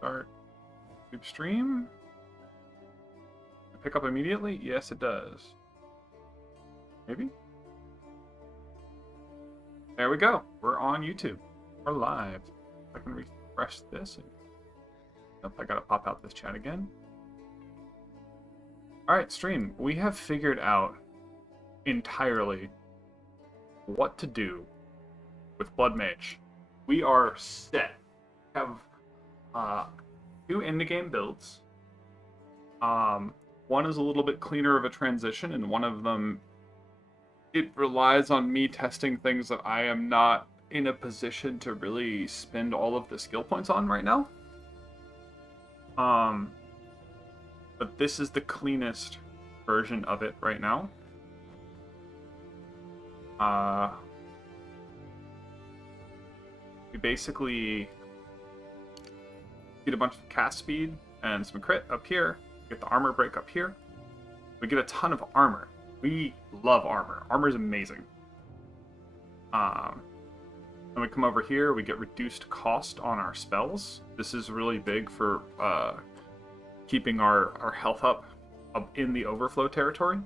Start tube stream. Pick up immediately? Yes, it does. Maybe? There we go. We're on YouTube. We're live. I can refresh this. Nope, I gotta pop out this chat again. Alright, stream. We have figured out entirely what to do with Blood Mage. We are set. We have two in-the-game builds. One is a little bit cleaner of a transition, and one of them, it relies on me testing things that I am not in a position to really spend all of the skill points on right now. But this is the cleanest version of it right now. We basically get a bunch of cast speed and some crit up here. Get the armor break up here. We get a ton of armor. We love armor. Armor is amazing. Then we come over here, we get reduced cost on our spells. This is really big for keeping our health up in the overflow territory.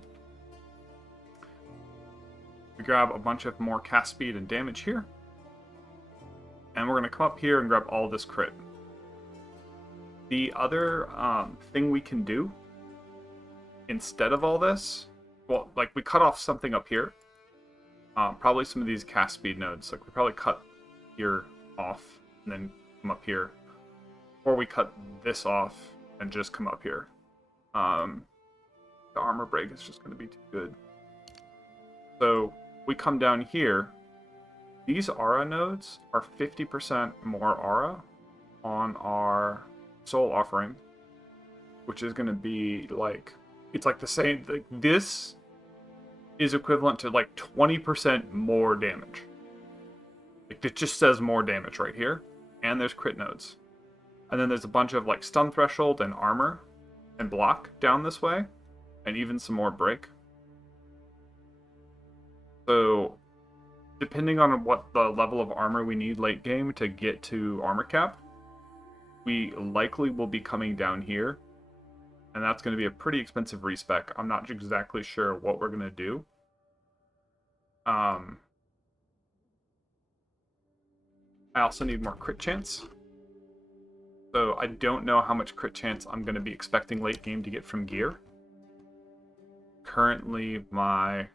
We grab a bunch of more cast speed and damage here. And we're going to come up here and grab all this crit. The other thing we can do instead of all this, well, like we cut off something up here. Probably some of these cast speed nodes. Like we probably cut here off and then come up here. Or we cut this off and just come up here. The armor break is just going to be too good. So we come down here. These aura nodes are 50% more aura on our soul offering, which is going to be like, it's like the same, like this is equivalent to like 20% more damage. Like it just says more damage right here, and there's crit nodes. And then there's a bunch of like stun threshold and armor and block down this way, and even some more break. So depending on what the level of armor we need late game to get to armor cap, we likely will be coming down here, and that's going to be a pretty expensive respec. I'm not exactly sure what we're going to do. I also need more crit chance. So I don't know how much crit chance I'm going to be expecting late game to get from gear. Currently, my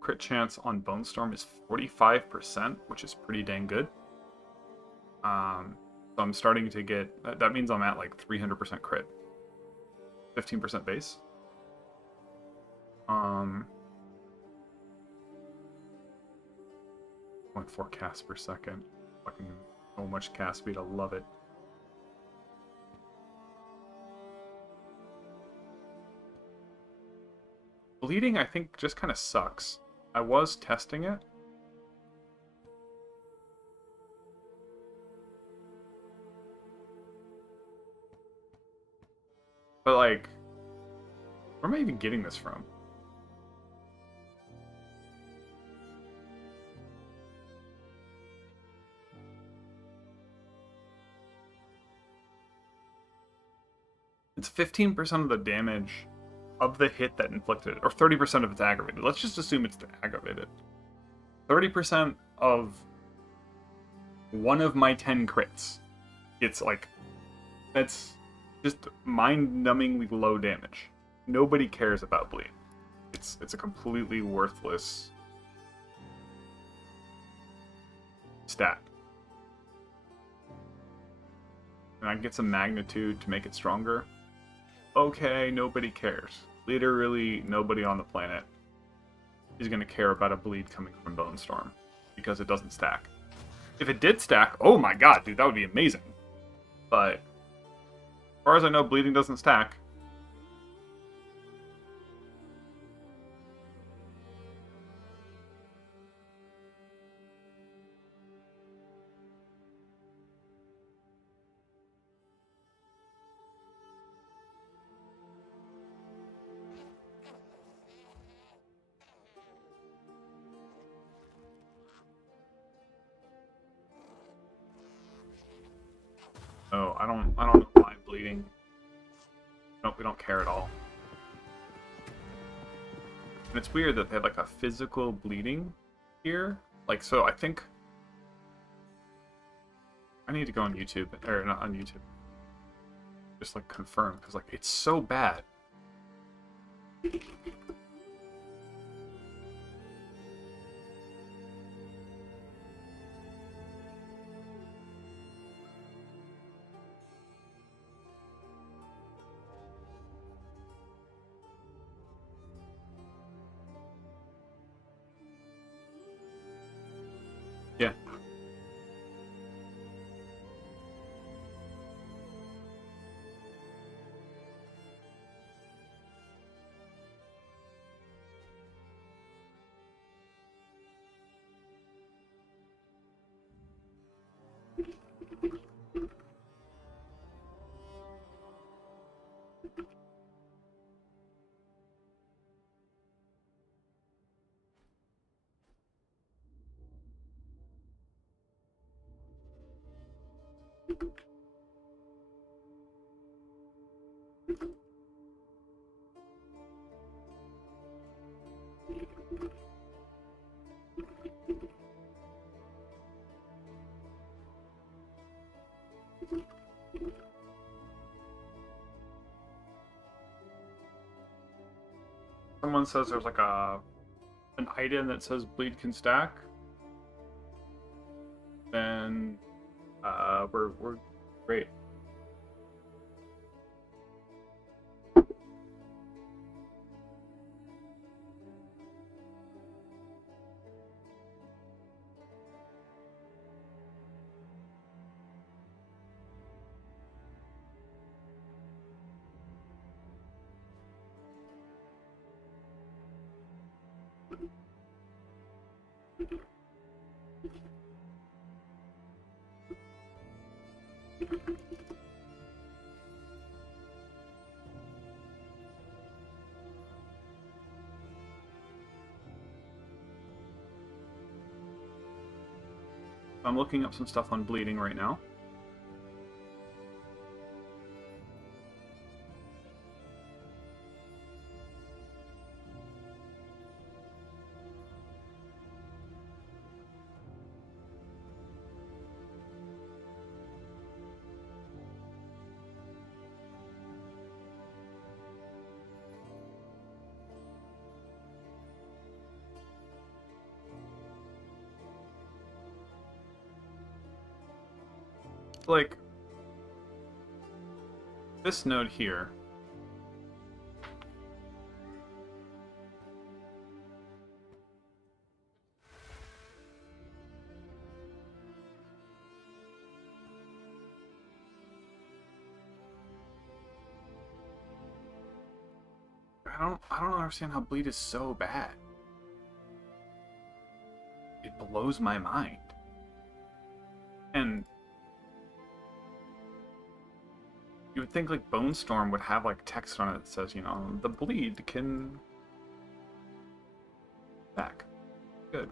crit chance on Bone Storm is 45%, which is pretty dang good. So I'm starting to get, that means I'm at like 300% crit. 15% base. 0.4 casts per second. Fucking so much cast speed, I love it. Bleeding, I think, just kind of sucks. I was testing it. But, like, where am I even getting this from? It's 15% of the damage of the hit that inflicted it, or 30% of it's aggravated. Let's just assume it's aggravated. 30% of one of my 10 crits. It's like, that's just mind-numbingly low damage. Nobody cares about bleed. It's a completely worthless stat. And I get some magnitude to make it stronger. Okay, nobody cares. Literally nobody on the planet is going to care about a bleed coming from Bone Storm because it doesn't stack. If it did stack, oh my god, dude, that would be amazing. But as far as I know, bleeding doesn't stack. Oh, I don't know why bleeding. Nope, we don't care at all. And it's weird that they have like a physical bleeding here. Like, so I think I need to go on YouTube, or not on YouTube. Just like confirm, because like it's so bad. Yeah. Someone says there's like an item that says bleed can stack. Then we're great. I'm looking up some stuff on bleeding right now. Like this node here. I don't understand how bleed is so bad. It blows my mind. And you would think like Bone Storm would have like text on it that says, you know, the bleed can back. Good.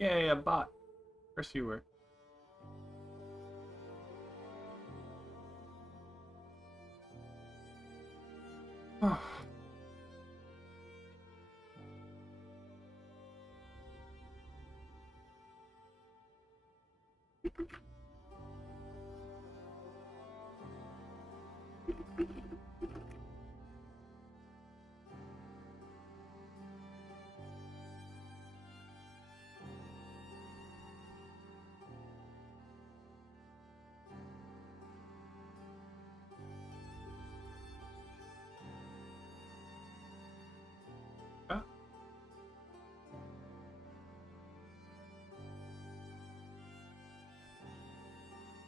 Yay, a bot. Of course you were.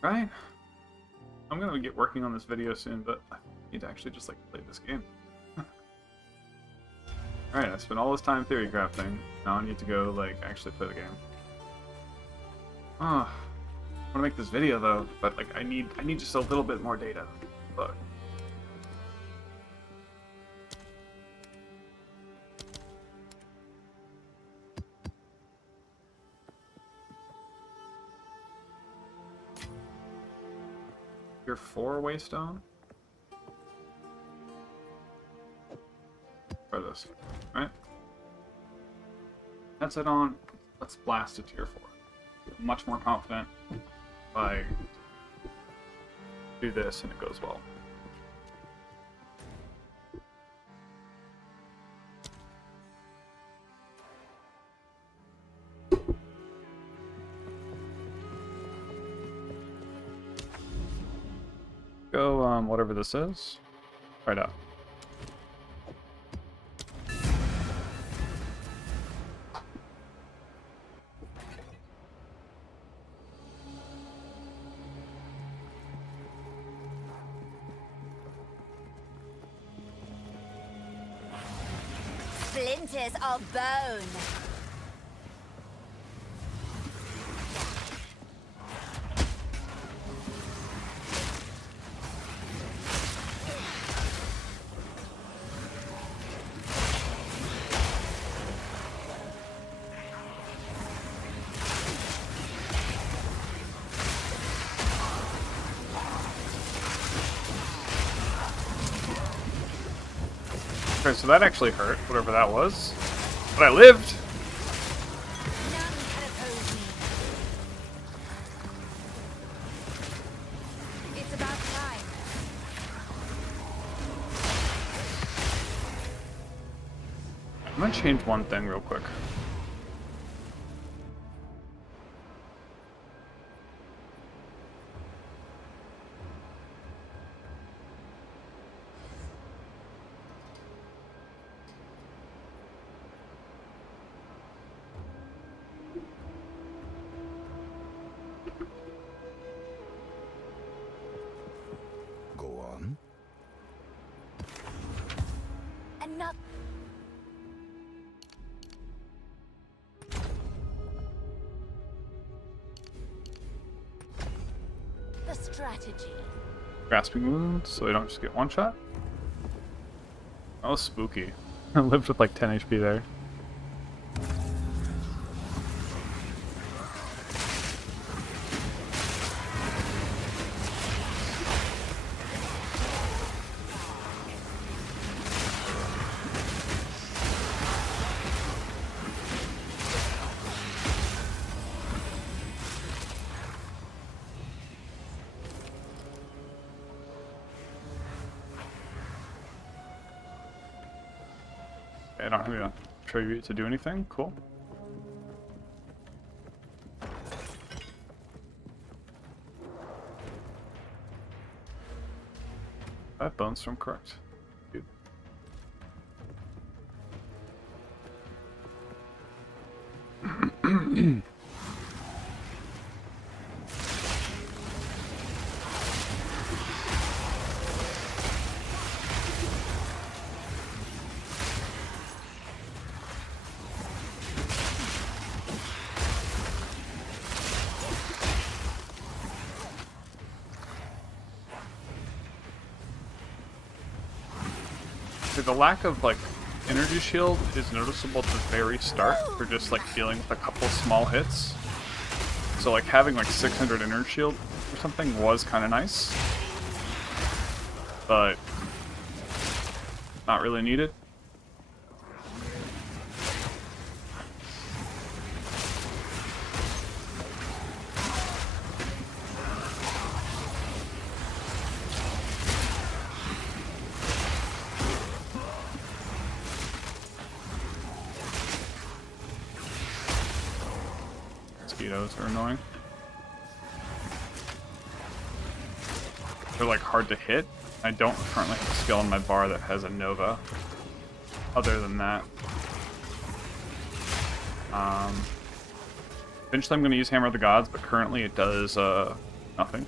Right? I'm gonna get working on this video soon, but I need to actually just like play this game. Alright, I spent all this time theory crafting. Now I need to go like actually play the game. I wanna make this video though, but like I need just a little bit more data. But You're 4 waystone? Try this, right? That's it on. Let's blast it to tier 4. Feel much more confident if I do this and it goes well. Go, whatever this is. Try it out. Splinters of bone. Okay, so that actually hurt, whatever that was. But I lived! None can oppose me. It's about time. I'm gonna change one thing real quick. Enough. The strategy. Grasping wounds, so I don't just get one shot. That was spooky. I lived with like 10 HP there. I don't have enough tribute to do anything. Cool. That bone storm correct. Dude. The lack of like energy shield is noticeable at the very start for just like dealing with a couple small hits. So like having like 600 energy shield or something was kind of nice, but not really needed. Mosquitoes are annoying. They're like hard to hit. I don't currently have a skill on my bar that has a Nova. Other than that, eventually I'm going to use Hammer of the Gods, but currently it does nothing.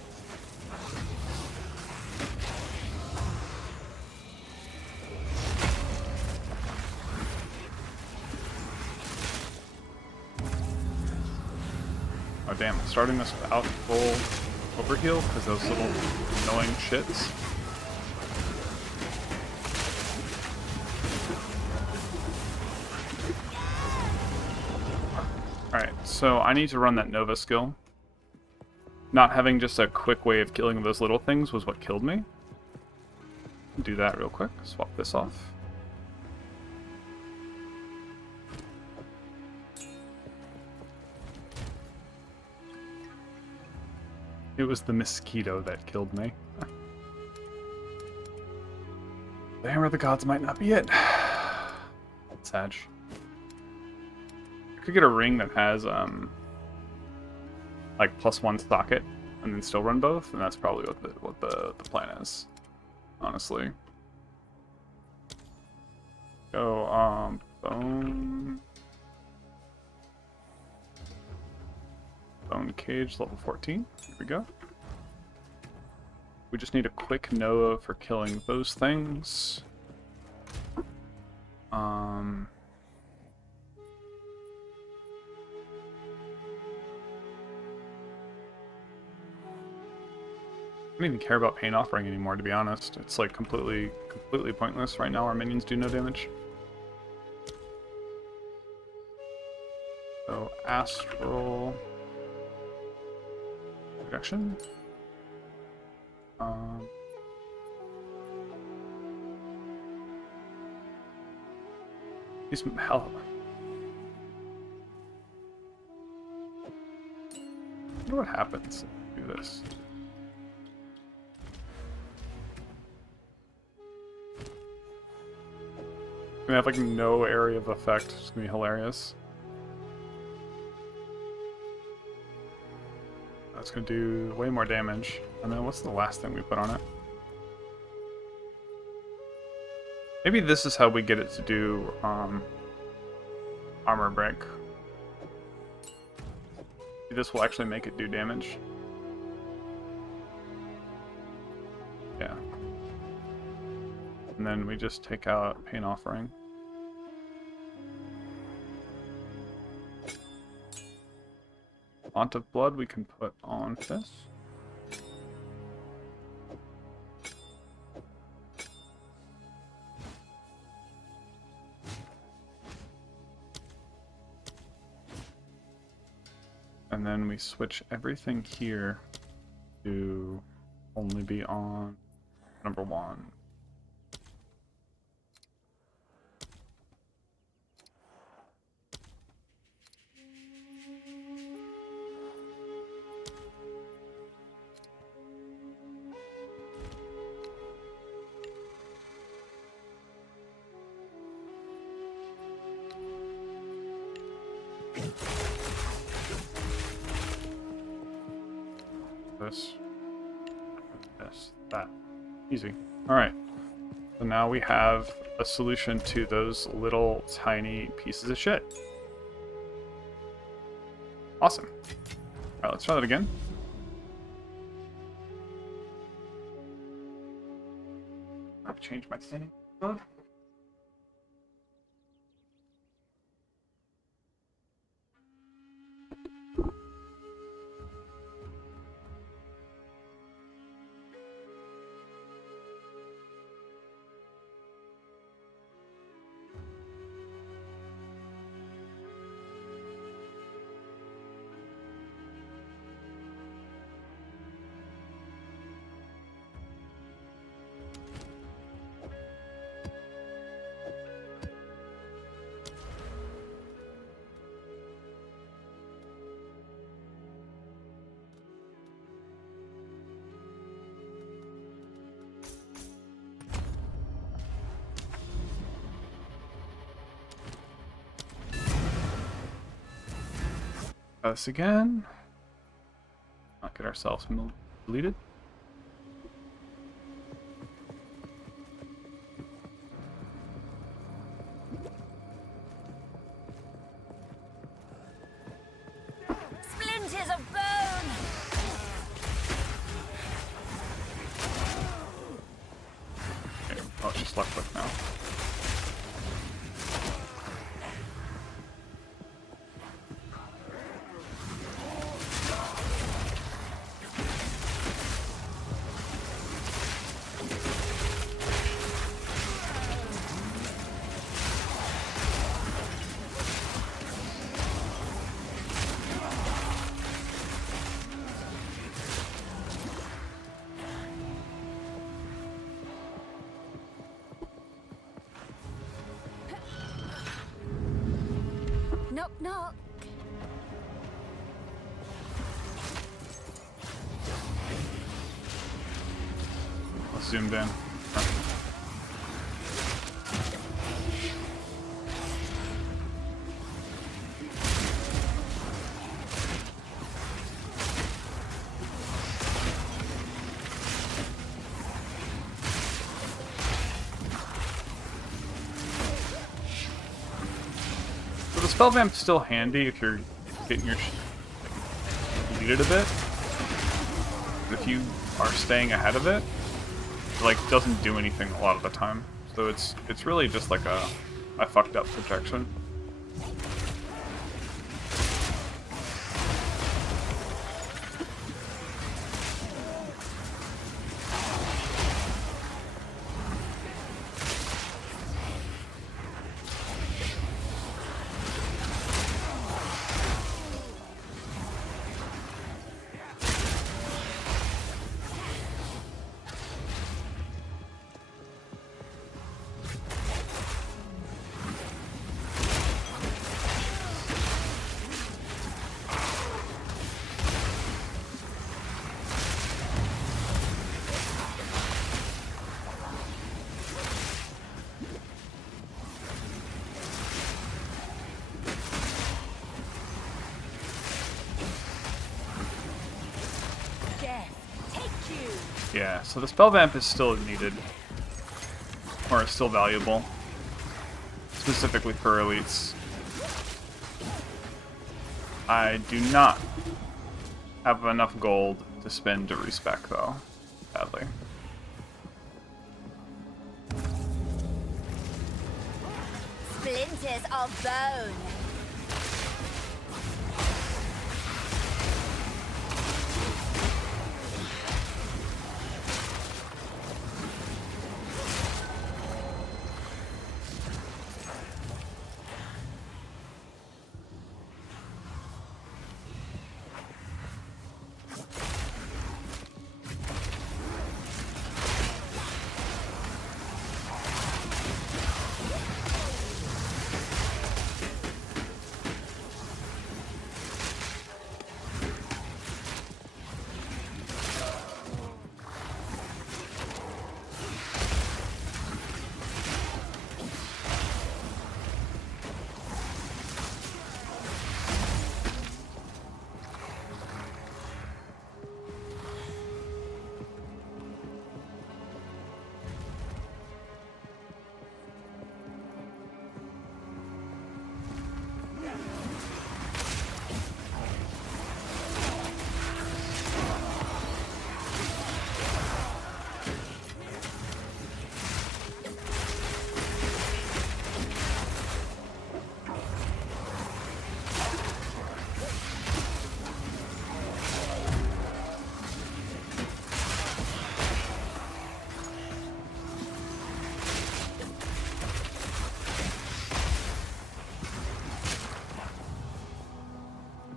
Oh damn, starting this without full overheal because those little annoying shits. Alright, so I need to run that Nova skill. Not having just a quick way of killing those little things was what killed me. Do that real quick, swap this off. It was the mosquito that killed me. The Hammer of the Gods might not be it. Sad. I could get a ring that has like +1 socket and then still run both, and that's probably what the plan is, honestly. Go Bone Cage, level 14. Here we go. We just need a quick Nova for killing those things. I don't even care about Pain Offering anymore, to be honest. It's like completely pointless right now. Our minions do no damage. So Astral Projection. Need some help. I wonder what happens if we do this. We have like no area of effect. It's gonna be hilarious. That's gonna do way more damage. And then what's the last thing we put on it? Maybe this is how we get it to do armor break. This will actually make it do damage. Yeah. And then we just take out Pain Offering. Font of Blood we can put on this. And then we switch everything here to only be on number 1. This, that. Easy. Alright. So now we have a solution to those little tiny pieces of shit. Awesome. Alright, let's try that again. I've changed my standing mode. Try this again. Not get ourselves deleted. Splinters of bone! Okay, oh, just left click now. Knock, knock. Let's zoomed in. So the spell vamp's still handy if you're getting your deleted a bit. But if you are staying ahead of it, it like doesn't do anything a lot of the time. So it's really just like a fucked up protection. Yeah, so the spell vamp is still needed, or it's still valuable, specifically for elites. I do not have enough gold to spend to respec though, sadly. Splinters of bone.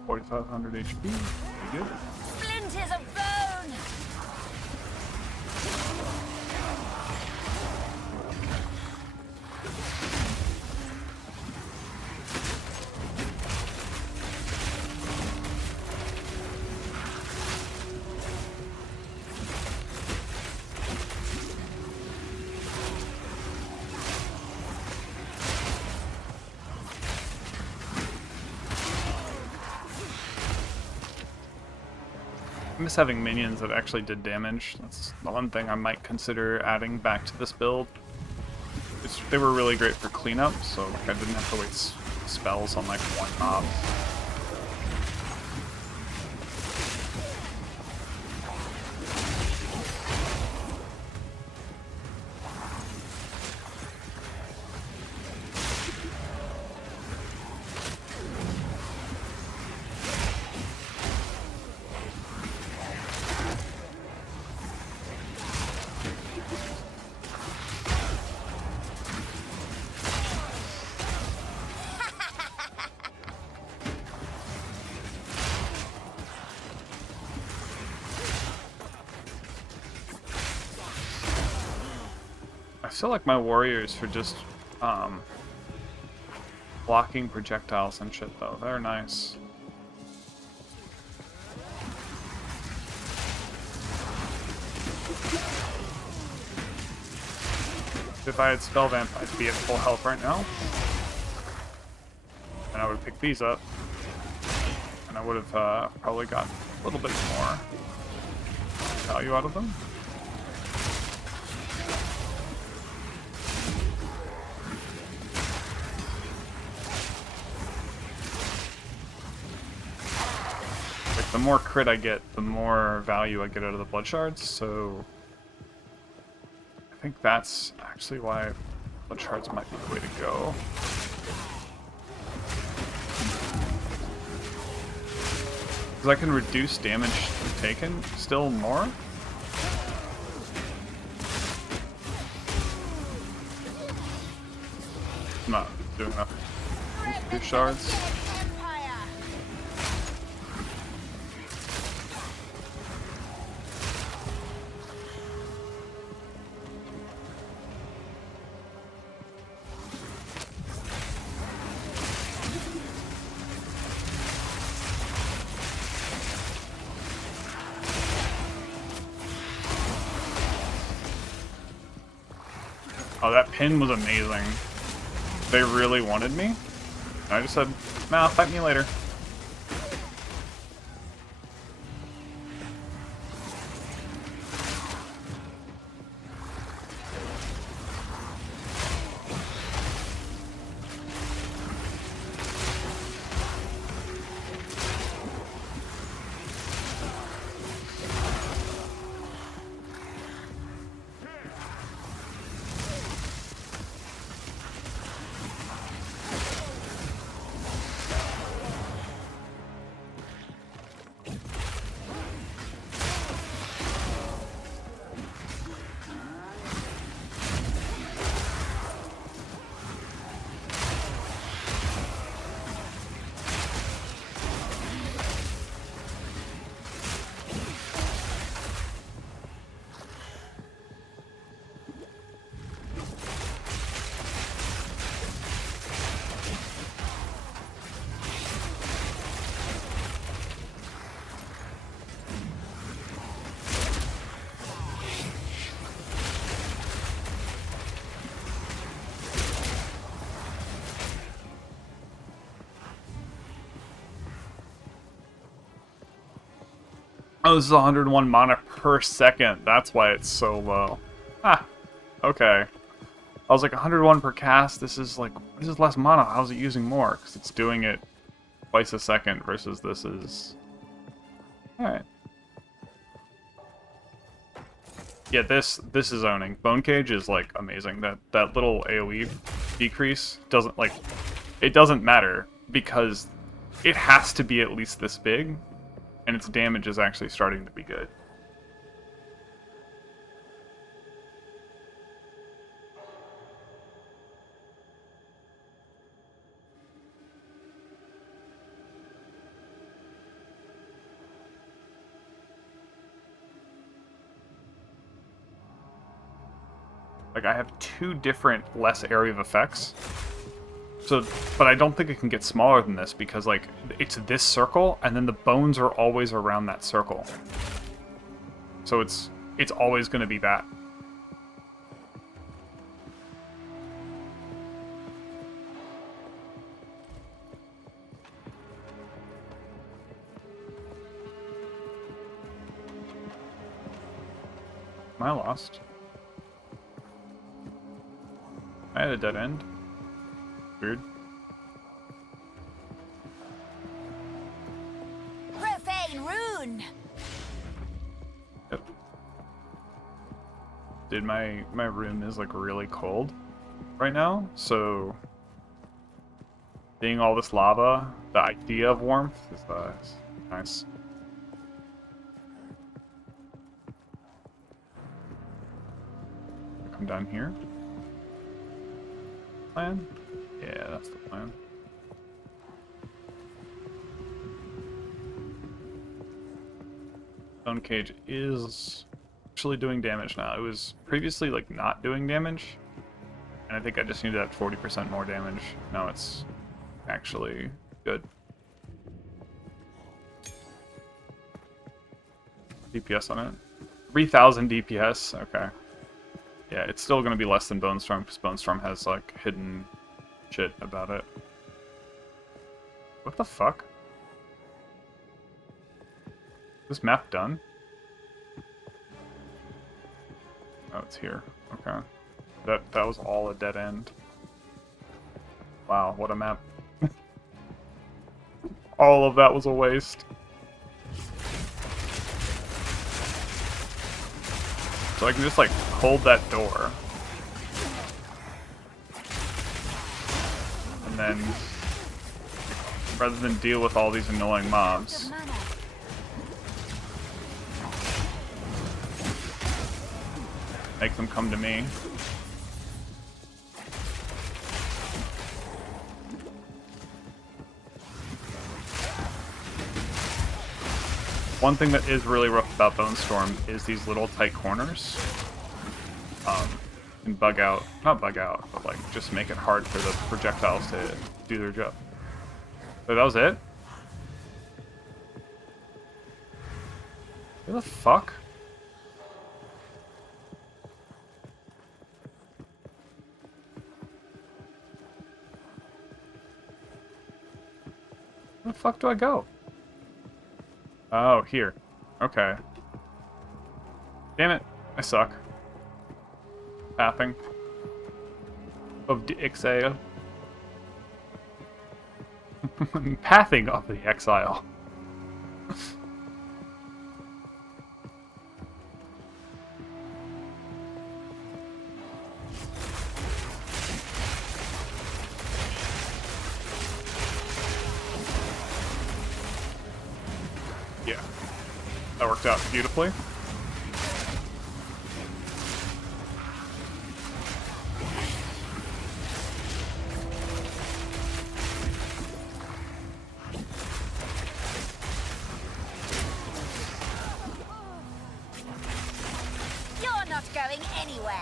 $4,500 HP. Pretty good. Splinters of bone. I miss having minions that actually did damage. That's the one thing I might consider adding back to this build. They were really great for cleanup, so like, I didn't have to waste spells on like one mob. I feel like my warriors for just blocking projectiles and shit though. They're nice. If I had Spell Vamp, I'd be at full health right now. And I would pick these up. And I would have probably gotten a little bit more value out of them. The more crit I get, the more value I get out of the blood shards, so I think that's actually why blood shards might be the way to go. Because I can reduce damage taken still more. I'm not doing enough. Two shards. Oh, that pin was amazing. They really wanted me. I just said, nah, fight me later. Oh, this is 101 mana per second. That's why it's so low. Ah, okay. I was like 101 per cast. This is less mana. How's it using more? Because it's doing it twice a second versus this is... Alright. Yeah, this is owning. Bone Cage is like amazing. That little AoE decrease doesn't like... It doesn't matter because it has to be at least this big. And its damage is actually starting to be good. Like, I have two different less area of effects. So, but I don't think it can get smaller than this because, like, it's this circle, and then the bones are always around that circle. So it's always going to be that. Am I lost? I had a dead end. Weird. Profane rune. Yep. Dude, my room is like really cold right now, so seeing all this lava, the idea of warmth is nice. Come down here. Plan? Yeah, that's the plan. Stone Cage is actually doing damage now. It was previously like not doing damage, and I think I just needed that 40% more damage. Now it's actually good. DPS on it. 3,000 DPS, okay. Yeah, it's still going to be less than Bone Storm, because Bone Storm has, like, hidden shit about it. What the fuck? Is this map done? Oh, it's here. Okay. That was all a dead end. Wow, what a map. All of that was a waste. So I can just, like, hold that door. And then, rather than deal with all these annoying mobs, make them come to me. One thing that is really rough about Bone Storm is these little tight corners. Can bug out, not bug out, but like just make it hard for the projectiles to do their job. So that was it? What the fuck? Where the fuck do I go? Oh, here. Okay. Damn it. I suck. Pathing. Of the Exile. Pathing of the Exile. Yeah. That worked out beautifully. You're not going anywhere.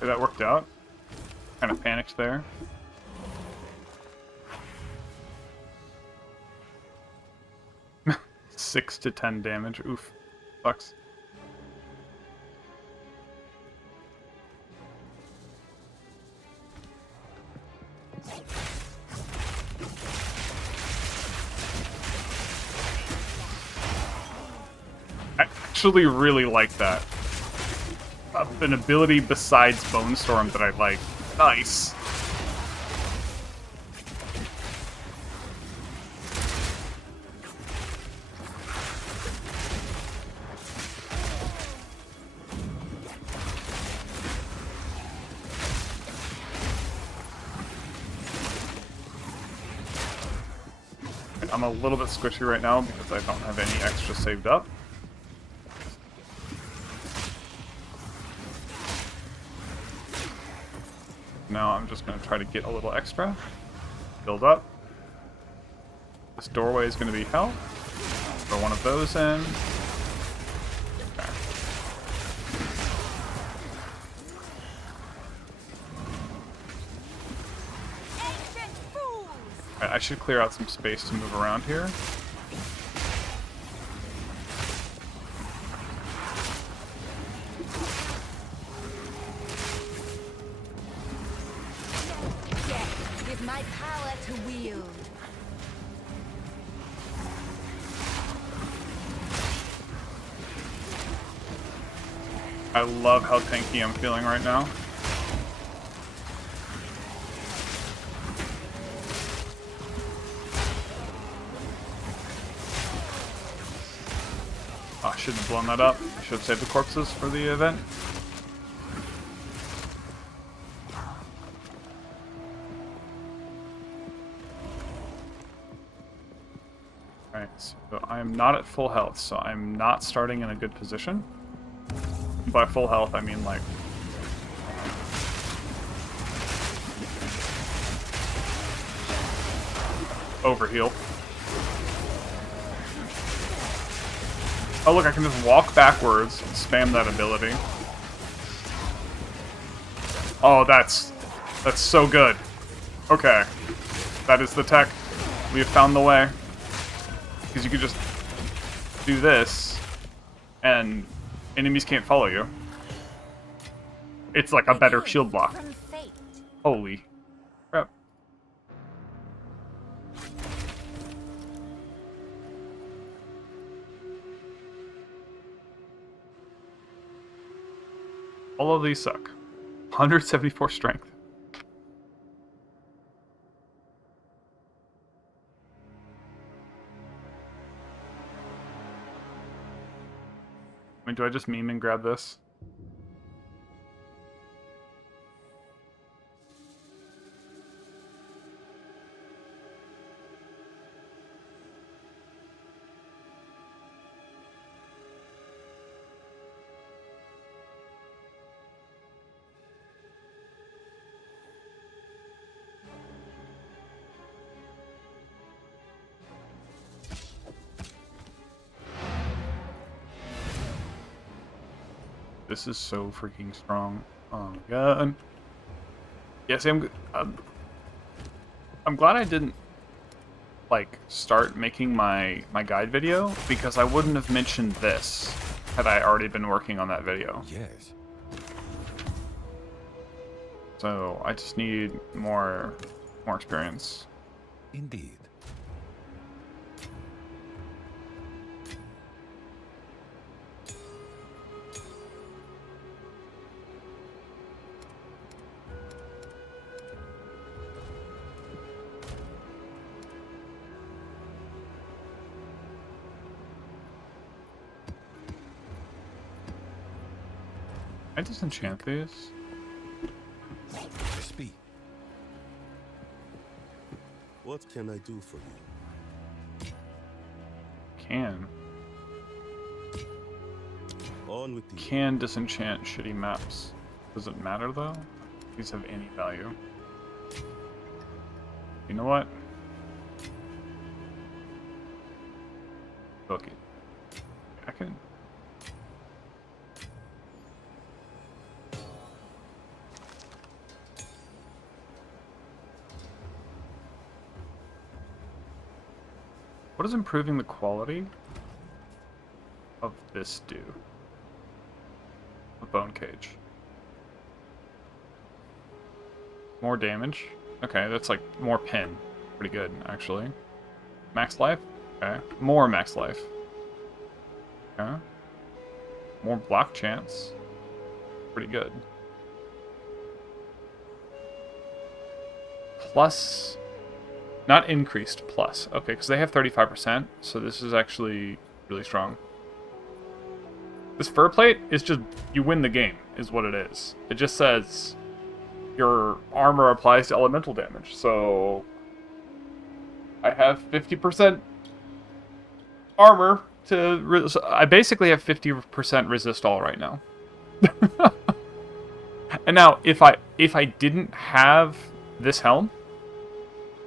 That worked out. Kind of panicked there. Six to 10 damage. Oof. Sucks. I actually really like that. An ability besides Bone Storm that I like. Nice. I'm a little bit squishy right now because I don't have any extra saved up. Now I'm just going to try to get a little extra. Build up. This doorway is going to be hell. Throw one of those in. Okay. Right, I should clear out some space to move around here. Give my power to wield. I love how tanky I'm feeling right now. Oh, I should have blown that up. I should have saved the corpses for the event. Alright, so I am not at full health, so I'm not starting in a good position. By full health, I mean like... overheal. Oh look, I can just walk backwards and spam that ability. Oh, that's so good. Okay. That is the tech. We have found the way. Because you can just do this, and enemies can't follow you. It's like a better shield block. Holy crap. All of these suck. 174 strength. I mean, do I just meme and grab this? This is so freaking strong. Oh my god. Yeah, see, I'm glad I didn't like start making my guide video, because I wouldn't have mentioned this had I already been working on that video. Yes. So I just need more experience. Indeed. I disenchant these. Speak. What can I do for you? Can On with you. Can disenchant shitty maps. Does it matter though? These have any value. You know what? Look, I can. What does improving the quality of this do? A bone cage. More damage. Okay, that's like more pin. Pretty good, actually. Max life? Okay. More max life. Okay. More block chance. Pretty good. Plus... Not increased, plus. Okay, because they have 35%, so this is actually really strong. This fur plate is just, you win the game, is what it is. It just says your armor applies to elemental damage, so I have 50% armor to... I basically have 50% resist all right now. And now, if I didn't have this helm,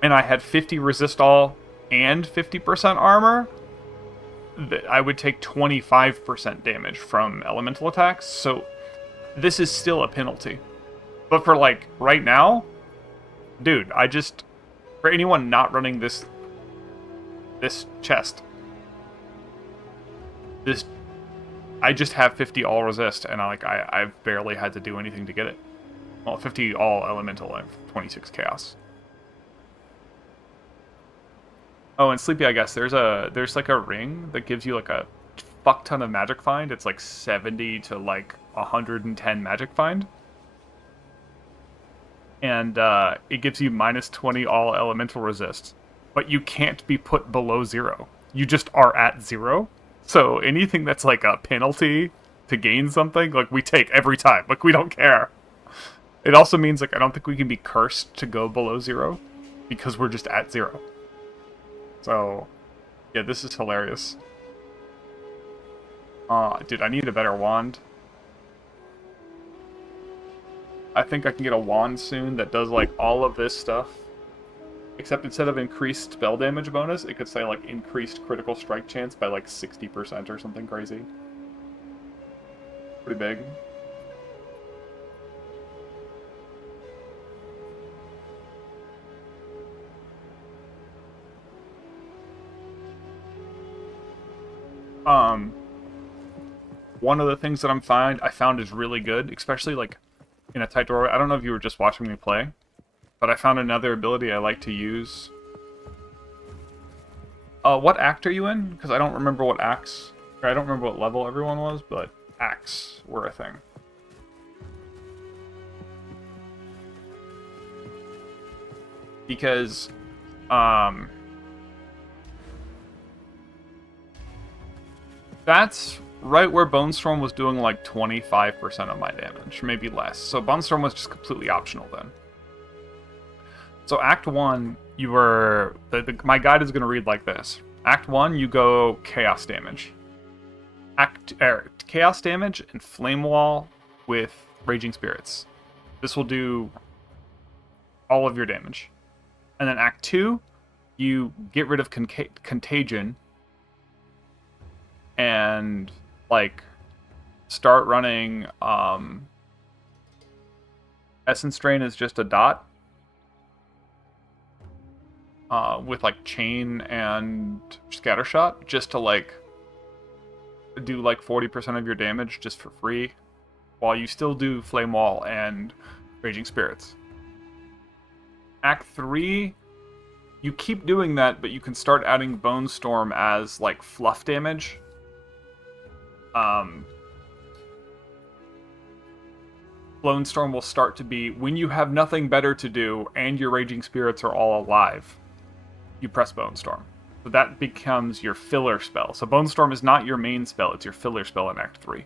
and I had 50 resist all and 50% armor, I would take 25% damage from elemental attacks, so this is still a penalty. But for, like, right now, dude, for anyone not running this chest, I just have 50 all resist, and I've barely had to do anything to get it. Well, 50 all elemental and 26 chaos. Oh, and Sleepy, I guess there's like a ring that gives you like a fuck ton of magic find. It's like 70 to like 110 magic find. And it gives you minus 20 all elemental resist. But you can't be put below 0. You just are at 0. So anything that's like a penalty to gain something, like we take every time. Like we don't care. It also means like I don't think we can be cursed to go below 0 because we're just at 0. So yeah, this is hilarious. Dude, I need a better wand. I think I can get a wand soon that does like all of this stuff. Except instead of increased spell damage bonus, it could say like increased critical strike chance by like 60% or something crazy. Pretty big. One of the things that I found is really good, especially like in a tight doorway. I don't know if you were just watching me play, but I found another ability I like to use. What act are you in? Because I don't remember what acts. I don't remember what level everyone was, but acts were a thing. Because, that's right where Bone Storm was doing like 25% of my damage, maybe less. So Bone Storm was just completely optional then. So Act 1, you were... my guide is going to read like this. Act 1, you go Chaos damage. Chaos damage and Flame Wall with Raging Spirits. This will do all of your damage. And then Act 2, you get rid of Contagion and like start running Essence Drain is just a dot with like Chain and Scattershot just to like do like 40% of your damage just for free while you still do Flame Wall and Raging Spirits. Act 3, you keep doing that, but you can start adding Bone Storm as like fluff damage. Bone Storm will start to be when you have nothing better to do and your Raging Spirits are all alive, you press Bone Storm. So that becomes your filler spell. So Bone Storm is not your main spell, it's your filler spell in Act 3.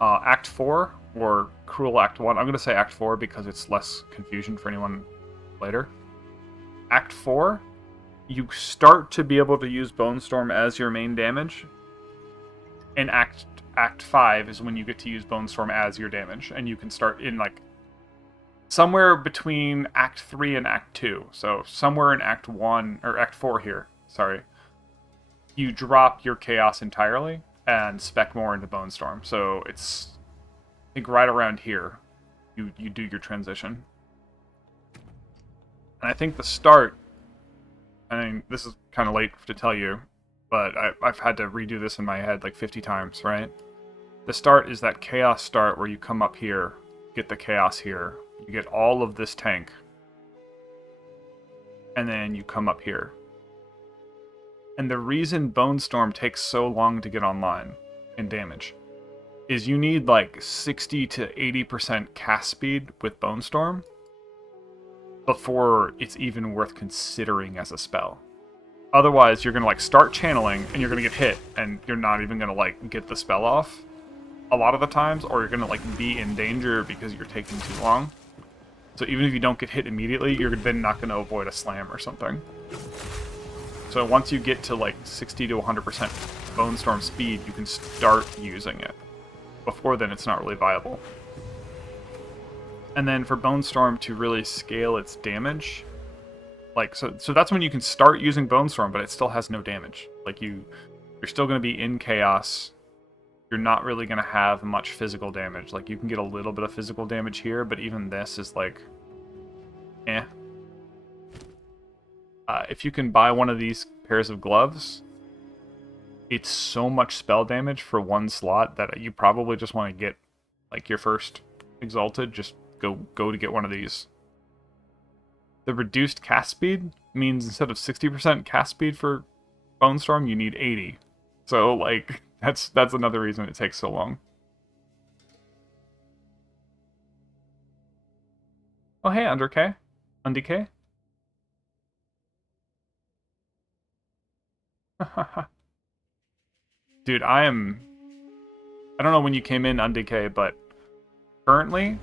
Act 4, or Cruel Act 1, I'm going to say Act 4 because it's less confusion for anyone later. Act 4, you start to be able to use Bone Storm as your main damage. And Act 5 is when you get to use Bone Storm as your damage. And you can start in, like, somewhere between Act 3 and Act 2. So, somewhere in Act 1, or Act 4 here, sorry. You drop your Chaos entirely and spec more into Bone Storm. So, it's, I think, right around here, you do your transition. And I think the start, I mean, this is kind of late to tell you, but I've had to redo this in my head like 50 times, right? The start is that Chaos start where you come up here, get the Chaos here, you get all of this tank, and then you come up here. And the reason Bone Storm takes so long to get online in damage is you need like 60 to 80% cast speed with Bone Storm before it's even worth considering as a spell. Otherwise, you're going to like start channeling and you're going to get hit and you're not even going to like get the spell off a lot of the times, or you're going to like be in danger because you're taking too long. So even if you don't get hit immediately, you're then not going to avoid a slam or something. So once you get to like 60 to 100% Bone Storm speed, you can start using it. Before then, it's not really viable. And then for Bone Storm to really scale its damage, like so that's when you can start using Bone Storm, but it still has no damage. Like you're still going to be in chaos. You're not really going to have much physical damage. Like you can get a little bit of physical damage here, but even this is like, eh. If you can buy one of these pairs of gloves, it's so much spell damage for one slot that you probably just want to get like your first Exalted. Just go to get one of these. The reduced cast speed means instead of 60% cast speed for Bone Storm, you need 80. So like that's another reason it takes so long. Oh hey, Undk. Dude, I don't know when you came in, Undk, but currently,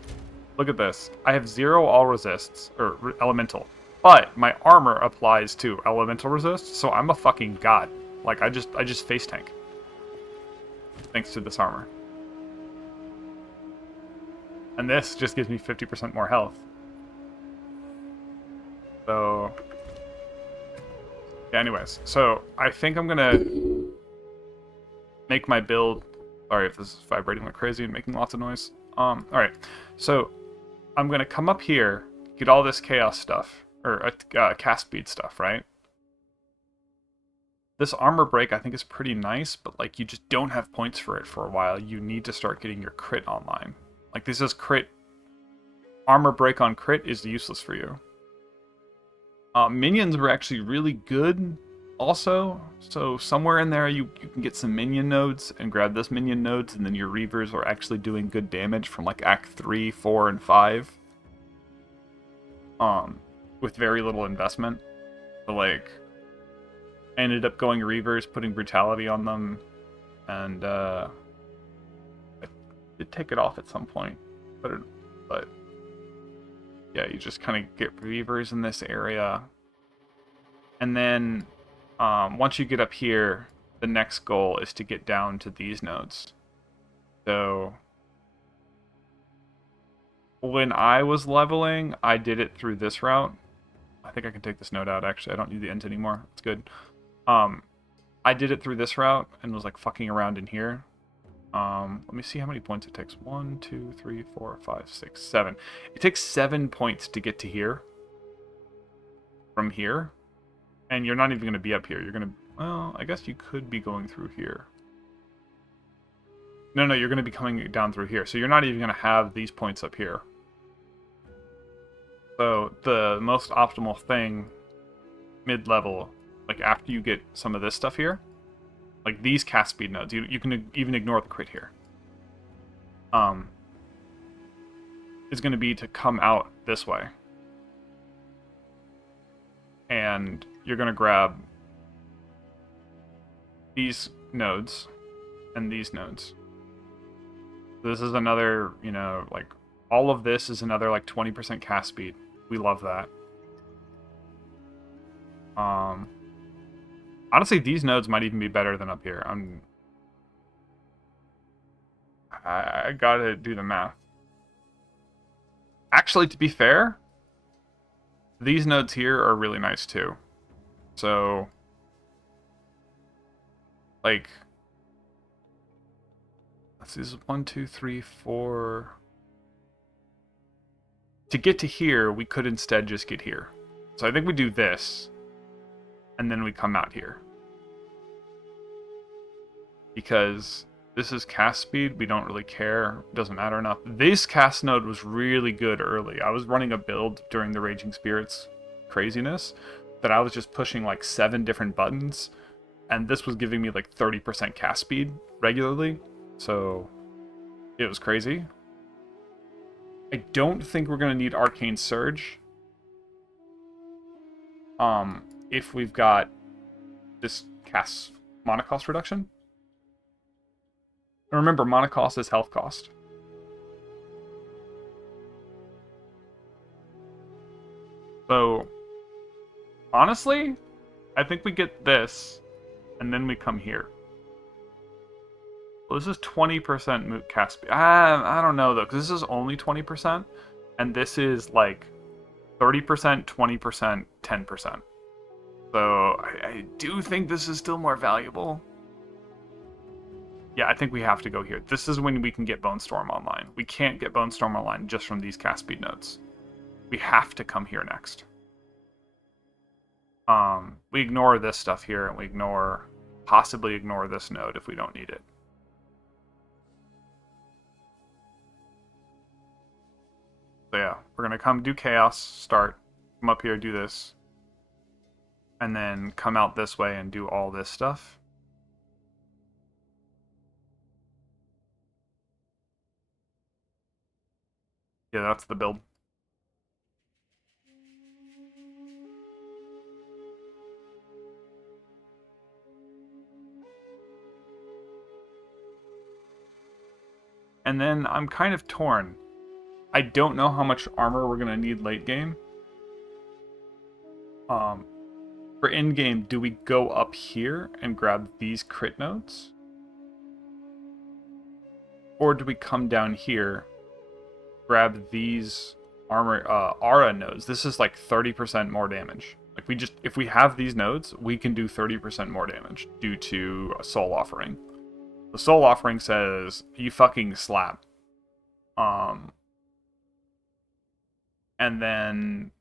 look at this. I have 0 all resists, or elemental. But my armor applies to elemental resist, so I'm a fucking god. Like, I just face tank. Thanks to this armor. And this just gives me 50% more health. So... yeah, anyways. So, I think I'm gonna make my build... sorry if this is vibrating like crazy and making lots of noise. Alright. So, I'm gonna come up here, get all this chaos stuff, or cast speed stuff, right? This armor break I think is pretty nice, but like you just don't have points for it for a while. You need to start getting your crit online. Like this is crit. Armor break on crit is useless for you. Minions were actually really good also. So somewhere in there you can get some minion nodes and grab this minion nodes, and then your Reavers are actually doing good damage from like Act 3, 4, and 5. With very little investment. So like I ended up going Reavers, putting Brutality on them, and I did take it off at some point, but yeah, you just kind of get Reavers in this area, and then once you get up here, the next goal is to get down to these nodes. So when I was leveling, I did it through this route. I think I can take this node out, actually. I don't need the int anymore. It's good. I did it through this route and was like fucking around in here. Let me see how many points it takes. 1, 2, 3, 4, 5, 6, 7. It takes 7 points to get to here. From here. And you're not even going to be up here. You're going to... well, I guess you could be going through here. No, you're going to be coming down through here. So you're not even going to have these points up here. So the most optimal thing mid-level, like after you get some of this stuff here, like these cast speed nodes, you can even ignore the crit here, is going to be to come out this way. And you're going to grab these nodes and these nodes. This is another, you know, like all of this is another like 20% cast speed. We love that. Honestly, these nodes might even be better than up here. I gotta do the math. Actually, to be fair, these nodes here are really nice too. So, like, let's see, this is 1, 2, 3, 4. To get to here, we could instead just get here. So I think we do this, and then we come out here. Because this is cast speed, we don't really care, it doesn't matter enough. This cast node was really good early. I was running a build during the Raging Spirits craziness that I was just pushing like 7 different buttons, and this was giving me like 30% cast speed regularly, so it was crazy. I don't think we're going to need Arcane Surge if we've got this cast mana cost reduction. And remember, mana cost is health cost. So, honestly, I think we get this, and then we come here. Well, this is 20% moot cast speed. I don't know, though, because this is only 20%, and this is, like, 30%, 20%, 10%. So, I do think this is still more valuable. Yeah, I think we have to go here. This is when we can get Bone Storm online. We can't get Bone Storm online just from these cast speed nodes. We have to come here next. We ignore this stuff here, and we possibly ignore this node if we don't need it. So yeah, we're gonna come do chaos, start, come up here, do this, and then come out this way and do all this stuff. Yeah, that's the build. And then I'm kind of torn. I don't know how much armor we're gonna need late game. For in game, do we go up here and grab these crit nodes? Or do we come down here, grab these armor aura nodes? This is like 30% more damage. Like if we have these nodes, we can do 30% more damage due to a soul offering. The soul offering says you fucking slap. And then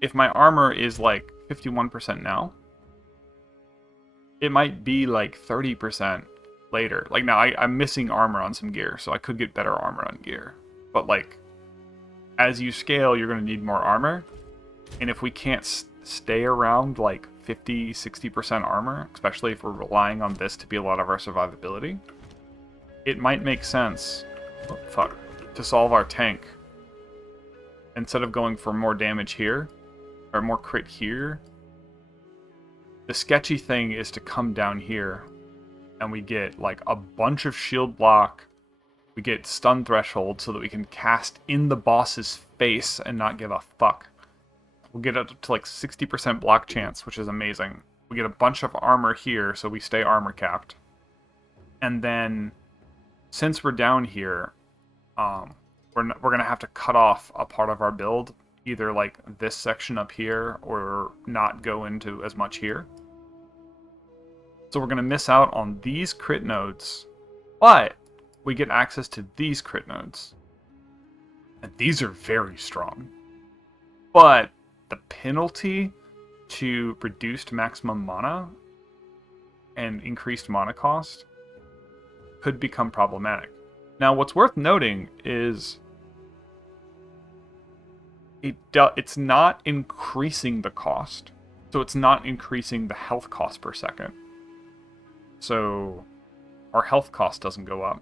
if my armor is like 51% now, it might be like 30% later. Like now I'm missing armor on some gear, so I could get better armor on gear. But like as you scale, you're going to need more armor. And if we can't stay around like 50, 60% armor, especially if we're relying on this to be a lot of our survivability, it might make sense, to solve our tank. Instead of going for more damage here, or more crit here, the sketchy thing is to come down here and we get like a bunch of shield block, we get stun threshold so that we can cast in the boss's face and not give a fuck. We'll get up to like 60% block chance, which is amazing. We get a bunch of armor here, so we stay armor capped. And then, since we're down here, we're going to have to cut off a part of our build, either like this section up here, or not go into as much here. So we're going to miss out on these crit nodes, but we get access to these crit nodes. And these are very strong. But the penalty to reduced maximum mana and increased mana cost could become problematic. Now, what's worth noting is it's not increasing the cost. So it's not increasing the health cost per second. So our health cost doesn't go up.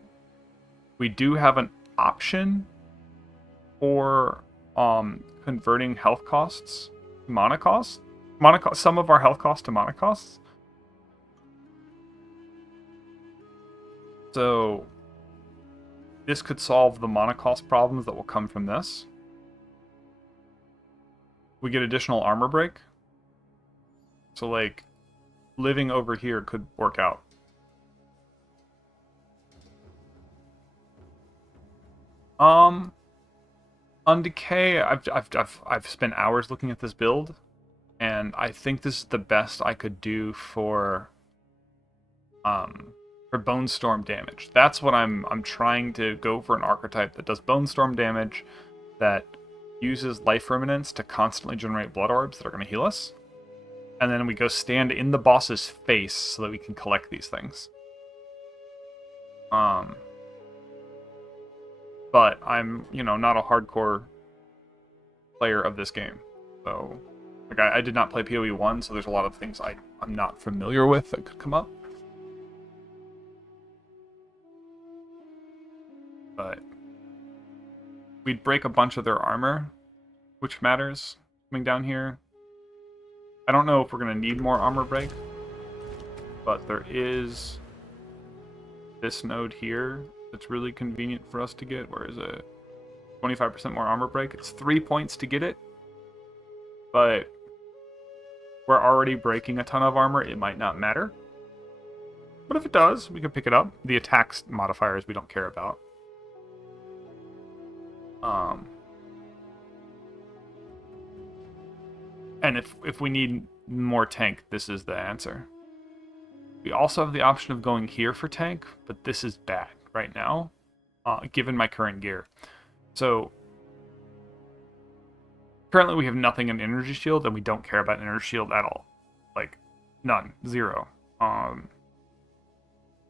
We do have an option for converting health costs to mana costs. Some of our health costs to mana costs. So this could solve the mana cost problems that will come from this. We get additional armor break. So like living over here could work out. On Decay, I've spent hours looking at this build, and I think this is the best I could do for Bone Storm damage. That's what I'm trying to go for, an archetype that does Bone Storm damage, that uses Life Remnants to constantly generate blood orbs that are going to heal us, and then we go stand in the boss's face so that we can collect these things. But I'm, not a hardcore player of this game. So, like, I did not play PoE 1, so there's a lot of things I'm not familiar with that could come up. But we'd break a bunch of their armor, which matters, coming down here. I don't know if we're going to need more armor break, but there is this node here that's really convenient for us to get. Where is it? 25% more armor break. It's 3 points to get it. but we're already breaking a ton of armor. It might not matter. But if it does, we can pick it up. The attacks modifiers we don't care about. And if we need more tank, this is the answer. We also have the option of going here for tank, but this is bad right now, given my current gear. So, currently we have nothing in energy shield, and we don't care about energy shield at all. Like, none. Zero.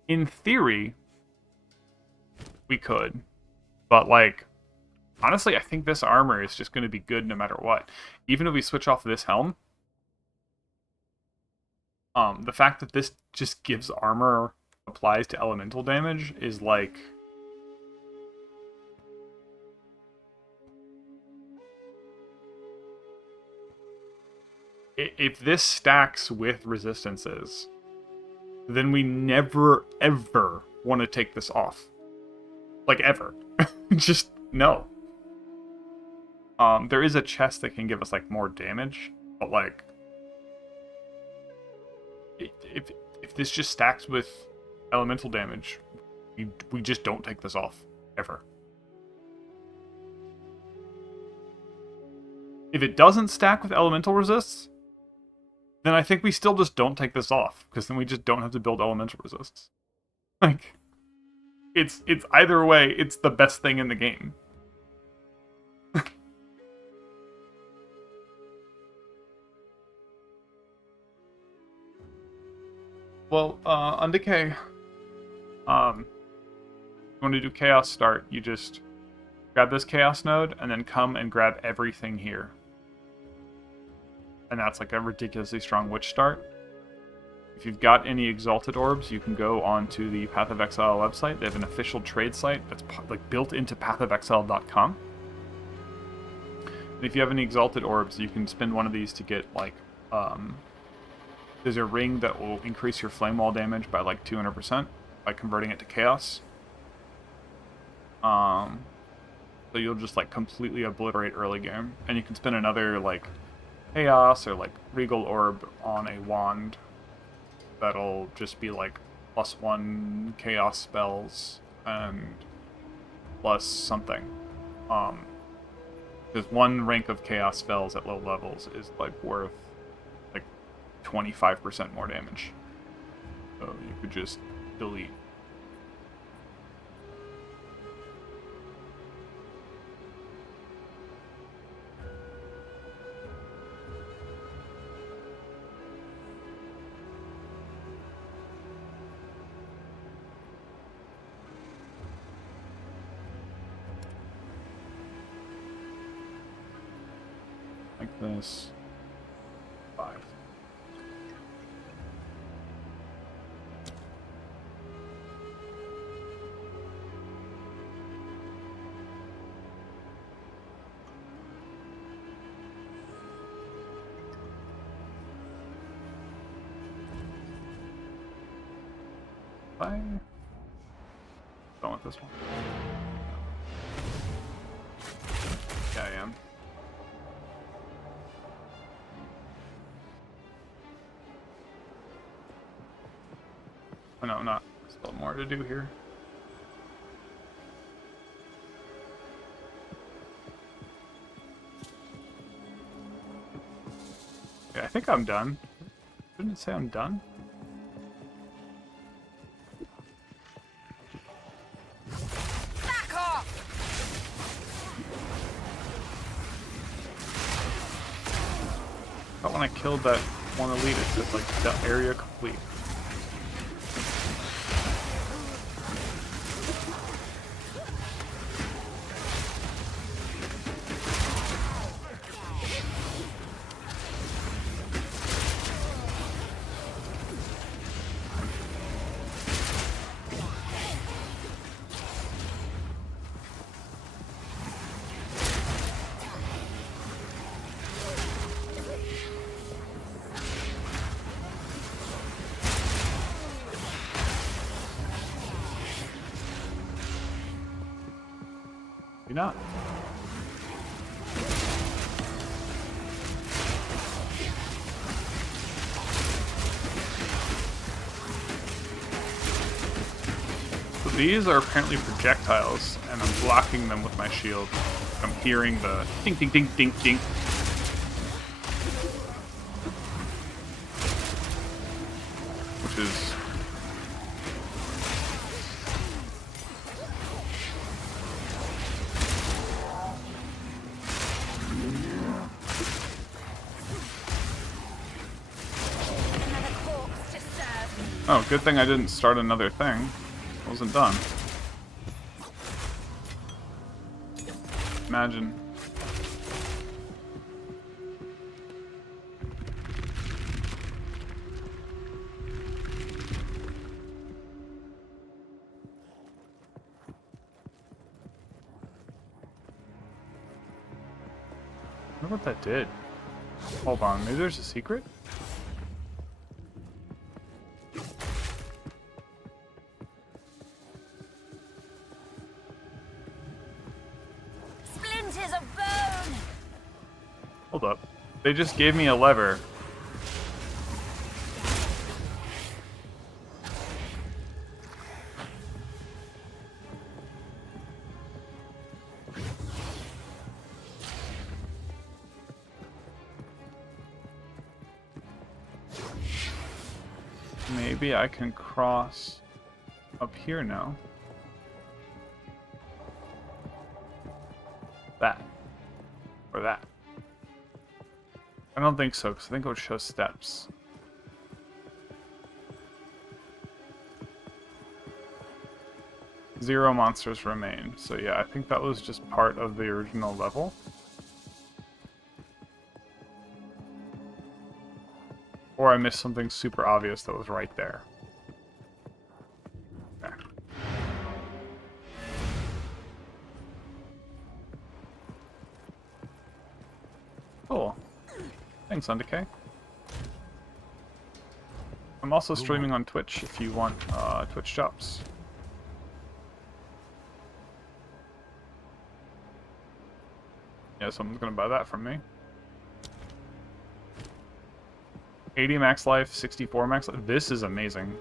In theory, we could, but like, honestly, I think this armor is just going to be good no matter what. Even if we switch off this helm, the fact that this just gives armor applies to elemental damage is like... If this stacks with resistances, then we never, ever want to take this off. Like, ever. Just, no. There is a chest that can give us, like, more damage, but, like... If this just stacks with elemental damage, we just don't take this off. Ever. If it doesn't stack with elemental resists, then I think we still just don't take this off, because then we just don't have to build elemental resists. Like, it's either way, it's the best thing in the game. Well, on Decay, you want to do Chaos Start, you just grab this Chaos node, and then come and grab everything here. And that's like a ridiculously strong Witch Start. If you've got any Exalted Orbs, you can go onto the Path of Exile website. They have an official trade site that's like built into pathofexile.com. And if you have any Exalted Orbs, you can spend one of these to get like... there's a ring that will increase your flame wall damage by like 200% by converting it to chaos. So you'll just like completely obliterate early game. And you can spend another like chaos or like regal orb on a wand that'll just be like +1 chaos spells and plus something. Because one rank of chaos spells at low levels is like worth 25% more damage. So you could just delete. Like this. 5. I don't want this one. Yeah, I am. Oh no, not. There's still more to do here. Okay, I think I'm done. Didn't it say I'm done? When I killed that one elite, it says like the area complete. Not. These are apparently projectiles, and I'm blocking them with my shield. I'm hearing the ding ding ding ding ding. Which is... Oh, good thing I didn't start another thing. I wasn't done. Imagine. I wonder what that did. Hold on, maybe there's a secret? Splinters of bone! Hold up. They just gave me a lever. Maybe I can cross up here now. That. Or that. I don't think so, because I think it would show steps. Zero monsters remain. So yeah, I think that was just part of the original level. Or I missed something super obvious that was right there. Okay. Cool. Thanks, Undecay. I'm also streaming on Twitch if you want Twitch jobs. Yeah, someone's gonna buy that from me. 80 max life, 64 max life. This is amazing.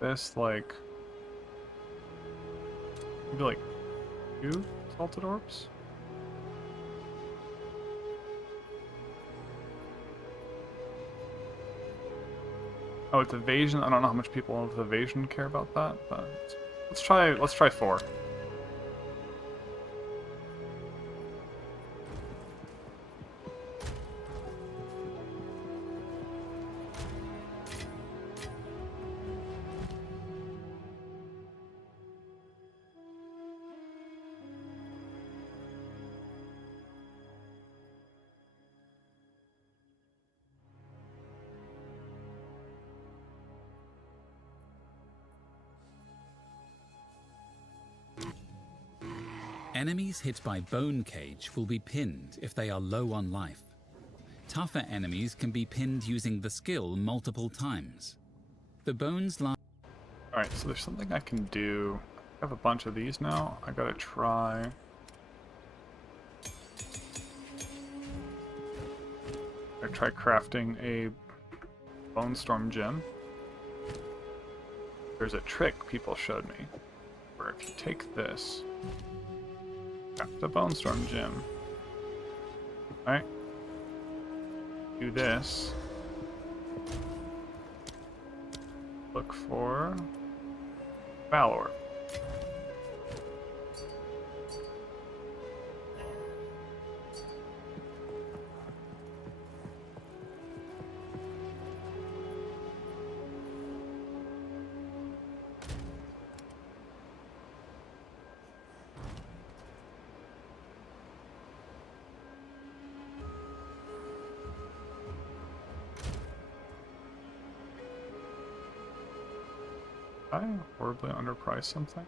This, like... maybe like 2 salted orbs? Oh, it's evasion. I don't know how much people with evasion care about that, but let's try 4. Enemies hit by Bone Cage will be pinned if they are low on life. Tougher enemies can be pinned using the skill multiple times. The bones lie... Alright, so there's something I can do. I have a bunch of these now. I gotta try... crafting a Bone Storm gem. There's a trick people showed me, where if you take this... craft the Bone Storm gem. Alright. Do this. Look for Valor. I horribly underpriced something?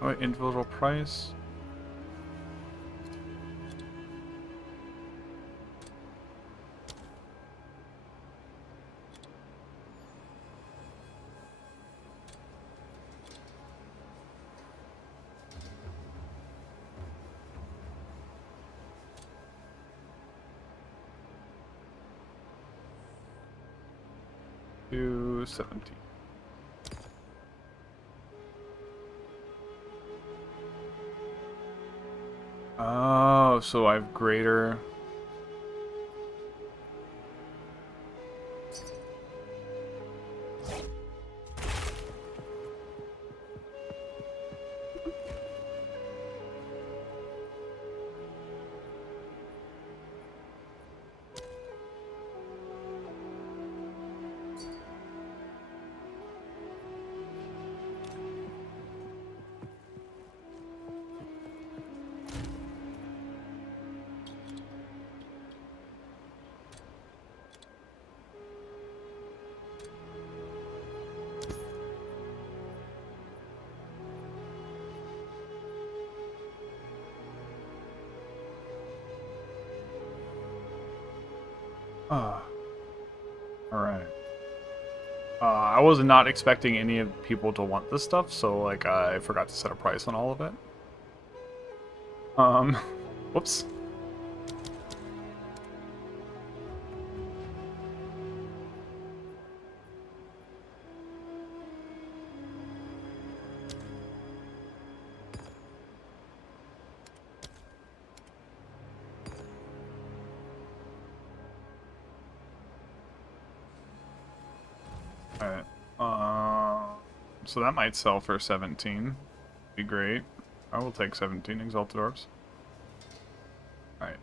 Alright, individual price. To 17. Oh, so I have greater. Ah, alright. I was not expecting any of people to want this stuff, so like I forgot to set a price on all of it. Whoops. Alright. So that might sell for 17. Be great. I will take 17 Exalted Orbs. Alright.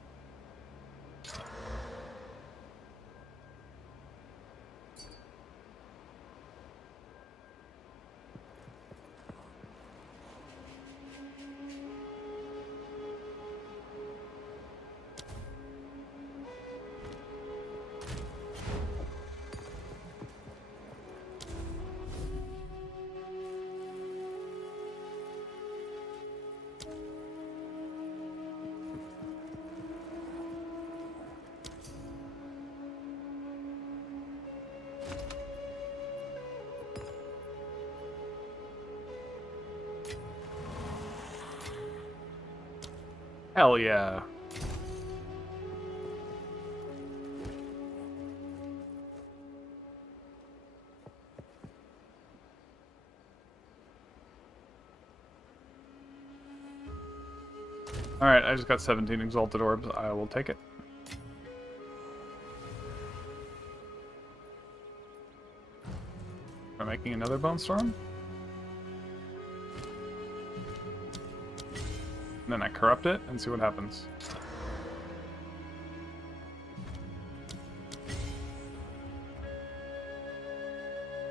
Hell yeah. Alright, I just got 17 Exalted Orbs. I will take it. Am I making another Bone Storm? And then I corrupt it and see what happens.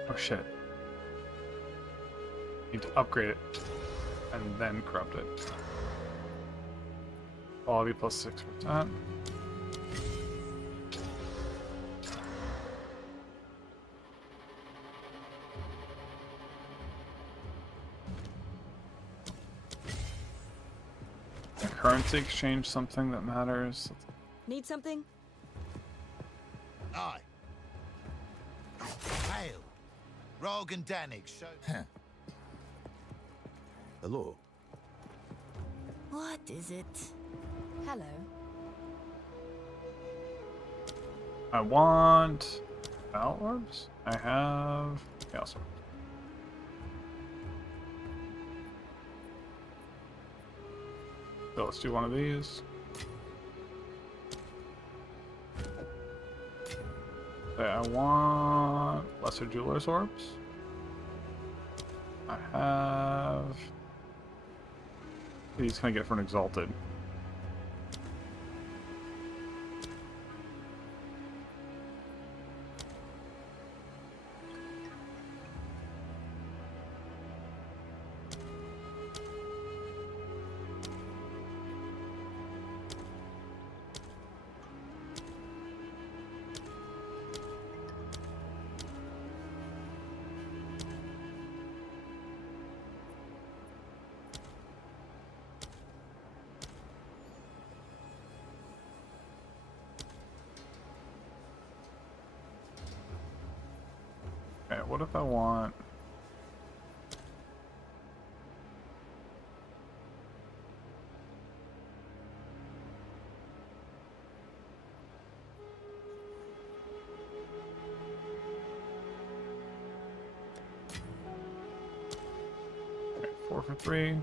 Oh shit. Need to upgrade it and then corrupt it. Quality plus 6%. Currency exchange, something that matters. Need something? Aye. Hail. Rog and Danig show. Hello. What is it? Hello. I want battle orbs. I have chaos orbs. So let's do one of these. Okay, I want lesser jeweler's orbs. I have these. Can I get for an exalted? Okay, what if I want... Okay, 4 for 3.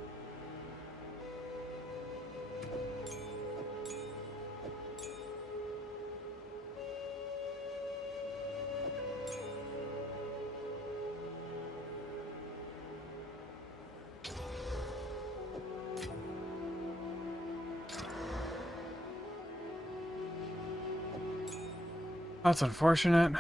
That's unfortunate.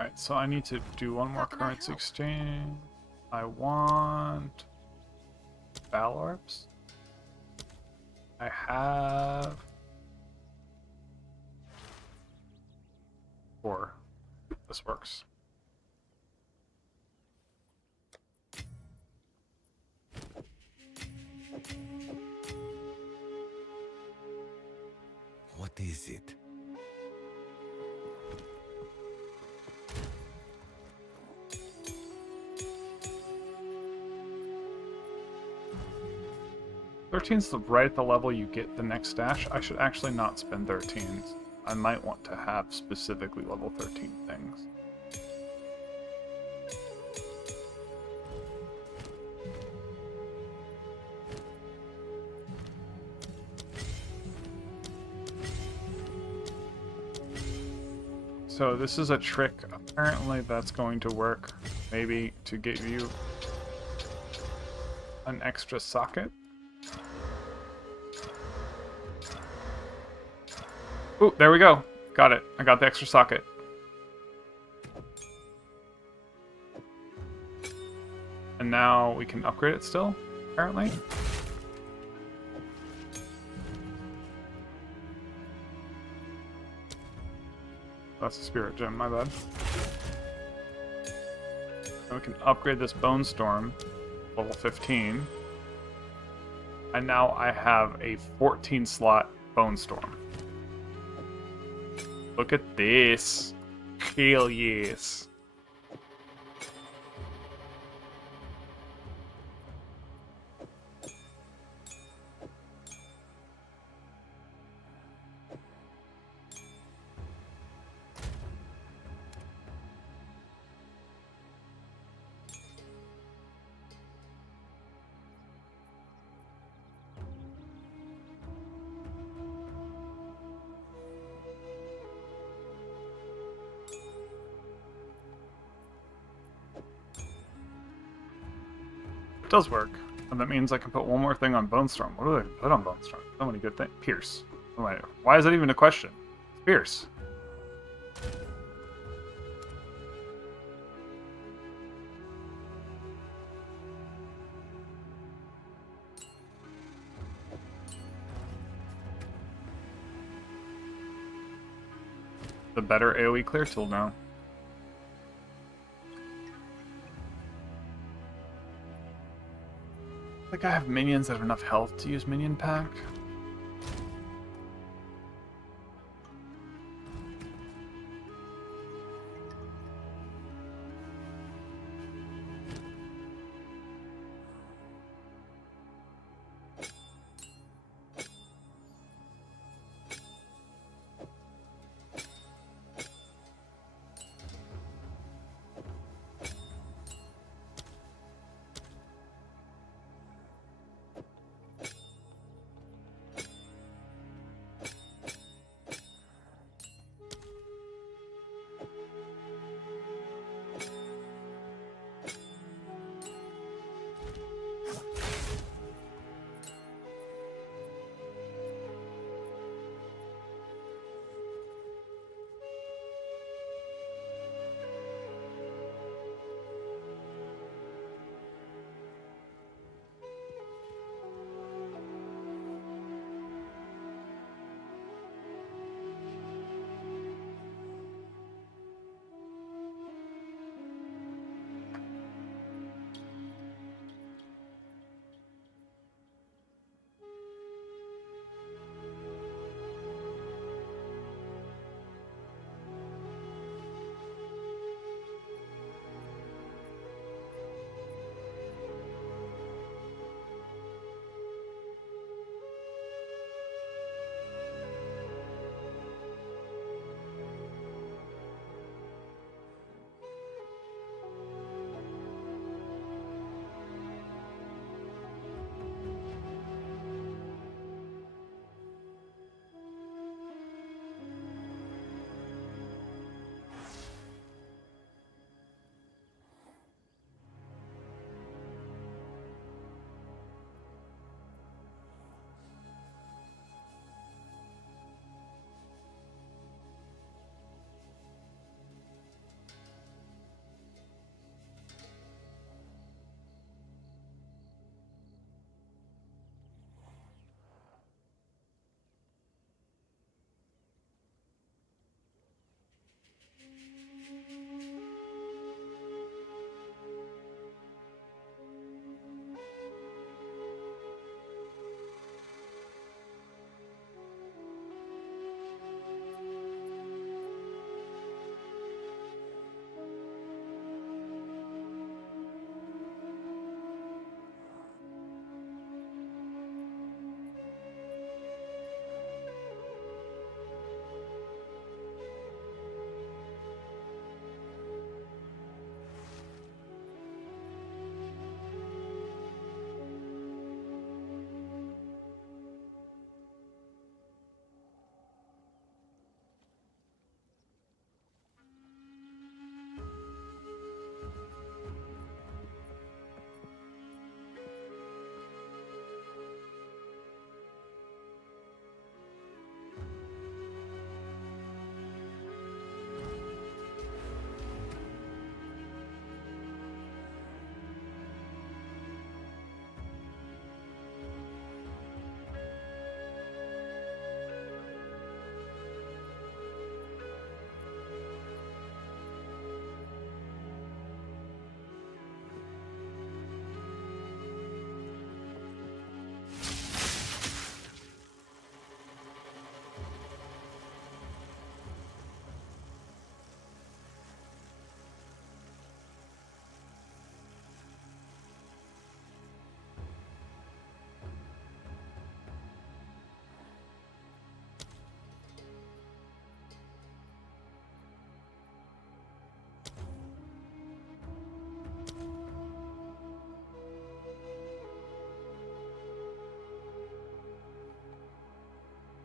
Alright, so I need to do one more currency exchange. I want battle orbs. I have 4. This works. What is it? Thirteen's the right at the level you get the next dash. I should actually not spend 13s. I might want to have specifically level 13 things. So this is a trick. Apparently that's going to work. Maybe to give you an extra socket. Ooh, there we go. Got it. I got the extra socket. And now we can upgrade it still, apparently. That's a spirit gem, my bad. And we can upgrade this Bone Storm, level 15. And now I have a 14 slot Bone Storm. Look at this. Hell yes. Does work. And that means I can put one more thing on Bone Storm. What do I put on Bone Storm? So many good things. Pierce. Why is that even a question? It's Pierce. The better AoE clear tool now. Like I have minions that have enough health to use minion pack.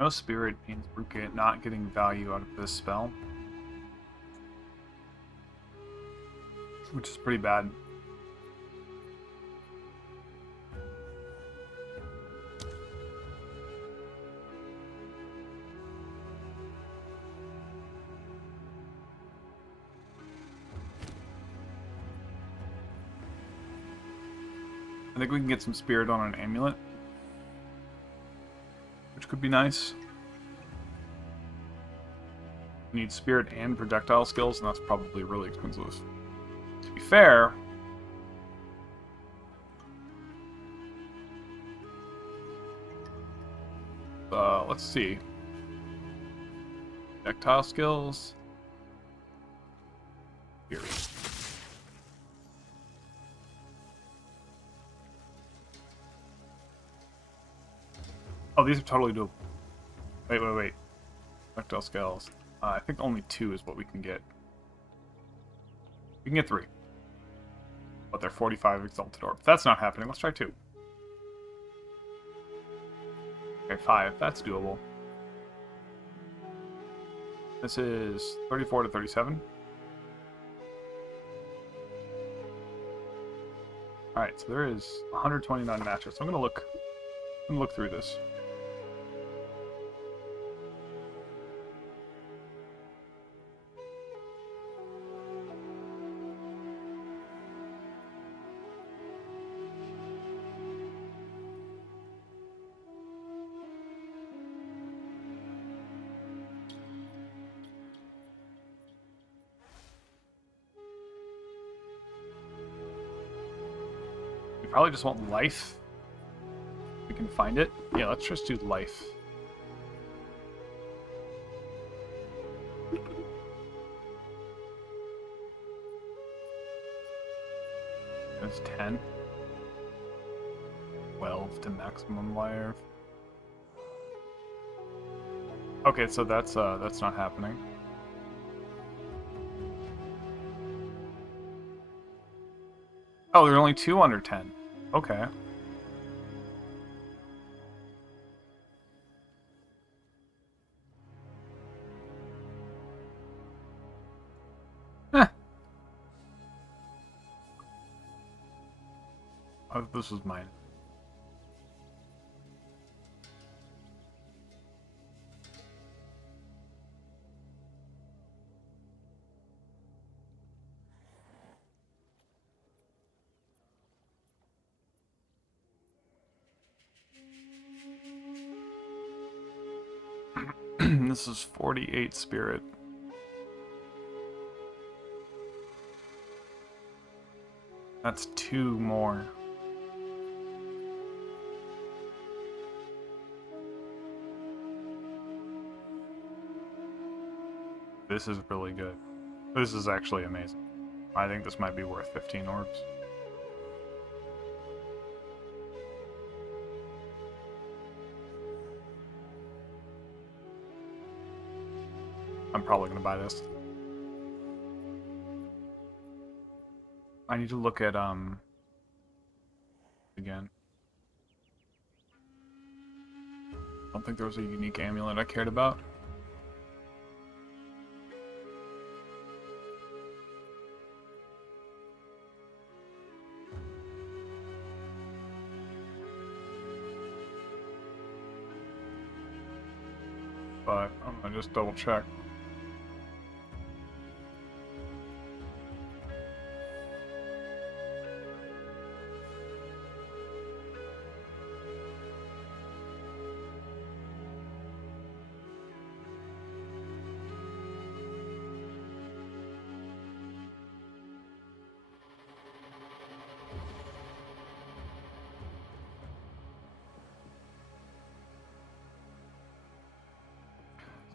No spirit means we're not getting value out of this spell, which is pretty bad. I think we can get some spirit on an amulet, which could be nice. We need spirit and projectile skills, and that's probably really expensive. To be fair, let's see. Projectile skills. Here. Oh, these are totally doable. Wait. Projectile skills. I think only 2 is what we can get. We can get 3. But they're 45 Exalted Orb. That's not happening. Let's try 2. Okay, 5. That's doable. This is 34 to 37. Alright, so there is 129 matches. So I'm gonna look through this. Probably just want life. We can find it. Yeah, let's just do life. That's 10. 12 to maximum life. Okay, so that's not happening. Oh, there are only 2 under 10. Okay. Heh. Oh, this was mine. This is 48 spirit. That's 2 more. This is really good. This is actually amazing. I think this might be worth 15 orbs. I'm probably going to buy this. I need to look at, again. I don't think there was a unique amulet I cared about. But I'm going to just double check.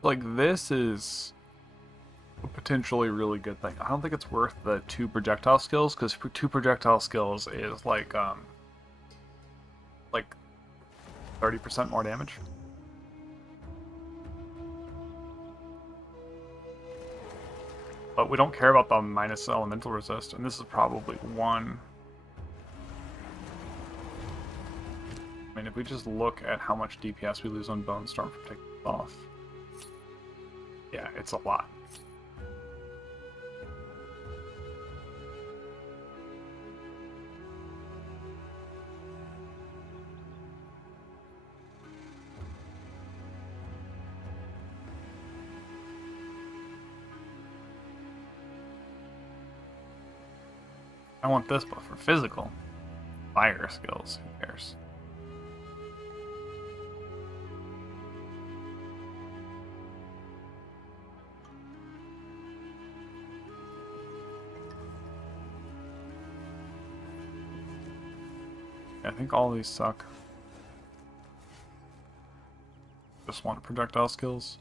Like, this is a potentially really good thing. I don't think it's worth the 2 projectile skills, because 2 projectile skills is like 30% more damage. But we don't care about the minus elemental resist, and this is probably 1. I mean, if we just look at how much DPS we lose on Bone Storm from taking off. Yeah, it's a lot. I want this, but for physical. Fire skills, who cares? I think all these suck. Just want projectile skills.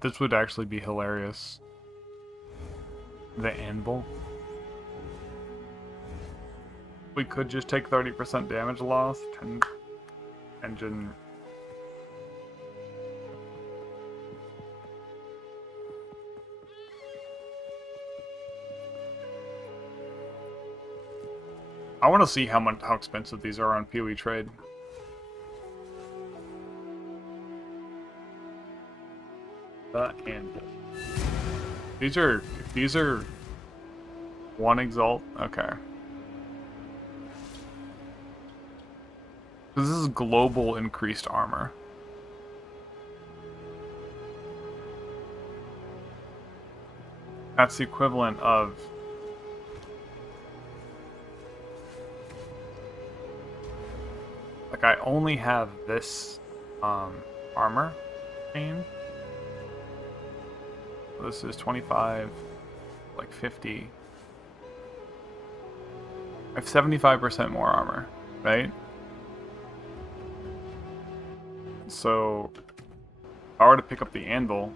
This would actually be hilarious. The anvil. We could just take 30% damage loss. Engine. I want to see how expensive these are on PoE trade. The anvil. These are one exalt. Okay. This is global increased armor. That's the equivalent of like I only have this armor chain. This is 25, like 50. I have 75% more armor, right? So, if I were to pick up the anvil,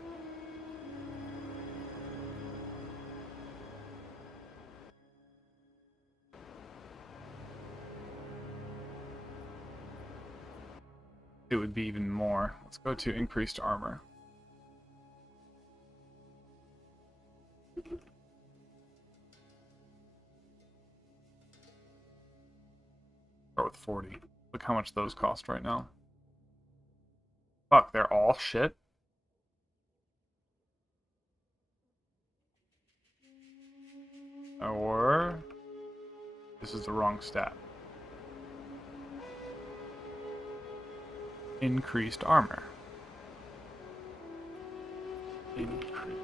it would be even more. Let's go to increased armor. Start with 40. Look how much those cost right now. Fuck, they're all shit. Or this is the wrong stat. Increased armor. Increased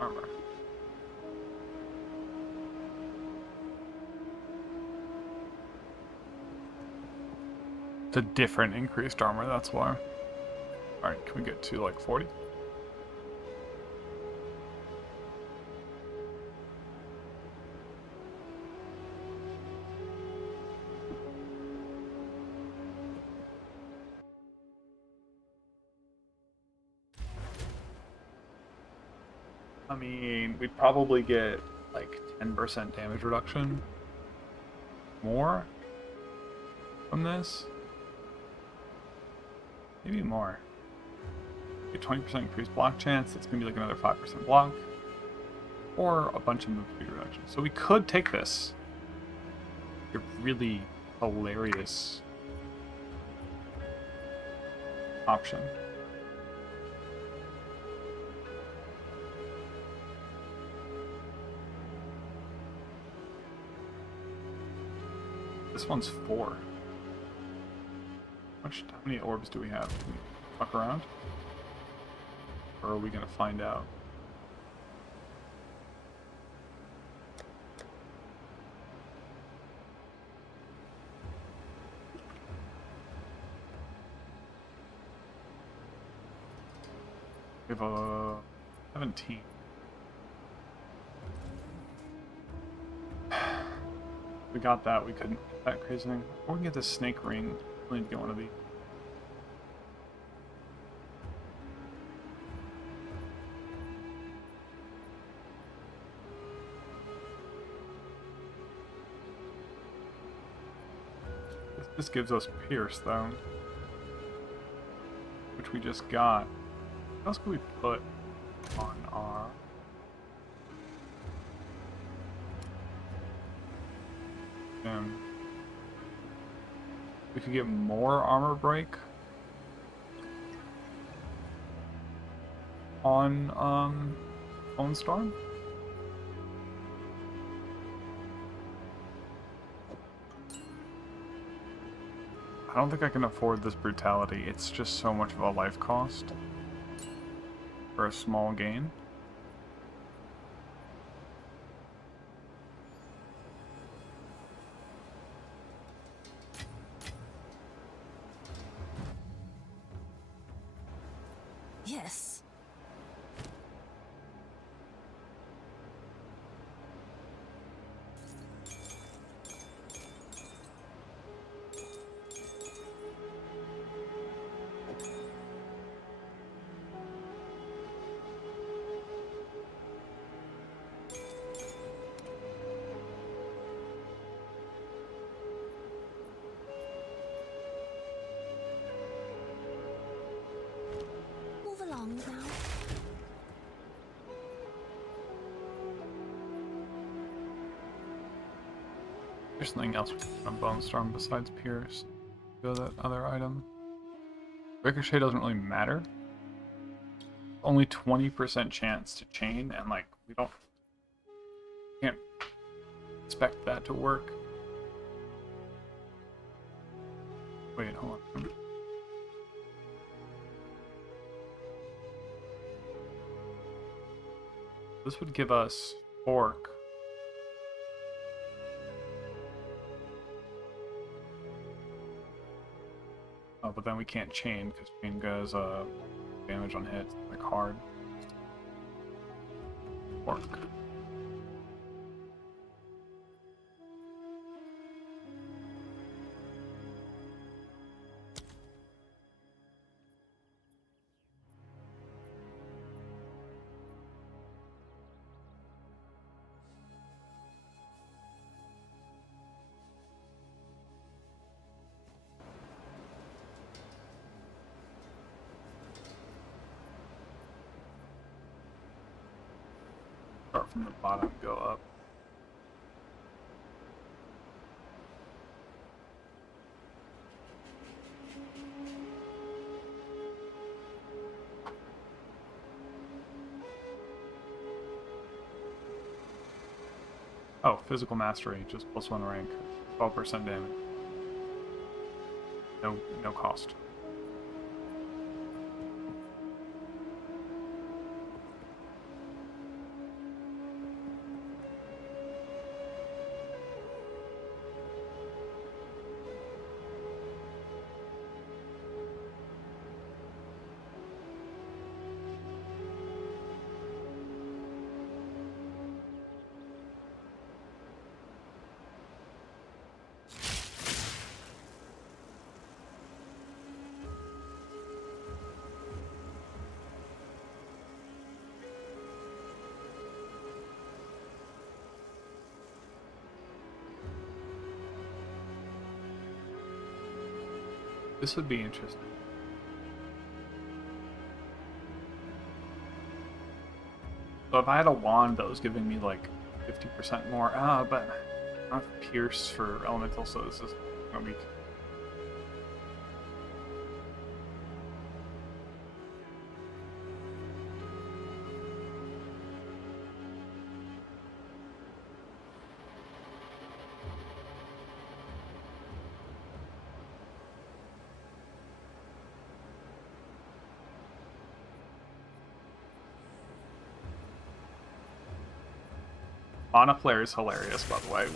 armor. It's a different increased armor, that's why. Alright, can we get to like 40? I mean, we'd probably get like 10% damage reduction more from this. Maybe more. Get 20% increased block chance. It's gonna be like another 5% block. Or a bunch of move speed reduction. So we could take this. A really hilarious option. This one's 4. How many orbs do we have? Can we fuck around? Or are we gonna find out? We have a 17. We got that, we couldn't get that crazy thing. Or we can get this snake ring. We need to get one of these. This gives us pierce though. we just got. What else could we put on our... we could get more armor break on Bone Storm. I don't think I can afford this brutality. It's just so much of a life cost for a small gain. Yes. Move along now. There's something else on Bone Storm besides Pierce. Go that other item. Ricochet doesn't really matter. Only 20% chance to chain, and like we can't expect that to work. Wait, hold on. This would give us Fork. Oh, but then we can't chain because chain goes damage on hits, like hard. Fork. Start from the bottom, go up. Oh, physical mastery, just +1 rank, 12% damage. No cost. This would be interesting. So if I had a wand that was giving me like 50% more, but I don't have Pierce for Elemental, so this is gonna be... Mana Flare is hilarious, by the way,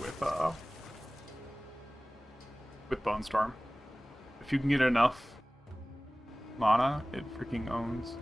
with Bone Storm. If you can get enough mana, it freaking owns.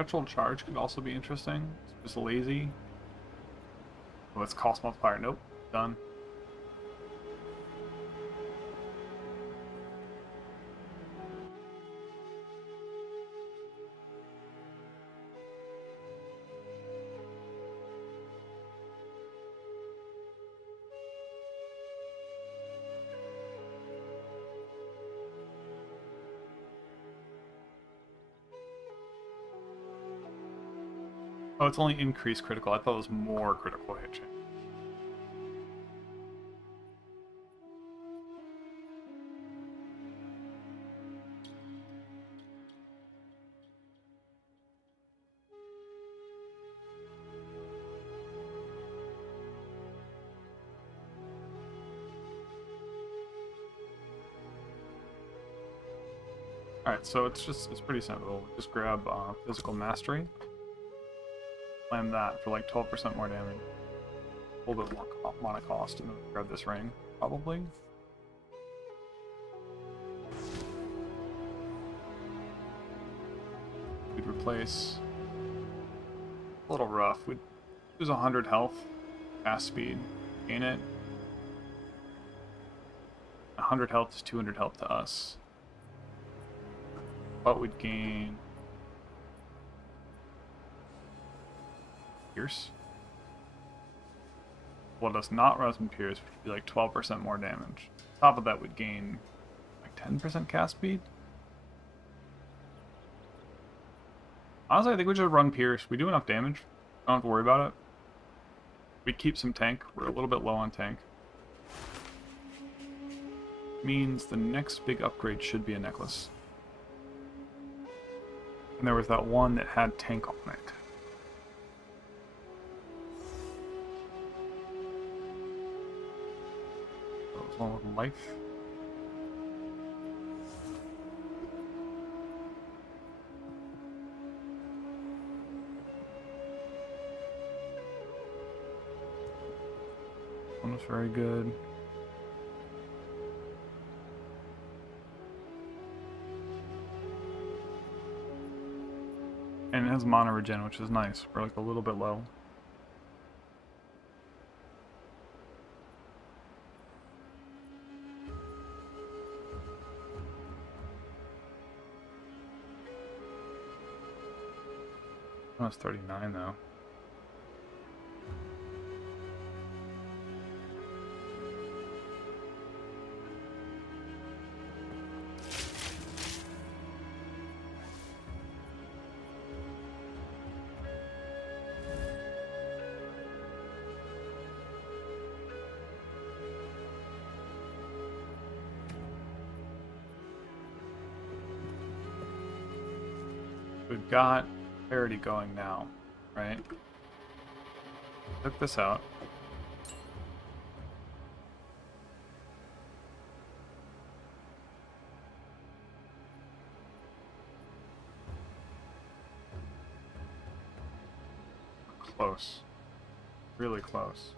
Perpetual charge could also be interesting. It's just lazy. Oh, it's cost multiplier. Nope. Done. Oh, it's only increased critical. I thought it was more critical hit chance. Alright, so it's pretty simple. Just grab physical mastery. Slam that for like 12% more damage. A little bit more mana cost, and then grab this ring, probably. We'd replace. A little rough. We'd use 100 health, fast speed, gain it. 100 health is 200 health to us. But we'd gain Pierce. Well, it does not Rosin Pierce, which would be like 12% more damage. On top of that, we'd gain like 10% cast speed. Honestly, I think we should run Pierce. We do enough damage. Don't have to worry about it. We keep some tank. We're a little bit low on tank. Means the next big upgrade should be a necklace. And there was that one that had tank on it. That was one with life. One was very good. And it has mana regen, which is nice. We're like a little bit low. Oh, it's 39 though. We've got parity going now, right? Took this out. Close. Really close.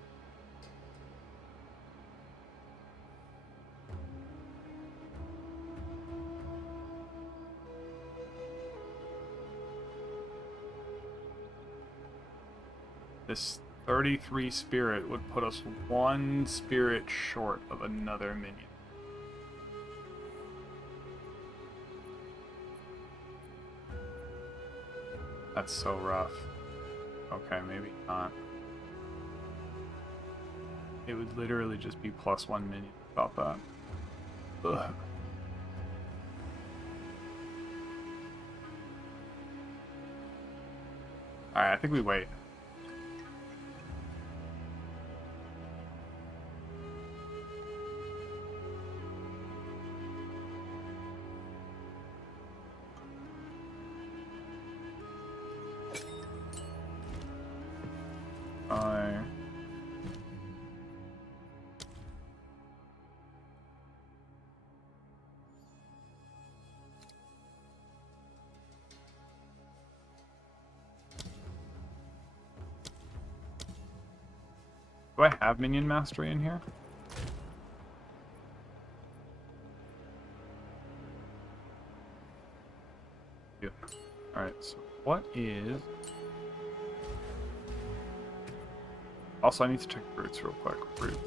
This 33 spirit would put us one spirit short of another minion. That's so rough. Okay, maybe not. It would literally just be +1 minion about that. Ugh. Alright, I think we wait. Do I have minion mastery in here? Yeah. Alright, so What is... Also, I need to check roots real quick. Root.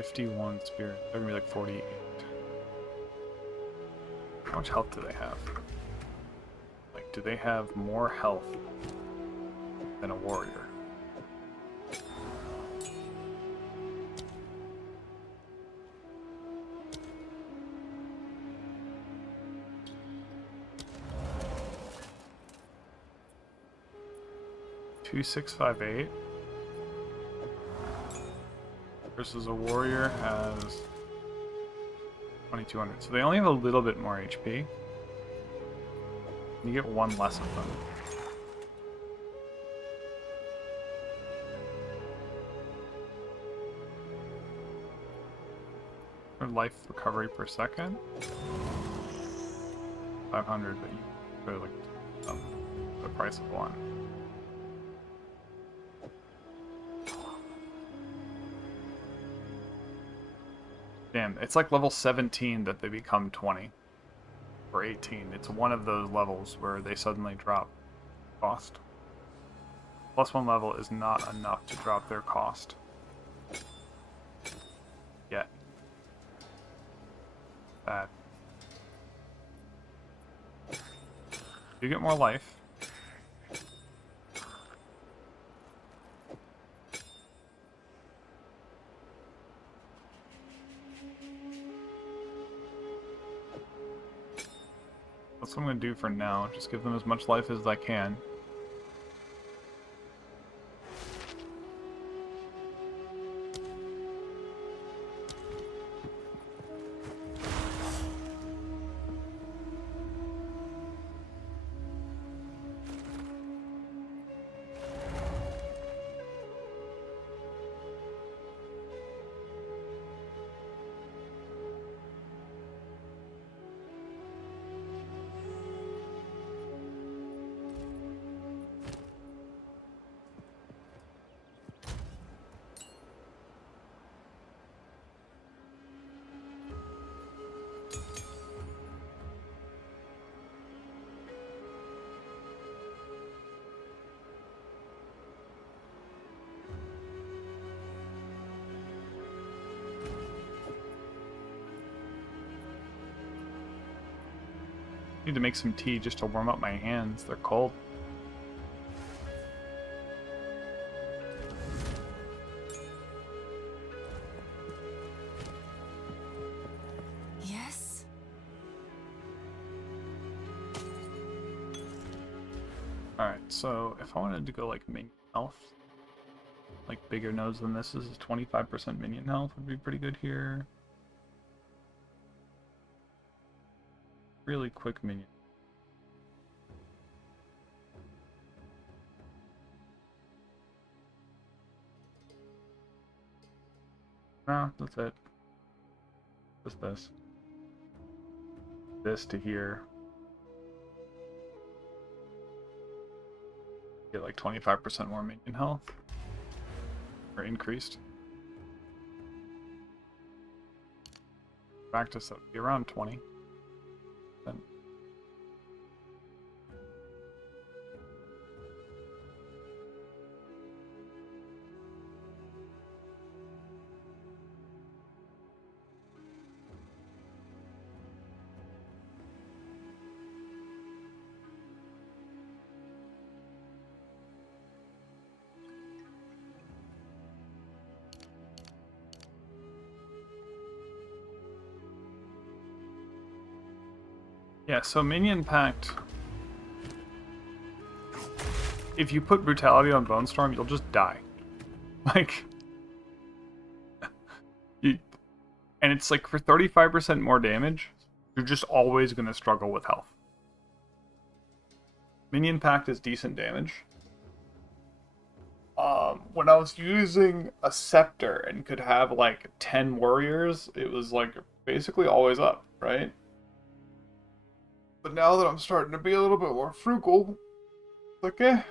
$51 spirit. They're gonna be like 48. How much health do they have? Like, do they have more health than a warrior? $2,658 versus a warrior has 2,200. So they only have a little bit more HP. You get one less of them. Their life recovery per second. 500, but you go like the price of one. Damn, it's like level 17 that they become 20. Or 18. It's one of those levels where they suddenly drop cost. Plus one level is not enough to drop their cost. Yet. Bad. You get more life. That's what I'm going to do for now. Just give them as much life as I can. Need to make some tea just to warm up my hands. They're cold. Yes. Alright, so if I wanted to go like minion health, like bigger nose than this is 25% minion health would be pretty good here. Really quick minion. No, that's it. Just this. This to here. Get like 25% more minion health. Or increased. Practice that would be around 20. Then. Yeah, so Minion Pact, if you put Brutality on Bone Storm, you'll just die. Like, and it's like for 35% more damage, you're just always going to struggle with health. Minion Pact is decent damage. When I was using a Scepter and could have like 10 warriors, it was like basically always up, right? But now that I'm starting to be a little bit more frugal, it's like, eh.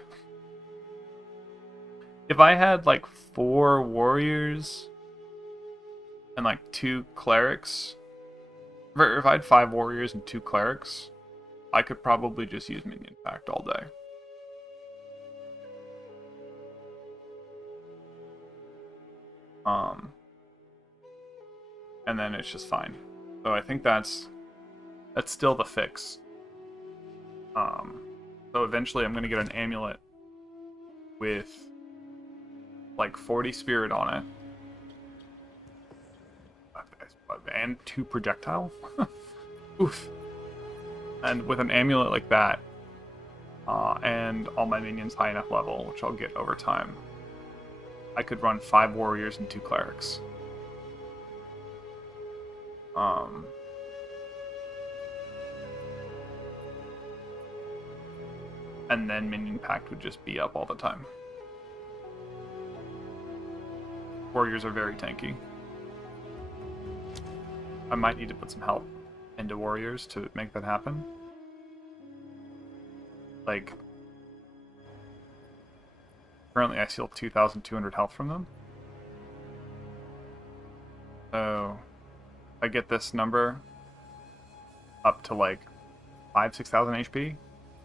If I had like 4 warriors and like 2 clerics. If I had 5 warriors and 2 clerics, I could probably just use minion pact all day. And then it's just fine. So I think that's still the fix. So eventually I'm gonna get an amulet with like 40 spirit on it. And 2 projectile. Oof. And with an amulet like that, and all my minions high enough level, which I'll get over time, I could run 5 warriors and 2 clerics. And then minion pact would just be up all the time. Warriors are very tanky. I might need to put some help into warriors to make that happen. Like, currently I steal 2,200 health from them. So, if I get this number up to like 6,000 HP,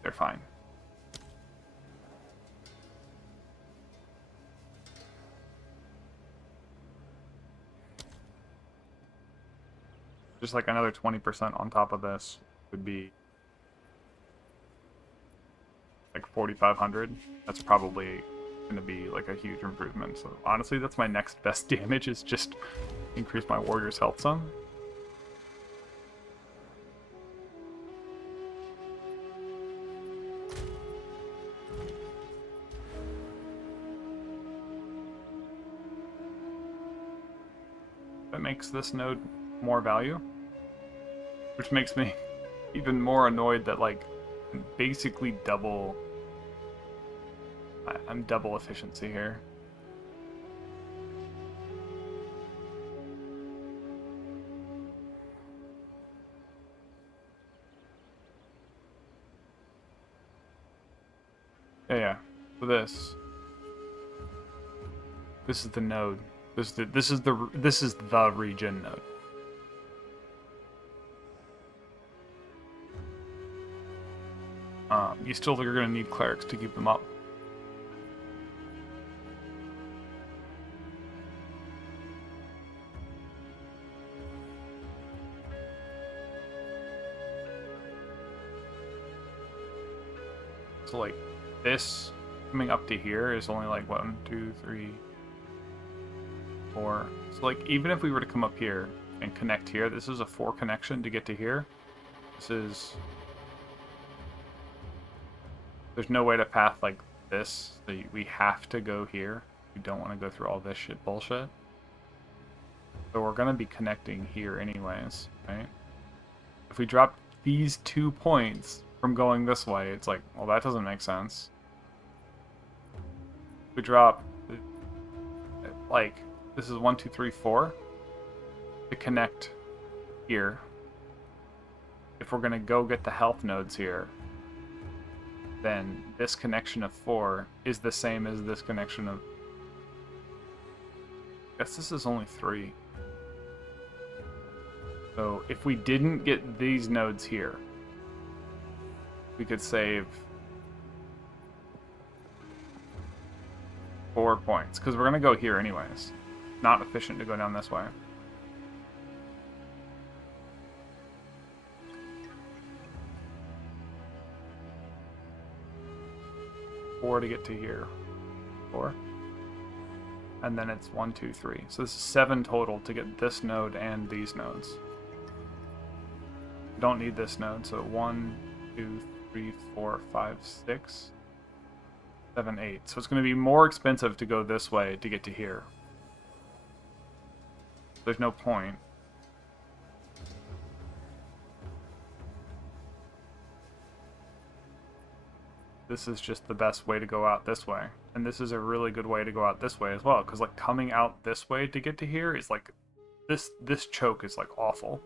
they're fine. Just like another 20% on top of this would be like 4,500. That's probably going to be like a huge improvement. So honestly, that's my next best damage, is just increase my warrior's health some. That makes this node more value, which makes me even more annoyed that like I'm basically double. I'm double efficiency here. Yeah. So this is the node. This is the regen node. You still are going to need clerics to keep them up. So like this coming up to here is only like 1, 2, 3, 4. So like even if we were to come up here and connect here, this is a 4 connection to get to here. There's no way to path like this. So we have to go here. We don't want to go through all this bullshit. So we're gonna be connecting here anyways, right? If we drop these 2 points from going this way, it's like, well, that doesn't make sense. We drop like this is 1, 2, 3, 4 to connect here. If we're gonna go get the health nodes here, then this connection of 4 is the same as this connection of... I guess this is only 3. So if we didn't get these nodes here, we could save 4 points, because we're going to go here anyways. Not efficient to go down this way. Four to get to here. 4. And then it's 1, 2, 3. So this is 7 total to get this node and these nodes. We don't need this node, so 1, 2, 3, 4, 5, 6, 7, 8. So it's going to be more expensive to go this way to get to here. There's no point. This is just the best way to go out this way. And this is a really good way to go out this way as well. Because like coming out this way to get to here is like... This choke is like awful.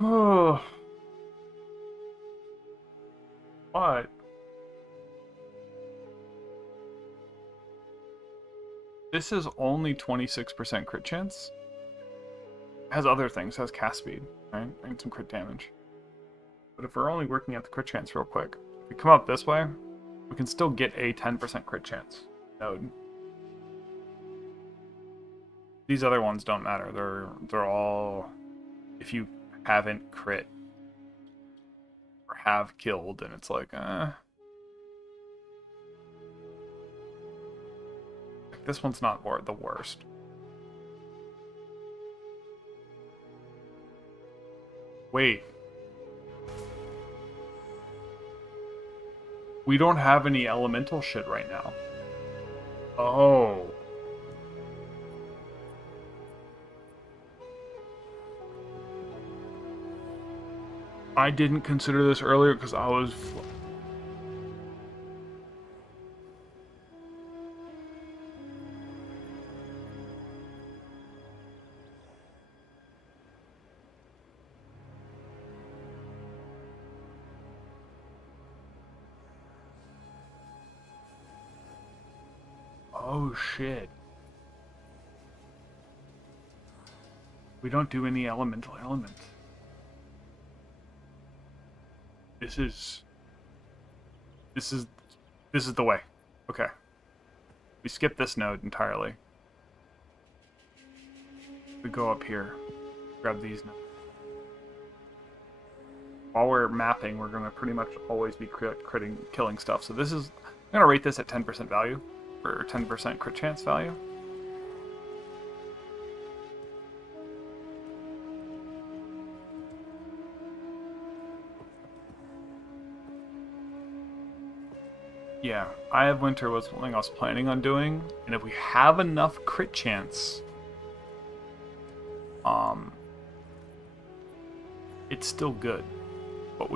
Oh. What? This is only 26% crit chance. It has other things. It has cast speed, right? And some crit damage. But if we're only working at the crit chance real quick, if we come up this way, we can still get a 10% crit chance node. These other ones don't matter. They're all, if you haven't crit or have killed, and it's like, this one's not the worst. Wait. We don't have any elemental shit right now. Oh. I didn't consider this earlier because I was... Oh shit. We don't do any elemental elements. This is the way. Okay. We skip this node entirely. We go up here. Grab these nodes. While we're mapping, we're gonna pretty much always be killing stuff. So this is, I'm gonna rate this at 10% value, or 10% crit chance value. Yeah, Eye of Winter was something I was planning on doing, and if we have enough crit chance, it's still good. But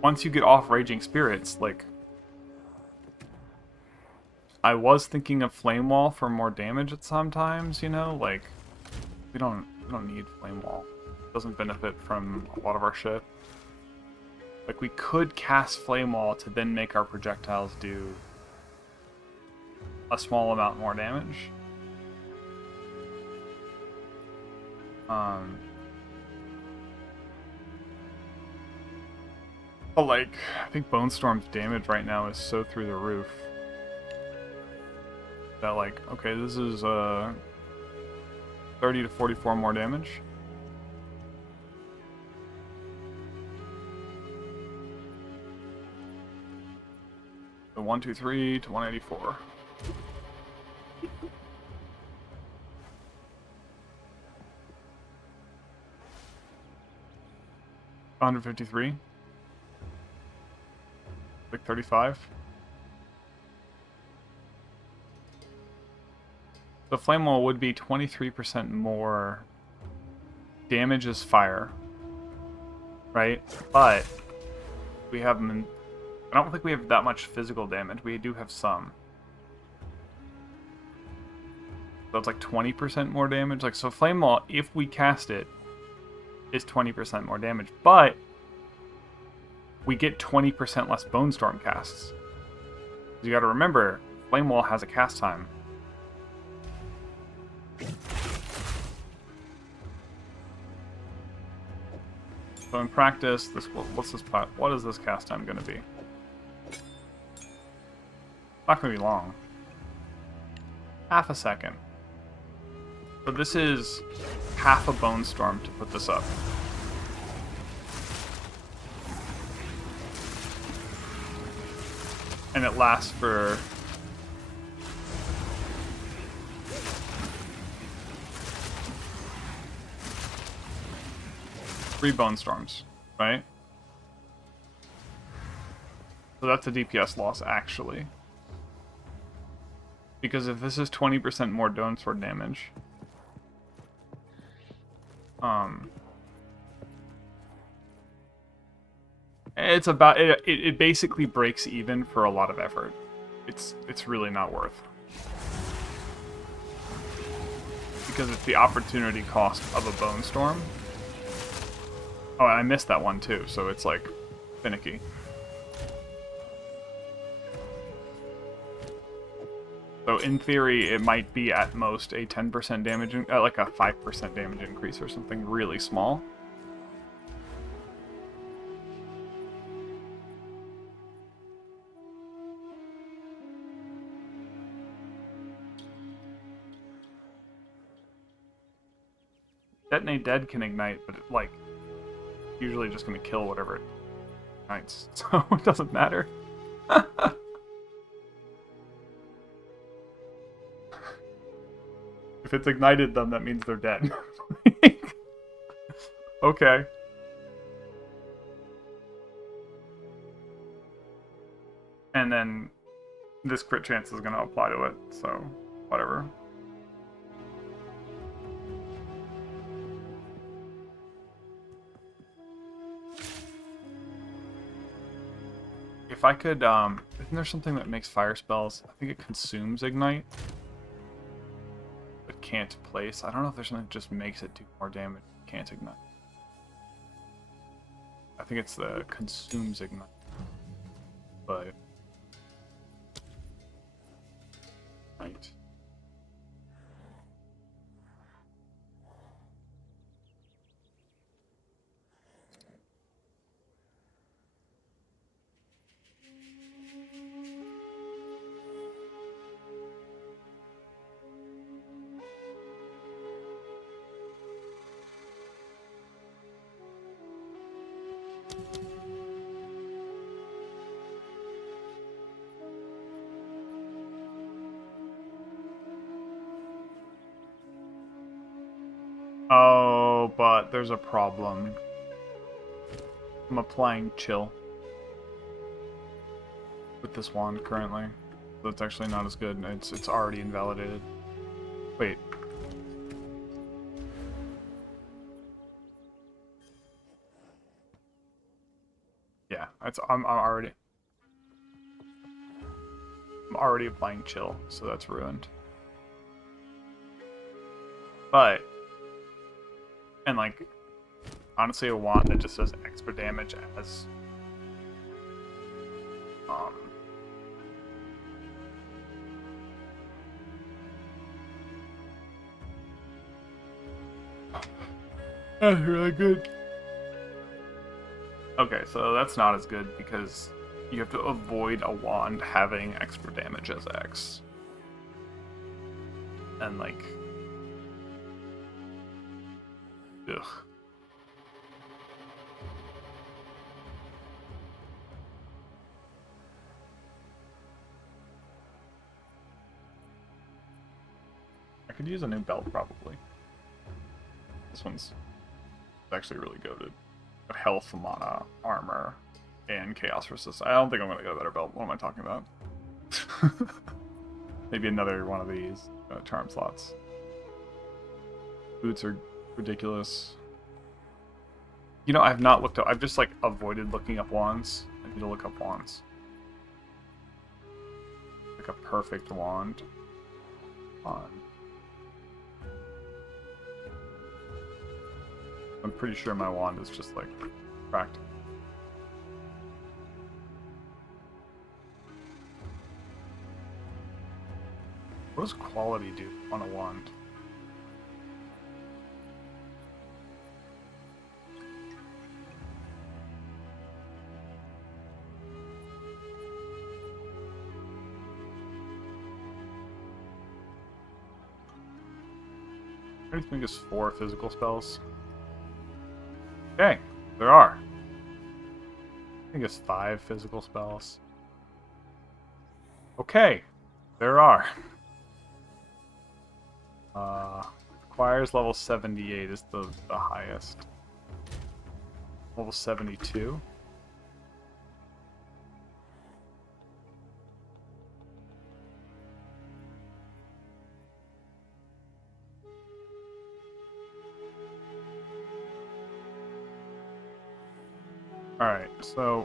once you get off Raging Spirits, like, I was thinking of Flame Wall for more damage at sometimes, you know, like, we don't need Flame Wall. It doesn't benefit from a lot of our shit. Like, we could cast Flame Wall to then make our projectiles do a small amount more damage. But, like, I think Bone Storm's damage right now is so through the roof that, like, okay, this is 30 to 44 more damage. So 123 to 184. $153. Like 35. The Flame Wall would be 23% more damage as fire, right? But we have, I don't think we have that much physical damage. We do have some. So it's like 20% more damage. Like, so Flame Wall, if we cast it, is 20% more damage, but we get 20% less Bone Storm casts. You gotta remember, Flame Wall has a cast time. So in practice, what is this cast time gonna be? Not gonna be long. Half a second. So this is half a Bone Storm to put this up. And it lasts for... three Bone Storms, right? So that's a DPS loss, actually. Because if this is 20% more Bone Sword damage... it's about it basically breaks even for a lot of effort. It's really not worth. Because it's the opportunity cost of a Bone Storm. Oh, and I missed that one too, so it's like finicky. So in theory, it might be at most a 10% damage, like a 5% damage increase or something really small. Detonate Dead can ignite, but it, like, usually just going to kill whatever it ignites, so it doesn't matter. If it's ignited them, that means they're dead. Okay. And then this crit chance is going to apply to it, so whatever. If I could, isn't there something that makes fire spells? I think it consumes ignite, but can't place. I don't know if there's something that just makes it do more damage, can't ignite. I think it's the consumes ignite, but right. Oh, but there's a problem. I'm applying chill with this wand currently. So it's actually not as good. It's already invalidated. Wait. Yeah, I'm already applying chill, so that's ruined. But and like honestly a wand that just does extra damage as that's really good. Okay, so that's not as good because you have to avoid a wand having extra damage as X. And like ugh. I could use a new belt probably. This one's actually really goated. But health, mana, armor, and chaos resist. I don't think I'm gonna get a better belt. What am I talking about? Maybe another one of these charm slots. Boots are ridiculous. You know, I've not looked up. I've just like avoided looking up wands. I need to look up wands. Like a perfect wand. On. I'm pretty sure my wand is just like cracked. What does quality do on a wand? I think it's 4 physical spells. Okay, there are. I think it's 5 physical spells. Okay, there are. Requires level 78 is the highest. Level 72. Alright, so,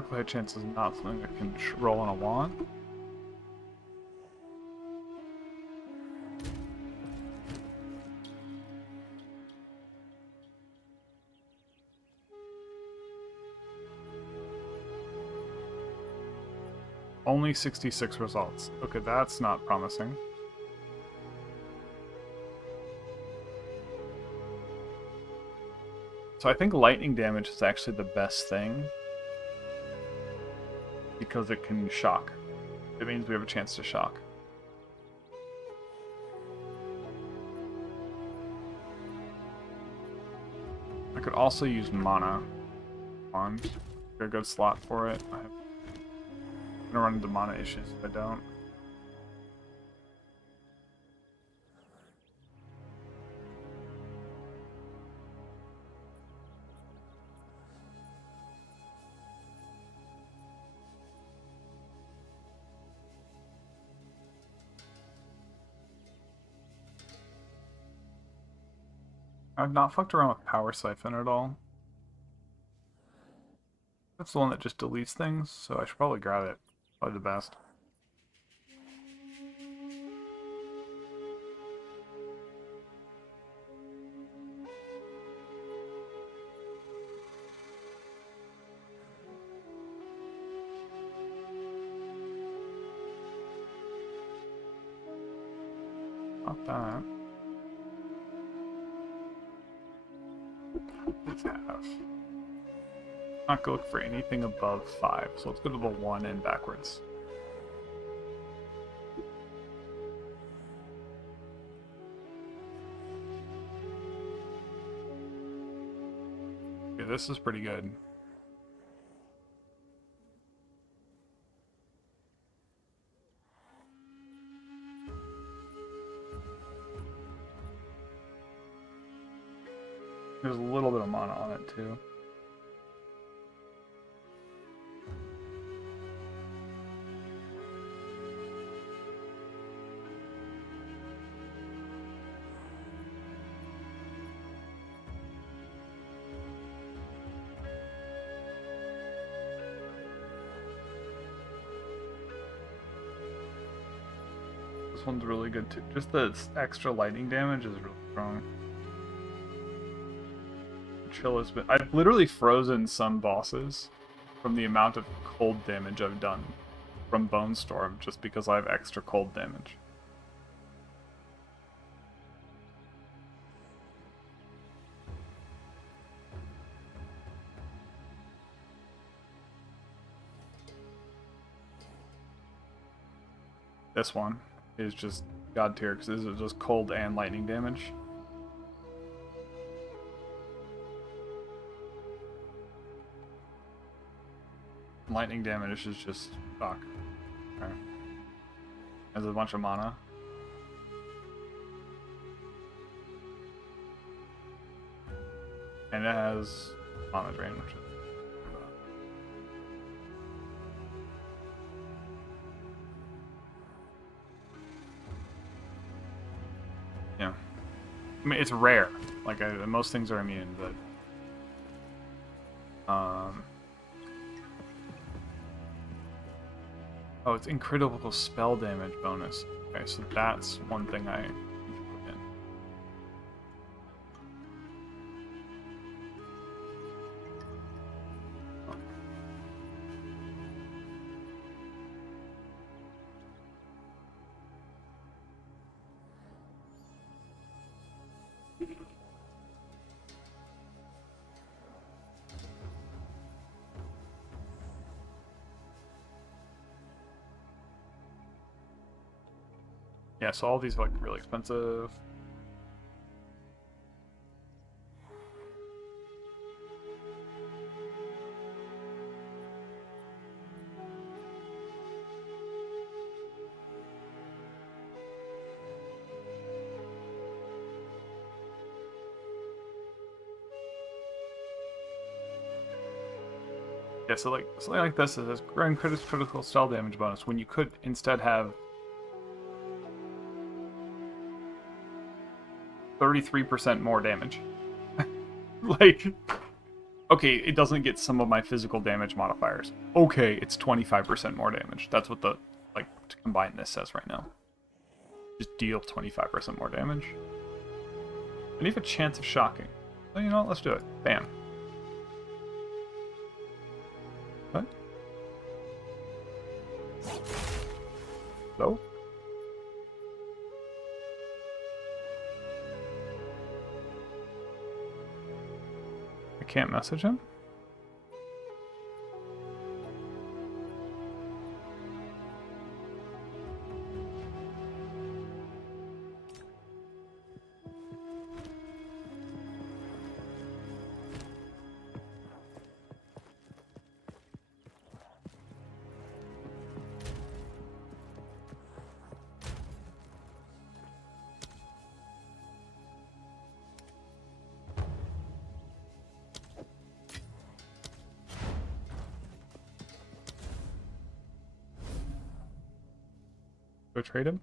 Critical hit chance is not something that can roll on a wand. Only 66 results. Okay, that's not promising. So I think lightning damage is actually the best thing because it can shock. It means we have a chance to shock. I could also use mana wand. Got a good slot for it. I'm gonna run into mana issues if I don't. I've not fucked around with Power Siphon at all. That's the one that just deletes things, so I should probably grab it. Probably the best. Not that. Let's have. Not go look for anything above 5, so let's go to the 1 and backwards. Okay, this is pretty good. There's a little bit of mana on it too. This one's really good too. Just the extra lightning damage is really strong. Chill has been. I've literally frozen some bosses from the amount of cold damage I've done from Bone Storm just because I have extra cold damage. This one is just god tier because this is just cold and lightning damage. Lightning damage is just fuck. Okay. Has a bunch of mana. And it has mana drain, which is yeah. I mean, it's rare. Like most things are immune, but oh, it's incredible spell damage bonus. Okay, so that's one thing I need to put in. Yeah, so all these are like really expensive. Yeah, so like something like this is growing critical spell damage bonus when you could instead have 33% more damage. Like, Okay, it doesn't get some of my physical damage modifiers. Okay, it's 25% more damage. That's what the, like, to combine this says right now. Just deal 25% more damage. And even a chance of shocking. Well, you know what? Let's do it. Bam. What? Hello? I can't message him? Go trade him?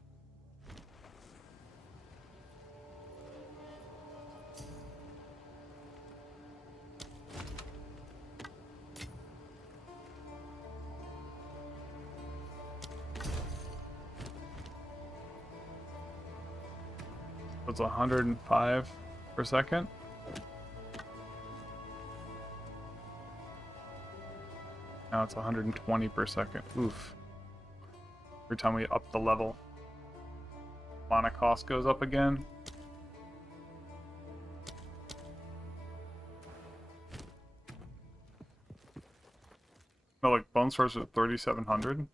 It's 105 per second. Now it's 120 per second. Oof. Every time we up the level, mana cost goes up again. No, like Bone Sorceress at 3,700.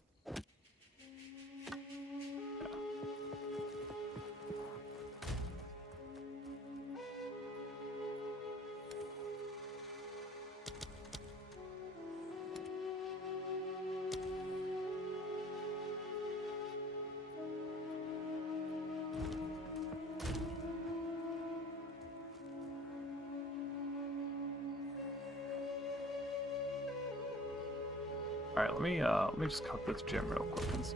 Alright, let me just cut this gym real quick and see.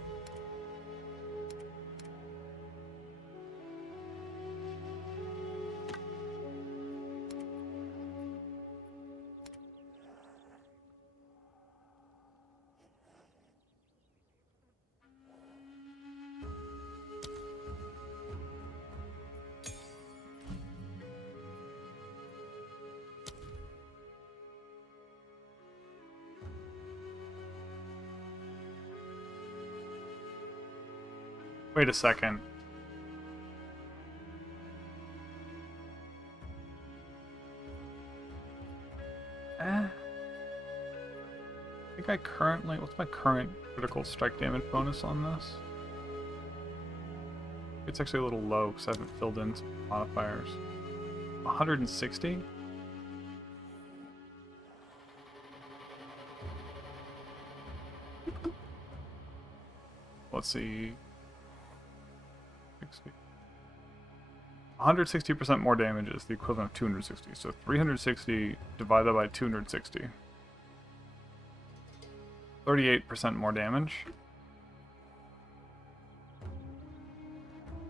Wait a second. I think I currently... What's my current critical strike damage bonus on this? It's actually a little low because I haven't filled in some modifiers. 160? Let's see... 160% more damage is the equivalent of 260. So 360 divided by 260. 38% more damage.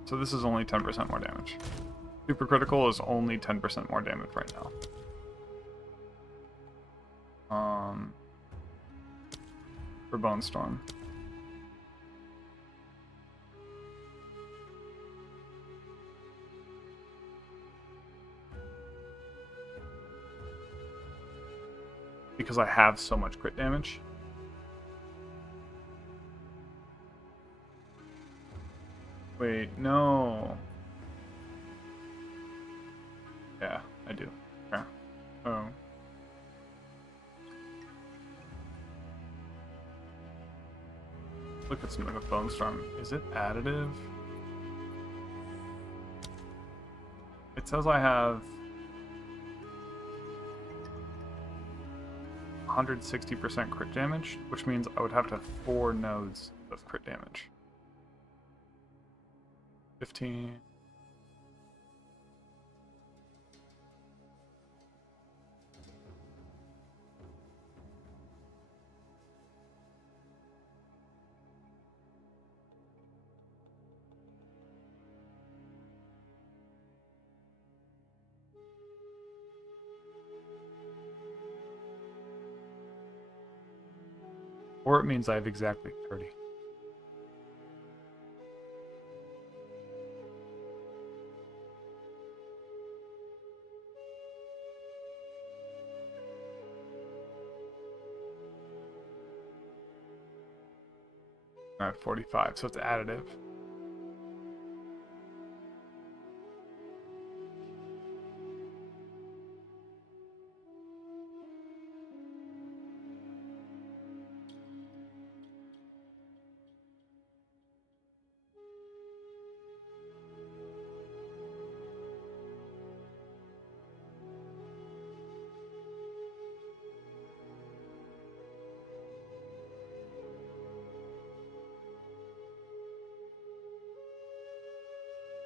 So this is only 10% more damage. Super critical is only 10% more damage right now. For Bone Storm. Because I have so much crit damage. Wait, no. Yeah, I do. Okay. Oh. Look at something with Bone Storm. Is it additive? It says I have 160% crit damage, which means I would have to have 4 nodes of crit damage. 15. Or it means I have exactly 30. I have 45, so it's additive.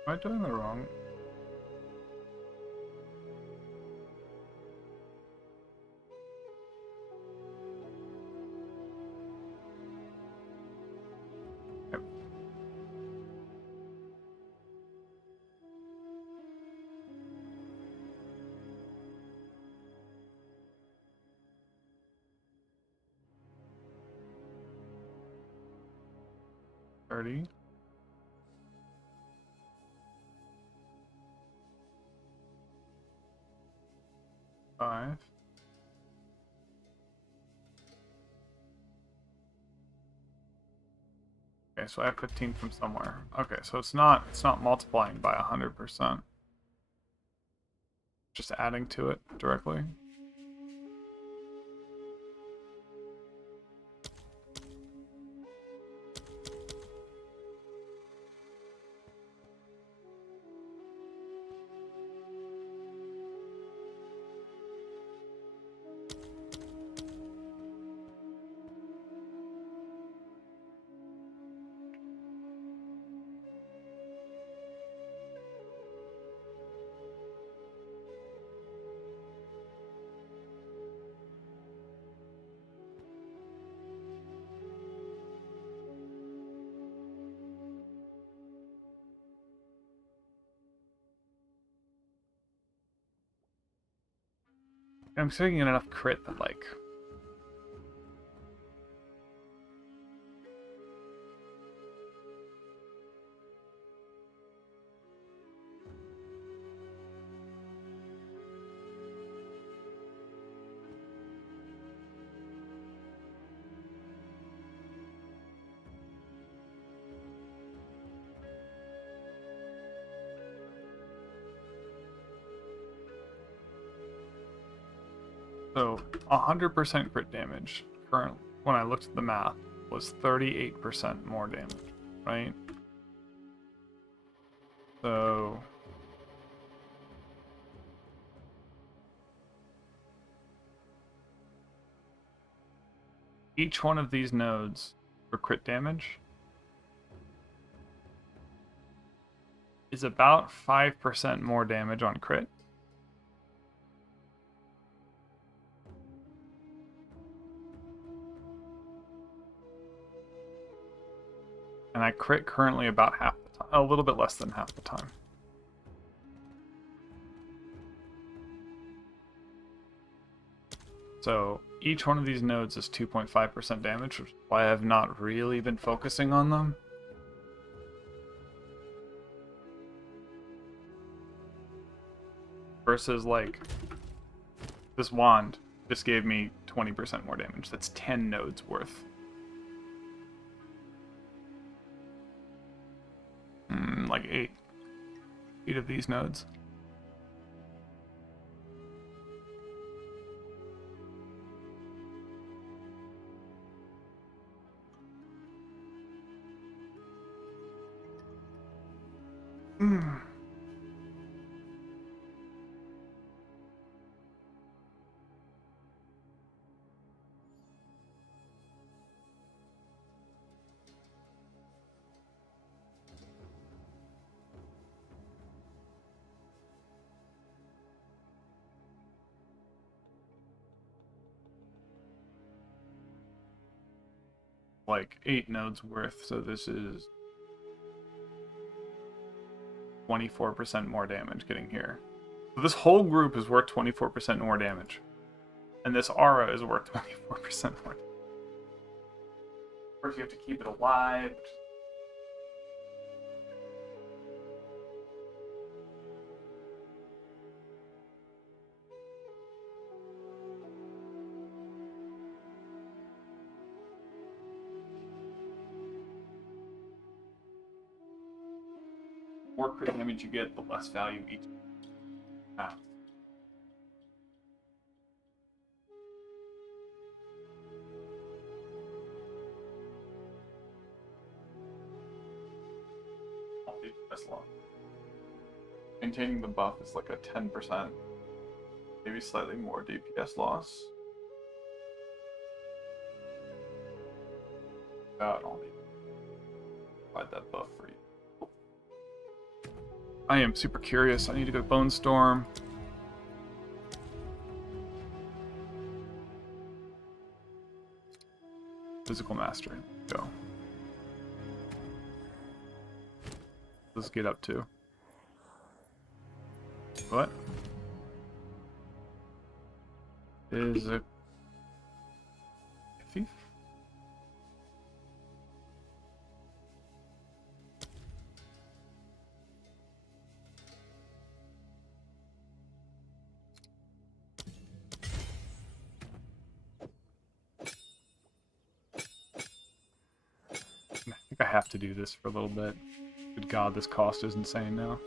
Am I doing the wrong? Yep. $30. $5. Okay, so I have 15 from somewhere. Okay, so it's not multiplying by 100%. Just adding to it directly. I'm taking enough crit that, like... So, 100% crit damage, current, when I looked at the math, was 38% more damage, right? So... each one of these nodes for crit damage is about 5% more damage on crit. And I crit currently about half the time, a little bit less than half the time. So each one of these nodes is 2.5% damage, which is why I have not really been focusing on them. Versus, like, this wand just gave me 20% more damage. That's 10 nodes worth. Like 8 of these nodes. Like 8 nodes worth, so this is 24% more damage getting here. So this whole group is worth 24% more damage. And this aura is worth 24% more. if you have to keep it alive. The more crit damage you get, the less value each has. That's long. Maintaining the buff is like a 10%, maybe slightly more DPS loss. I'll need to provide that buff for you. I am super curious. I need to go Bone Storm. Physical Mastery. Go. Let's get up to. What? Is it thief? I think I have to do this for a little bit. Good God, this cost is insane now.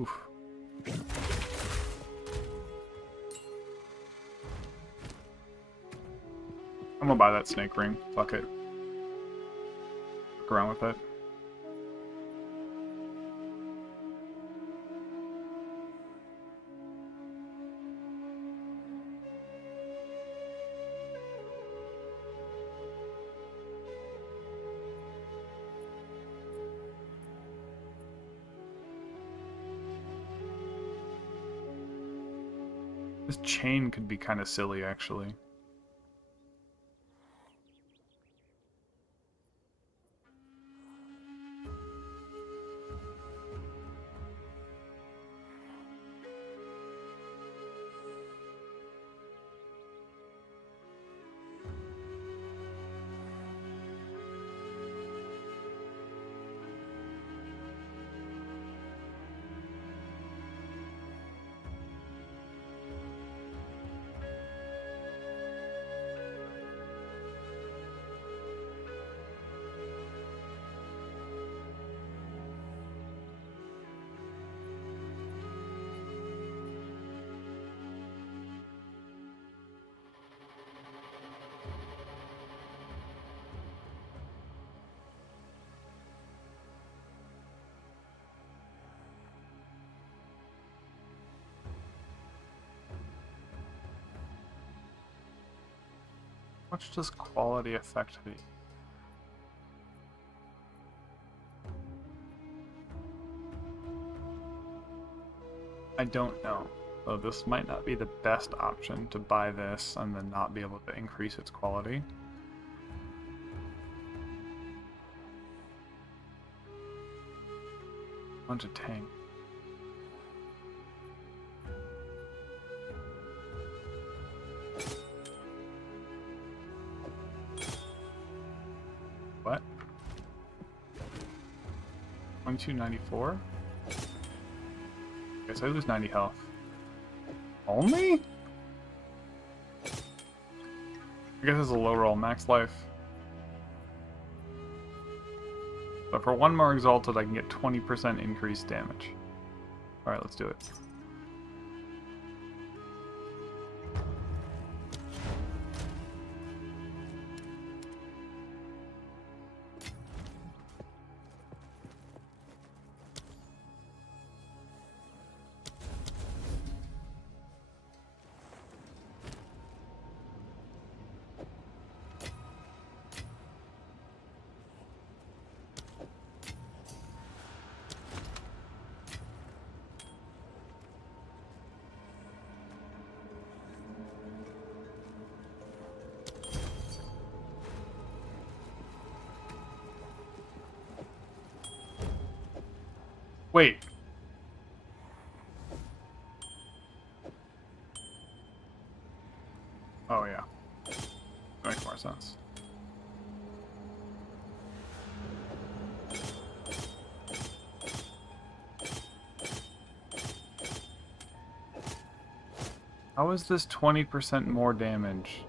Oof. I'm gonna buy that snake ring. Fuck it. Fuck around with it. This chain could be kind of silly, actually. How much does quality affect me? I don't know. So this might not be the best option to buy this and then not be able to increase its quality. Bunch of tank. What? 2294? Guess I lose 90 health. Only? I guess it's a low roll, max life. But for one more exalted, I can get 20% increased damage. Alright, let's do it. Wait. Oh yeah. Makes more sense. How is this 20% more damage?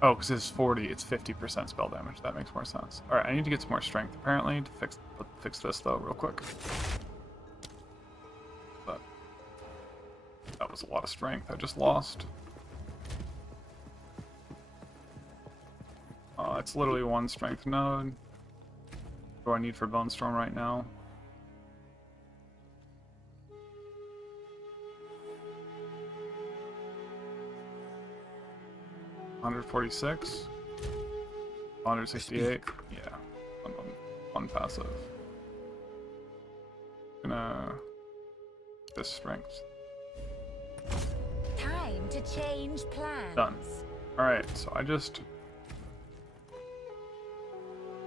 Oh, because it's 40, it's 50% spell damage. That makes more sense. Alright, I need to get some more strength, apparently, to fix this, though, real quick. But that was a lot of strength I just lost. It's literally one strength node. What do I need for Bone Storm right now? $146, $168. Yeah, one passive. Gonna this strength. Time to change plans. Done. All right, so I just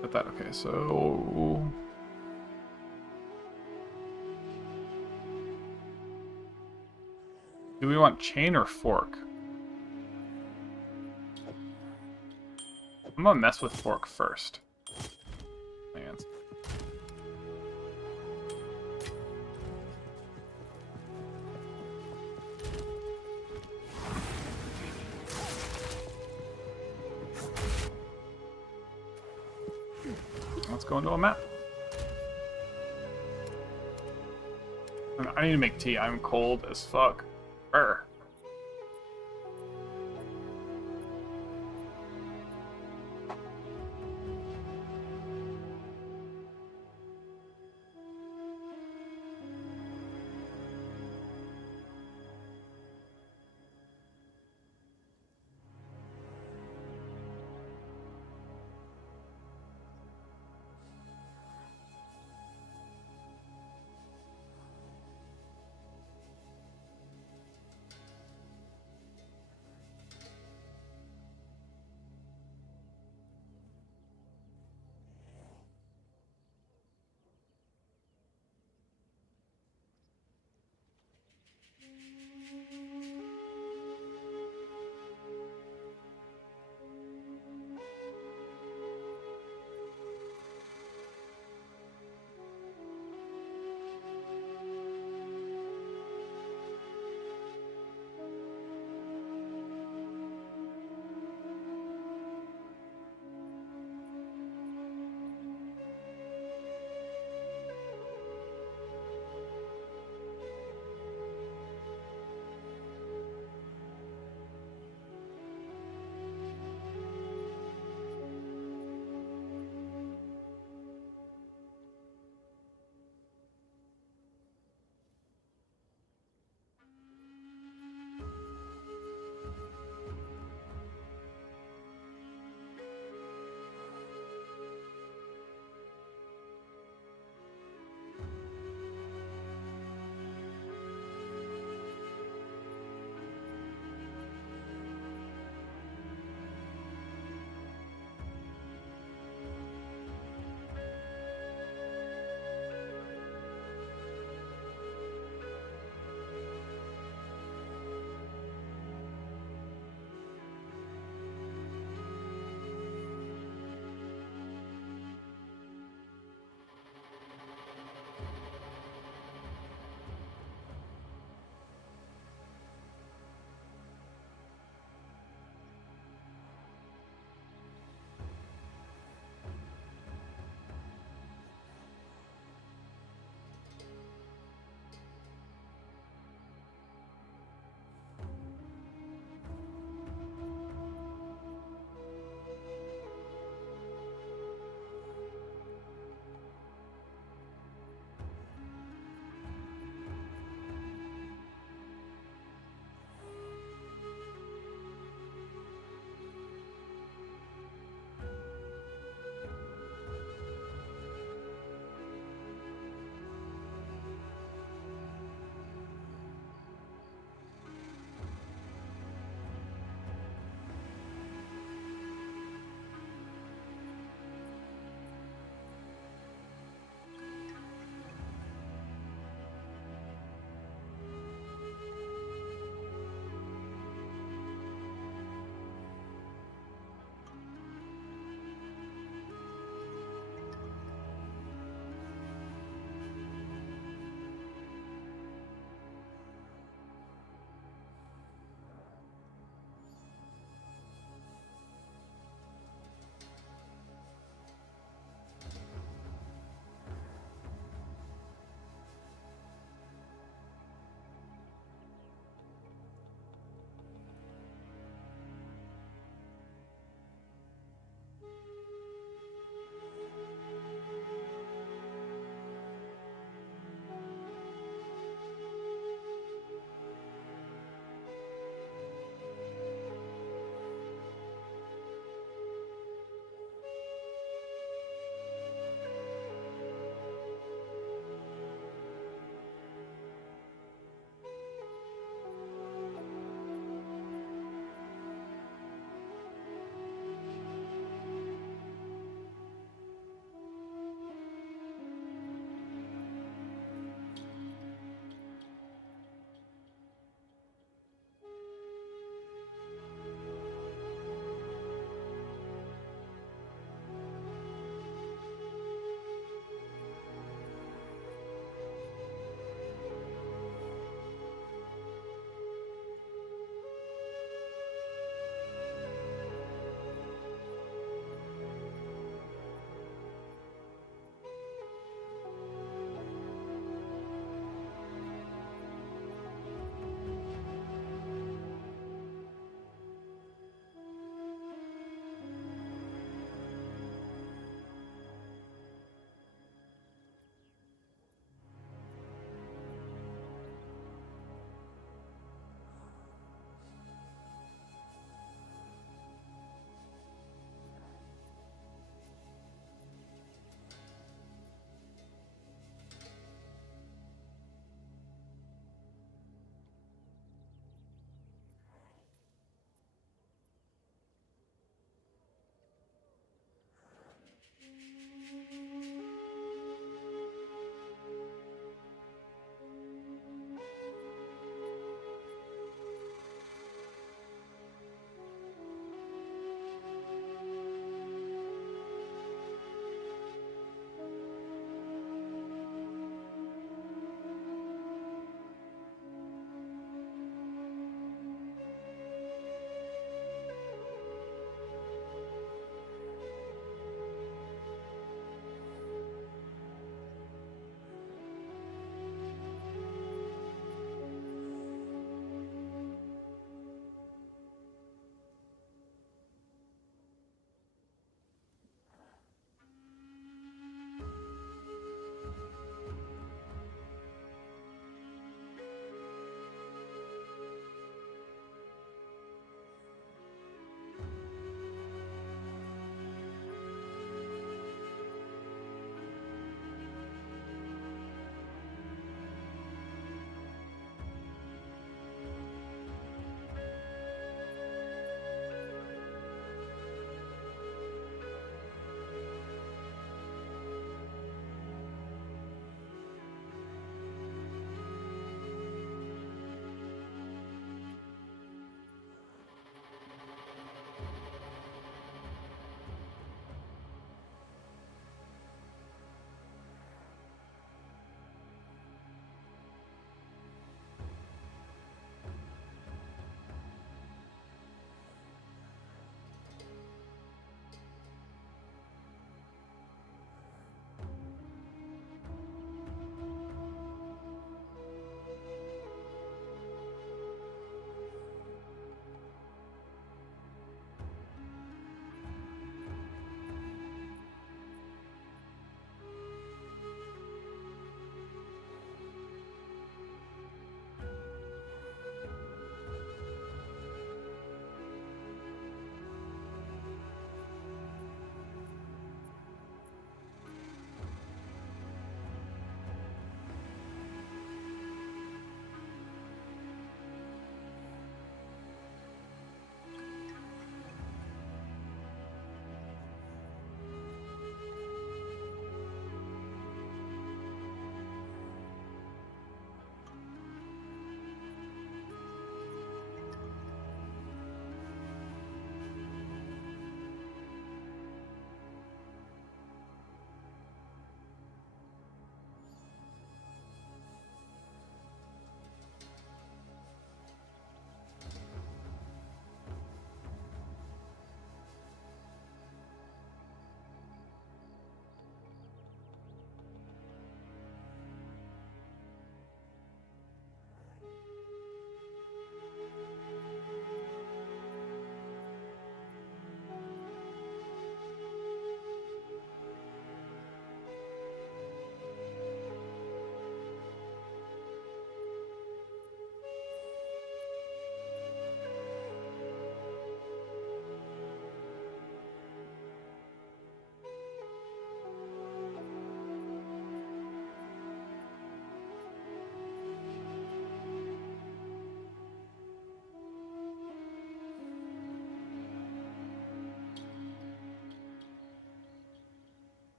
put that. Okay, so do we want chain or fork? I'm gonna mess with fork first. Man. Let's go into a map. I need to make tea. I'm cold as fuck. Brr.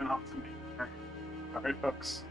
And off to me. Alright, folks.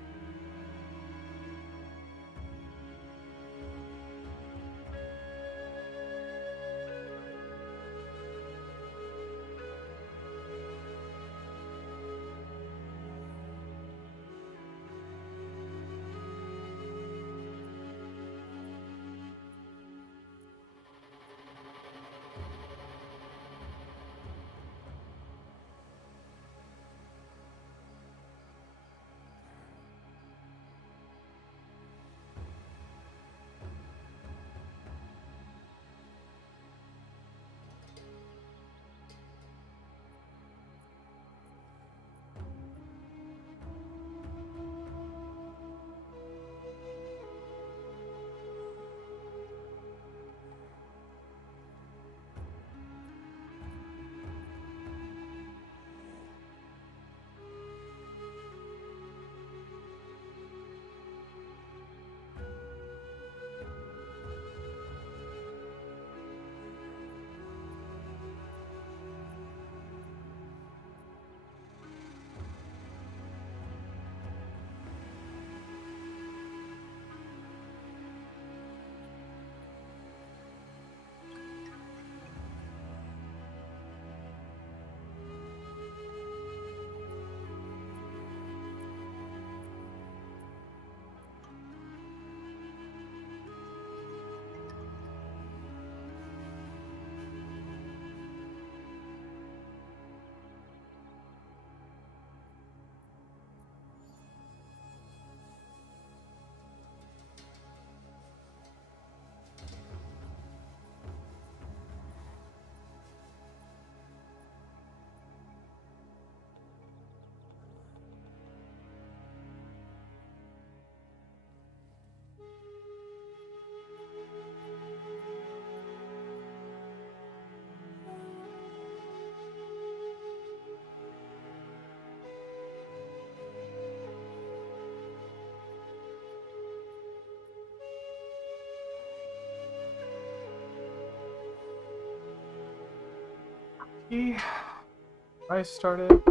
I started.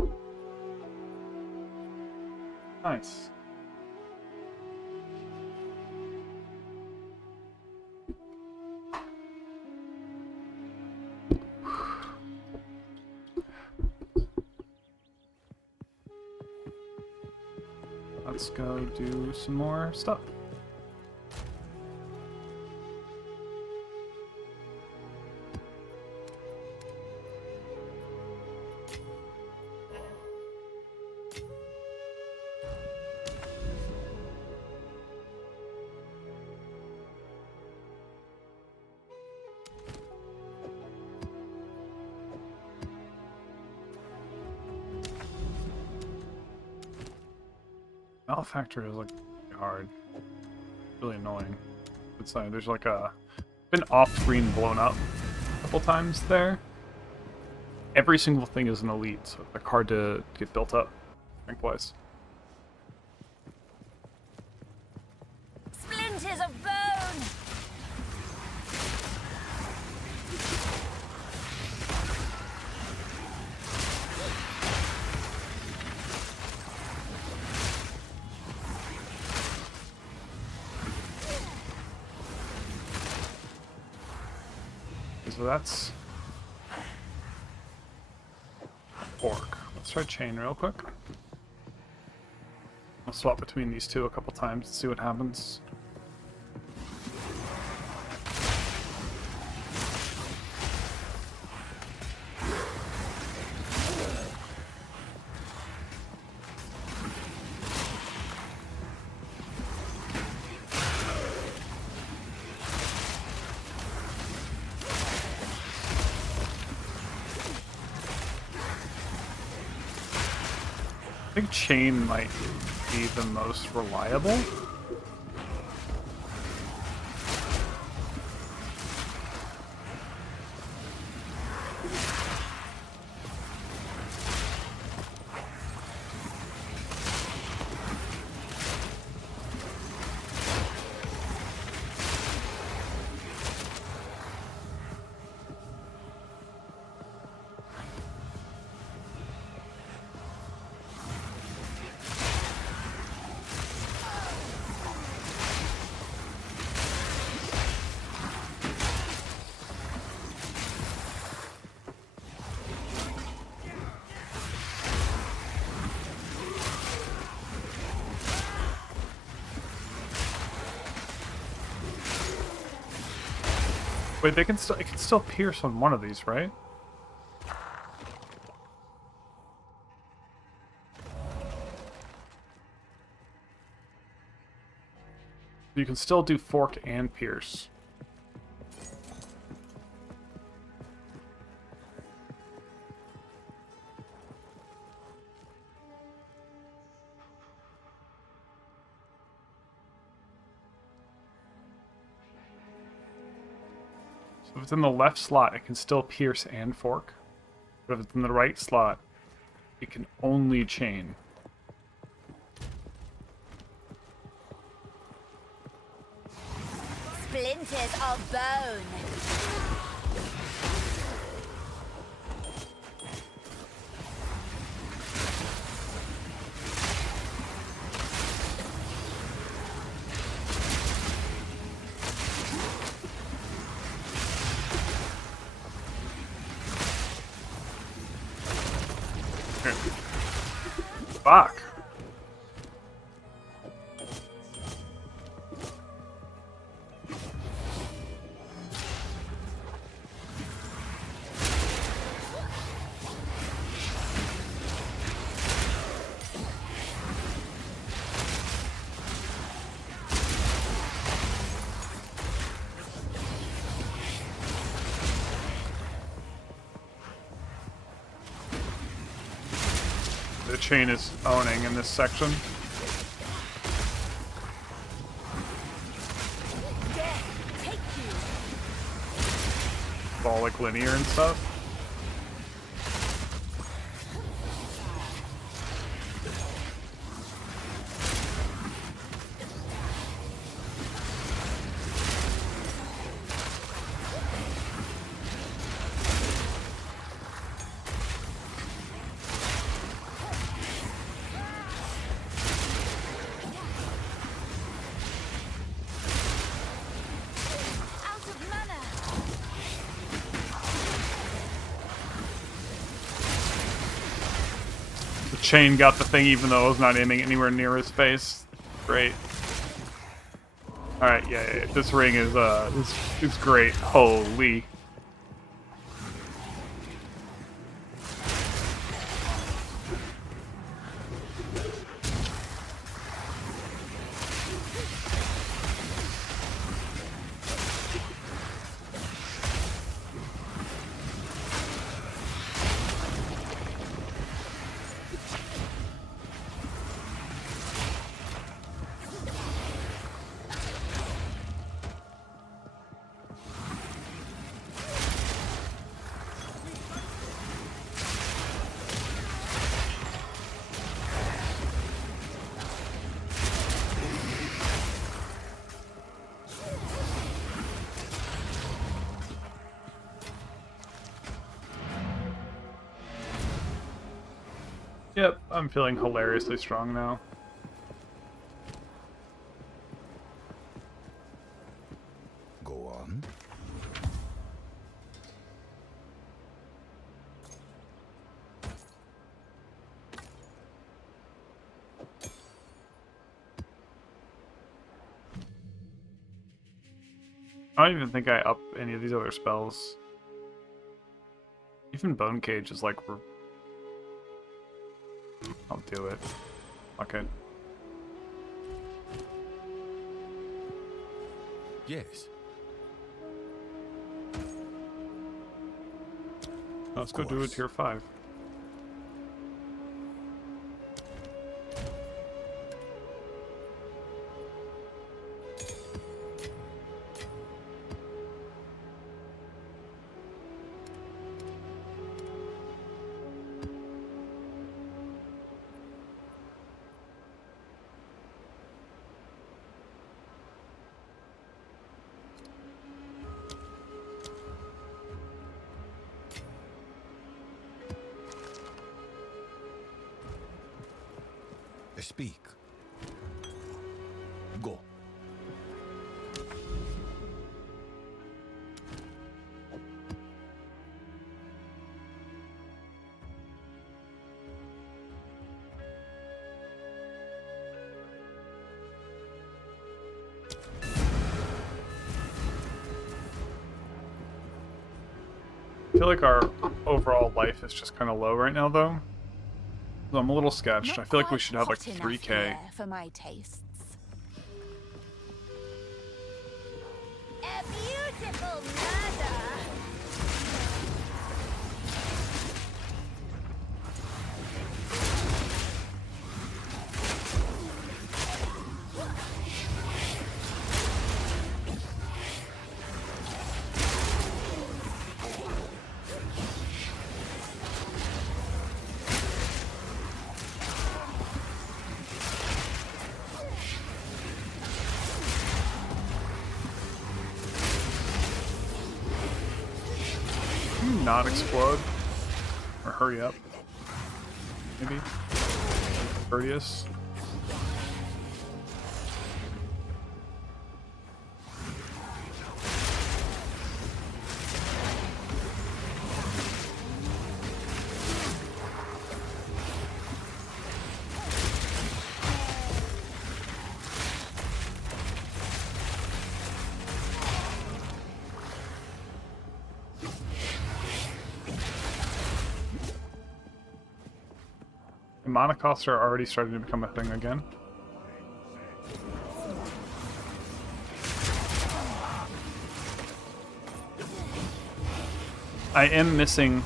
Nice. Let's go do some more stuff. Malefactor is like hard, really annoying. It's like there's like been off screen blown up a couple times there. Every single thing is an elite, so it's like hard to get built up rank wise. Splinters of bone! So that's orc. Let's try chain real quick. I'll swap between these two a couple times and see what happens. I think chain might be the most reliable. Wait, it can still pierce on one of these, right? You can still do fork and pierce. So if it's in the left slot, it can still pierce and fork. But if it's in the right slot, it can only chain. Splinters of bone. Fuck. The chain is owning in this section. It's all like linear and stuff. Out of mana. The chain got the thing even though it was not aiming anywhere near his face. Great. Alright, yeah, this ring is great. Holy. Yep, I'm feeling hilariously strong now. Go on. I don't even think I up any of these other spells. Even Bone Cage is like... I'll do it. Fuck it. Yes. Let's go do a tier 5. Speak. Go. feel like our overall life is just kind of low right now, though. So I'm a little sketched. I feel like we should have like 3K. For my tastes. A beautiful murder. Not explode or hurry up, maybe. Courteous. Mana costs are already starting to become a thing again. I am missing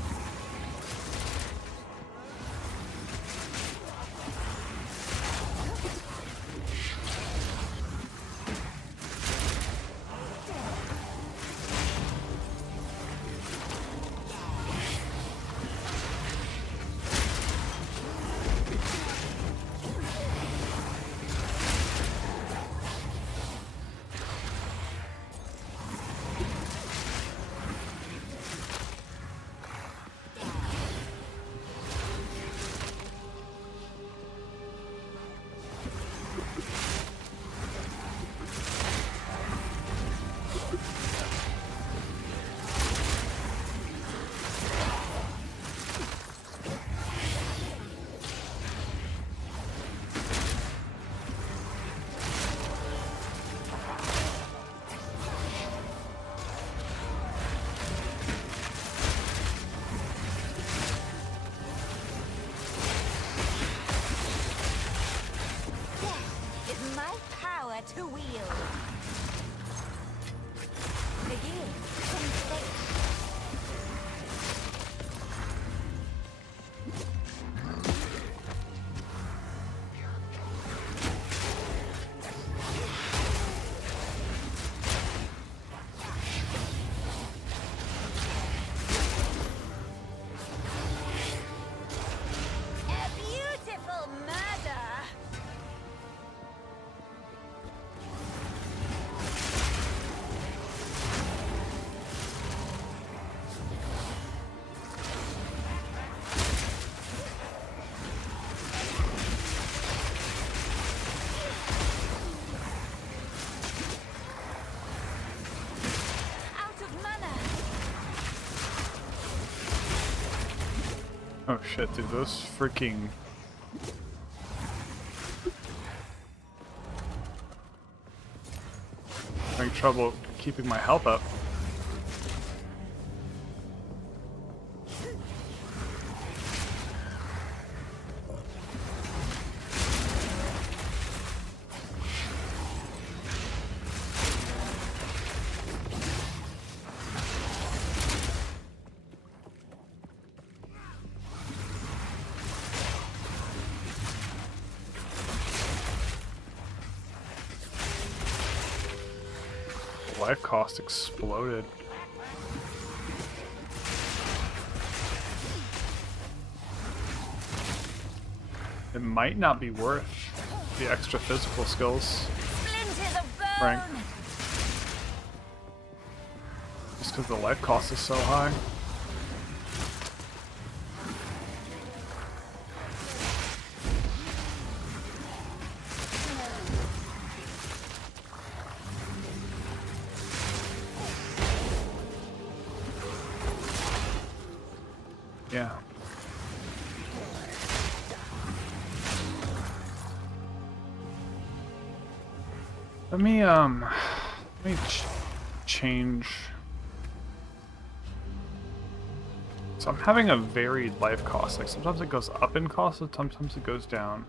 To wield. Begin. A beautiful murder. Oh shit, dude, those freaking... having trouble keeping my health up. Life cost exploded. It might not be worth the extra physical skills rank. Just because the life cost is so high. Yeah. Let me change So I'm having a varied life cost. Like sometimes it goes up in cost, sometimes it goes down.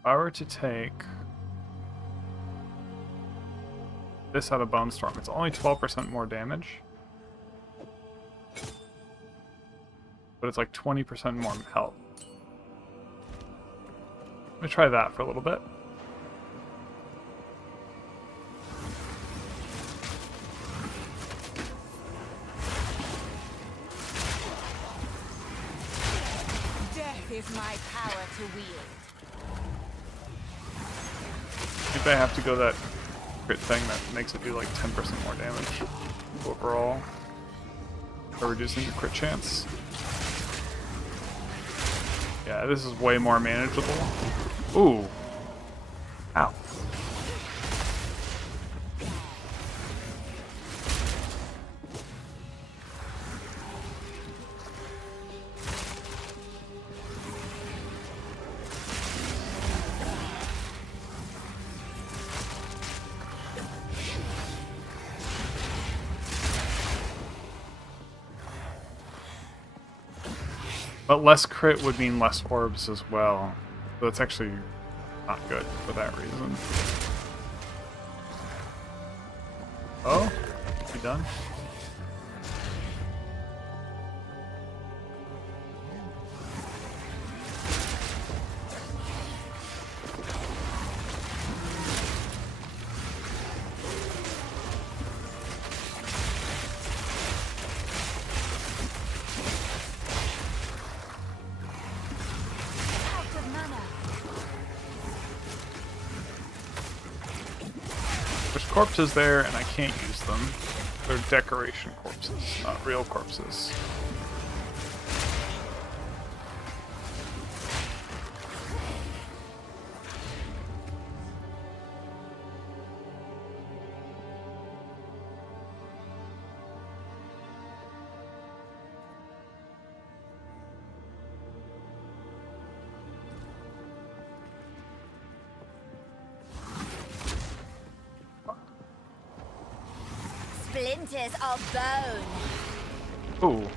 If I were to take this out of Bone Storm, it's only 12% more damage. But it's like 20% more health. Let me try that for a little bit. Death is my power to wield. If I have to go that crit thing that makes it do like 10% more damage overall. By reducing the crit chance. Yeah, this is way more manageable. Ooh. Ow. But less crit would mean less orbs as well. So that's actually not good for that reason. Oh? You done? Out of mana. There's corpses there, and I can't use them. They're decoration corpses, not real corpses. Splinters of bone. Ooh.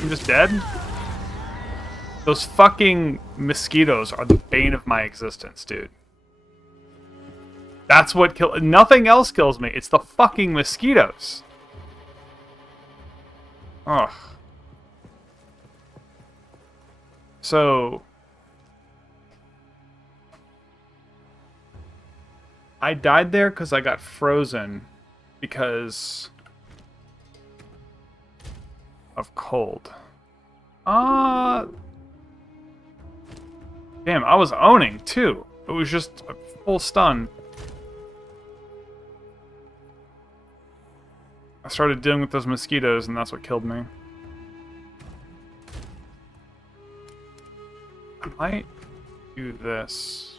I'm just dead? Those fucking mosquitoes are the bane of my existence, dude. That's what nothing else kills me. It's the fucking mosquitoes. Ugh. So I died there because I got frozen because of cold. Damn, I was owning too. It was just a full stun. I started dealing with those mosquitoes, and that's what killed me. I might do this.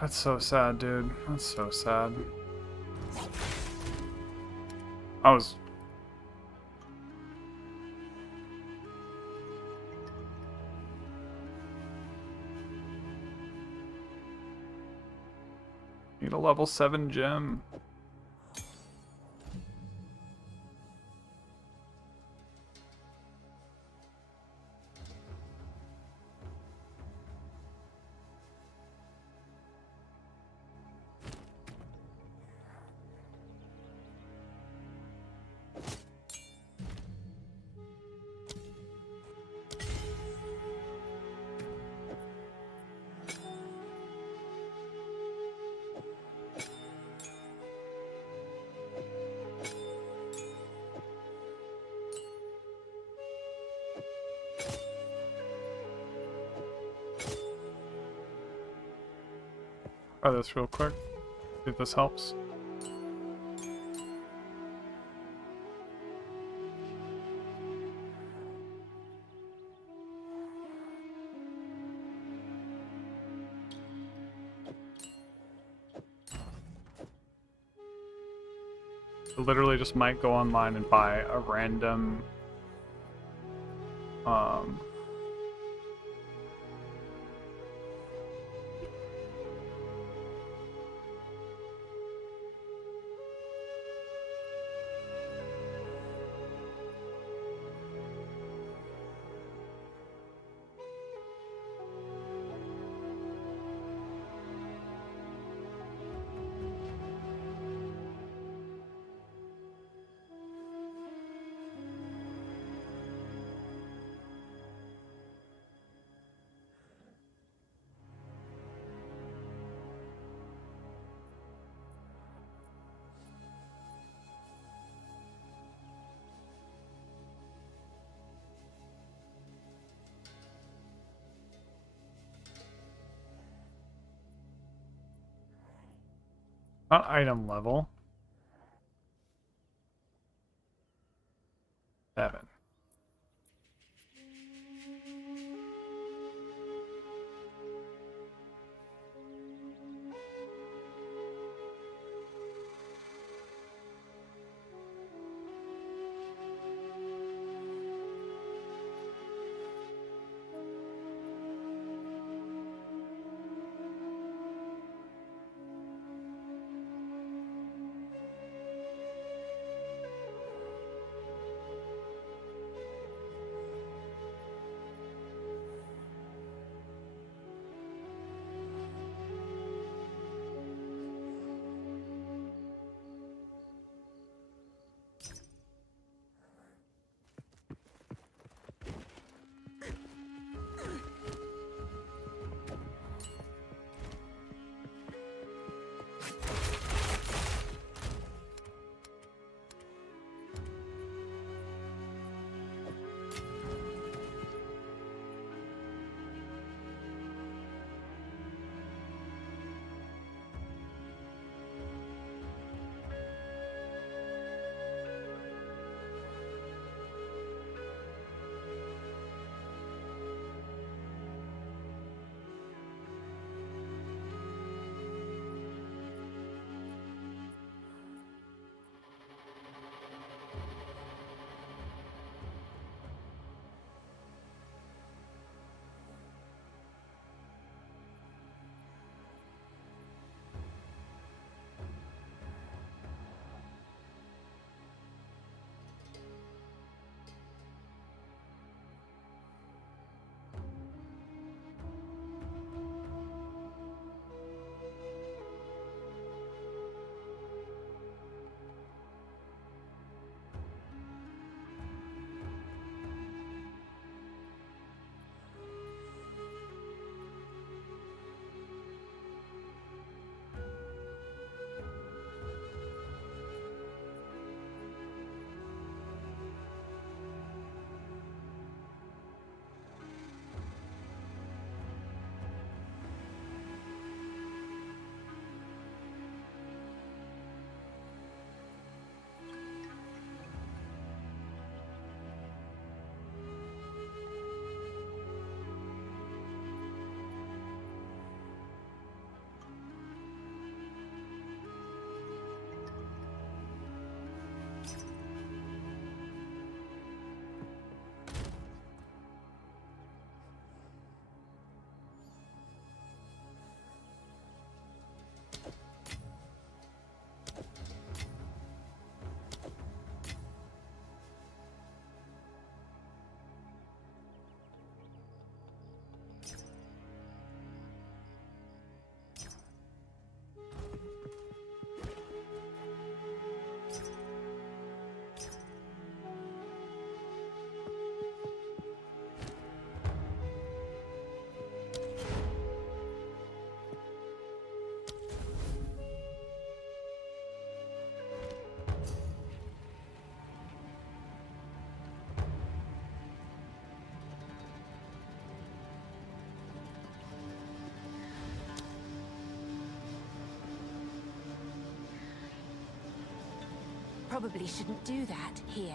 That's so sad, dude. That's so sad. I was... Need a level 7 gem. Try this real quick. See if this helps. I literally just might go online and buy a random not item level. 7. probably shouldn't do that here.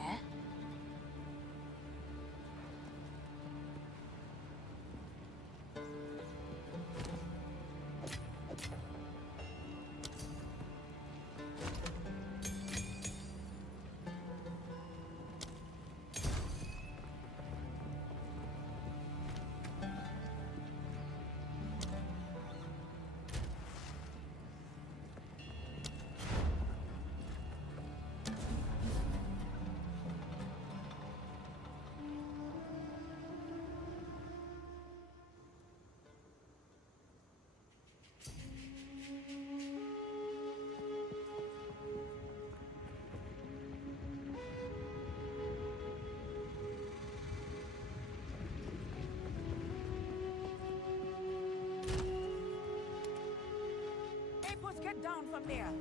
Get down from there.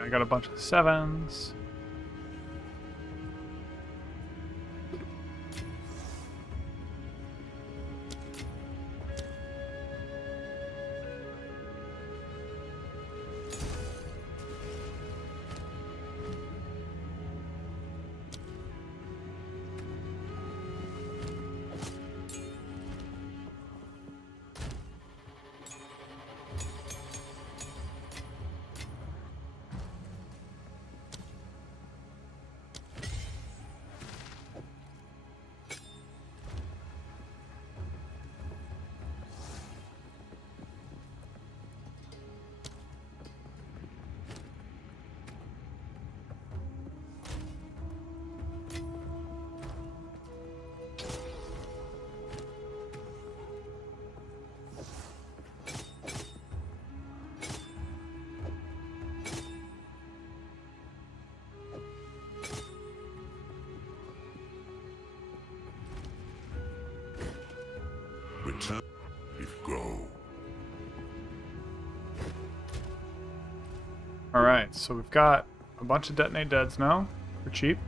I got a bunch of 7s. Return. Go. Alright, so we've got a bunch of detonate deads now for cheap.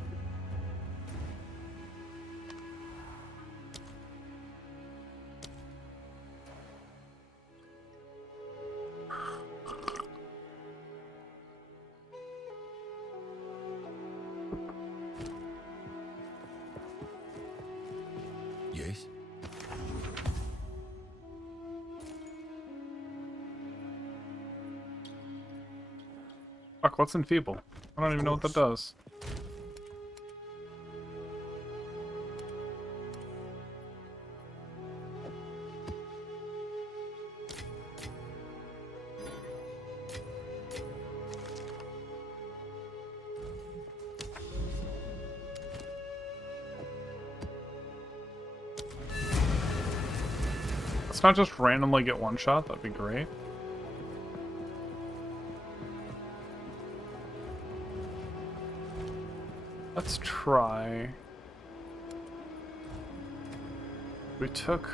Yes? Fuck, what's enfeeble? I don't even know what that does. Let's not just randomly get one shot, that'd be great. Let's try. We took...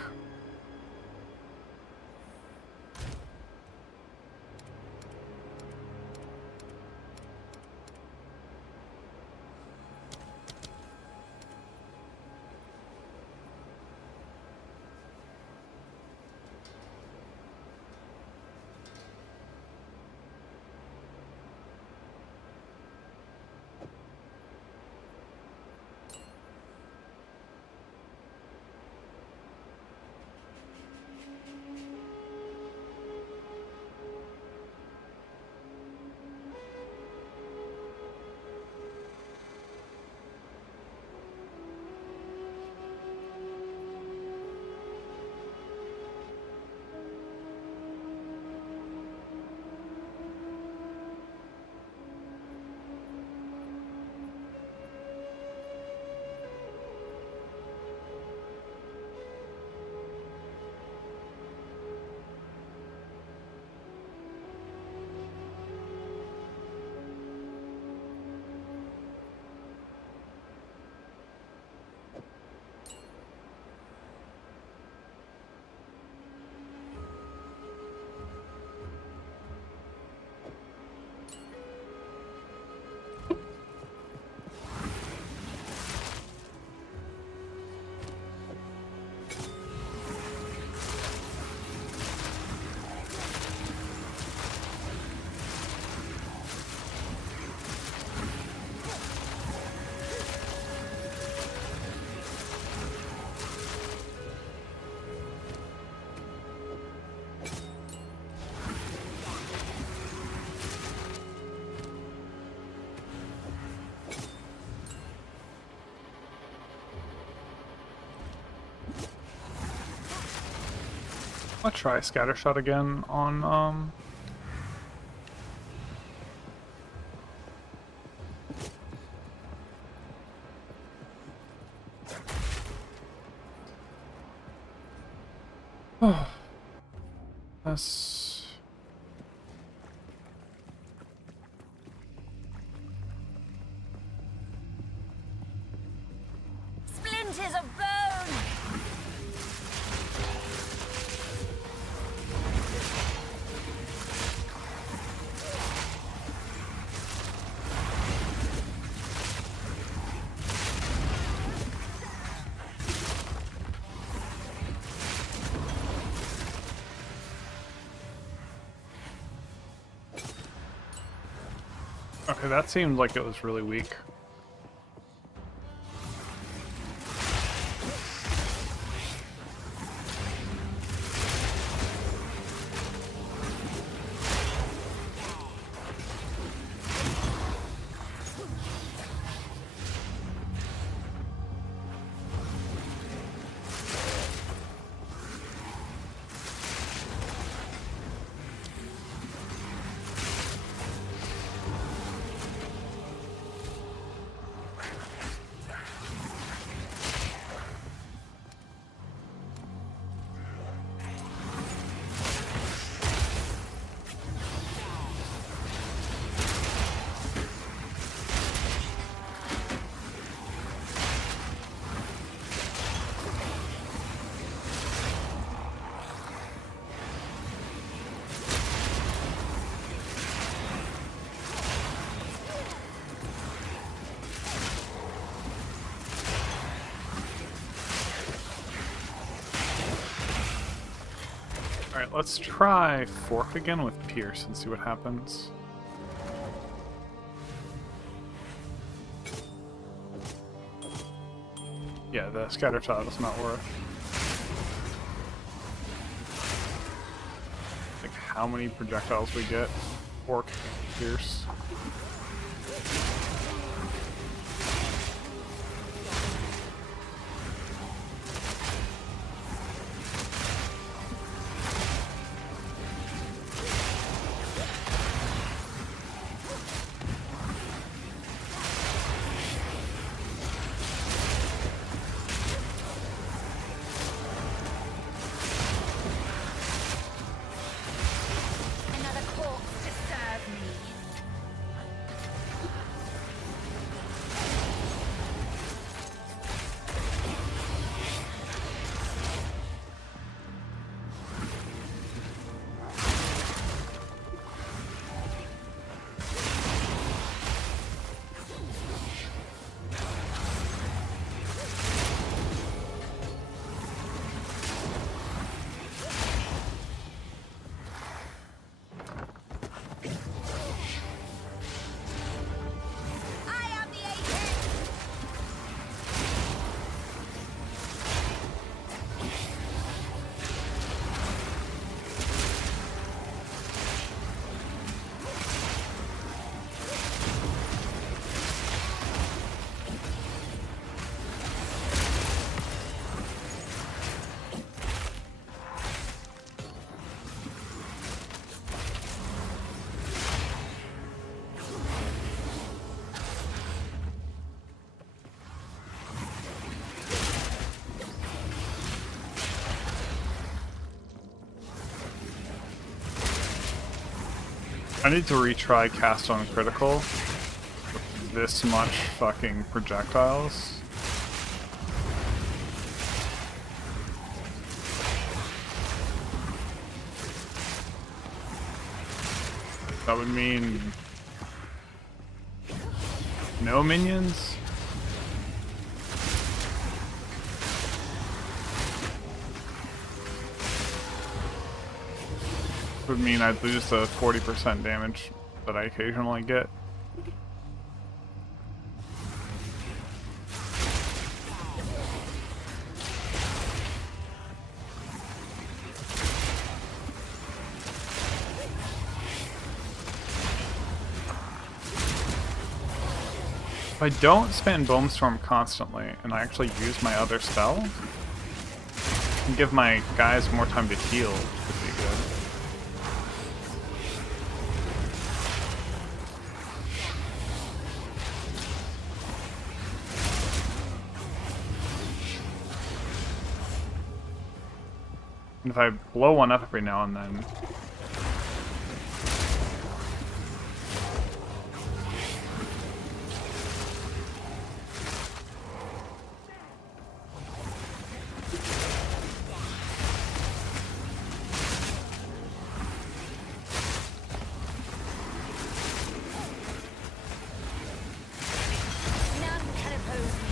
I'll try Scattershot again on that's Splinters of bone! okay, that seemed like it was really weak. Alright, let's try Fork again with Pierce and see what happens. Yeah, the Scatter Shot is not worth. Like how many projectiles we get. Fork, Pierce. Another corpse to serve me. I am the agent! I need to retry Cast on Critical with this much fucking projectiles. That would mean no minions? Would mean I'd lose the 40% damage that I occasionally get. If I don't spam Boomstorm constantly and I actually use my other spell, can give my guys more time to heal, which could be good. And if I blow one up every now and then... None can oppose me.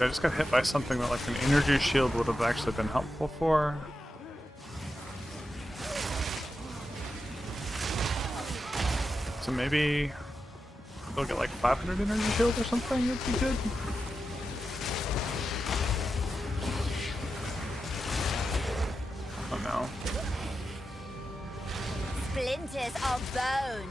I just got hit by something that like an energy shield would have actually been helpful for. So maybe they'll get like 500 energy shield or something, that'd be good. Oh no. Splinters of bone.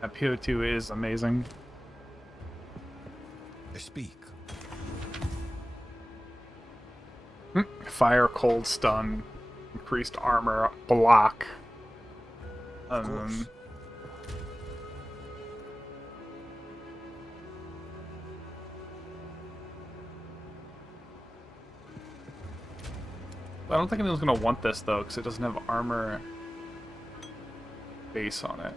That PO2 is amazing. Speak. Fire, cold, stun, increased armor, block. Of course. I don't think anyone's gonna want this though, because it doesn't have armor base on it.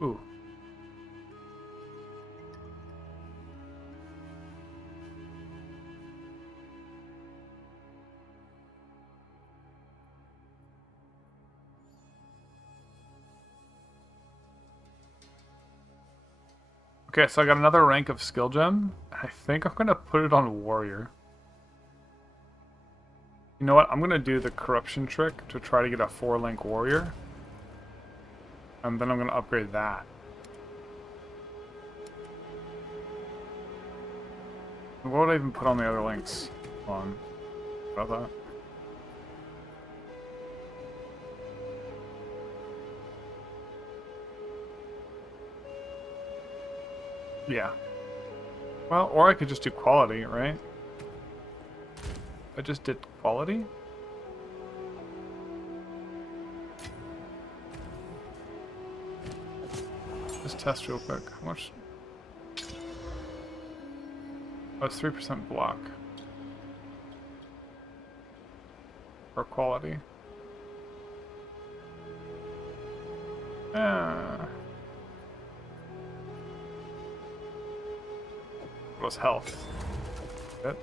Ooh. Okay, so I got another rank of skill gem. I think I'm gonna put it on warrior. You know what? I'm gonna do the corruption trick to try to get a 4-link warrior. And then I'm gonna upgrade that. What would I even put on the other links? Hold on. About that. Yeah. Well, or I could just do quality, right? I just did quality? Just test real quick. How much? Oh, it's 3% block. For quality. What's health? Good.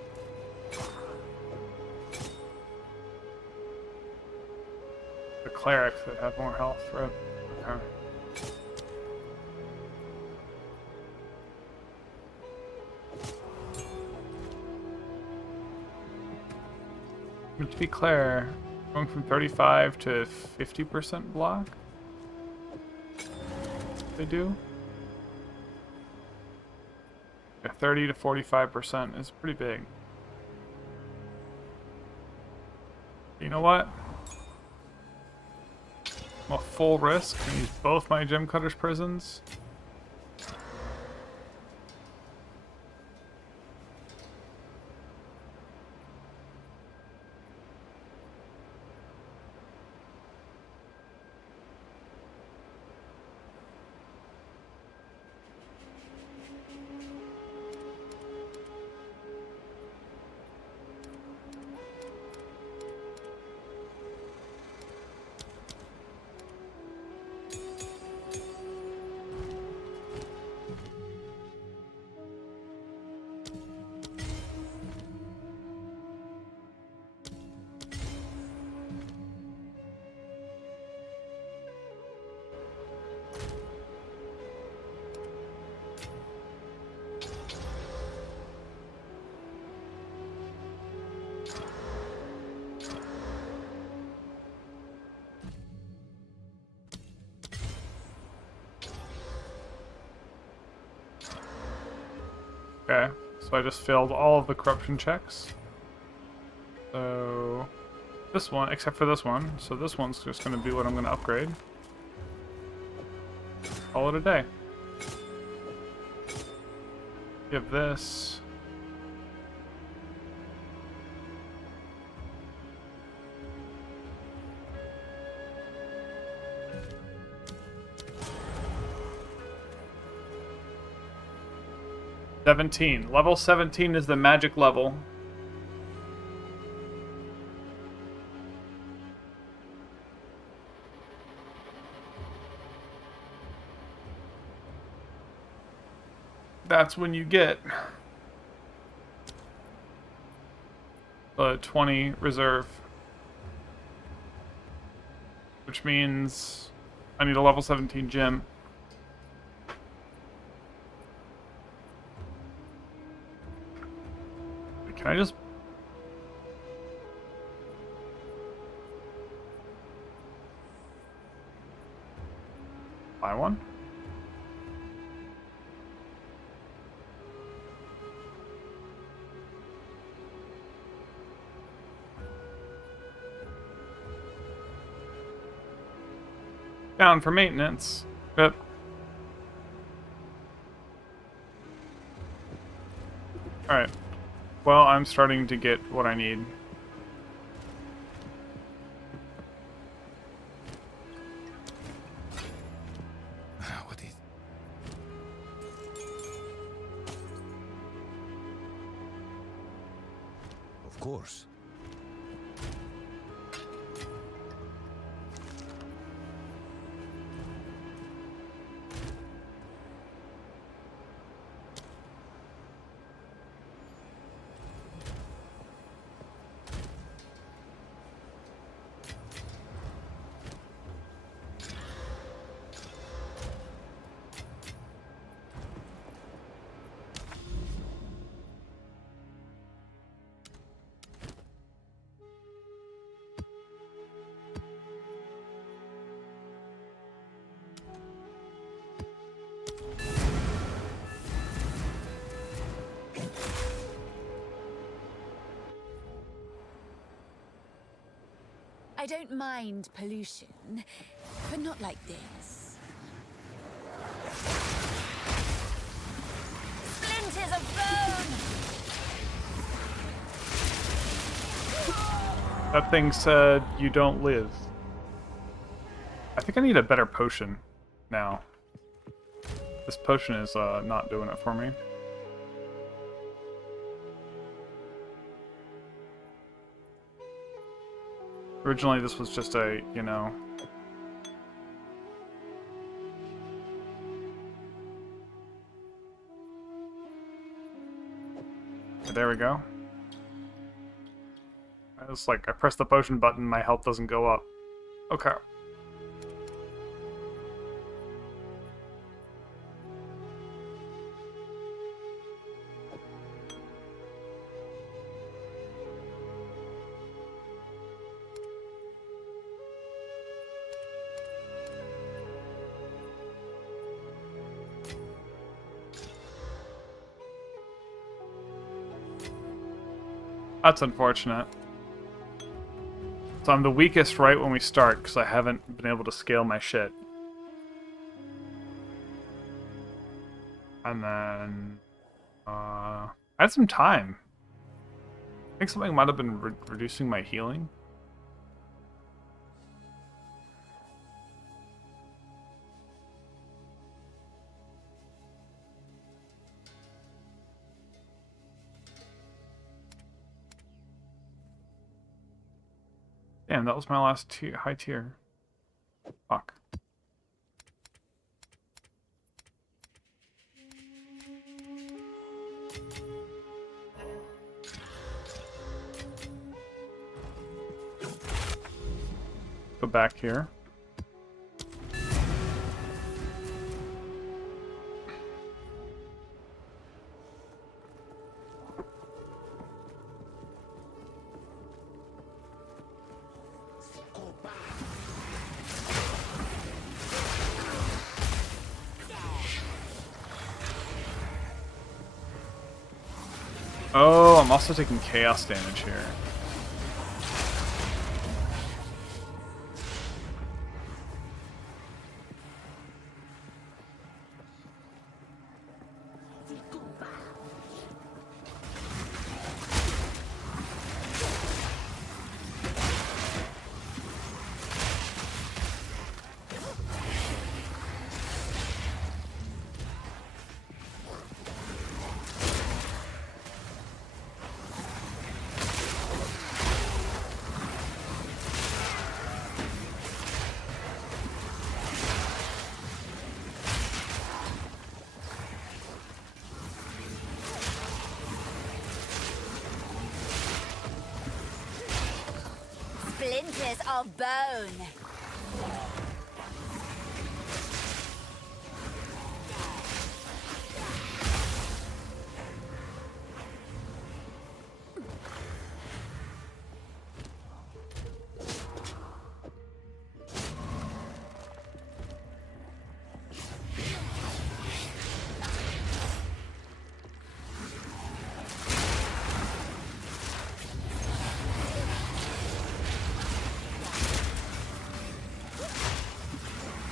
The clerics that have more health, right? Okay. But to be clear, going from 35 to 50% block? They do? Yeah, 30 to 45% is pretty big. You know what? I'm a full risk and use both my Gem Cutter's prisons. Okay, so I just failed all of the corruption checks. So this one, except for this one. So this one's just going to be what I'm going to upgrade. Call it a day. Give this. Level 17 is the magic level. That's when you get the 20 reserve. Which means I need a level 17 gem. Can I just... buy one? Down for maintenance. Yep. Alright. Well, I'm starting to get what I need. What is... Of course. I don't mind pollution, but not like this. Splinters of bone! That thing said you don't live. I think I need a better potion now. This potion is not doing it for me. Originally this was just a, you know... There we go. It's like I press the potion button, my health doesn't go up. Okay. That's unfortunate. So I'm the weakest right when we start because I haven't been able to scale my shit. And then... I had some time. I think something might have been reducing my healing. Damn, that was my last high tier. Fuck. Go back here. Oh, I'm also taking chaos damage here. Splinters of bone.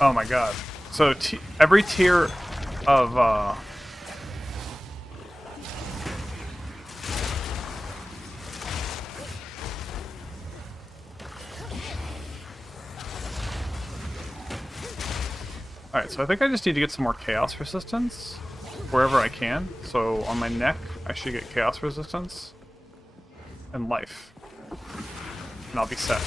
Oh my god. So every tier of Alright, so I think I just need to get some more chaos resistance wherever I can. So on my neck, I should get chaos resistance and life. And I'll be set.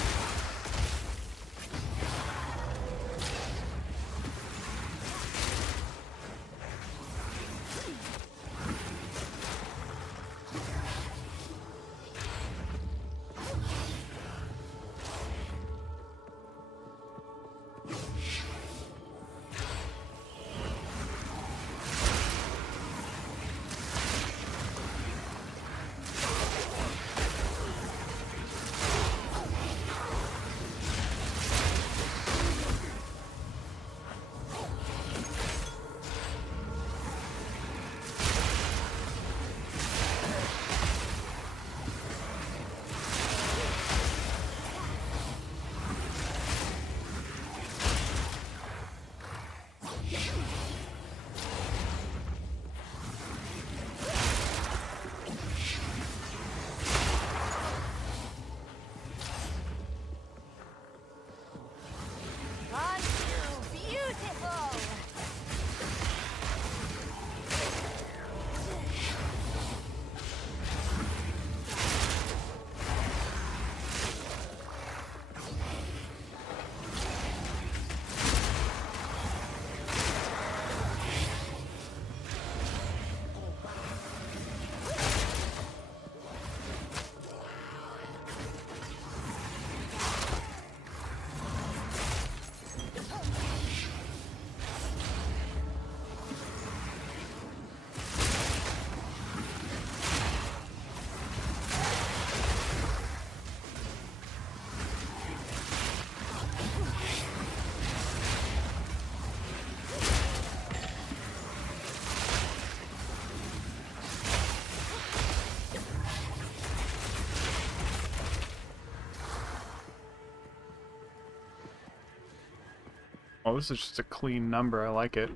Oh, this is just a clean number. I like it.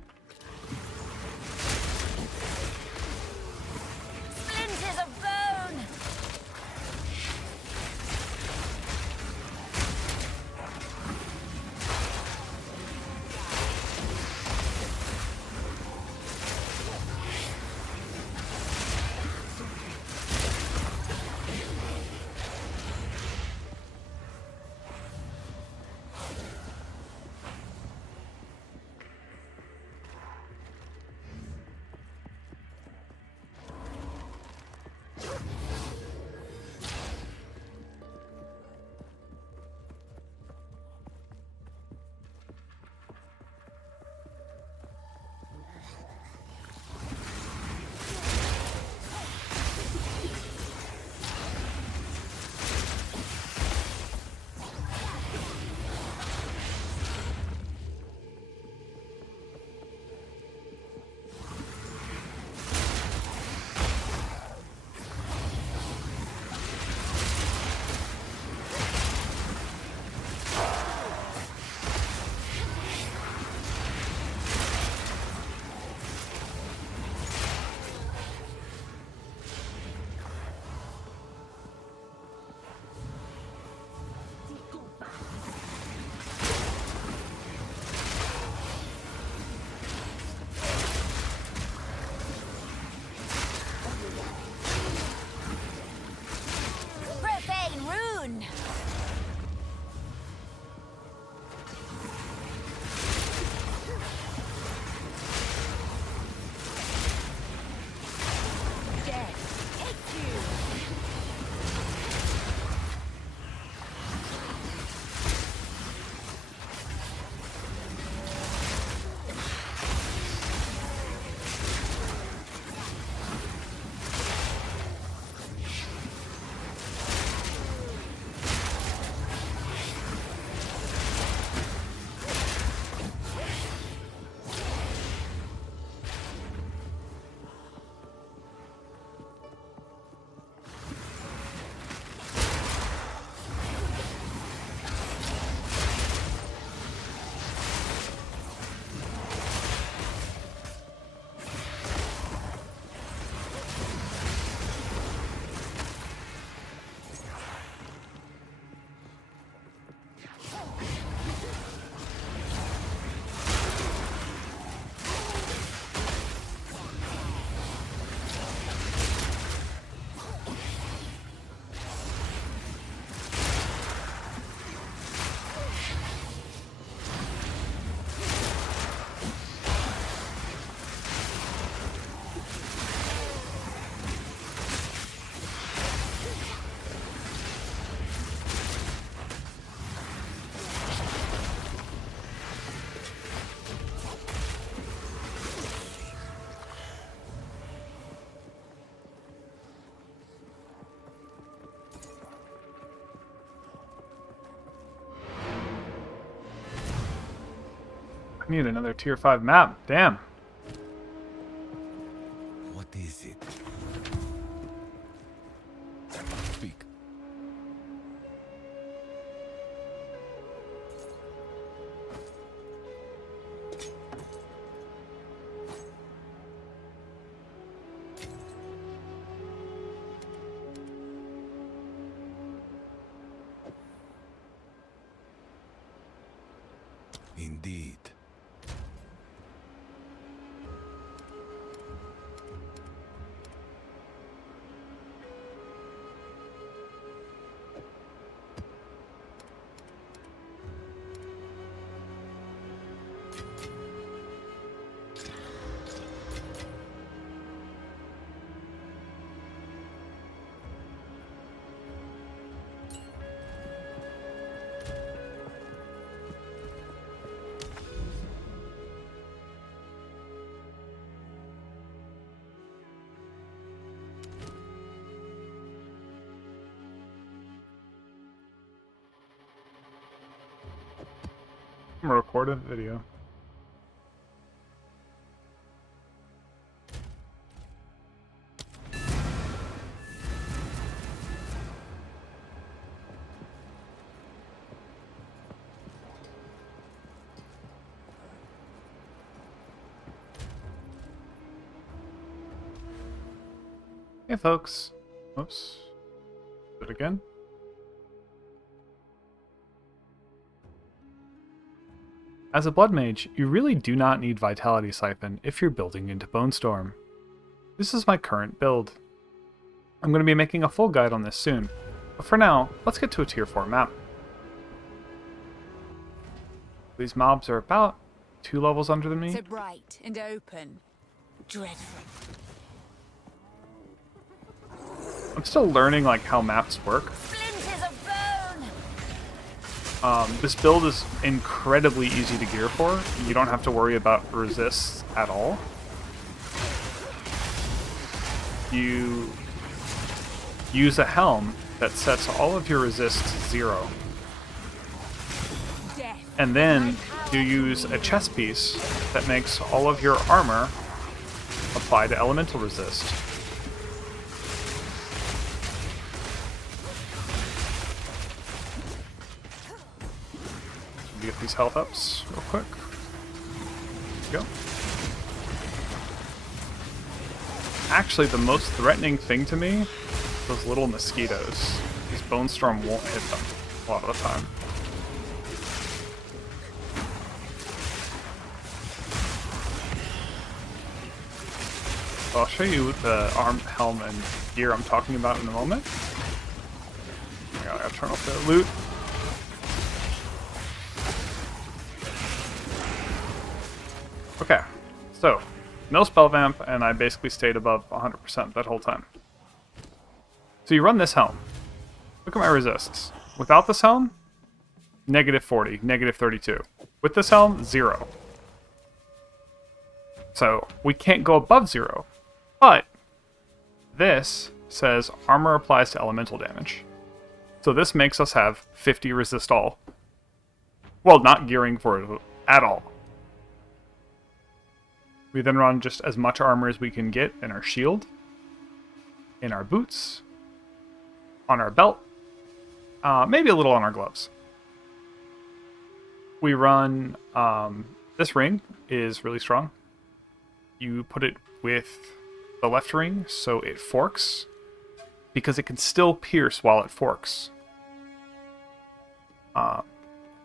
Splinters of bone. Need another tier 5 map. Damn. What is it? Speak. Indeed. I'm recording a video. Hey folks. Oops. Do it again. As a Blood Mage, you really do not need Vitality Siphon if you're building into Bone Storm. This is my current build. I'm going to be making a full guide on this soon, but for now, let's get to a tier 4 map. These mobs are about 2 levels under than me. So bright and open. Dreadful. I'm still learning like how maps work. Splinters of bone! This build is incredibly easy to gear for. You don't have to worry about resists at all. You use a helm that sets all of your resists 0. Death. And then you use a chest piece that makes all of your armor apply to elemental resist. Get these health ups real quick. There we go. Actually, the most threatening thing to me, those little mosquitoes. These Bone Storm won't hit them a lot of the time. I'll show you the arm, helm, and gear I'm talking about in a moment. I gotta turn off the loot. Okay, so no spell vamp, and I basically stayed above 100% that whole time. So you run this helm. Look at my resists. Without this helm, -40, -32. With this helm, 0. So we can't go above 0. But this says armor applies to elemental damage. So this makes us have 50 resist all. Well, not gearing for it at all. We then run just as much armor as we can get in our shield, in our boots, on our belt, maybe a little on our gloves. We run, this ring is really strong. You put it with the left ring so it forks, because it can still pierce while it forks.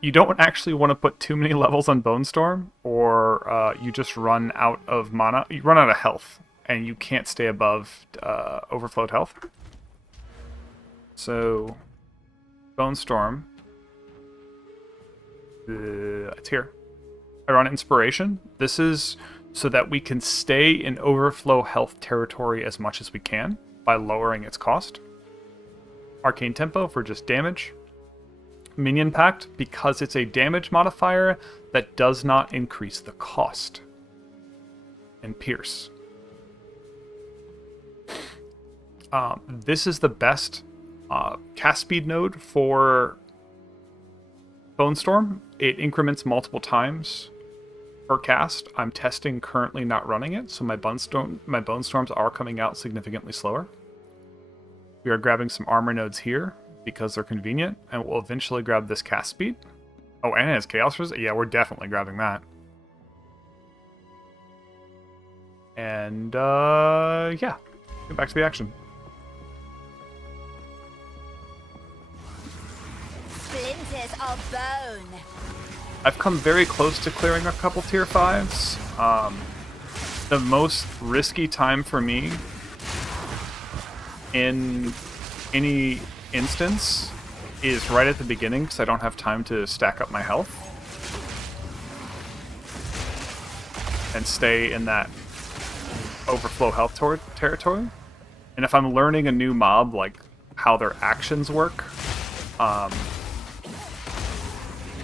You don't actually want to put too many levels on Bone Storm, or you just run out of mana. You run out of health, and you can't stay above overflowed health. So, Bone Storm. It's here. I run Inspiration. This is so that we can stay in overflow health territory as much as we can by lowering its cost. Arcane Tempo for just damage. Minion Pact, because it's a damage modifier that does not increase the cost. And Pierce. This is the best cast speed node for Bone Storm. It increments multiple times per cast. I'm testing currently not running it, so my bone storms are coming out significantly slower. We are grabbing some armor nodes here because they're convenient, and we'll eventually grab this cast speed. Oh, and it has chaos resist. Yeah, we're definitely grabbing that. And yeah, get back to the action. Splinters of bone. I've come very close to clearing a couple tier 5s. The most risky time for me in any instance is right at the beginning because I don't have time to stack up my health and stay in that overflow health territory. And if I'm learning a new mob, like how their actions work,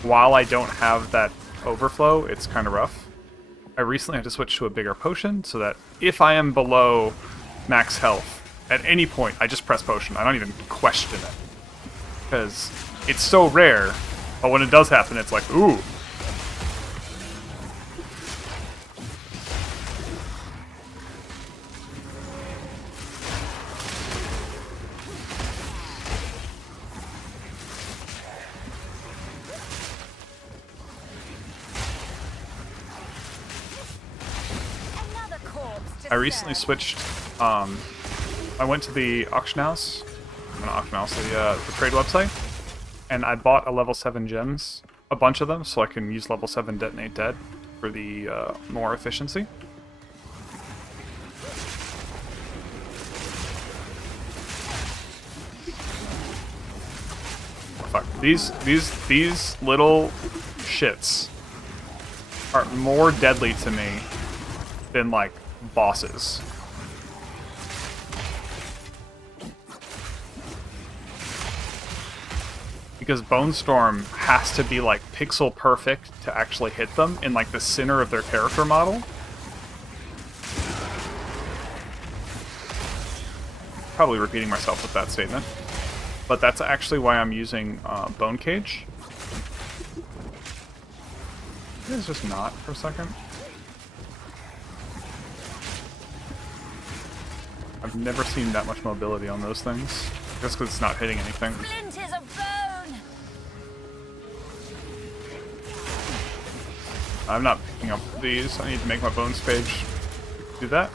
while I don't have that overflow, it's kind of rough. I recently had to switch to a bigger potion so that if I am below max health at any point, I just press potion. I don't even question it. Because it's so rare, but when it does happen, it's like, ooh. I recently switched, I went to the auction house, not auction house, the trade website, and I bought a level 7 gems, a bunch of them, so I can use level 7 Detonate Dead for the more efficiency. Fuck, these little shits are more deadly to me than, like, bosses. Because Bone Storm has to be like pixel perfect to actually hit them in like the center of their character model. Probably repeating myself with that statement. But that's actually why I'm using Bone Cage. It's just not for a second. I've never seen that much mobility on those things. Just because it's not hitting anything. Splinters of bone. I'm not picking up these. I need to make my bones page do that.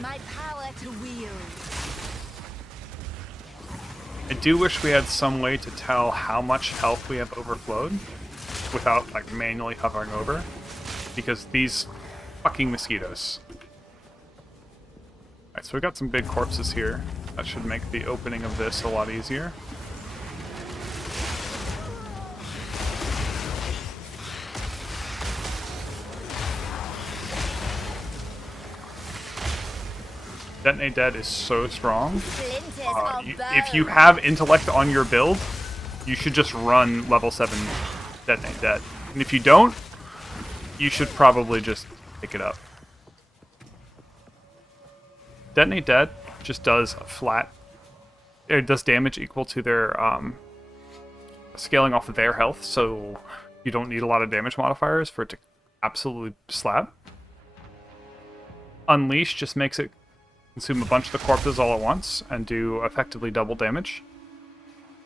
My power to wield. I do wish we had some way to tell how much health we have overflowed without like manually hovering over, because these fucking mosquitoes. Alright, so we got some big corpses here. That should make the opening of this a lot easier. Detonate Dead is so strong. If you have intellect on your build, you should just run level 7 Detonate Dead. And if you don't, you should probably just pick it up. Detonate Dead just does a flat... It does damage equal to their scaling off of their health, so you don't need a lot of damage modifiers for it to absolutely slap. Unleash just makes it consume a bunch of the corpses all at once and do effectively double damage.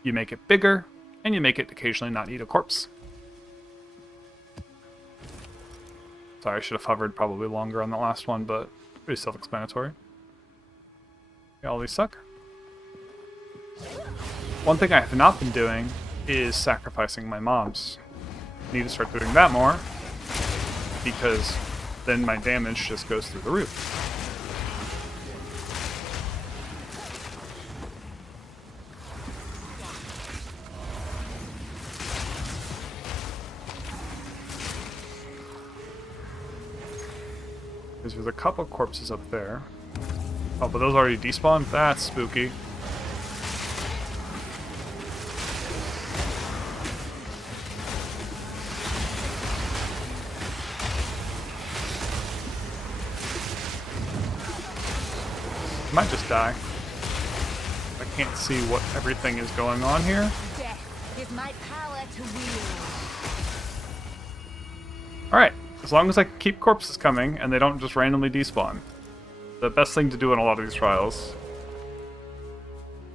You make it bigger, and you make it occasionally not eat a corpse. Sorry, I should have hovered probably longer on the last one, but pretty self-explanatory. Yeah, all these suck. One thing I have not been doing is sacrificing my mobs. I need to start doing that more, because then my damage just goes through the roof. Because there's a couple corpses up there. Oh, but those already despawned? That's spooky. Might just die. I can't see what everything is going on here. Death is my power to wield. Alright, as long as I keep corpses coming and they don't just randomly despawn. The best thing to do in a lot of these trials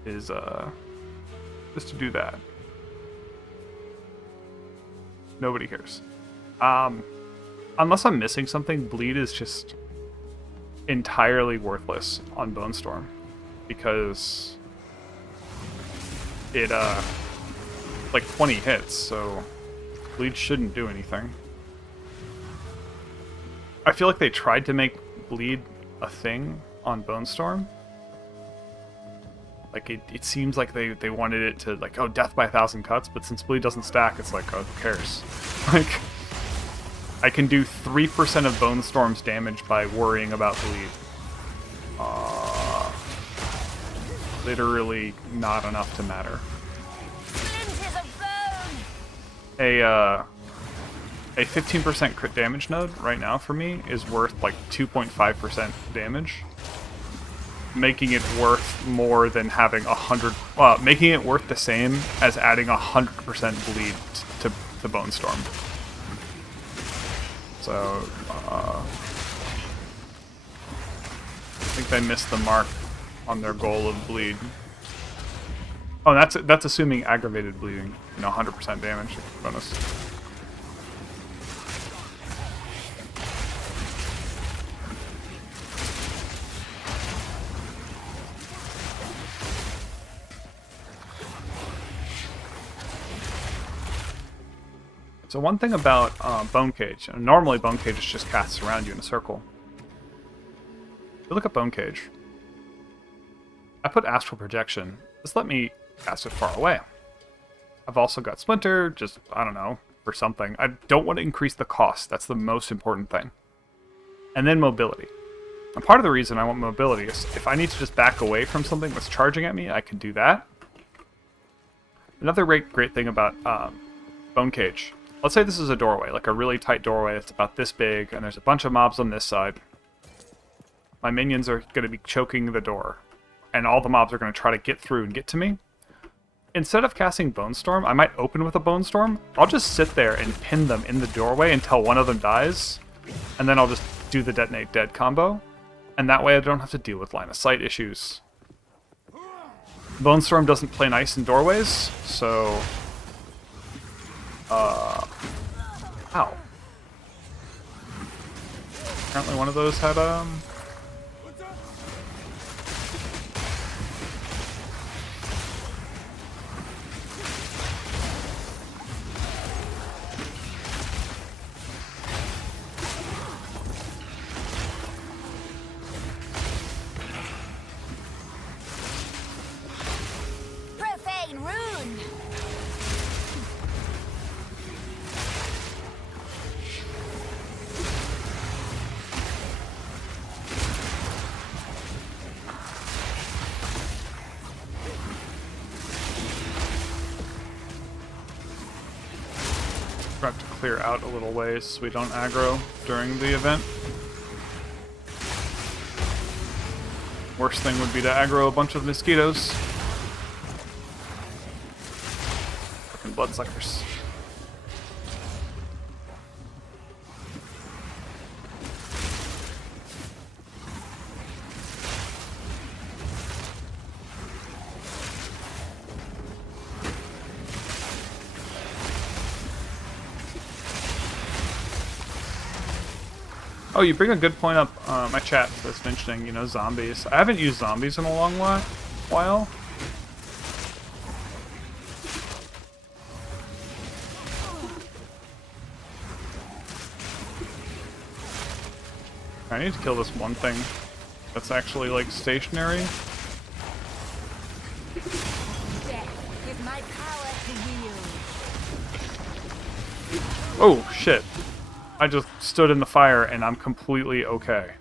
is just to do that. Nobody cares. Unless I'm missing something, bleed is just entirely worthless on Bone Storm because it like 20 hits, so bleed shouldn't do anything. I feel like they tried to make bleed a thing on Bone Storm. Like it seems like they wanted it to like, oh, death by 1,000 cuts, but since bleed doesn't stack, it's like, oh, who cares? Like I can do 3% of Bone Storm's damage by worrying about bleed. Literally not enough to matter. Splinters of bone. A 15% crit damage node right now for me is worth like 2.5% damage. Making it worth more than having 100... making it worth the same as adding 100% bleed to Bone Storm. So, I think they missed the mark on their goal of bleed. Oh, that's assuming aggravated bleeding. 100% damage bonus. So one thing about Bone Cage, and normally Bone Cage is just casts around you in a circle. If you look at Bone Cage, I put Astral Projection. Just let me cast it far away. I've also got Splinter, just, I don't know, for something. I don't want to increase the cost. That's the most important thing. And then mobility. And part of the reason I want mobility is if I need to just back away from something that's charging at me, I can do that. Another great thing about Bone Cage. Let's say this is a doorway, like a really tight doorway that's about this big, and there's a bunch of mobs on this side. My minions are going to be choking the door, and all the mobs are going to try to get through and get to me. Instead of casting Bone Storm, I might open with a Bone Storm. I'll just sit there and pin them in the doorway until one of them dies, and then I'll just do the Detonate Dead combo, and that way I don't have to deal with line of sight issues. Bone Storm doesn't play nice in doorways, so... Ow. Apparently one of those had, Profane rune. have to clear out a little ways so we don't aggro during the event. Worst thing would be to aggro a bunch of mosquitoes. Fucking bloodsuckers. Oh, you bring a good point up, my chat was mentioning, zombies. I haven't used zombies in a long while. I need to kill this one thing that's actually, like, stationary. Death is my power to wield. Oh, shit. I just stood in the fire and I'm completely okay.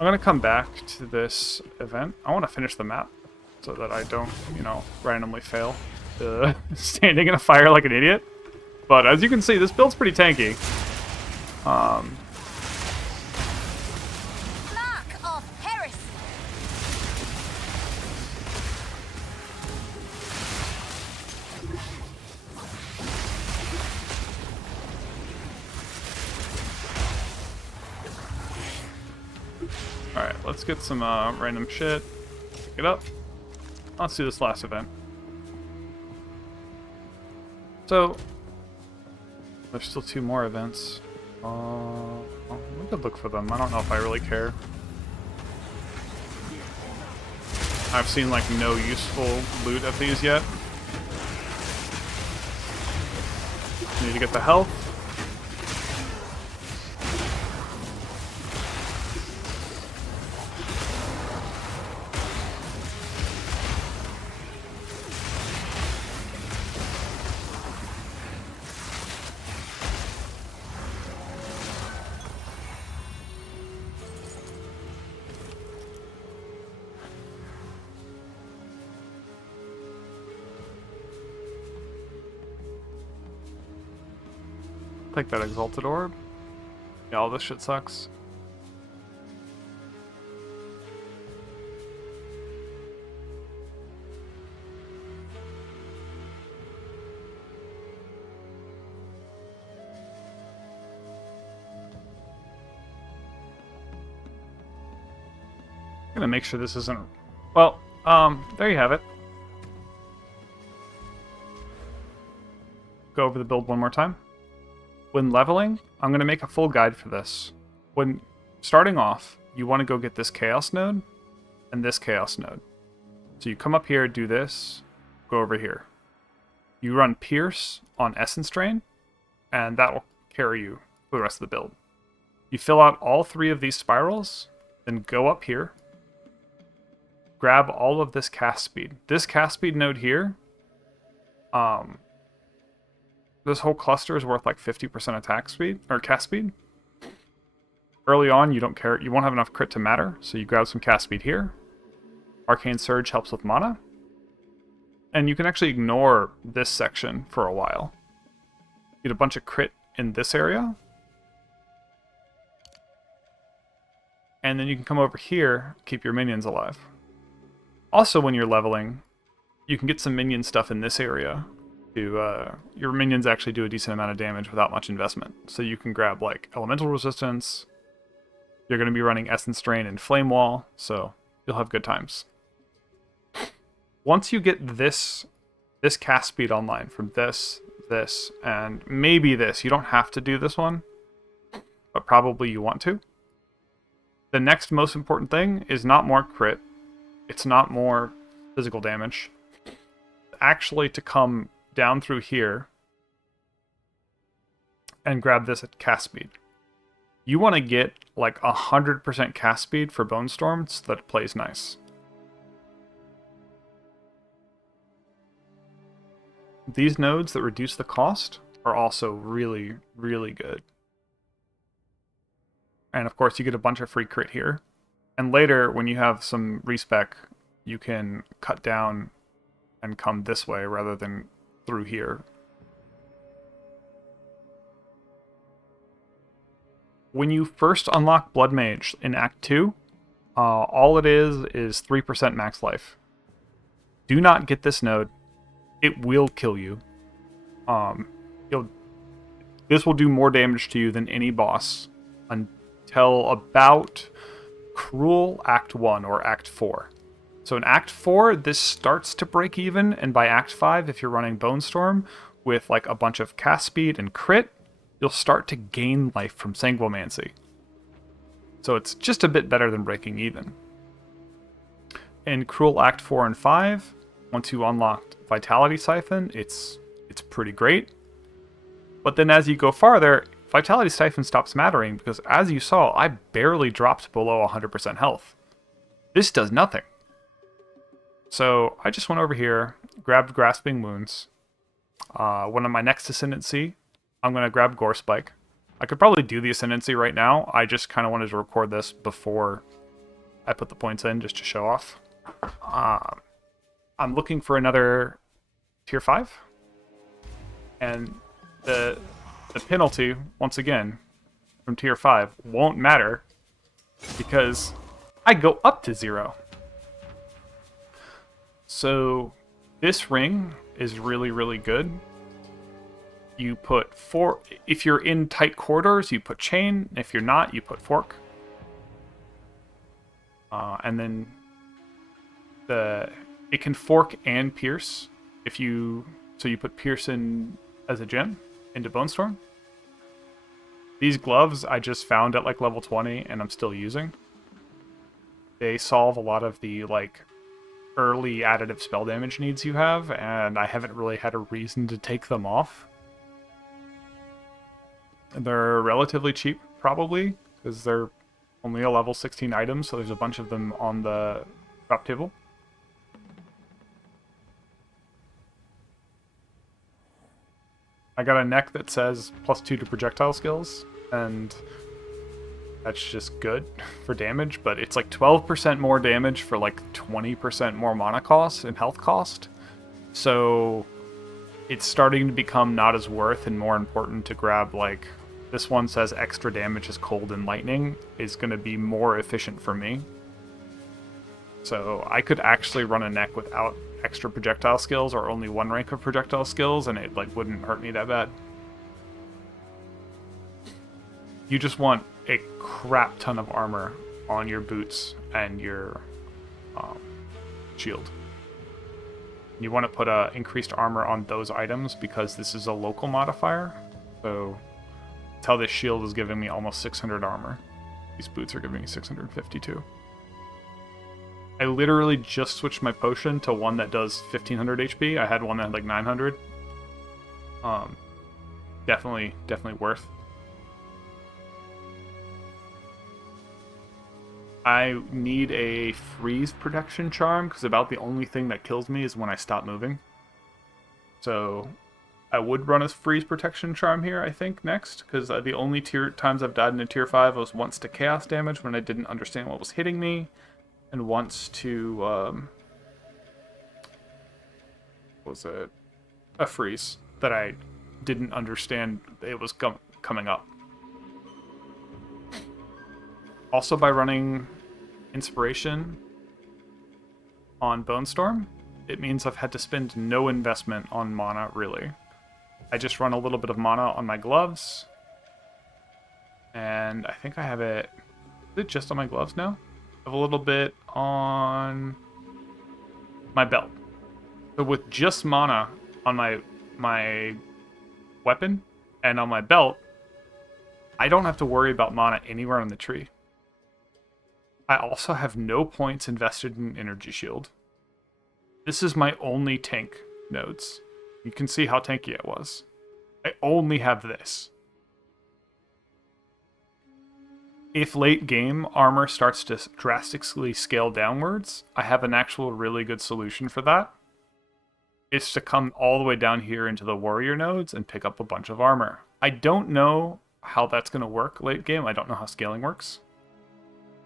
I'm going to come back to this event. I want to finish the map so that I don't, you know, randomly fail. Standing in a fire like an idiot. But as you can see, this build's pretty tanky. Mark of heresy. Alright, let's get some random shit. Pick it up. Let's do this last event. So, there's still 2 more events. We could look for them. I don't know if I really care. I've seen like no useful loot of these yet. Need to get the health. Take that exalted orb. Yeah, all this shit sucks. I'm gonna make sure this isn't... Well, there you have it. Go over the build one more time. When leveling, I'm going to make a full guide for this. When starting off, you want to go get this chaos node and this chaos node. So you come up here, do this, go over here. You run Pierce on Essence Drain, and that will carry you for the rest of the build. You fill out all 3 of these spirals, then go up here, grab all of this cast speed. This cast speed node here, this whole cluster is worth like 50% attack speed, or cast speed. Early on, you don't care, you won't have enough crit to matter, so you grab some cast speed here. Arcane Surge helps with mana. And you can actually ignore this section for a while. Get a bunch of crit in this area. And then you can come over here, keep your minions alive. Also, when you're leveling, you can get some minion stuff in this area. Your minions actually do a decent amount of damage without much investment. So you can grab like elemental resistance. You're going to be running Essence Drain and Flame Wall, so you'll have good times. Once you get this cast speed online from this, and maybe this, you don't have to do this one, but probably you want to. The next most important thing is not more crit. It's not more physical damage. Actually to come down through here and grab this at cast speed. You want to get like 100% cast speed for Bone Storm so that it plays nice. These nodes that reduce the cost are also really, really good. And of course you get a bunch of free crit here. And later when you have some respec, you can cut down and come this way rather than through here. When you first unlock Blood Mage in Act 2, all it is 3% max life. Do not get this node. It will kill you. This will do more damage to you than any boss until about Cruel Act 1 or Act 4. So in Act 4, this starts to break even, and by Act 5, if you're running Bone Storm with like a bunch of cast speed and crit, you'll start to gain life from Sanguimancy. So it's just a bit better than breaking even. In Cruel Act 4 and 5, once you unlock Vitality Siphon, it's pretty great. But then as you go farther, Vitality Siphon stops mattering because as you saw, I barely dropped below 100% health. This does nothing. So I just went over here, grabbed Grasping Wounds. One of my next Ascendancy, I'm going to grab Gore Spike. I could probably do the Ascendancy right now. I just kind of wanted to record this before I put the points in just to show off. I'm looking for another tier 5. And the penalty, once again, from tier 5 won't matter because I go up to 0. So this ring is really, really good. You put 4... If you're in tight corridors, you put chain. If you're not, you put fork. And then it can fork and pierce. So you put pierce in as a gem into Bone Storm. These gloves I just found at like level 20 and I'm still using. They solve a lot of the like early additive spell damage needs you have, and I haven't really had a reason to take them off. They're relatively cheap, probably, because they're only a level 16 item, so there's a bunch of them on the drop table. I got a neck that says +2 to projectile skills, and that's just good for damage, but it's like 12% more damage for like 20% more mana cost and health cost. So it's starting to become not as worth and more important to grab like... This one says extra damage is cold and lightning is going to be more efficient for me. So I could actually run a neck without extra projectile skills or only 1 rank of projectile skills and it like wouldn't hurt me that bad. You just want a crap ton of armor on your boots and your shield. You want to put increased armor on those items because this is a local modifier. So that's how this shield is giving me almost 600 armor. These boots are giving me 652. I literally just switched my potion to one that does 1500 HP. I had one that had like 900. Definitely worth. I need a freeze protection charm because about the only thing that kills me is when I stop moving. So I would run a freeze protection charm here, I think, next, because the only times I've died in a tier 5 was once to chaos damage when I didn't understand what was hitting me, and once to what was it? A freeze that I didn't understand it was coming up. Also, by running Inspiration on Bone Storm, it means I've had to spend no investment on mana, really. I just run a little bit of mana on my gloves, and I think I have it... Is it just on my gloves now? I have a little bit on my belt. So with just mana on my weapon and on my belt, I don't have to worry about mana anywhere on the tree. I also have no points invested in Energy Shield. This is my only tank nodes. You can see how tanky it was. I only have this. If late game armor starts to drastically scale downwards, I have an actual really good solution for that. It's to come all the way down here into the warrior nodes and pick up a bunch of armor. I don't know how that's going to work late game. I don't know how scaling works.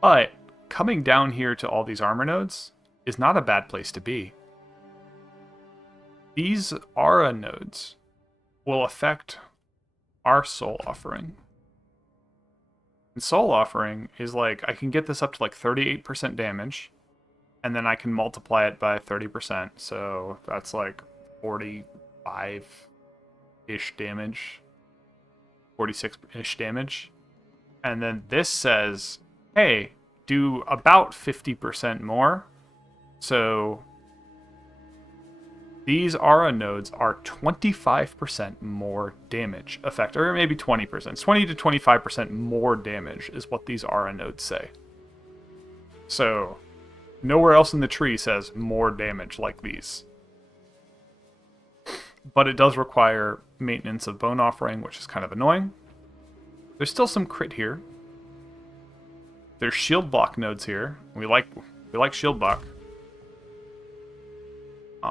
But coming down here to all these armor nodes is not a bad place to be. These aura nodes will affect our soul offering. And soul offering is like, I can get this up to like 38% damage, and then I can multiply it by 30%. So that's like 45-ish damage, 46-ish damage. And then this says, hey, do about 50% more. So these aura nodes are 25% more damage effect, or maybe 20%. It's 20 to 25% more damage is what these aura nodes say. So nowhere else in the tree says more damage like these. But it does require maintenance of bone offering, which is kind of annoying. There's still some crit here. There's shield block nodes here. We like shield block.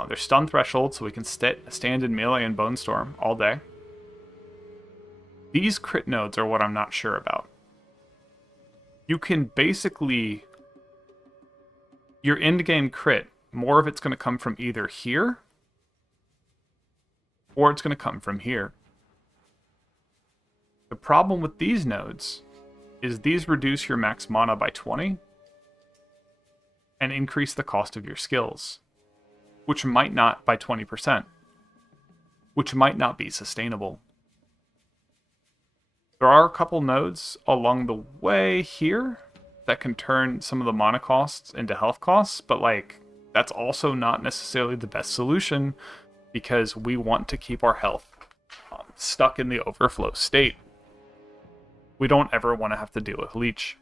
There's stun threshold, so we can stand in melee and bone storm all day. These crit nodes are what I'm not sure about. You can basically your end game crit, more of it's going to come from either here or it's going to come from here. The problem with these nodes is these reduce your max mana by 20 and increase the cost of your skills, which might not by 20%, which might not be sustainable. There are a couple nodes along the way here that can turn some of the mana costs into health costs, but like that's also not necessarily the best solution because we want to keep our health stuck in the overflow state. We don't ever want to have to deal with leech.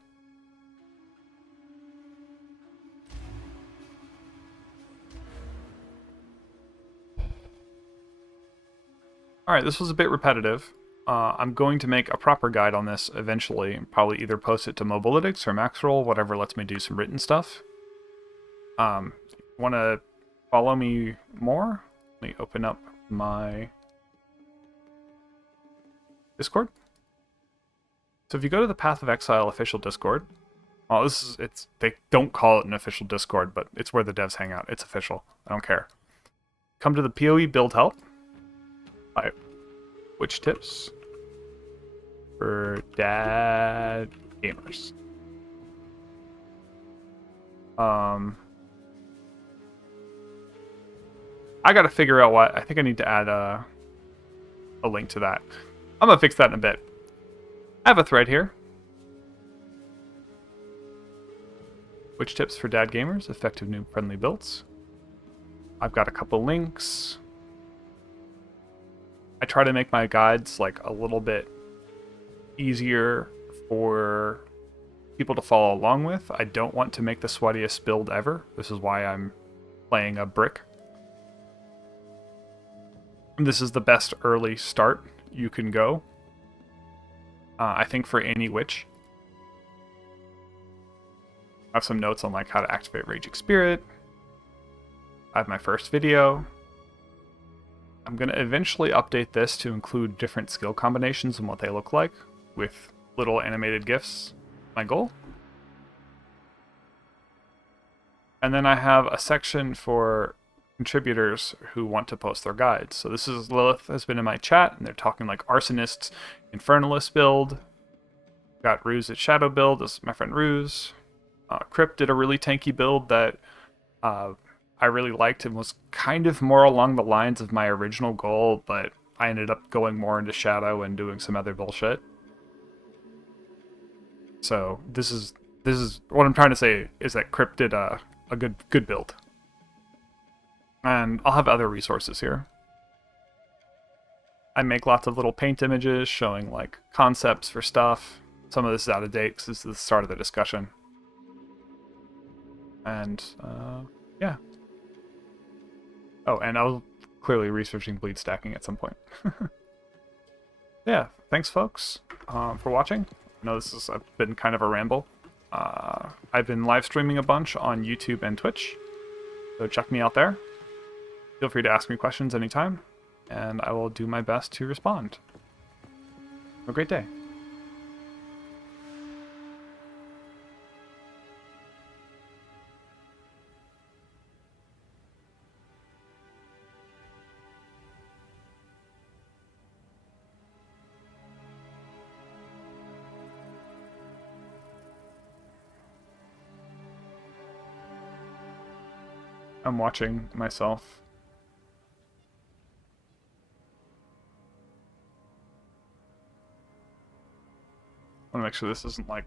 Alright, this was a bit repetitive. I'm going to make a proper guide on this eventually, and probably either post it to Mobalytics or Maxroll, whatever lets me do some written stuff. Want to follow me more? Let me open up my Discord. So if you go to the Path of Exile official Discord, they don't call it an official Discord, but it's where the devs hang out. It's official. I don't care. Come to the PoE build help. Which tips for dad gamers? I gotta figure out what. I think I need to add a link to that. I'm gonna fix that in a bit. I have a thread here. Which tips for dad gamers? Effective new friendly builds. I've got a couple links. I try to make my guides like a little bit easier for people to follow along with. I don't want to make the sweatiest build ever. This is why I'm playing a brick. This is the best early start you can go. I think for any witch. I have some notes on like how to activate Raging Spirit. I have my first video. I'm going to eventually update this to include different skill combinations and what they look like with little animated GIFs. My goal. And then I have a section for contributors who want to post their guides. So this is Lilith has been in my chat and they're talking like Arsonists, Infernalist build. Got Ruse at Shadow build. This is my friend Ruse. Crypt did a really tanky build that I really liked and was kind of more along the lines of my original goal, but I ended up going more into Shadow and doing some other bullshit. So this is what I'm trying to say is that Crypt did a good build. And I'll have other resources here. I make lots of little paint images showing like concepts for stuff. Some of this is out of date because this is the start of the discussion. And yeah. Oh, and I was clearly researching bleed stacking at some point. Yeah, thanks folks for watching. I know this has been kind of a ramble. I've been live streaming a bunch on YouTube and Twitch, so check me out there. Feel free to ask me questions anytime, and I will do my best to respond. Have a great day. I'm watching myself. I want to make sure this isn't like...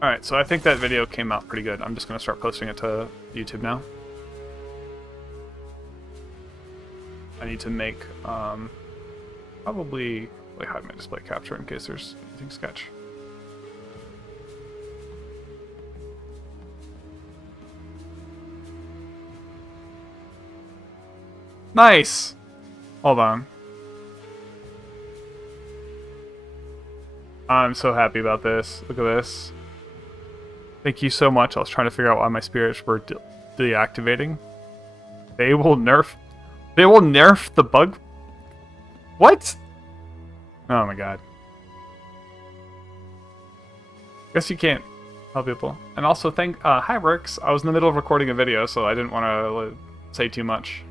Alright, so I think that video came out pretty good. I'm just going to start posting it to YouTube now. I need to make, probably, like, hide my display capture in case there's anything sketch. Nice! Hold on. I'm so happy about this. Look at this. Thank you so much. I was trying to figure out why my spirits were deactivating. They will nerf the bug. What? Oh my god. Guess you can't help people. And also hi Works. I was in the middle of recording a video, so I didn't want to say too much.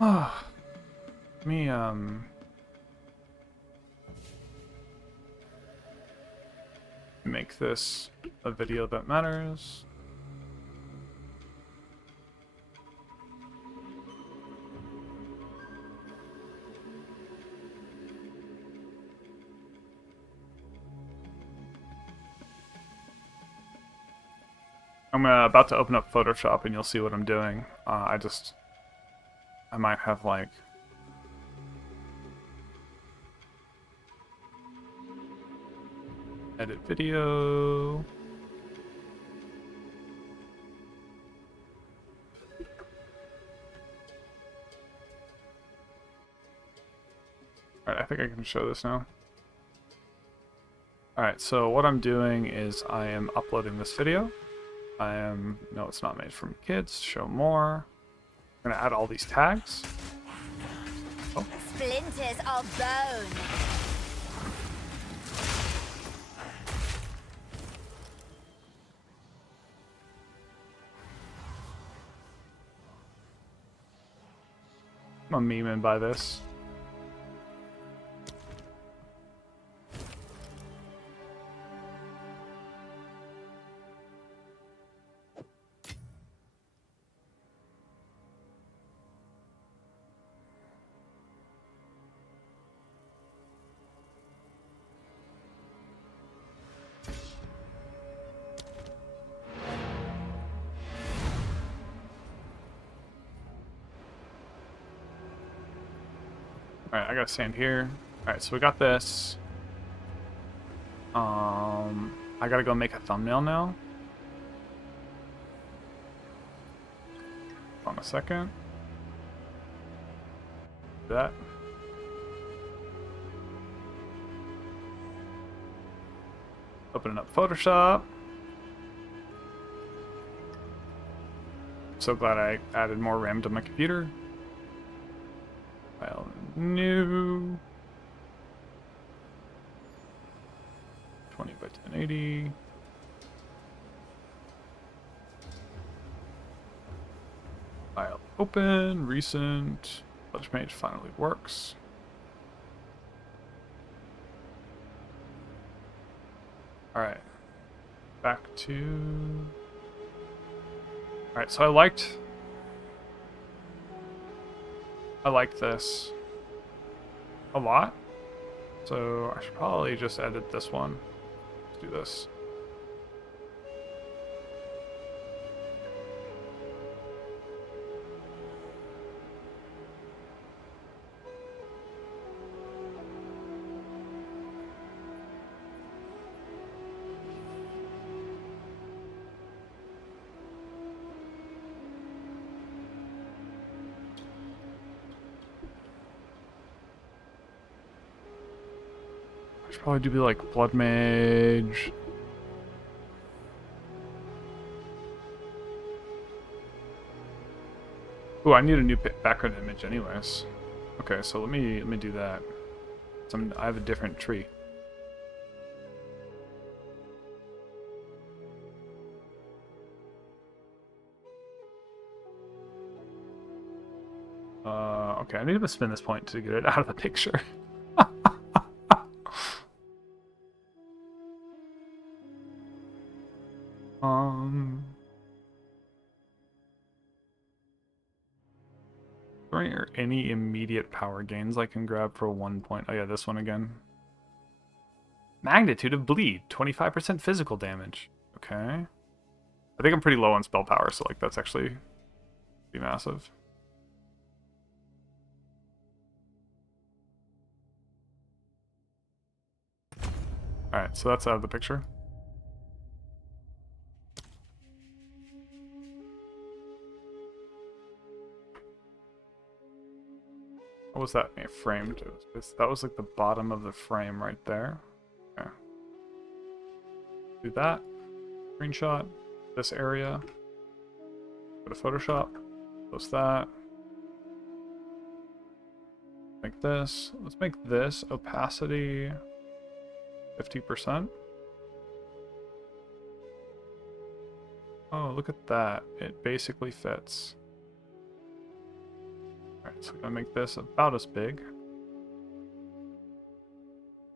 Let me, make this a video that matters. I'm about to open up Photoshop and you'll see what I'm doing. I might have like edit video. Alright, I think I can show this now. Alright, so what I'm doing is I am uploading this video. No, it's not made from kids. Show more. I'm gonna add all these tags. Oh. Splinters of bone. I'm memeing by this. Alright, I gotta stand here. Alright, so we got this. I gotta go make a thumbnail now. Hold on a second. Do that. Opening up Photoshop. So glad I added more RAM to my computer. File new. 20 by 1080. File open, recent. Blood Mage finally works. Alright. Back to... Alright, so I liked this a lot, so I should probably just edit this one. Let's do this. Should probably do like Blood Mage. Ooh, I need a new background image anyways. Okay, so let me do that. I have a different tree. Okay, I need to spin this point to get it out of the picture. Are there any immediate power gains I can grab for 1 point? Oh yeah, this one again. Magnitude of bleed, 25% physical damage. Okay. I think I'm pretty low on spell power, so like that's actually pretty massive. Alright, so that's out of the picture. What was that framed? That was like the bottom of the frame right there. Okay. Do that. Screenshot. This area. Go to Photoshop. Close that. Make this. Let's make this opacity 50%. Oh, look at that. It basically fits. Alright, so I'm gonna make this about as big.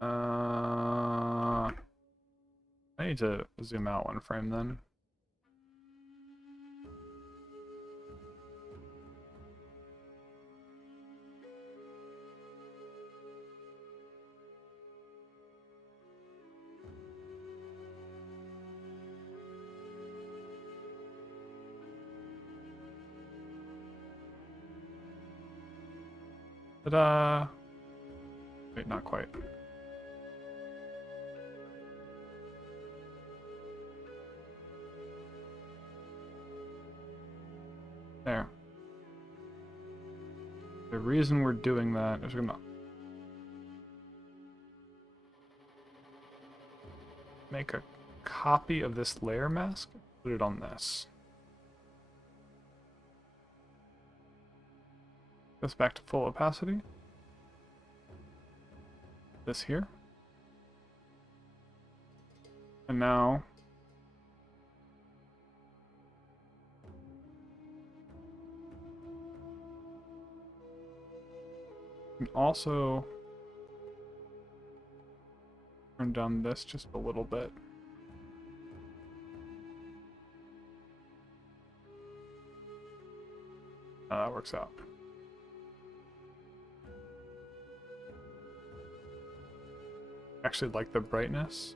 I need to zoom out 1 frame then. Ta-da! Wait, not quite. There. The reason we're doing that is we're gonna make a copy of this layer mask, put it on this. Goes back to full opacity. This here. And now you can also turn down this just a little bit. That works out. Actually like the brightness.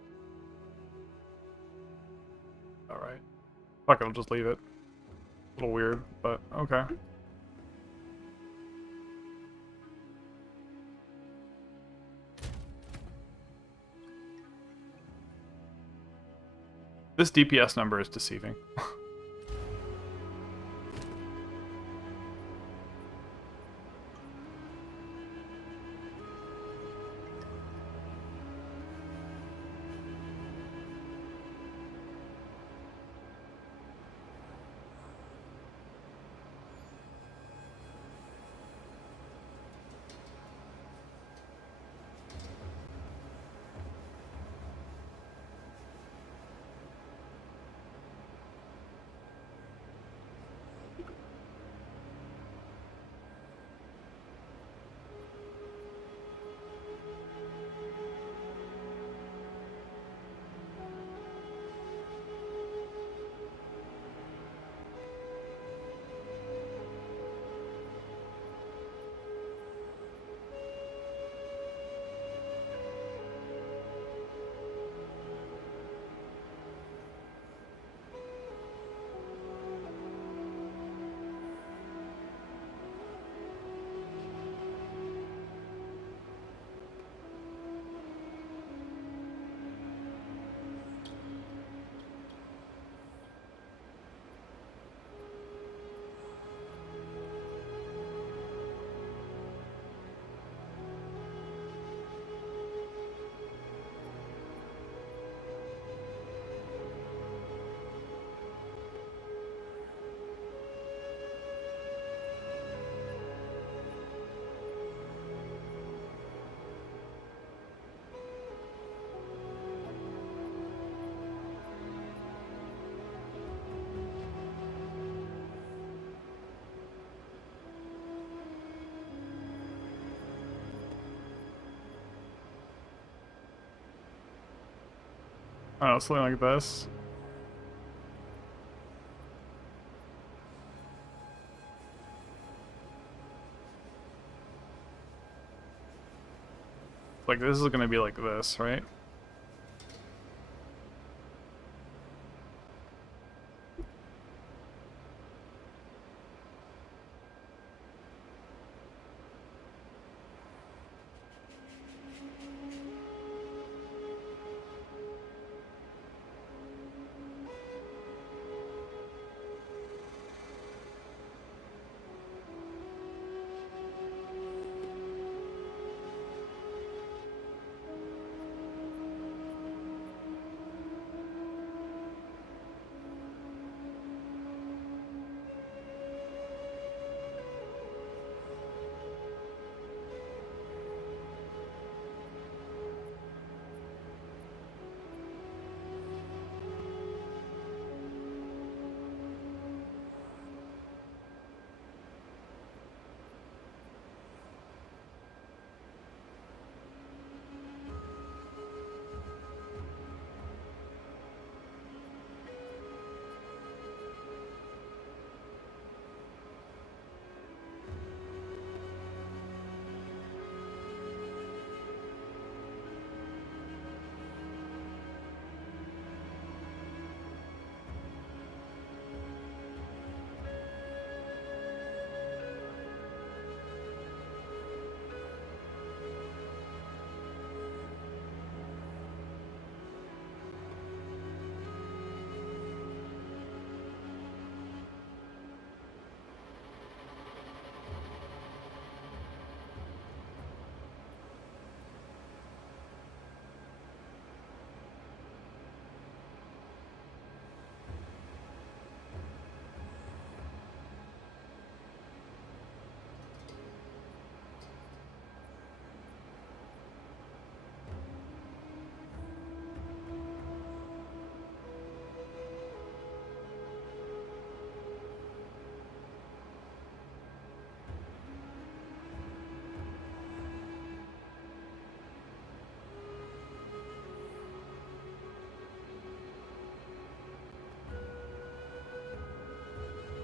Alright. Fuck it, I'll just leave it. A little weird, but okay. This DPS number is deceiving. I don't know, something like this. Like, this is gonna be like this, right?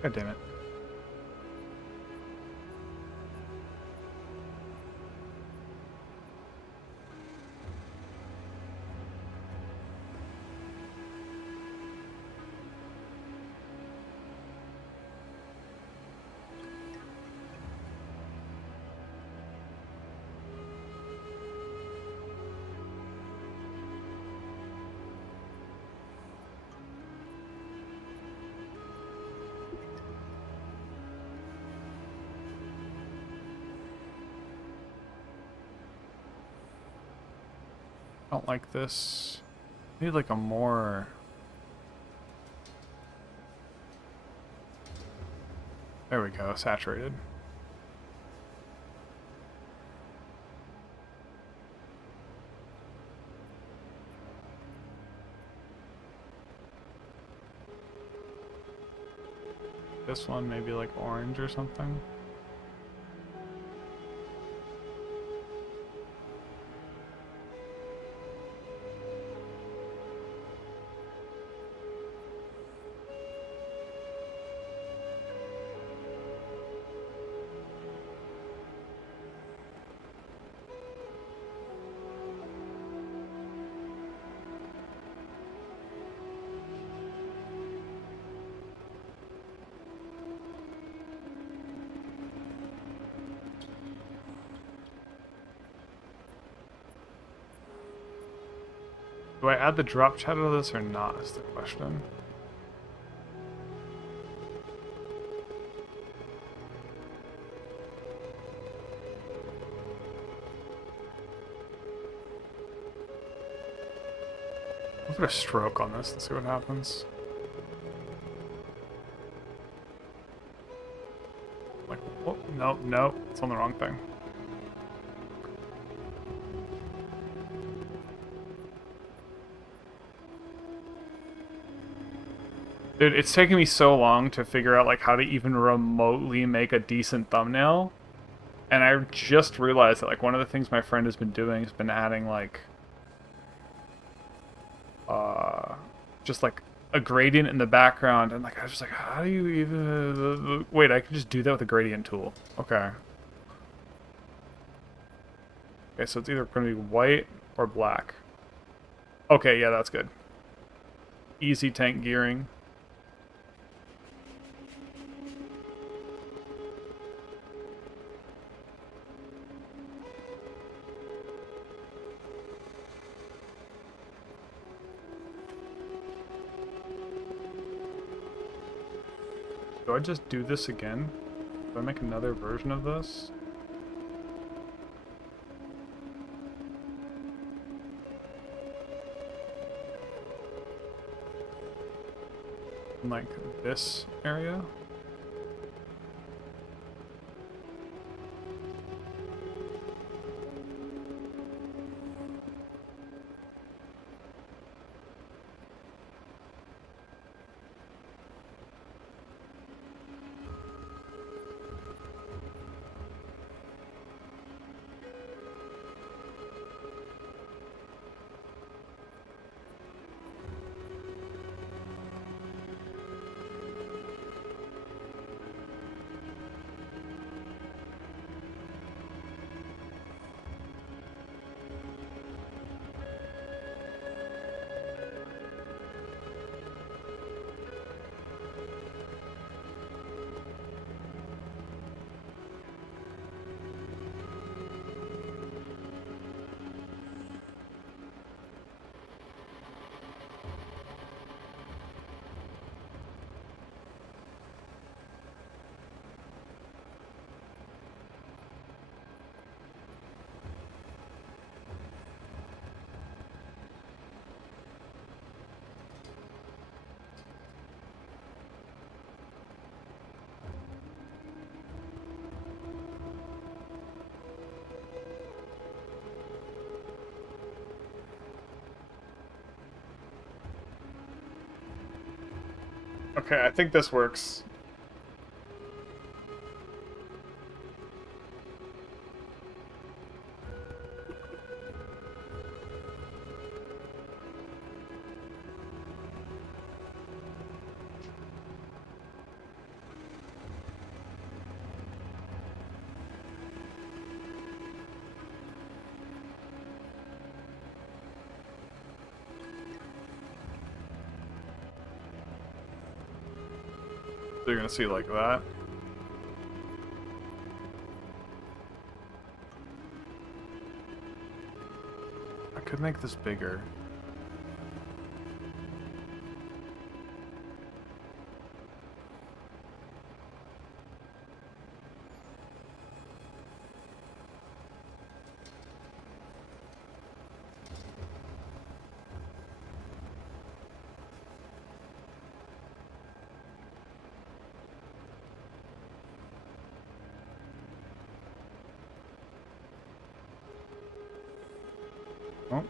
God damn it. I don't like this. I need like a more... There we go, saturated. This one maybe like orange or something. Do I add the drop chat to this or not is the question. I'll put a stroke on this and see what happens. Like, whoop, nope, nope, it's on the wrong thing. Dude, it's taken me so long to figure out like how to even remotely make a decent thumbnail. And I just realized that like one of the things my friend has been doing has been adding like just like a gradient in the background, and like I was just like, how do you even wait, I can just do that with a gradient tool. Okay. Okay, so it's either going to be white or black. Okay, yeah, that's good. Easy tank gearing. Do I just do this again? Do I make another version of this? In like this area? Okay, I think this works. So you're gonna see like that. I could make this bigger. Oh.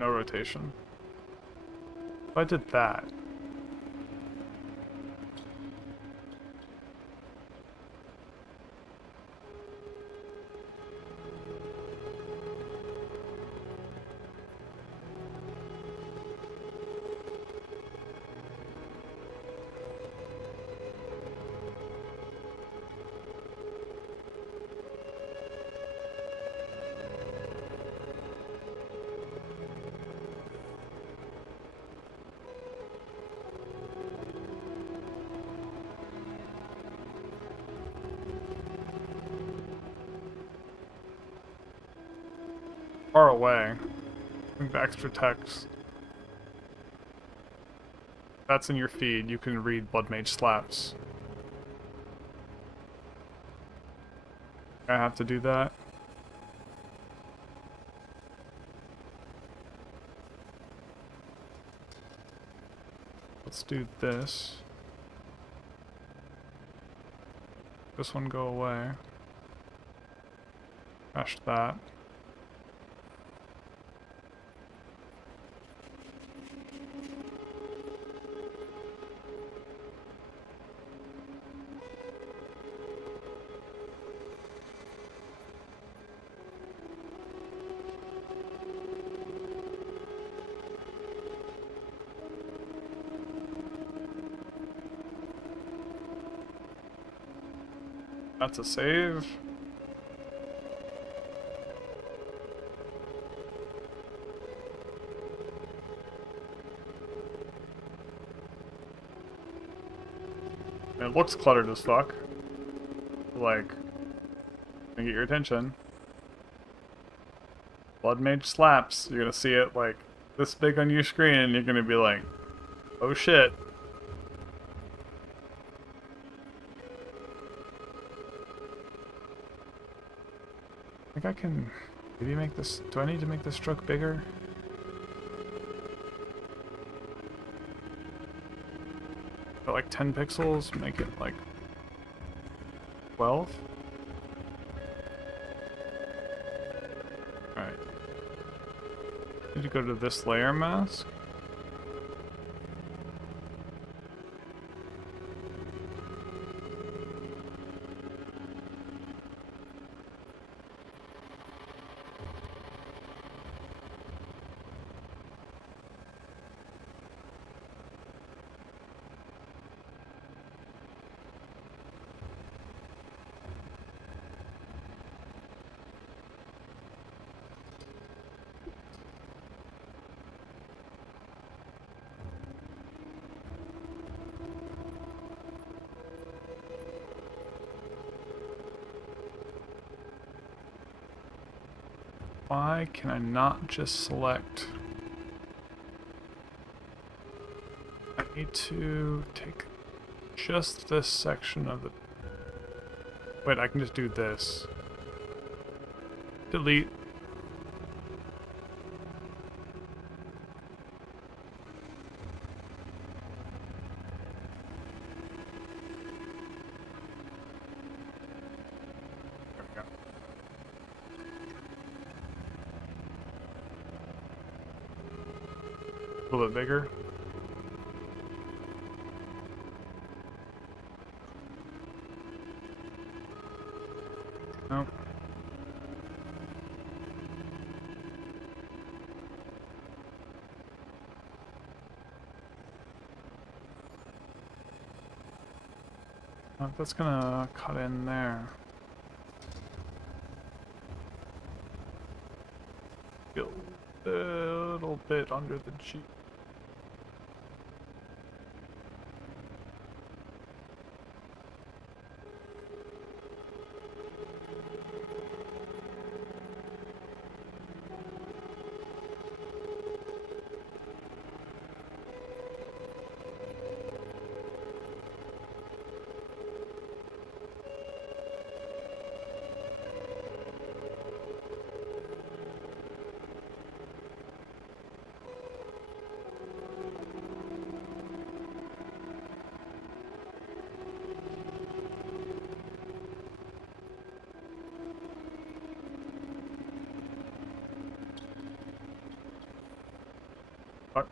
No rotation. If I did that. Far away. Bring the extra text. That's in your feed. You can read Blood Mage slaps. I have to do that. Let's do this. This one go away. Crash that. That's a save. It looks cluttered as fuck. Like, gonna get your attention. Blood Mage slaps. You're gonna see it like this big on your screen, and you're gonna be like, "Oh shit." I think I can maybe make this. Do I need to make this stroke bigger? Put like 10 pixels, make it like 12. Alright. Need to go to this layer mask. Why can I not just select? I need to take just this section of the... Wait, I can just do this. Delete. There we go. A little bit bigger. Nope. Oh, that's gonna cut in there. Feel a little bit under the G. Fuck.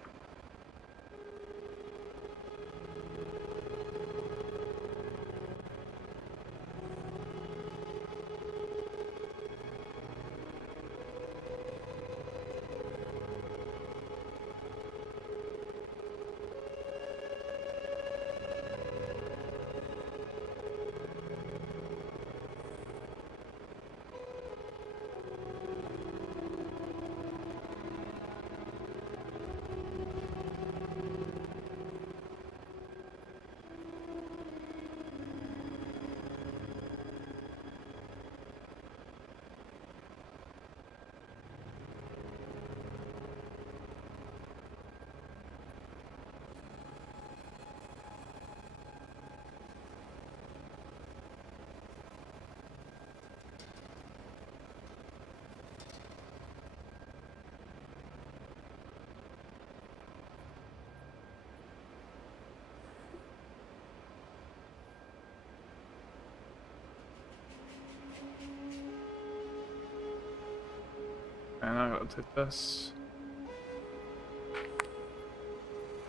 And I gotta take this.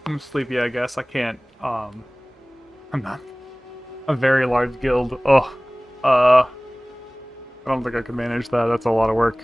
I'm sleepy, I guess. I can't, I'm not a very large guild. Oh, I don't think I can manage that. That's a lot of work.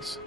these.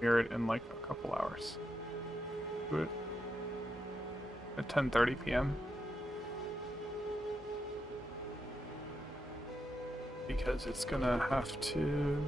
Hear it in like a couple hours. Do it at 10:30 p.m. because it's gonna have to.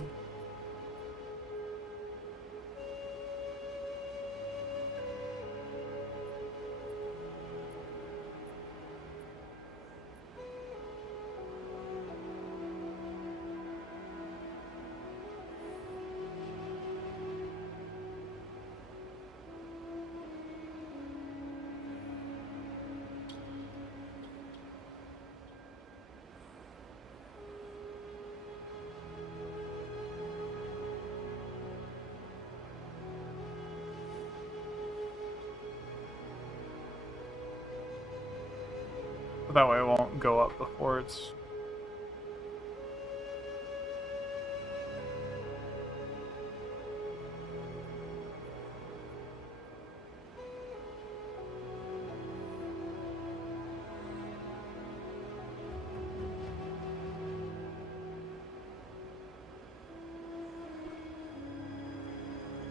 That way it won't go up before it's...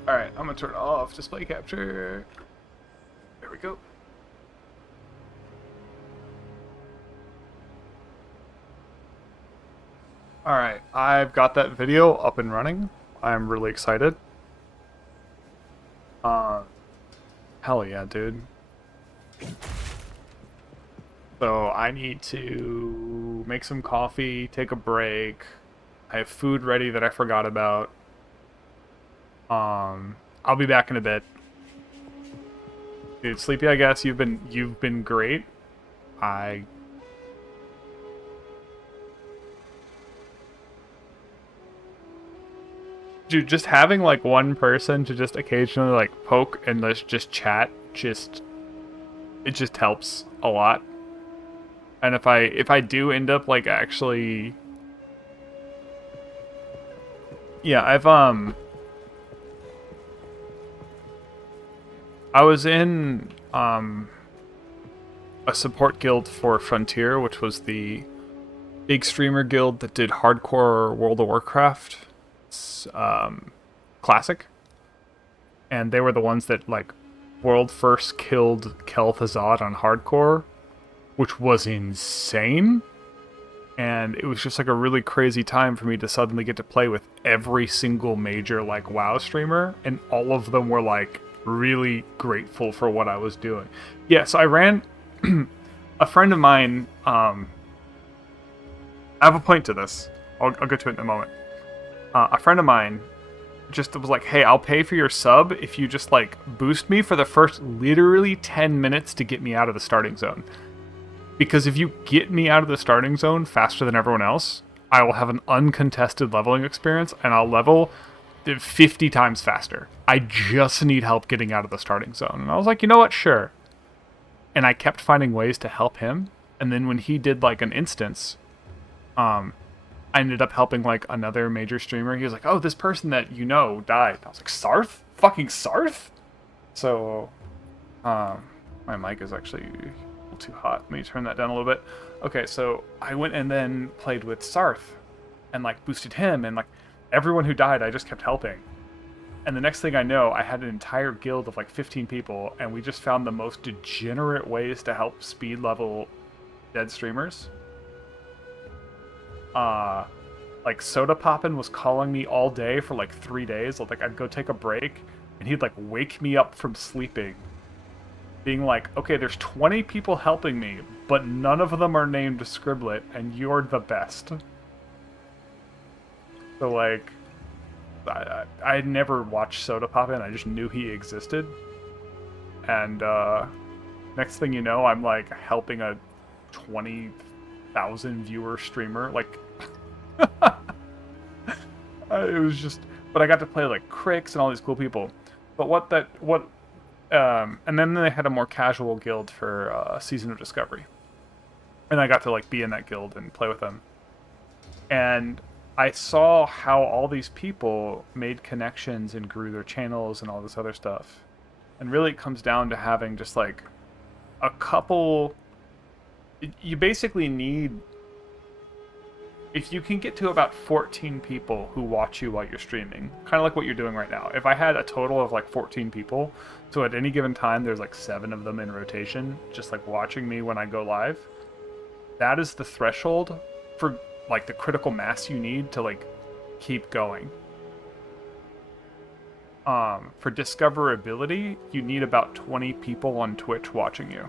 Alright, I'm gonna turn off display capture. There we go. Alright, I've got that video up and running. I'm really excited. Hell yeah, dude. So I need to make some coffee, take a break. I have food ready that I forgot about. I'll be back in a bit. Dude, Sleepy, I guess you've been great. Dude, just having like one person to just occasionally like poke and let's just chat, it just helps a lot. And if I do end up like actually, yeah, I was in a support guild for Frontier, which was the big streamer guild that did hardcore World of Warcraft. Classic, and they were the ones that like world first killed Kel'Thuzad on hardcore, which was insane. And it was just like a really crazy time for me to suddenly get to play with every single major like WoW streamer, and all of them were like really grateful for what I was doing. Yeah, so I ran a friend of mine. I have a point to this. I'll get to it in a moment. A friend of mine just was like, hey, I'll pay for your sub if you just like boost me for the first literally 10 minutes to get me out of the starting zone. Because if you get me out of the starting zone faster than everyone else, I will have an uncontested leveling experience and I'll level 50 times faster. I just need help getting out of the starting zone. And I was like, you know what? Sure. And I kept finding ways to help him. And then when he did like an instance, I ended up helping like another major streamer. He was like, oh, this person that you know died. I was like, Sarth? Fucking Sarth? So, my mic is actually a little too hot. Let me turn that down a little bit. Okay, so I went and then played with Sarth and like boosted him, and like everyone who died, I just kept helping. And the next thing I know, I had an entire guild of like 15 people, and we just found the most degenerate ways to help speed level dead streamers. Like Soda Poppin' was calling me all day for like 3 days. Like I'd go take a break and he'd like wake me up from sleeping, being like, okay, there's 20 people helping me, but none of them are named Scribblet, and you're the best. So like, I had never watched Soda Pop In. I just knew he existed. And next thing you know, I'm like helping a 20,000 viewer streamer. Like, it was just. But I got to play like Crix and all these cool people. But and then they had a more casual guild for Season of Discovery, and I got to like be in that guild and play with them. And I saw how all these people made connections and grew their channels and all this other stuff. And really it comes down to having just like a couple... You basically need... If you can get to about 14 people who watch you while you're streaming, kind of like what you're doing right now. If I had a total of like 14 people, so at any given time there's like 7 of them in rotation, just like watching me when I go live, that is the threshold for like the critical mass you need to like keep going. For discoverability, you need about 20 people on Twitch watching you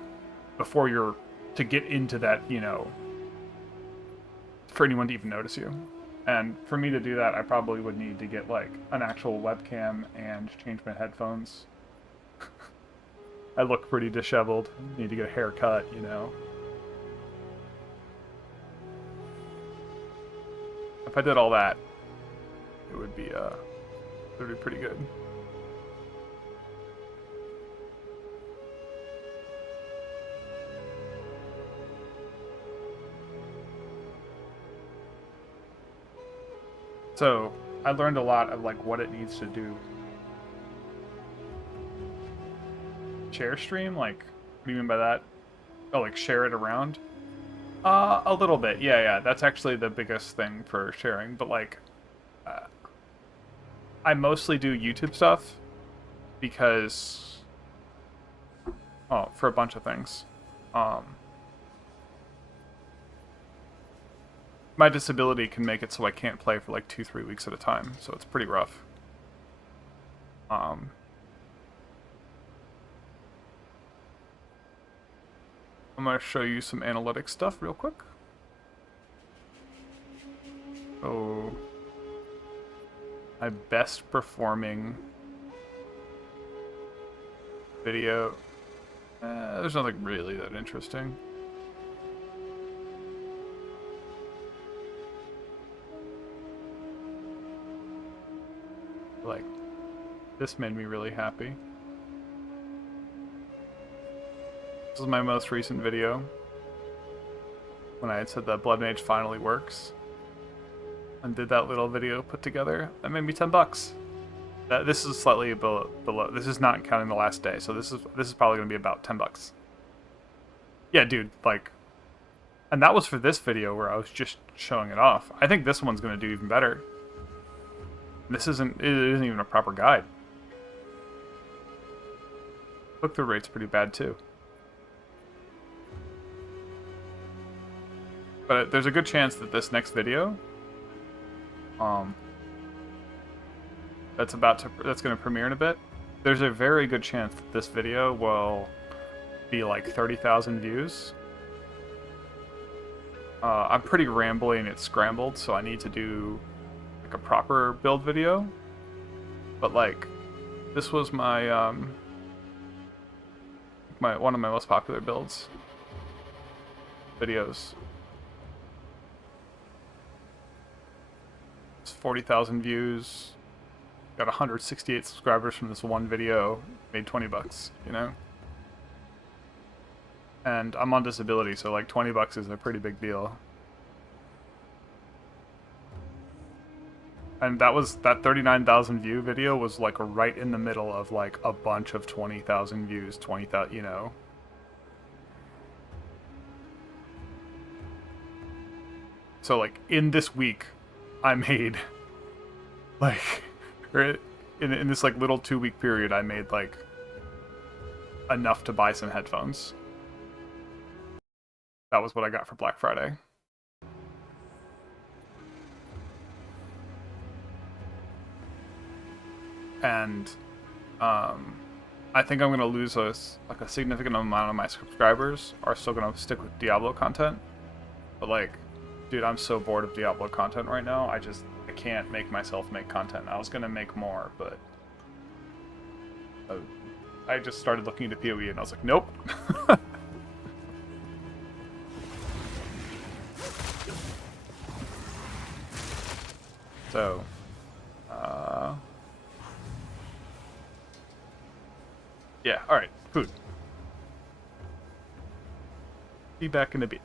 before you're to get into that, you know, for anyone to even notice you. And for me to do that, I probably would need to get like an actual webcam and change my headphones. I look pretty disheveled. Need to get a haircut, you know. If I did all that, it would be pretty good. So I learned a lot of like what it needs to do. Share stream? Like, what do you mean by that? Oh, like share it around? A little bit, yeah. That's actually the biggest thing for sharing. But like, I mostly do YouTube stuff because, for a bunch of things. My disability can make it so I can't play for like 2-3 weeks at a time, so it's pretty rough. I'm going to show you some analytics stuff real quick. Oh, my best performing video. There's nothing really that interesting. Like, this made me really happy. This is my most recent video, when I had said that Blood Mage finally works, and did that little video put together. That made me $10. This is slightly below. This is not counting the last day, so this is probably gonna be about $10. Yeah, dude, like, and that was for this video where I was just showing it off. I think this one's gonna do even better. It isn't even a proper guide. Click-through rate's pretty bad too. But there's a good chance that this next video, that's gonna premiere in a bit. There's a very good chance that this video will be like 30,000 views. I'm pretty rambly and it's scrambled, so I need to do like a proper build video. But like, this was my one of my most popular builds videos. It's 40,000 views. Got 168 subscribers from this one video. Made $20, you know? And I'm on disability, so like $20 is a pretty big deal. And that 39,000 view video was like right in the middle of like a bunch of 20,000 views, 20,000, you know. So like in this week, I made like, in this like little 2-week period, I made like enough to buy some headphones. That was what I got for Black Friday. And I think I'm gonna lose a significant amount of my subscribers are still gonna stick with Diablo content. But like, dude, I'm so bored of Diablo content right now. I can't make myself make content. I was gonna make more, but I just started looking into PoE and I was like, nope. So, yeah, alright, food. Be back in a bit.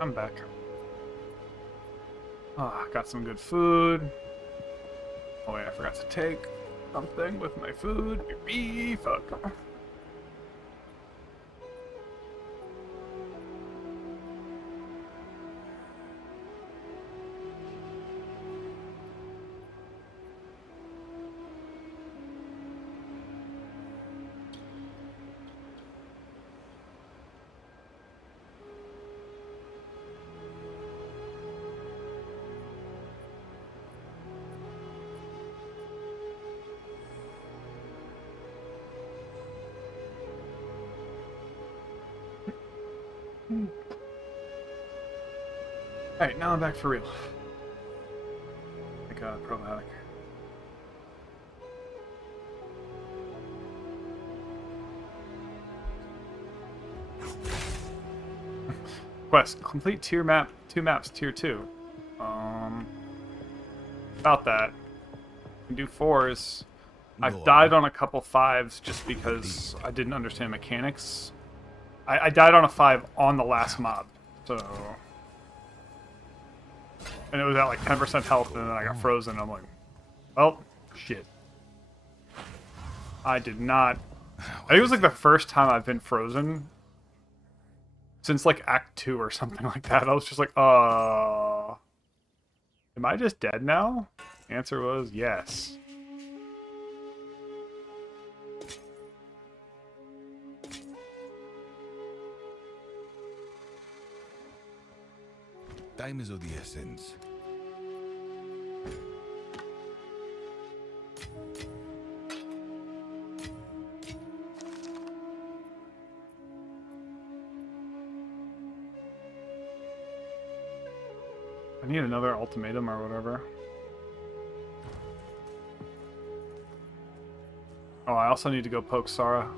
I'm back. Ah, got some good food. Oh wait, I forgot to take something with my food. Fuck. Alright, now I'm back for real. Like probiotic. Quest. Complete two maps, tier 2. About that. Can do 4s. I've died on a couple 5s just because I didn't understand mechanics. I died on a 5 on the last mob, so... And it was at like 10% health, and then I got frozen, and I'm like, well, shit. I did not... I think it was like the first time I've been frozen since like Act 2 or something like that. I was just like, am I just dead now? The answer was yes. Time is of the essence. I need another ultimatum or whatever. Oh, I also need to go poke Sara.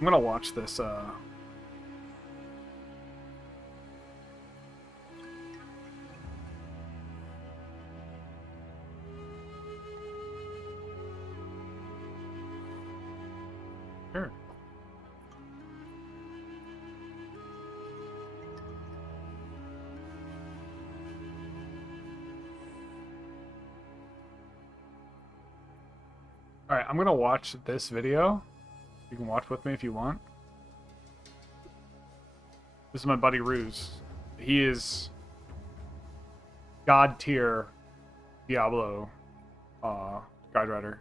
I'm gonna watch this, Sure. Alright, I'm gonna watch this video. You can watch with me if you want. This is my buddy Ruse. He is God tier Diablo guide rider.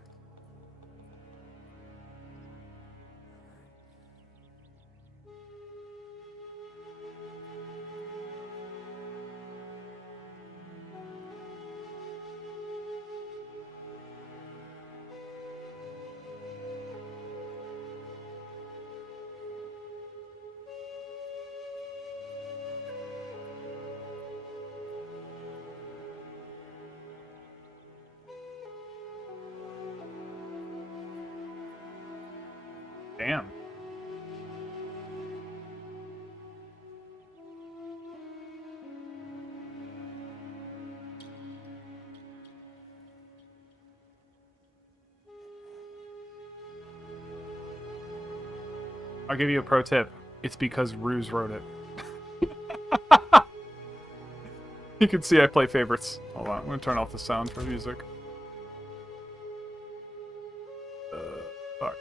Damn. I'll give you a pro tip. It's because Ruse wrote it. You can see I play favorites. Hold on, I'm gonna turn off the sound for music. Fuck.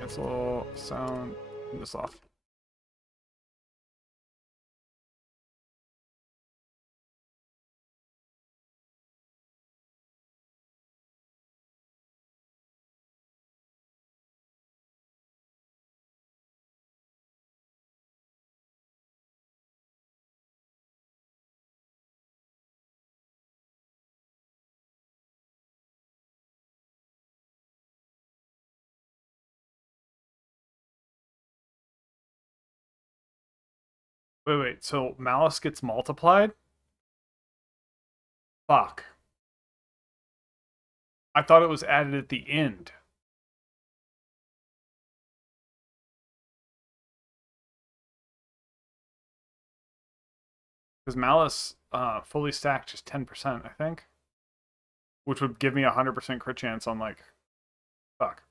Cancel sound. Turn this off. Wait, so Malice gets multiplied? Fuck. I thought it was added at the end. Because Malice fully stacked just 10%, I think. Which would give me a 100% crit chance on, like... Fuck.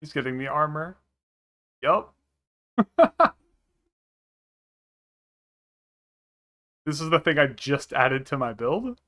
He's getting the armor. Yup. This is the thing I just added to my build?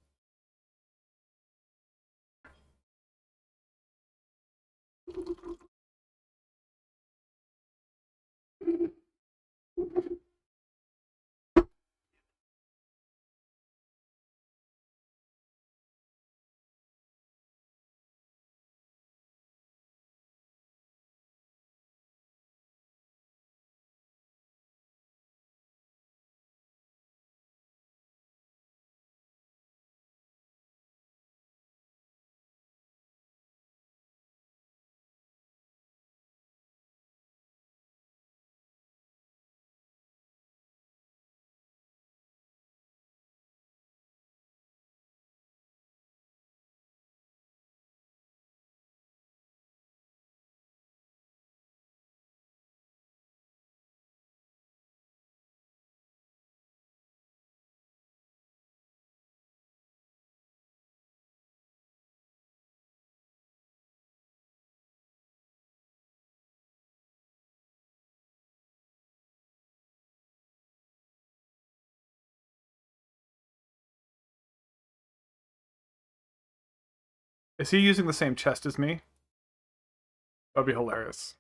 Is he using the same chest as me? That'd be hilarious.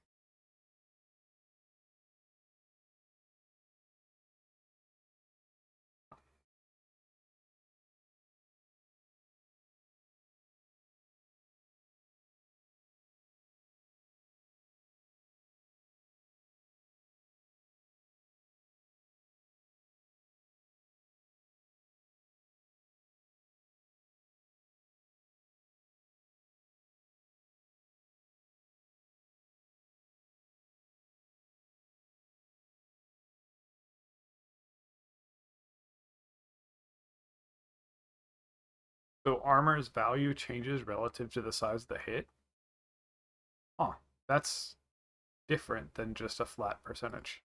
So armor's value changes relative to the size of the hit? Huh. That's different than just a flat percentage.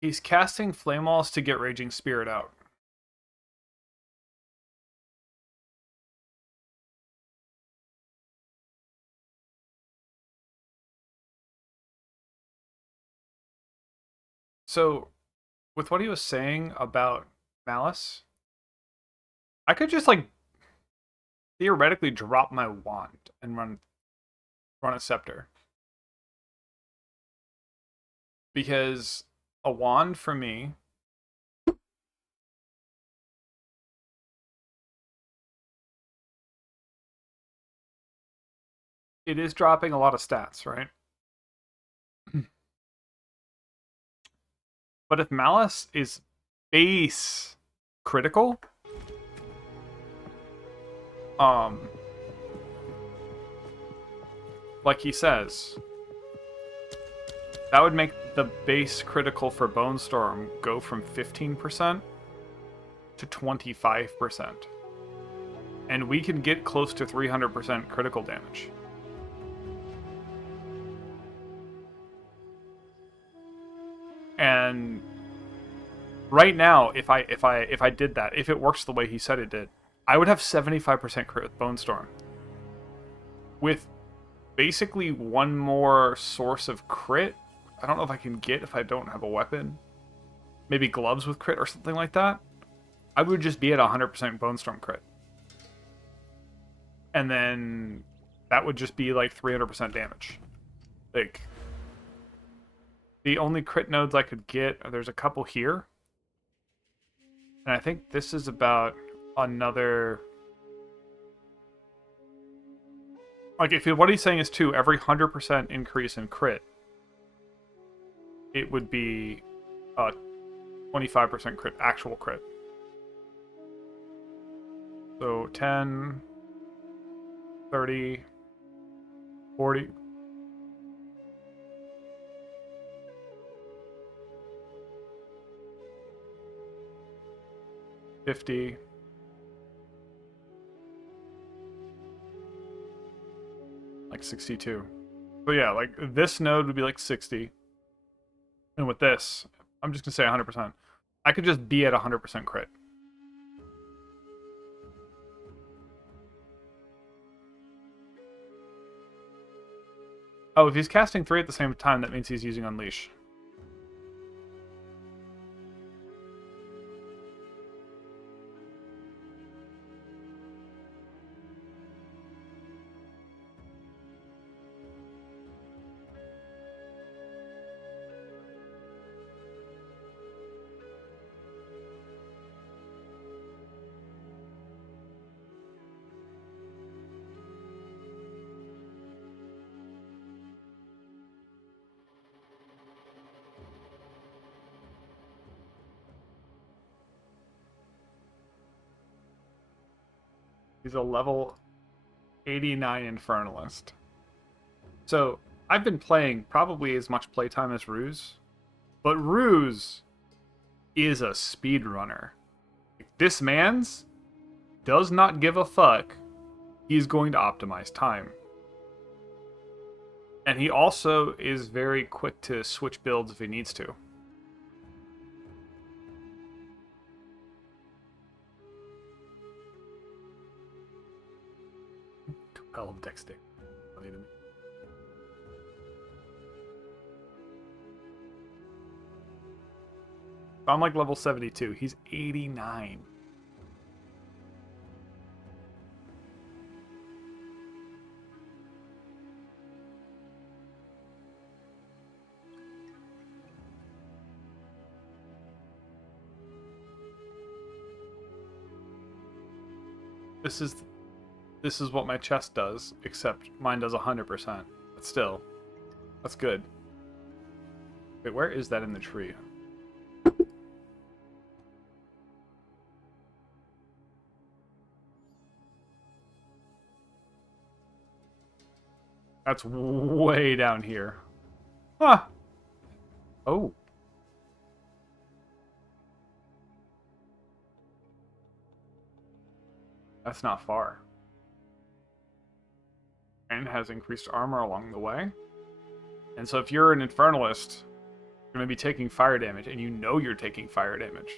He's casting Flame Walls to get Raging Spirit out. So, with what he was saying about Malice, I could just, like, theoretically drop my wand and run a Scepter. Because a wand for me it is dropping a lot of stats, right? But if Malice is base critical, like he says, that would make the base critical for Bone Storm go from 15% to 25%. And we can get close to 300% critical damage. And right now, if I did that, if it works the way he said it did, I would have 75% crit with Bone Storm. With basically one more source of crit, I don't know if I can get if I don't have a weapon. Maybe gloves with crit or something like that. I would just be at 100% Bone Storm crit. And then that would just be like 300% damage. Like, the only crit nodes I could get, there's a couple here. And I think this is about another... Like, if what he's saying is 2, every 100% increase in crit, it would be a 25% crit, actual crit. So 10, 30, 40... 50. Like 62. So yeah, like this node would be like 60. And with this, I'm just gonna say 100%. I could just be at 100% crit. Oh, if he's casting 3 at the same time, that means he's using Unleash. He's a level 89 Infernalist. So, I've been playing probably as much playtime as Ruse, but Ruse is a speedrunner. This man's does not give a fuck. He's going to optimize time. And he also is very quick to switch builds if he needs to. Compel Dexter. I'm like level 72. He's 89. This is what my chest does, except mine does 100%. But still, that's good. Wait, where is that in the tree? That's way down here. Huh. Oh. That's not far. And has increased armor along the way. And so if you're an Infernalist, you're going to be taking fire damage, and you know you're taking fire damage.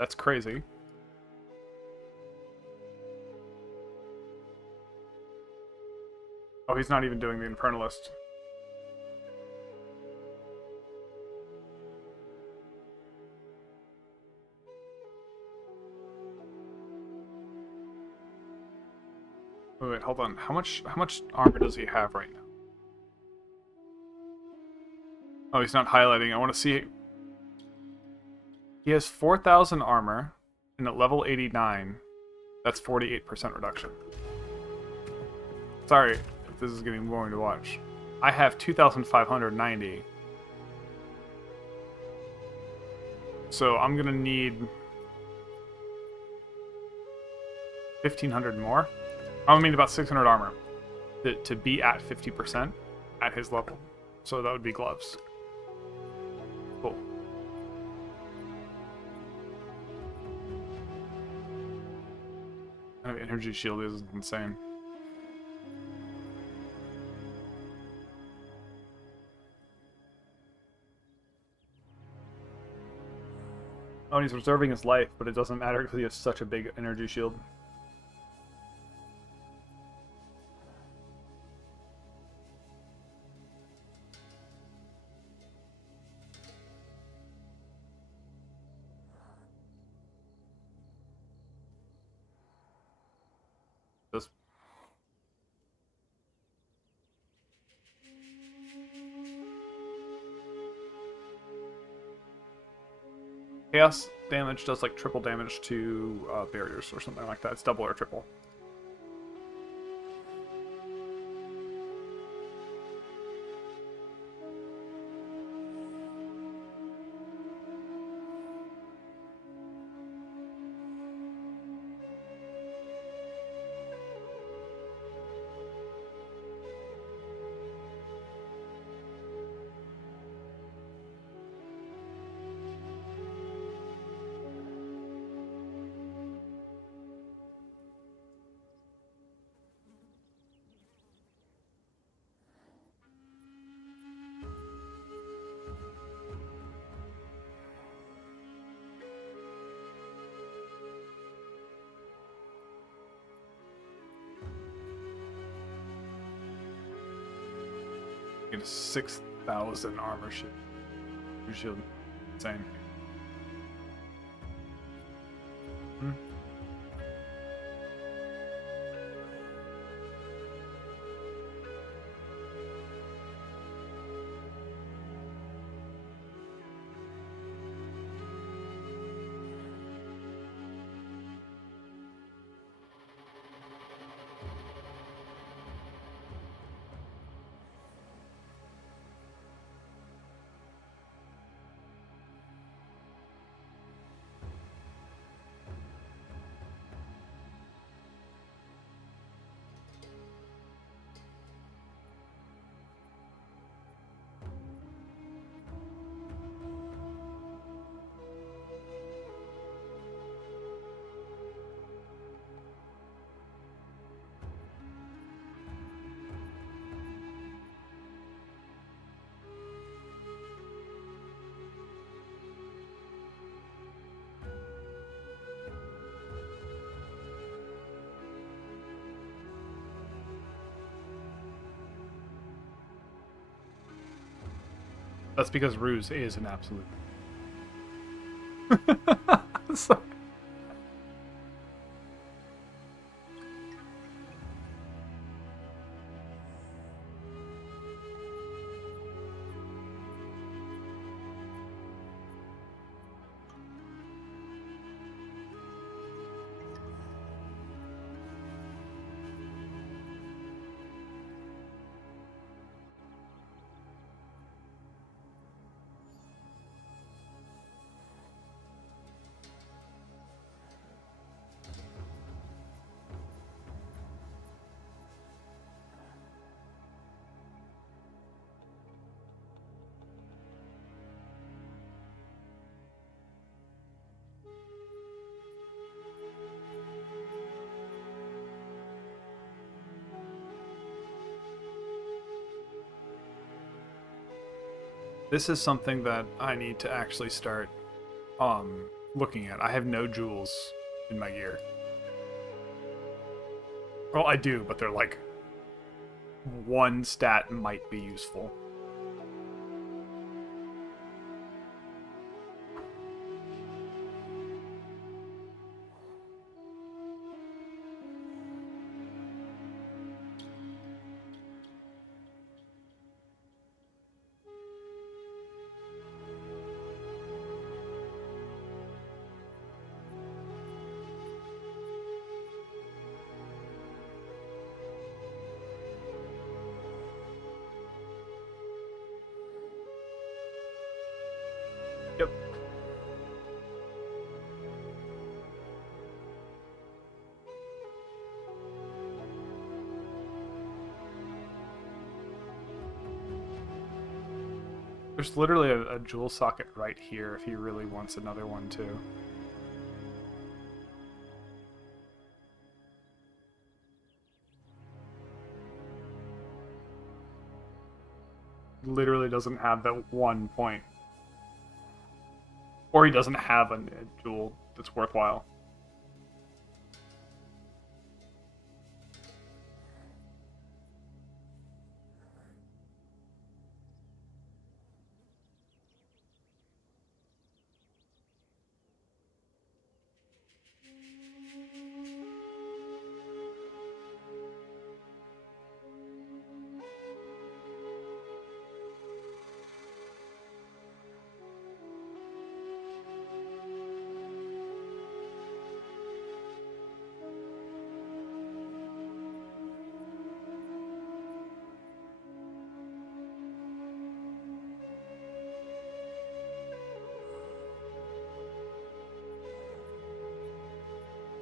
That's crazy. Oh, he's not even doing the Infernalist. Wait, hold on. How much armor does he have right now? Oh, he's not highlighting. I want to see. He has 4,000 armor, and at level 89, that's 48% reduction. Sorry, this is getting boring to watch. I have 2,590. So I'm gonna need 1,500 more. I'm gonna need about 600 armor to be at 50% at his level. So that would be gloves. Cool. Energy shield is insane. Oh, and he's reserving his life, but it doesn't matter because he has such a big energy shield. Just chaos damage does like triple damage to barriers or something like that. It's double or triple. Get a 6,000 armor shield. Insane. That's because Ruse is an absolute. So- This is something that I need to actually start looking at. I have no jewels in my gear. Well, I do, but they're like one stat might be useful. There's literally a jewel socket right here if he really wants another one too. Literally doesn't have that one point. Or he doesn't have a jewel that's worthwhile.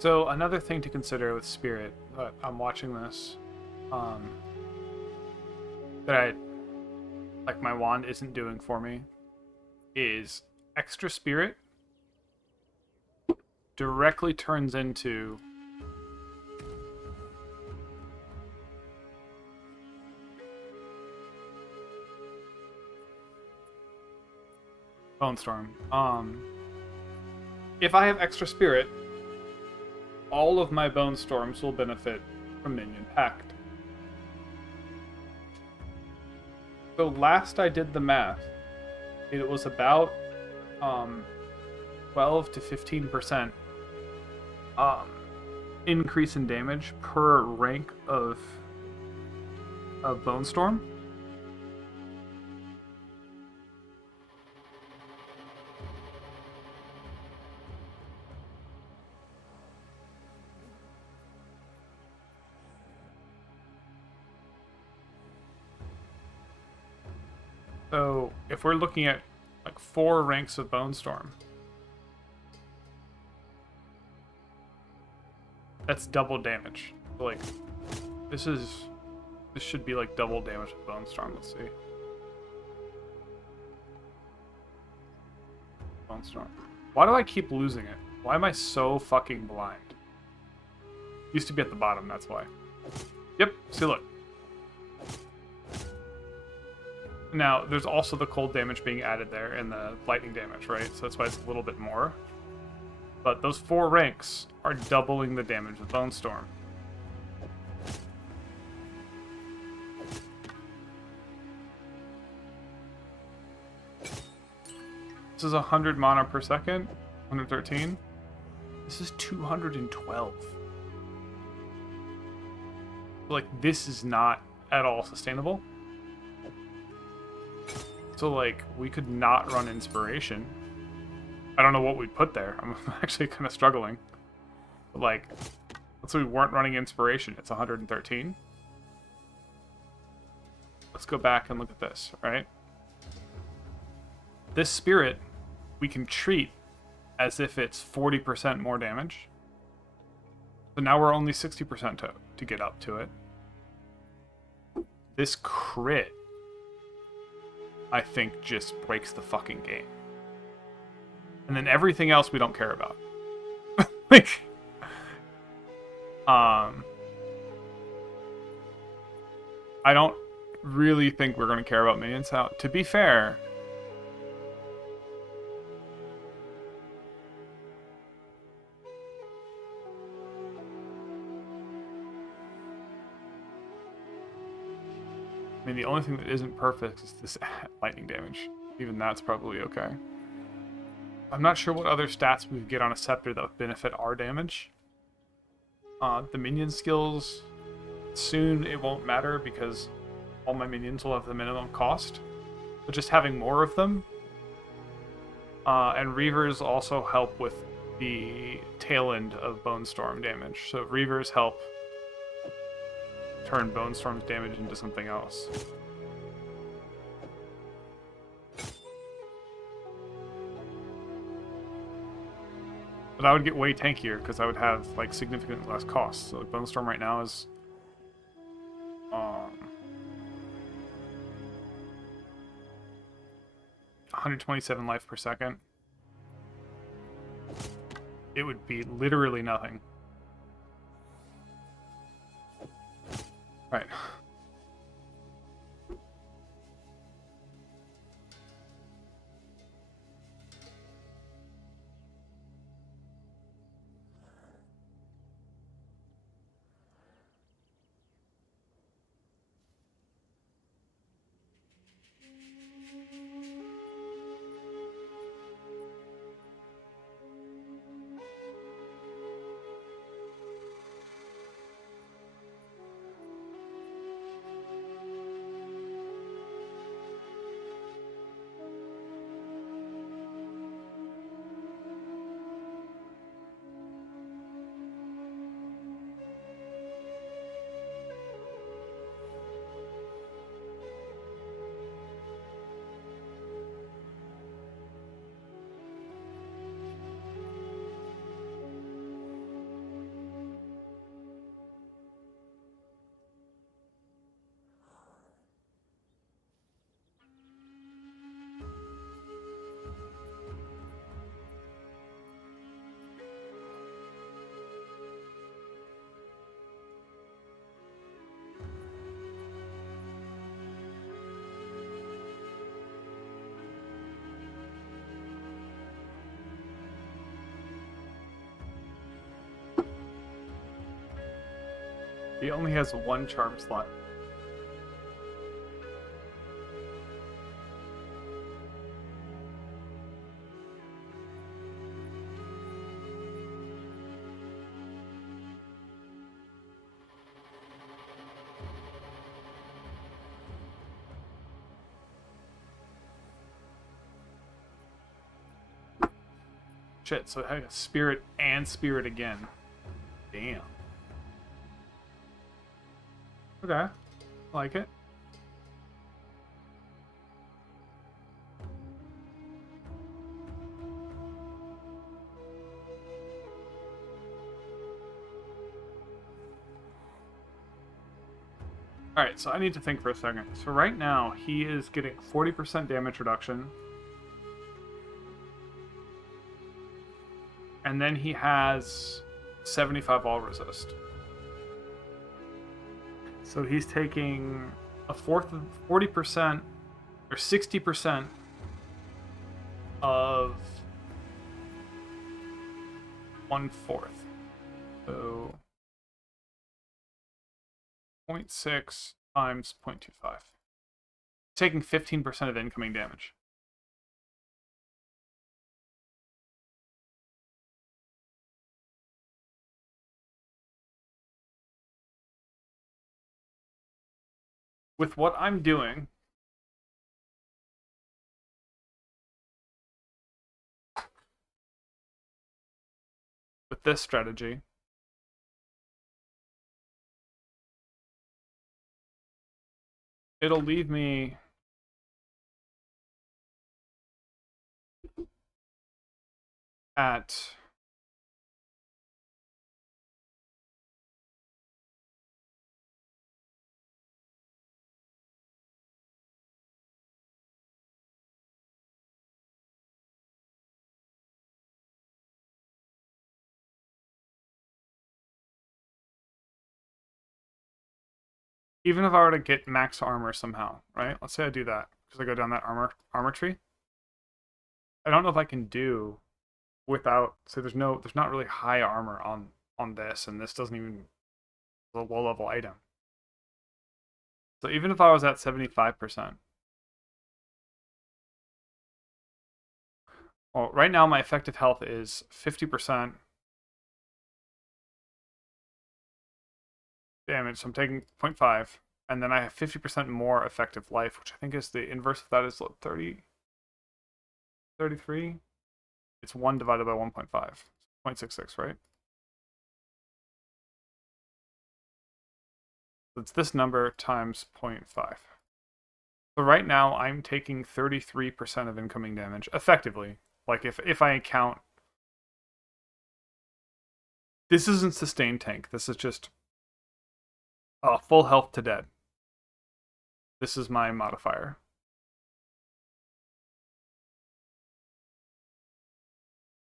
So another thing to consider with Spirit, I'm watching this, that like my wand isn't doing for me, is extra Spirit directly turns into Bone Storm. If I have extra Spirit, all of my Bone Storms will benefit from Minion Pact. So last I did the math, it was about 12 to 15% increase in damage per rank of Bone Storm. So if we're looking at like 4 ranks of Bone Storm, that's double damage. Like this should be like double damage with Bone Storm. Let's see. Bone Storm. Why do I keep losing it? Why am I so fucking blind? Used to be at the bottom, that's why. Yep, see look. Now, there's also the cold damage being added there and the lightning damage, right? So that's why it's a little bit more. But those 4 ranks are doubling the damage of Bone Storm. This is 100 mana per second, 113. This is 212. Like, this is not at all sustainable. So, like, we could not run Inspiration. I don't know what we'd put there. I'm actually kind of struggling. But, like, let's say we weren't running Inspiration. It's 113. Let's go back and look at this, right? This Spirit, we can treat as if it's 40% more damage. So now we're only 60% to get up to it. This crit, I think, just breaks the fucking game. And then everything else we don't care about. Like, I don't really think we're going to care about minions. Now, to be fair, I mean, the only thing that isn't perfect is this lightning damage. Even that's probably okay. I'm not sure what other stats we would get on a Scepter that would benefit our damage. The minion skills, soon it won't matter because all my minions will have the minimum cost. But just having more of them. And Reavers also help with the tail end of Bone Storm damage. So Reavers help turn Bone Storm's damage into something else. But I would get way tankier because I would have like significantly less cost. So like, Bone Storm right now is 127 life per second, it would be literally nothing. Right. He only has one charm slot. Shit, so I got spirit and spirit again. Damn. Okay. Like it. Alright, so I need to think for a second. So right now, he is getting 40% damage reduction. And then he has 75 all resist. So he's taking a fourth of 40% or 60% of 1/4. So 0.6 times 0.25. Taking 15% of incoming damage. With what I'm doing, with this strategy, it'll leave me at even if I were to get max armor somehow, right? Let's say I do that because I go down that armor tree. I don't know if I can do without. So there's not really high armor on this, and this doesn't even a low level item. So even if I was at 75%, well, right now my effective health is 50% damage, so I'm taking 0.5, and then I have 50% more effective life, which I think is the inverse of that is 30, 33. It's 1 divided by 1.5, 0.66, right? So it's this number times 0.5. So right now I'm taking 33% of incoming damage, effectively. Like if I count, this isn't sustained tank. This is just full health to dead. This is my modifier.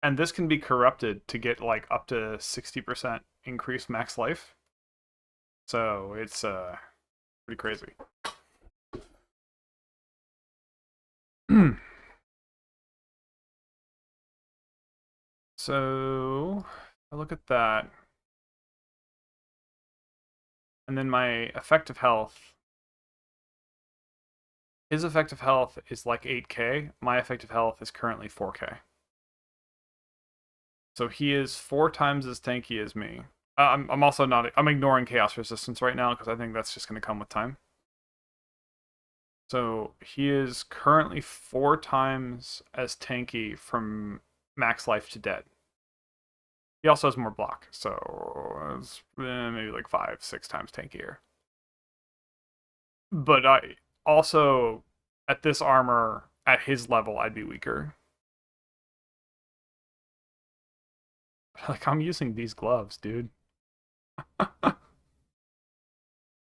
And this can be corrupted to get like up to 60% increased max life. So it's pretty crazy. So I look at that. And then my effective health. His effective health is like 8k. My effective health is currently 4k. So he is 4 times as tanky as me. I'm also not... I'm ignoring chaos resistance right now because I think that's just going to come with time. So he is currently 4 times as tanky from max life to dead. He also has more block, so it's maybe like 5-6 times tankier. But I also, at this armor, at his level, I'd be weaker. Like, I'm using these gloves, dude.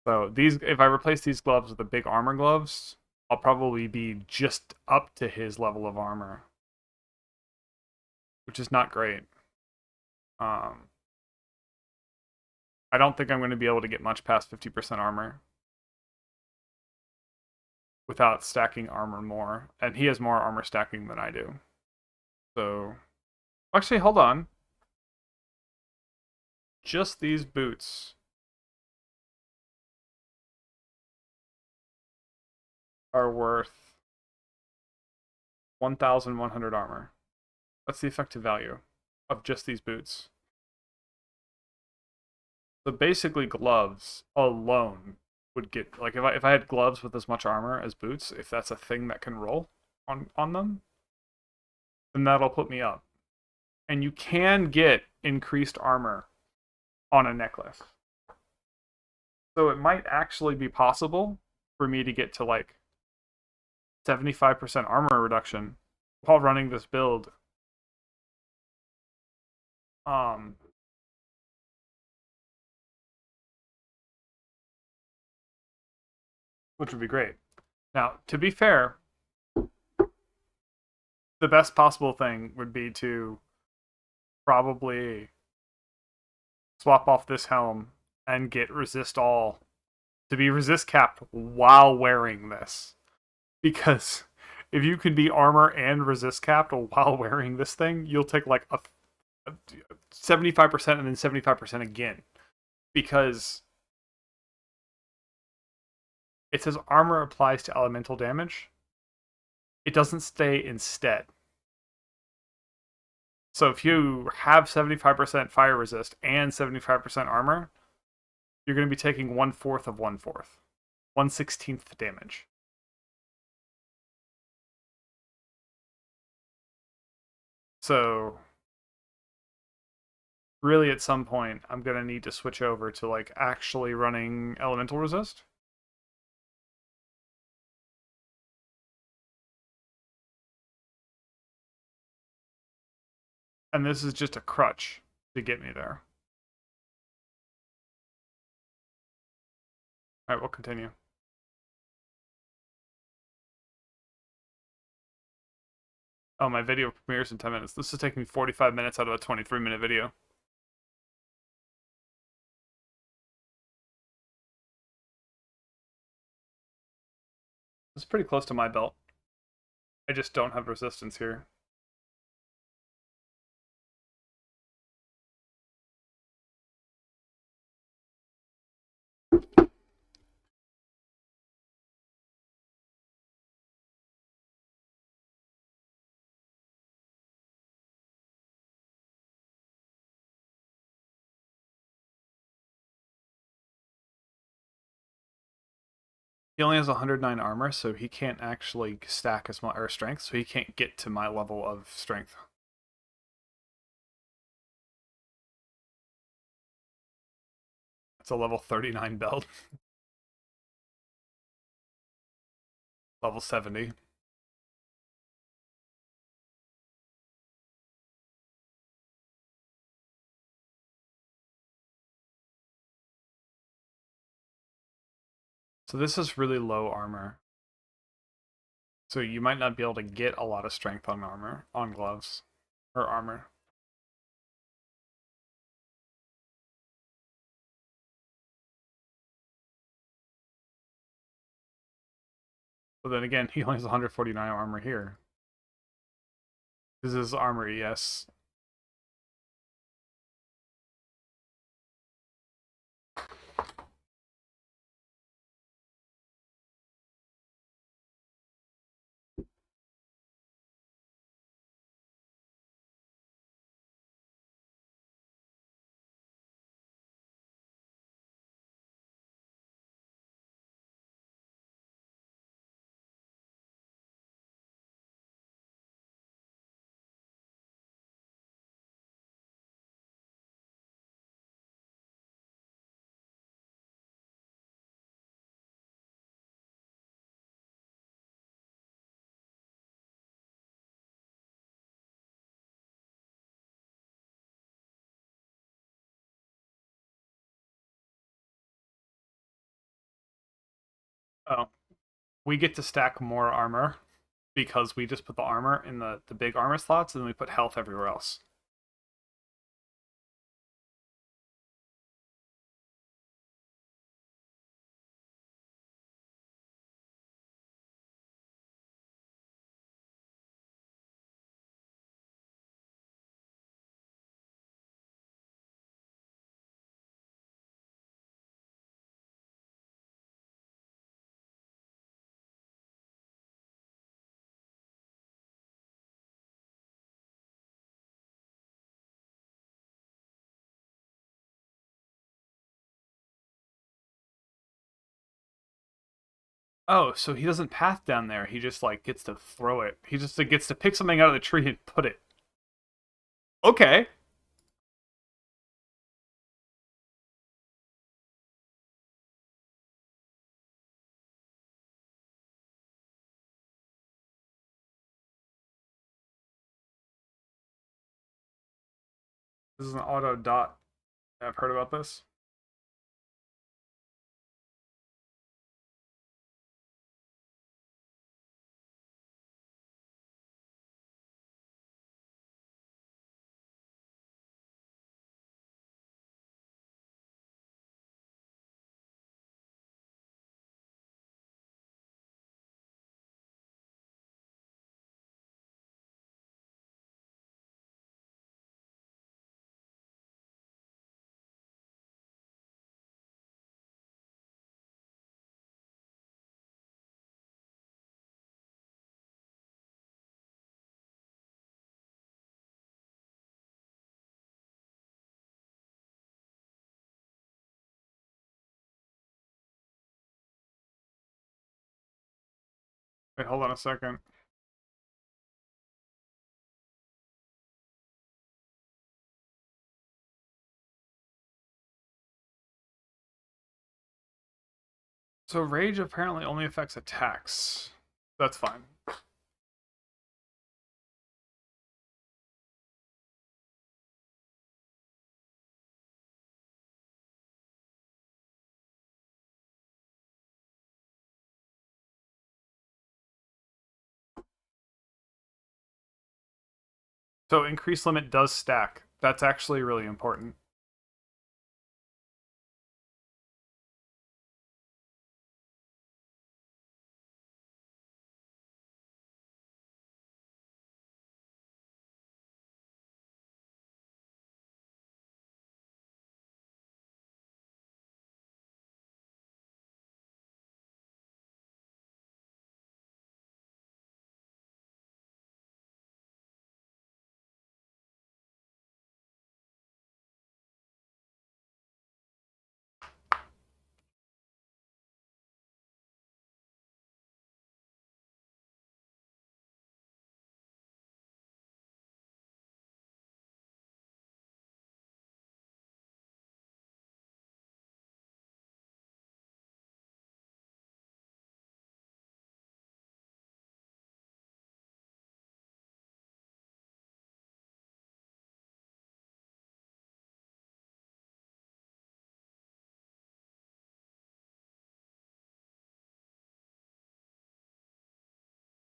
So these, if I replace these gloves with the big armor gloves, I'll probably be just up to his level of armor, which is not great. I don't think I'm going to be able to get much past 50% armor without stacking armor more, and he has more armor stacking than I do. So, actually, hold on. Just these boots are worth 1,100 armor. That's the effective value of just these boots. So basically gloves alone would get, like, if I had gloves with as much armor as boots, if that's a thing that can roll on them, then that'll put me up. And you can get increased armor on a necklace. So it might actually be possible for me to get to like 75% armor reduction while running this build. Which would be great. Now, to be fair, the best possible thing would be to probably swap off this helm and get resist all to be resist capped while wearing this. Because if you can be armor and resist capped while wearing this thing, you'll take like a 75% and then 75% again. Because it says armor applies to elemental damage. It doesn't stay instead. So if you have 75% fire resist and 75% armor, you're going to be taking 1/4 of 1/4. 1/16 damage. So really at some point I'm going to need to switch over to like actually running elemental resist. And this is just a crutch to get me there. Alright, we'll continue. Oh, my video premieres in 10 minutes. This is taking 45 minutes out of a 23-minute video. It's pretty close to my belt. I just don't have resistance here. He only has 109 armor, so he can't actually stack as much or strength, so he can't get to my level of strength. It's a level 39 belt. Level 70. So this is really low armor. So you might not be able to get a lot of strength on armor, on gloves. Or armor. But then again, he only has 149 armor here. This is armor, yes. Oh. We get to stack more armor because we just put the armor in the big armor slots and then we put health everywhere else. Oh, so he doesn't path down there. He just like gets to throw it. He just gets to pick something out of the tree and put it. Okay. This is an auto dot. I've heard about this. Wait, hold on a second. So rage apparently only affects attacks. That's fine. So increase limit does stack. That's actually really important.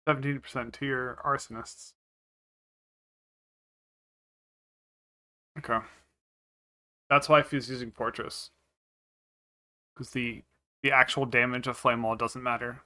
%17 to your arsonists. Okay. That's why he's using Fortress. Because the actual damage of Flame Wall doesn't matter.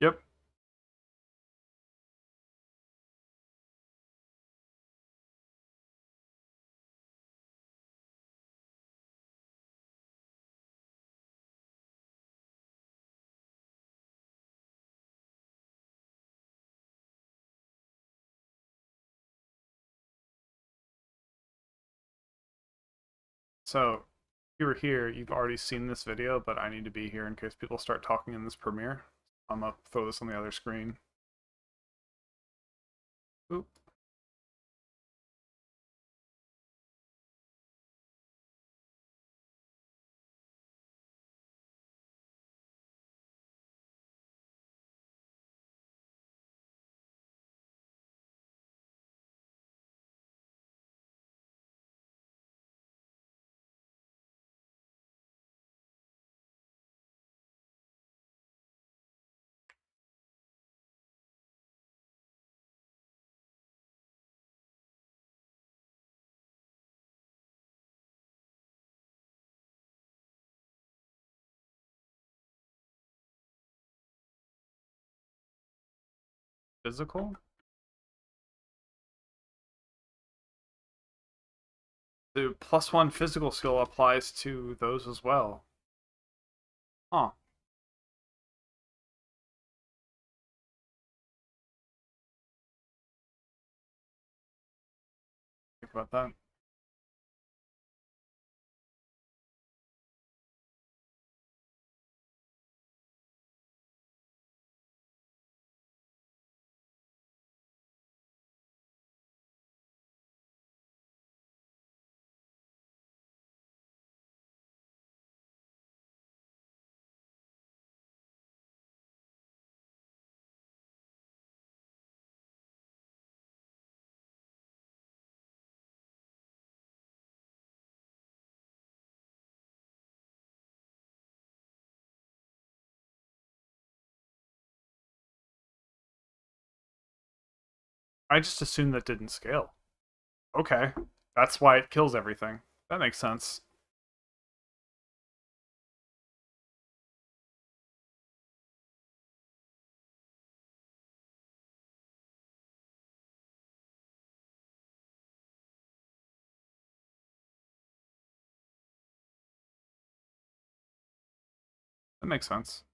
Yep. So, if you were here, you've already seen this video, but I need to be here in case people start talking in this premiere. I'm gonna throw this on the other screen. Oop. Physical? The +1 physical skill applies to those as well. Huh. Think about that. I just assumed that didn't scale. Okay. That's why it kills everything. That makes sense. That makes sense.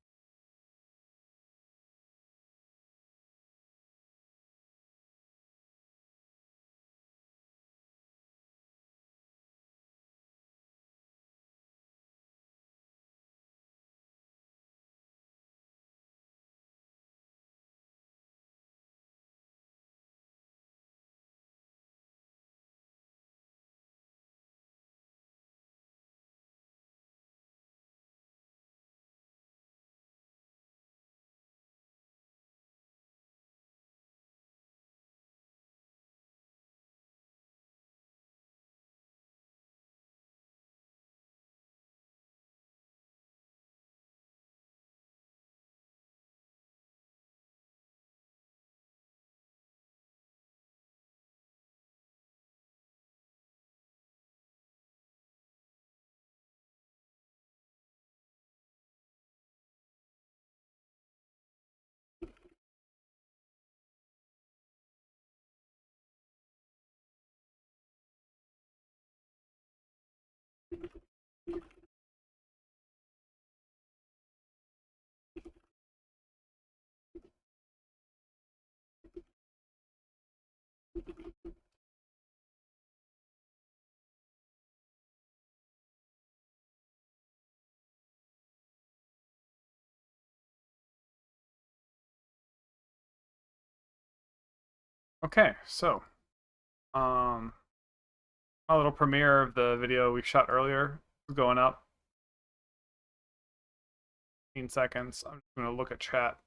Okay, so my little premiere of the video we shot earlier is going up. 15 seconds. I'm just gonna look at chat.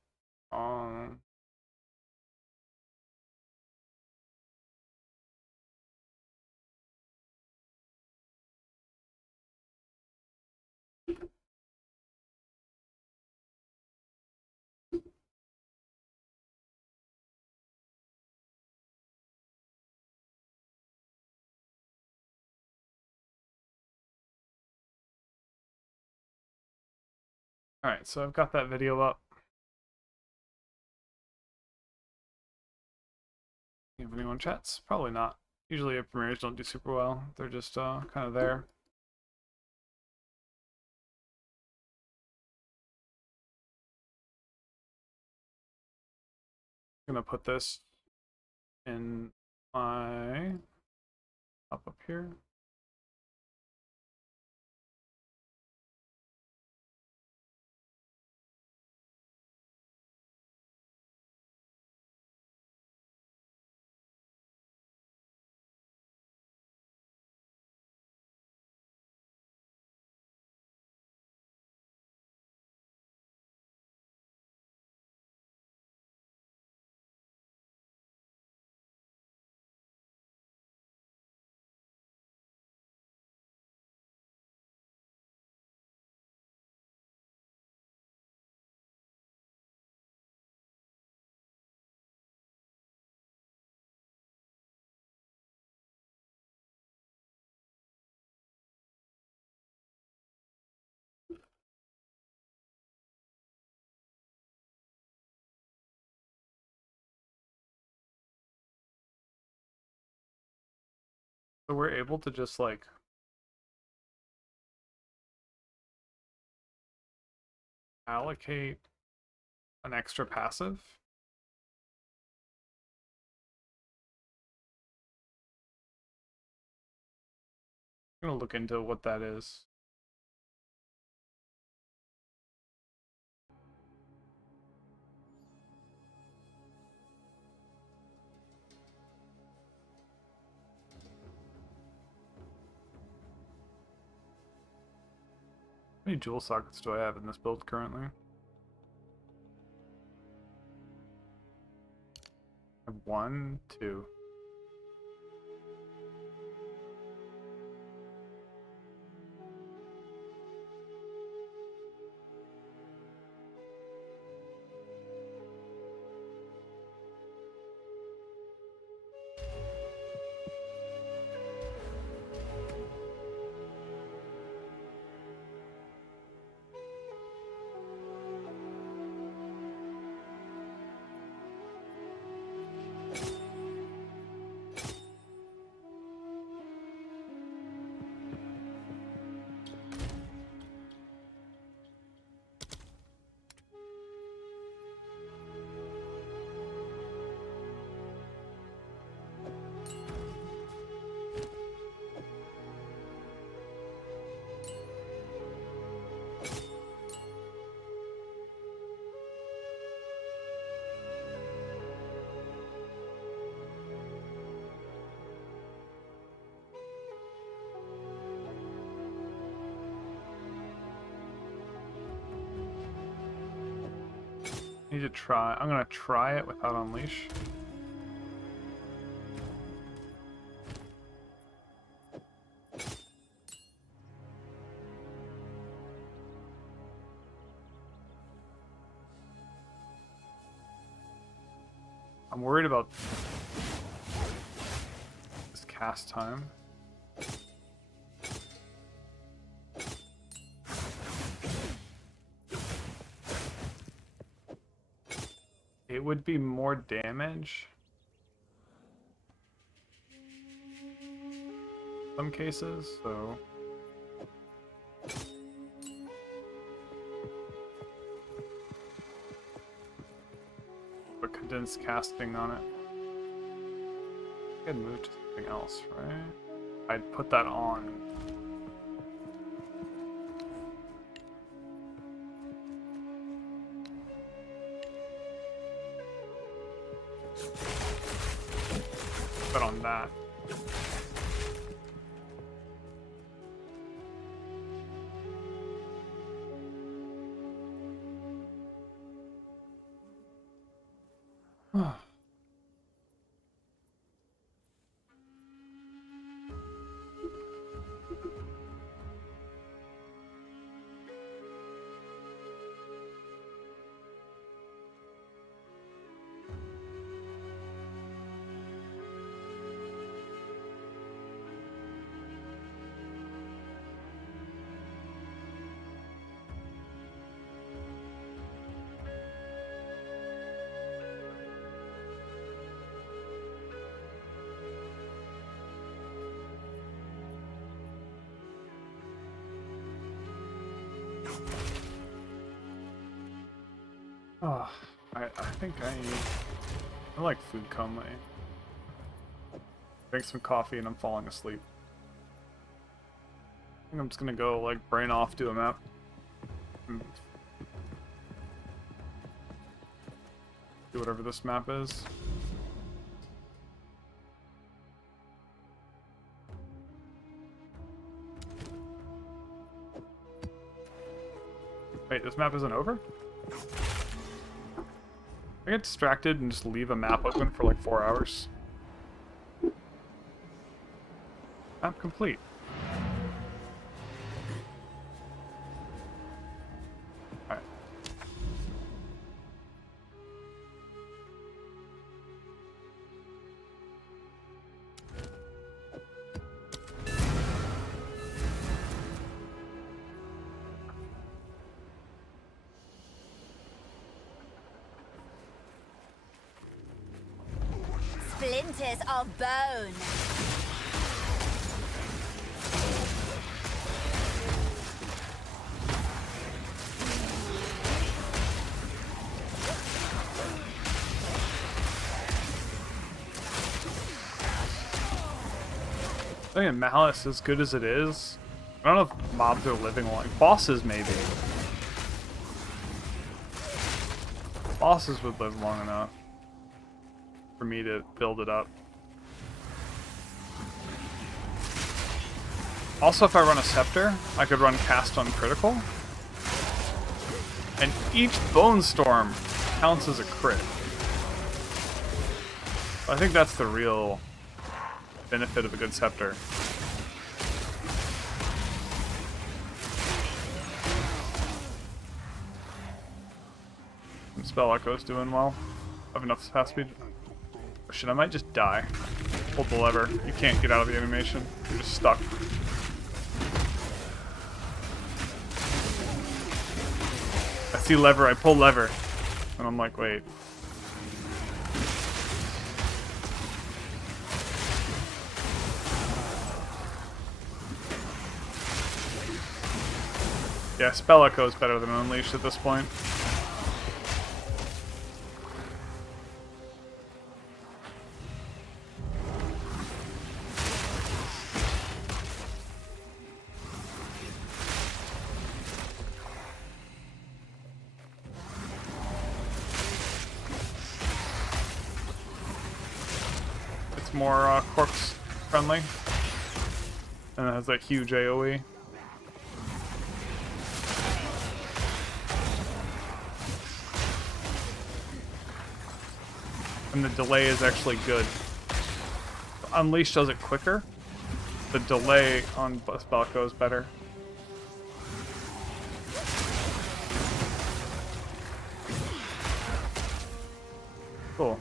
Alright, so I've got that video up. If anyone chats? Probably not. Usually premieres don't do super well. They're just kind of there. I'm gonna put this in my up here. So we're able to just like allocate an extra passive. I'm gonna look into what that is. How many jewel sockets do I have in this build currently? I have 1, 2. Need to try. I'm gonna try it without unleash. I'm worried about this cast time. It would be more damage. In some cases, so. But condensed casting on it. I could move to something else, right? I'd put that on. bet on that. Oh, I think I like food coma. Drink some coffee and I'm falling asleep. I think I'm just gonna go like brain off, do a map. Do whatever this map is. Wait, this map isn't over? I get distracted and just leave a map open for like 4 hours. Map complete. Alright. Splinters of bone. I think Malice, as good as it is, I don't know if mobs are living long. Bosses, maybe. Bosses would live long enough for me to build it up. Also, if I run a Sceptre, I could run Cast on Critical. And each Bone Storm counts as a crit. I think that's the real benefit of a good Sceptre. Spell Echo's doing well. I have enough fast speed. Oh shit, I might just die. Hold the lever. You can't get out of the animation. You're just stuck. I see lever, I pull lever. And I'm like, wait. Yeah, Spell Echo is better than Unleash at this point. It's more corpse friendly. And it has that huge AoE. And the delay is actually good. Unleash does it quicker. The delay on Spellco is better. Cool.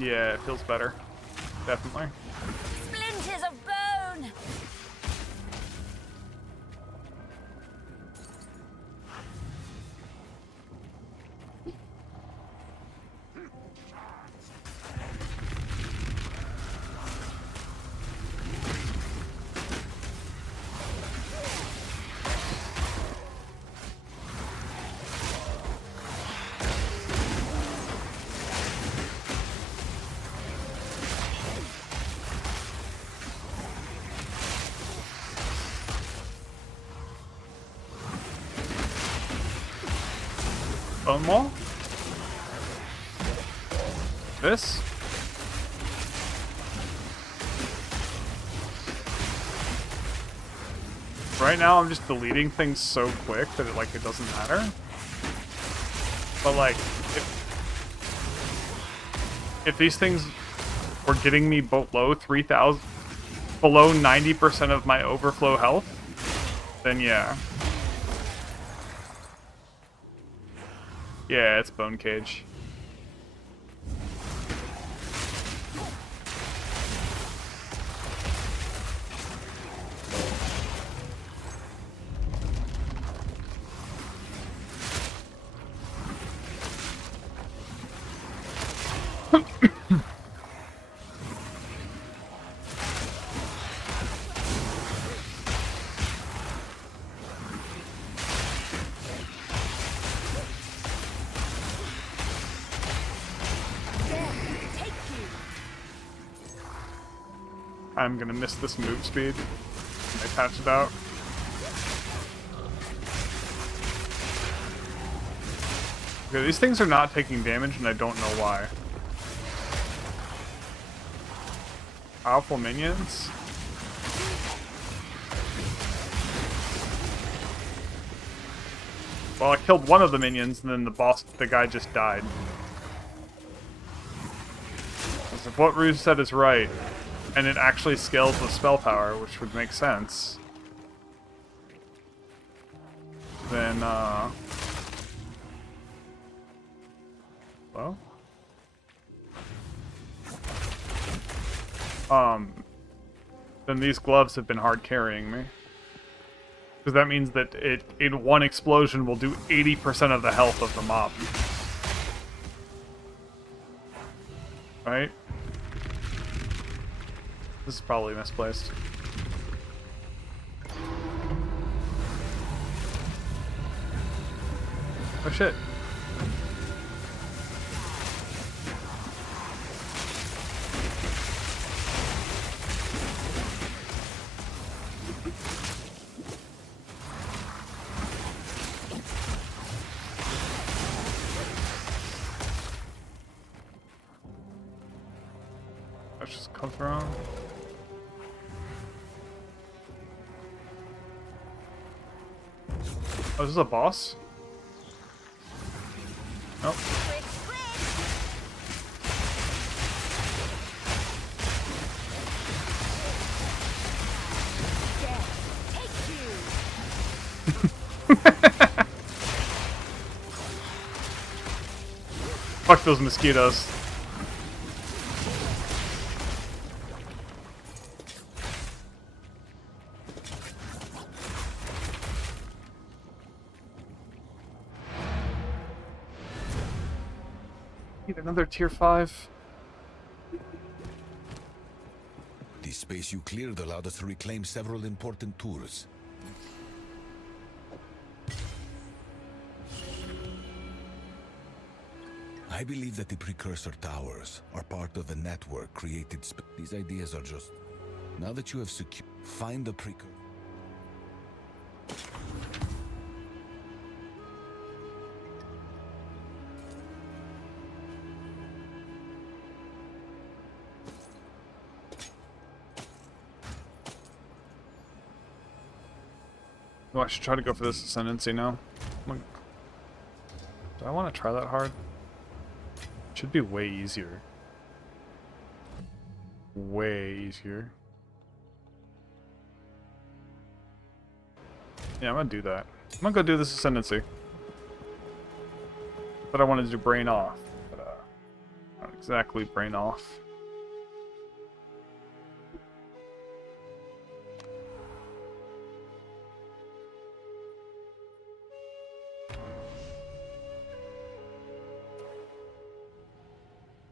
Yeah, it feels better. Definitely. Splinters of bone. Bone Wall. This. Right now I'm just deleting things so quick that it doesn't matter. But like, if these things were getting me below 3,000, below 90% of my overflow health, then yeah. Yeah, it's Bone Cage. I'm gonna miss this move speed when I patch it out. Okay, these things are not taking damage and I don't know why. Powerful minions. Well, I killed one of the minions and then the guy just died. Because if what Ruse said is right, and it actually scales with spell power, which would make sense, then, well? Then these gloves have been hard carrying me. Because that means that it, in one explosion, will do 80% of the health of the mob. Right? This is probably misplaced. Oh shit. Let's just come around. Oh, is this a boss? Nope. Fuck those mosquitoes. Need another tier 5. The space you cleared allowed us to reclaim several important tools. I believe that the precursor towers are part of a network created. These ideas are just... Now that you have secured... Find the precursor. Oh, I should try to go for this Ascendancy now. Do I want to try that hard? It should be way easier. Way easier. Yeah, I'm gonna do that. I'm gonna go do this Ascendancy. But I wanted to do Brain Off. But, not exactly Brain Off.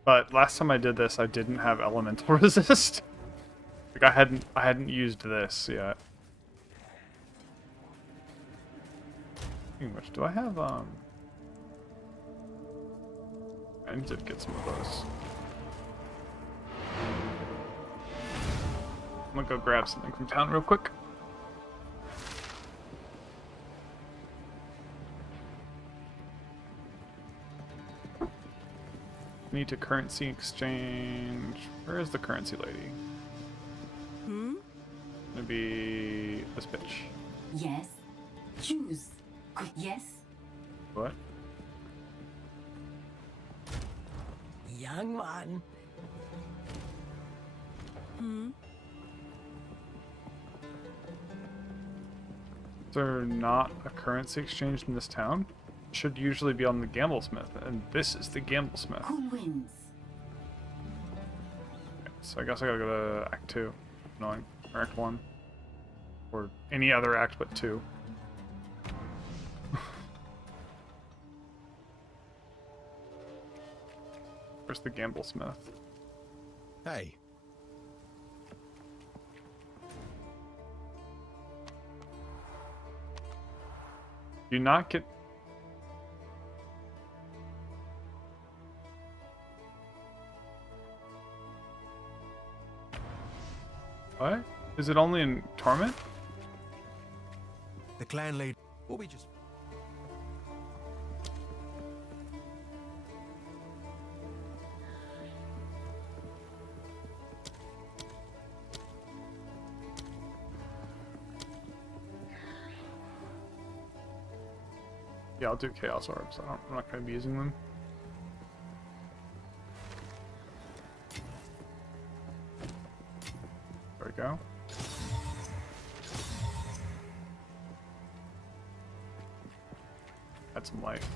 But last time I did this, I didn't have elemental resist. Like I hadn't used this yet. Pretty much. Do I have I need to get some of those. I'm gonna go grab something from town real quick. need to currency exchange. Where is the currency lady? Gonna be this bitch. Yes. Choose. Quick, yes. What? Young one. Is there not a currency exchange in this town? It should usually be on the Gamblesmith, and this is the Gamblesmith. Who wins? Okay, so I guess I gotta go to Act 2. Annoying. Or Act 1. Or any other act but 2. Where's the Gamblesmith? Hey, Do you not get... What? Is it only in Torment? the clan lady. Will we just? Yeah, I'll do Chaos Orbs. I'm not going to be using them. There we go. Add some life.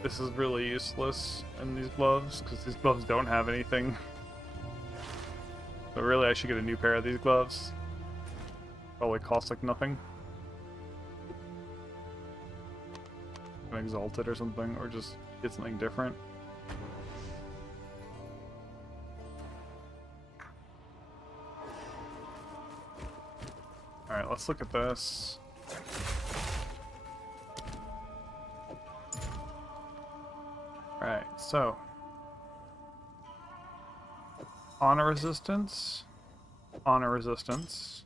This is really useless in these gloves, because these gloves don't have anything. So really I should get a new pair of these gloves. Probably cost like nothing. An Exalted or something, or just get something different. Alright, let's look at this. Alright, so honor resistance, honor resistance.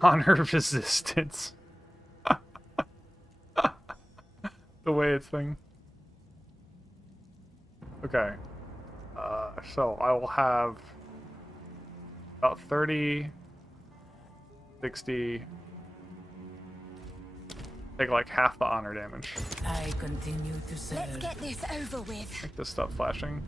Honor resistance. The way it's thing. Okay. So I will have about 30, 60, take like half the honor damage. I continue to Let's serve. get this over with. Make this stuff flashing.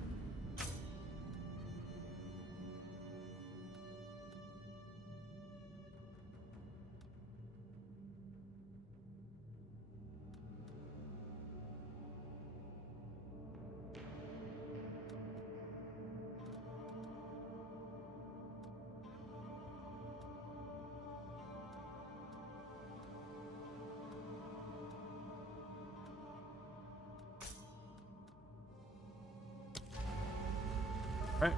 Right.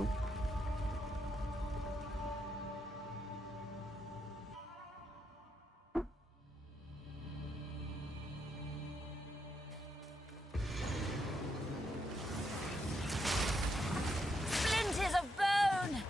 Oop. Splinters of bone.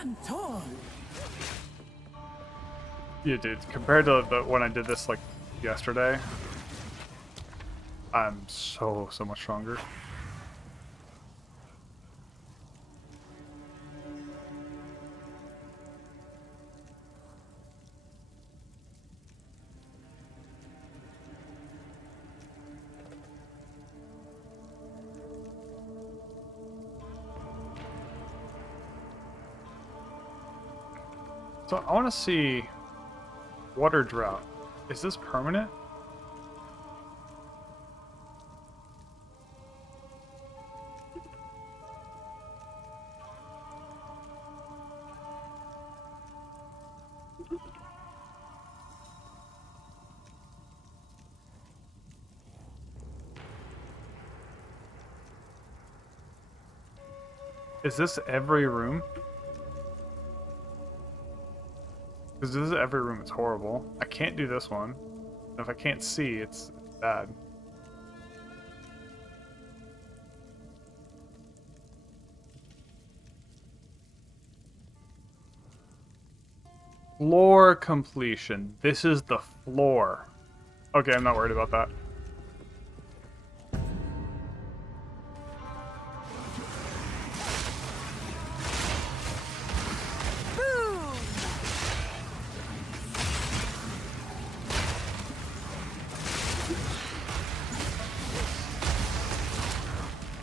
stand tall. Yeah, dude. Compared to when I did this like yesterday, I'm so much stronger. So I want to see water drought. Is this permanent? Is this every room? Because this is every room, it's horrible. I can't do this one. And if I can't see, it's bad. Floor completion. This is the floor. Okay, I'm not worried about that.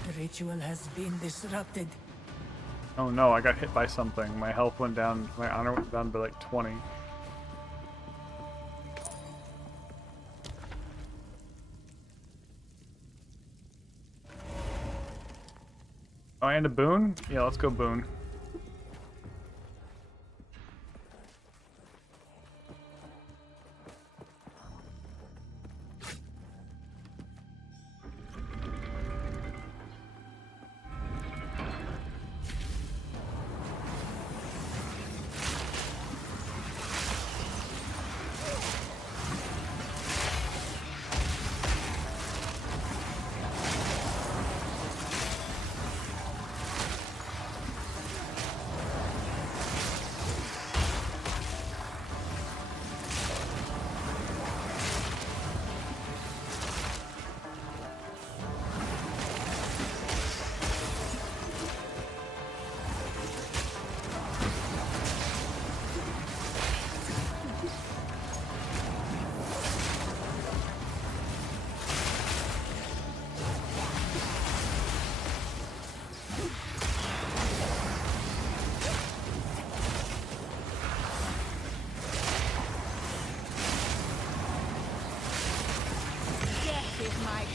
The ritual has been disrupted. Oh no, I got hit by something. My health went down, my honor went down by like 20. Oh, and a boon? Yeah, let's go boon.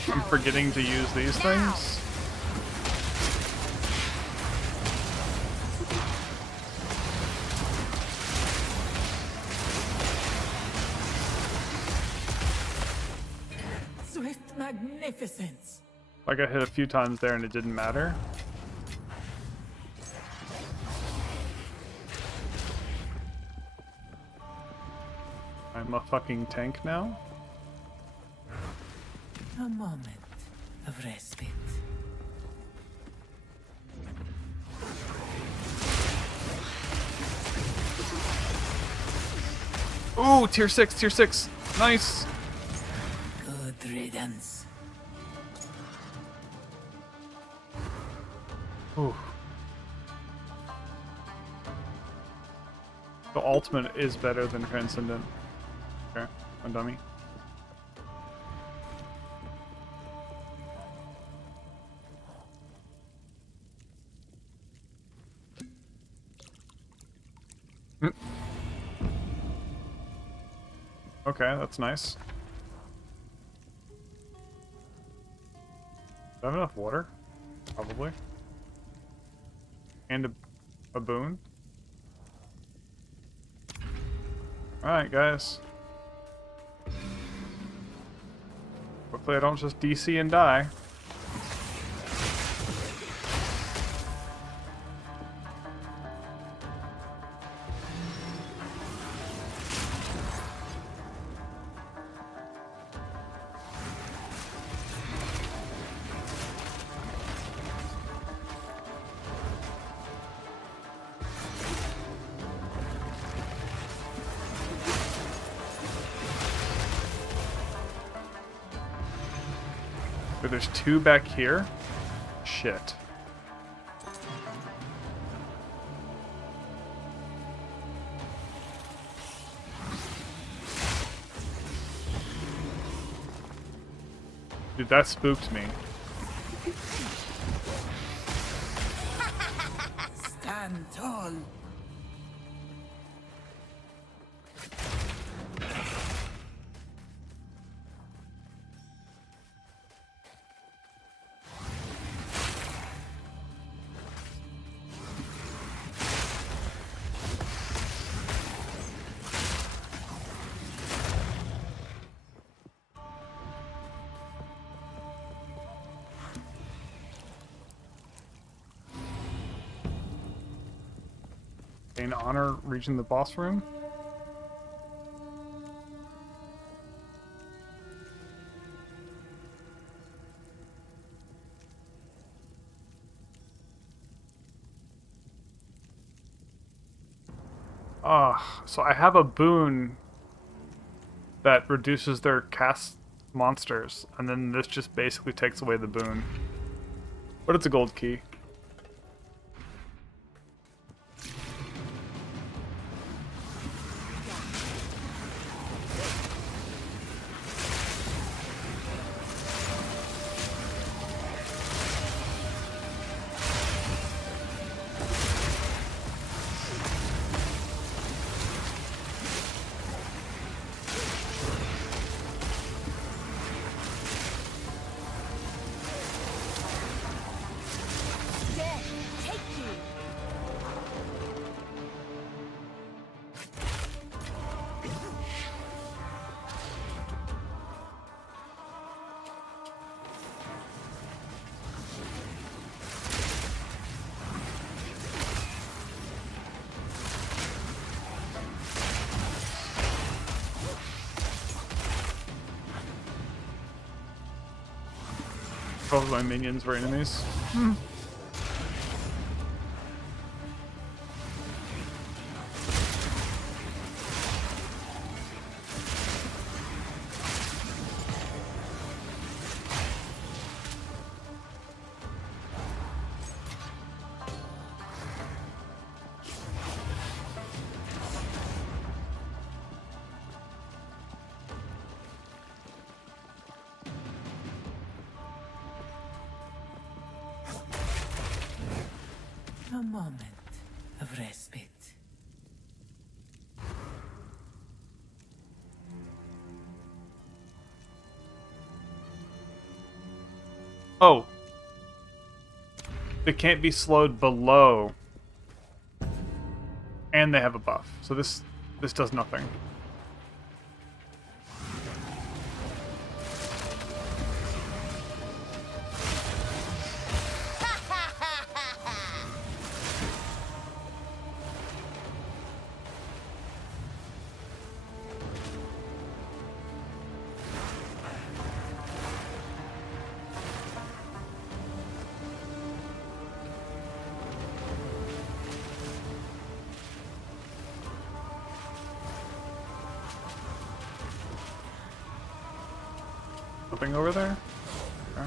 I'm forgetting to use these things. Swift magnificence. I got hit a few times there and it didn't matter. I'm a fucking tank now. A moment of respite. Ooh, tier 6, tier 6. Nice. Good riddance. Ooh. The ultimate is better than Transcendent. Okay, a dummy. Okay, that's nice. Do I have enough water? Probably. And a boon? Alright, guys. Hopefully I don't just DC and die. But there's 2 back here. Shit. Dude, that spooked me. Stand tall. Gain honor reaching the boss room. So I have a boon that reduces their cast monsters, and then this just basically takes away the boon. But it's a gold key. Both my minions were enemies. A moment of respite. Oh. They can't be slowed below. And they have a buff. So this does nothing. Something over there? Okay.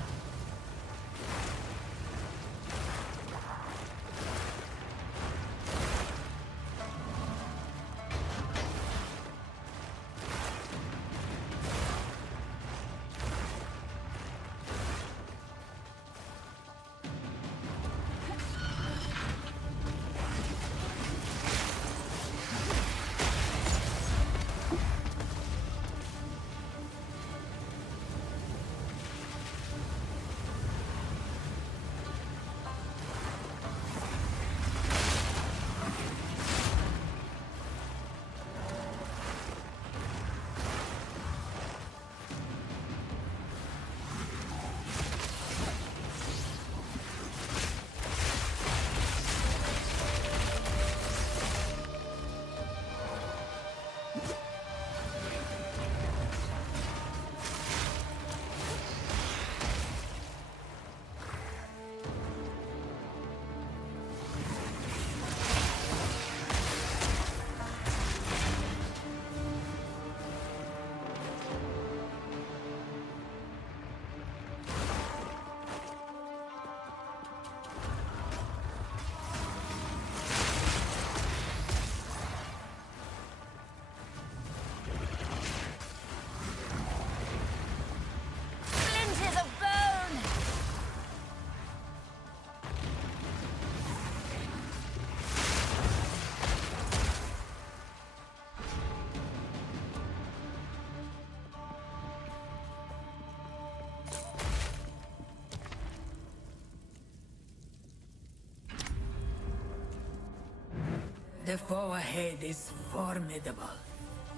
The foe ahead is formidable.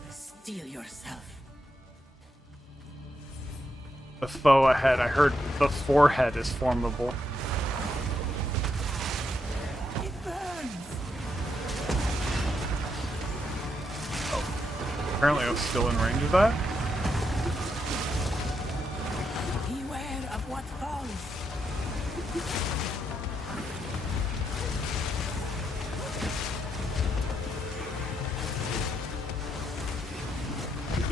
Steel yourself. The foe ahead. I heard the forehead is formidable. It burns. Apparently I was still in range of that. Beware of what falls.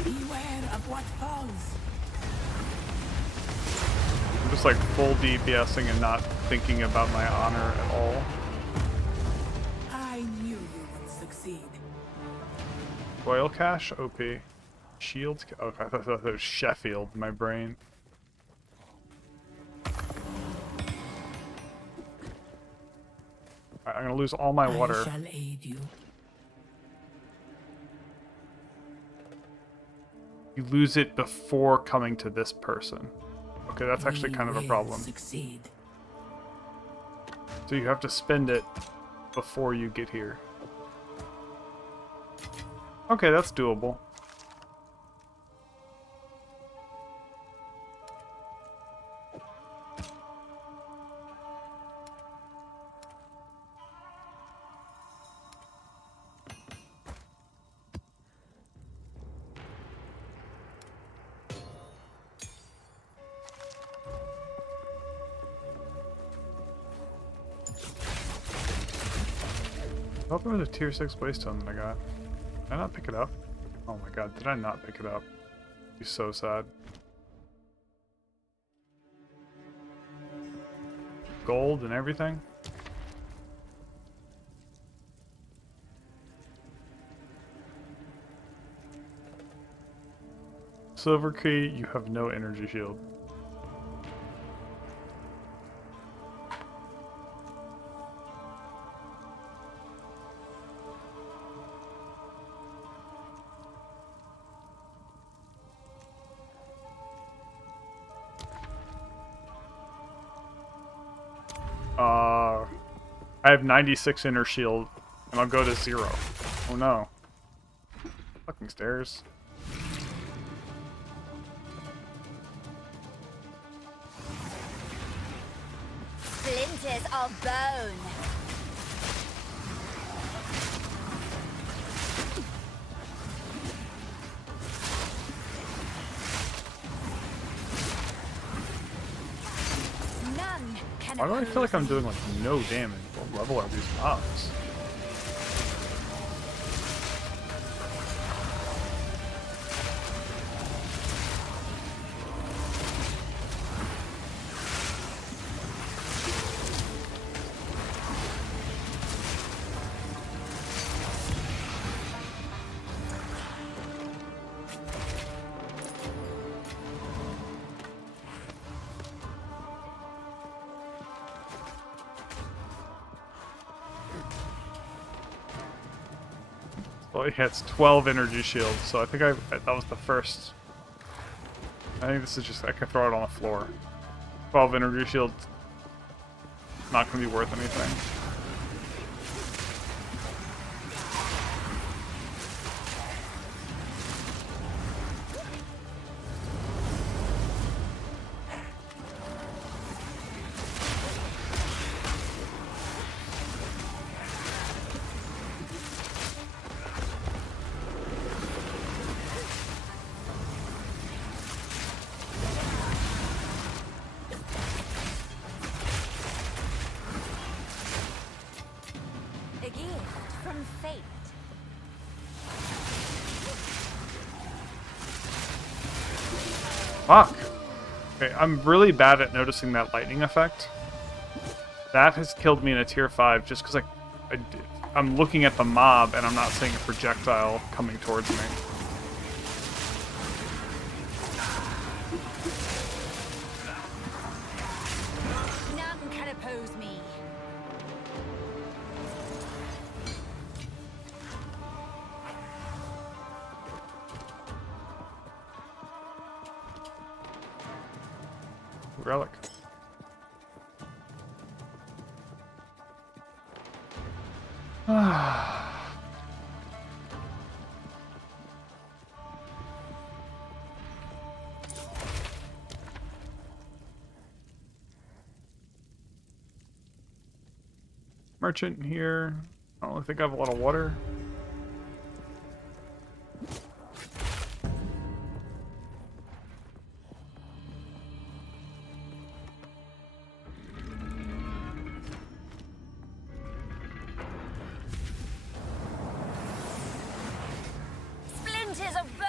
Beware of what falls. I'm just like full DPSing and not thinking about my honor at all. I knew you would succeed. Royal Cache, OP. Shields, okay, I thought that was Sheffield in my brain. Alright, I'm gonna lose all my I water. shall aid you. You lose it before coming to this person. Okay, that's actually kind of a We will problem. Succeed. So you have to spend it before you get here. Okay, that's doable. I thought there was a tier 6 waystone that I got. Did I not pick it up? Oh my god, did I not pick it up? I'd be so sad. Gold and everything? Silver key, you have no energy shield. I have 96 inner shield, and I'll go to 0. Oh no. Fucking stairs. Splinters of bone. None can Why do I feel like I'm oppose doing like no damage? What level are these mobs? Well, yeah, it's 12 energy shields, so I think that was the first. I think this is just, I can throw it on the floor. 12 energy shields, not going to be worth anything. a gift from fate. Fuck! Okay, I'm really bad at noticing that lightning effect. That has killed me in a tier 5 just because I'm looking at the mob and I'm not seeing a projectile coming towards me. None can oppose me. Relic. merchant here. I don't really think I have a lot of water. Splinters of bone!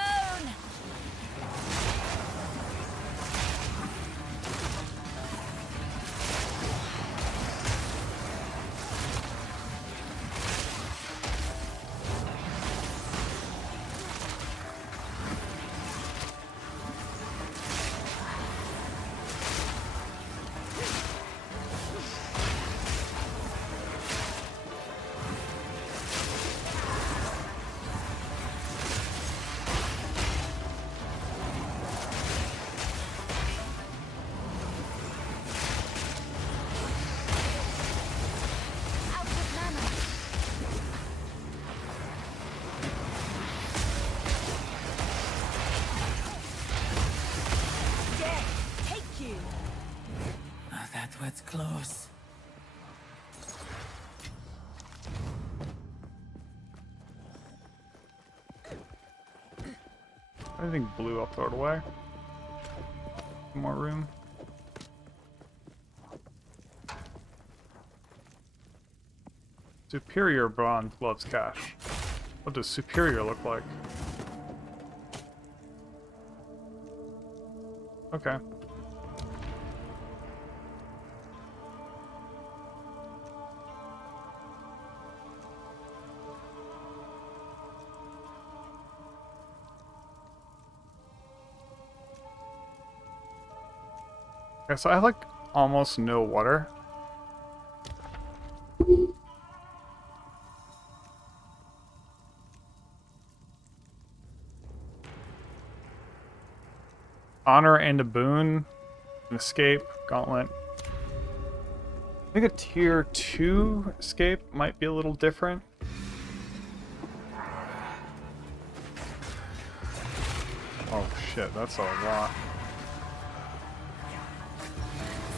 Out of mana. Death, take you! Ah, that was close. Anything blue, I'll throw it away. More room. Superior bronze loves cash. What does superior look like? Okay. Okay, so I have like almost no water. Honor and a boon. An escape. Gauntlet. I think a tier 2 escape might be a little different. Oh shit, that's a lot.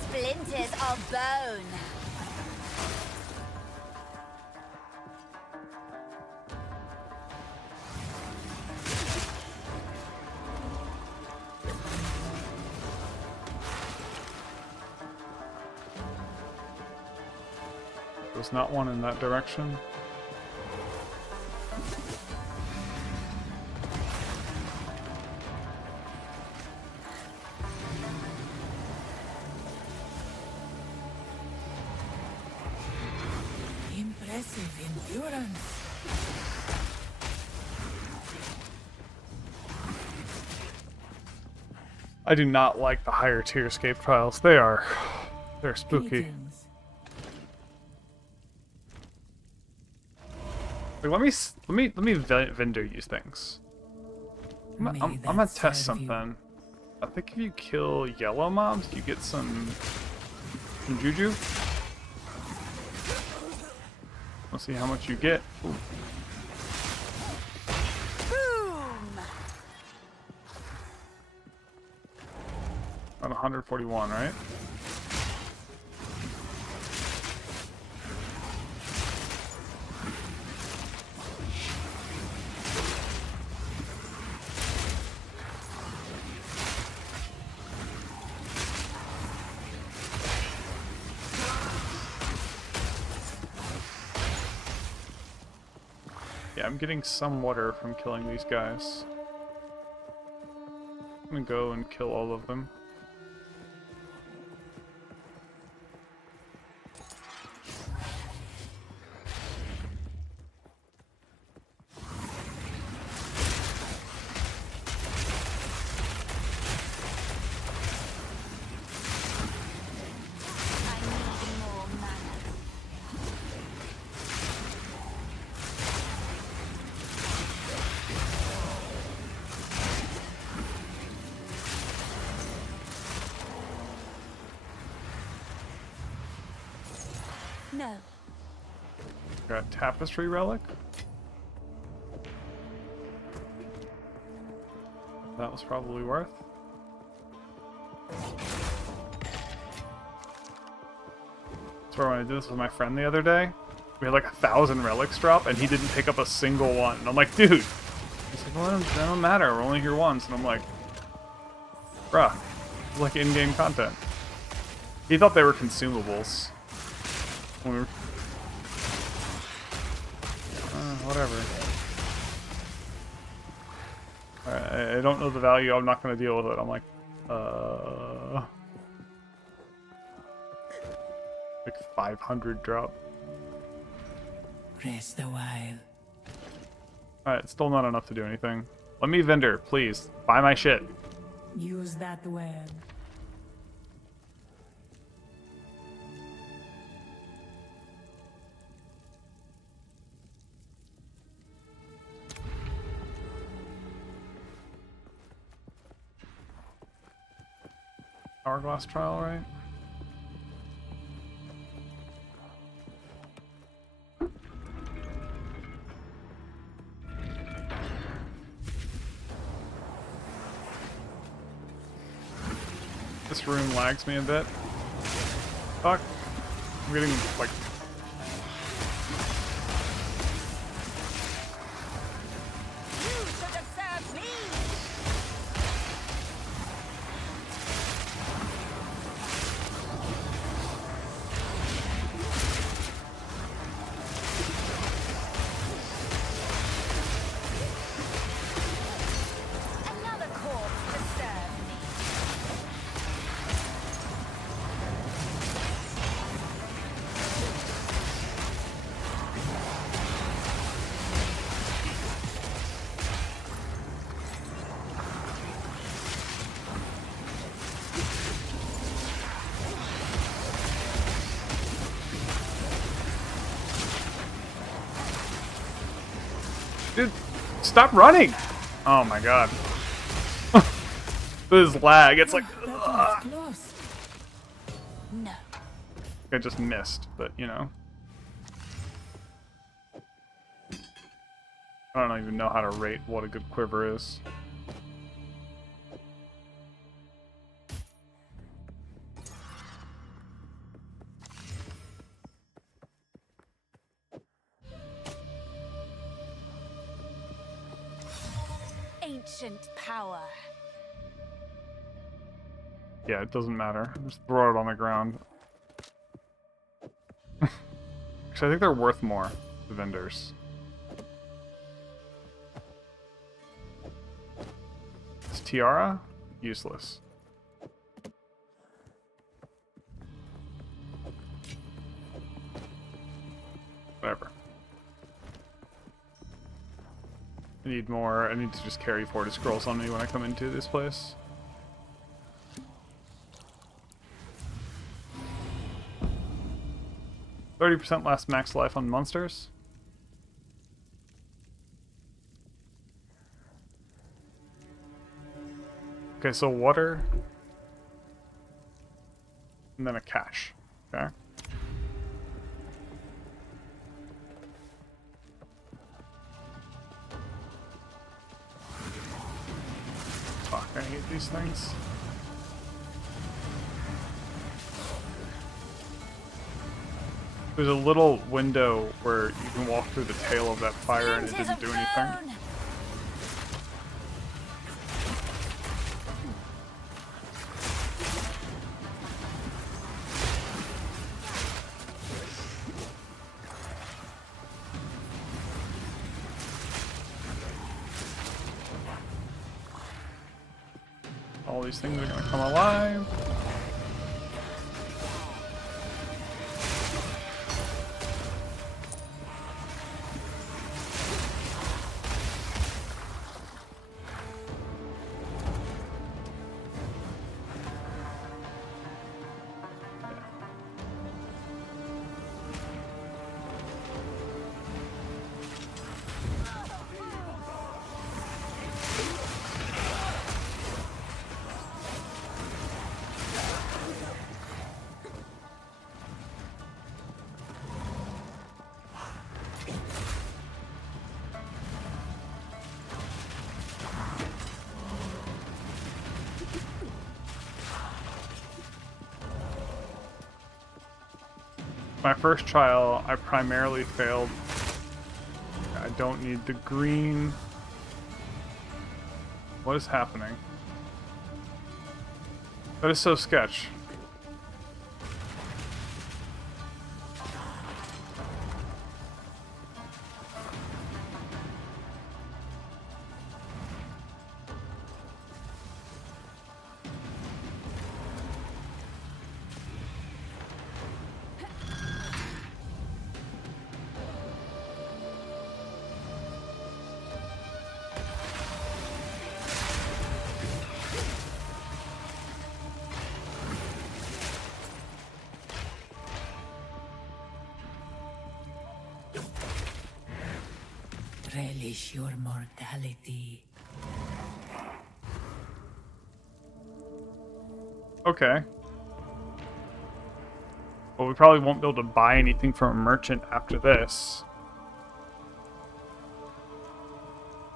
Splinters of bone! There's not one in that direction. Impressive endurance. I do not like the higher tier escape trials. They're spooky. Greetings. Like, let me vendor use things. May I'm that gonna test serve you. something. I think if you kill yellow mobs, you get some juju. Let's see how much you get. Ooh. Boom! About 141, right? Yeah, I'm getting some water from killing these guys. I'm gonna go and kill all of them. I need more mana. No. Got tapestry relic. That was probably worth. That's where when I did this with my friend the other day. We had like 1,000 relics drop, and he didn't pick up a single one. And I'm like, dude. He's like, well, it don't matter. We're only here once. And I'm like, bruh, it's like in-game content. He thought they were consumables. When we were... whatever. I don't know the value. I'm not going to deal with it. I'm like, like 500 drop. Rest a while. Alright, still not enough to do anything. Let me vendor, please. Buy my shit. Use that well. Hourglass trial, right? This room lags me a bit. Fuck. I'm getting, like... You should have served me. Another corpse to serve me. Dude, stop running! Oh my god. This lag, it's like... That was close. No. I just missed, but you know. I don't even know how to rate what a good quiver is. Ancient power. Yeah, it doesn't matter. Just throw it on the ground. Actually, I think they're worth more, the vendors. This tiara? Useless. Whatever. I need more. I need to just carry 40 scrolls on me when I come into this place. %, last max life on monsters. Okay, so water. And then a cache. Okay. Fuck, I hate these things. There's a little window where you can walk through the tail of that fire and it didn't do anything. All these things are gonna come alive. my first trial, I primarily failed. I don't need the green. What is happening? That is so sketch. Relish your mortality. Okay. Well, we probably won't be able to buy anything from a merchant after this.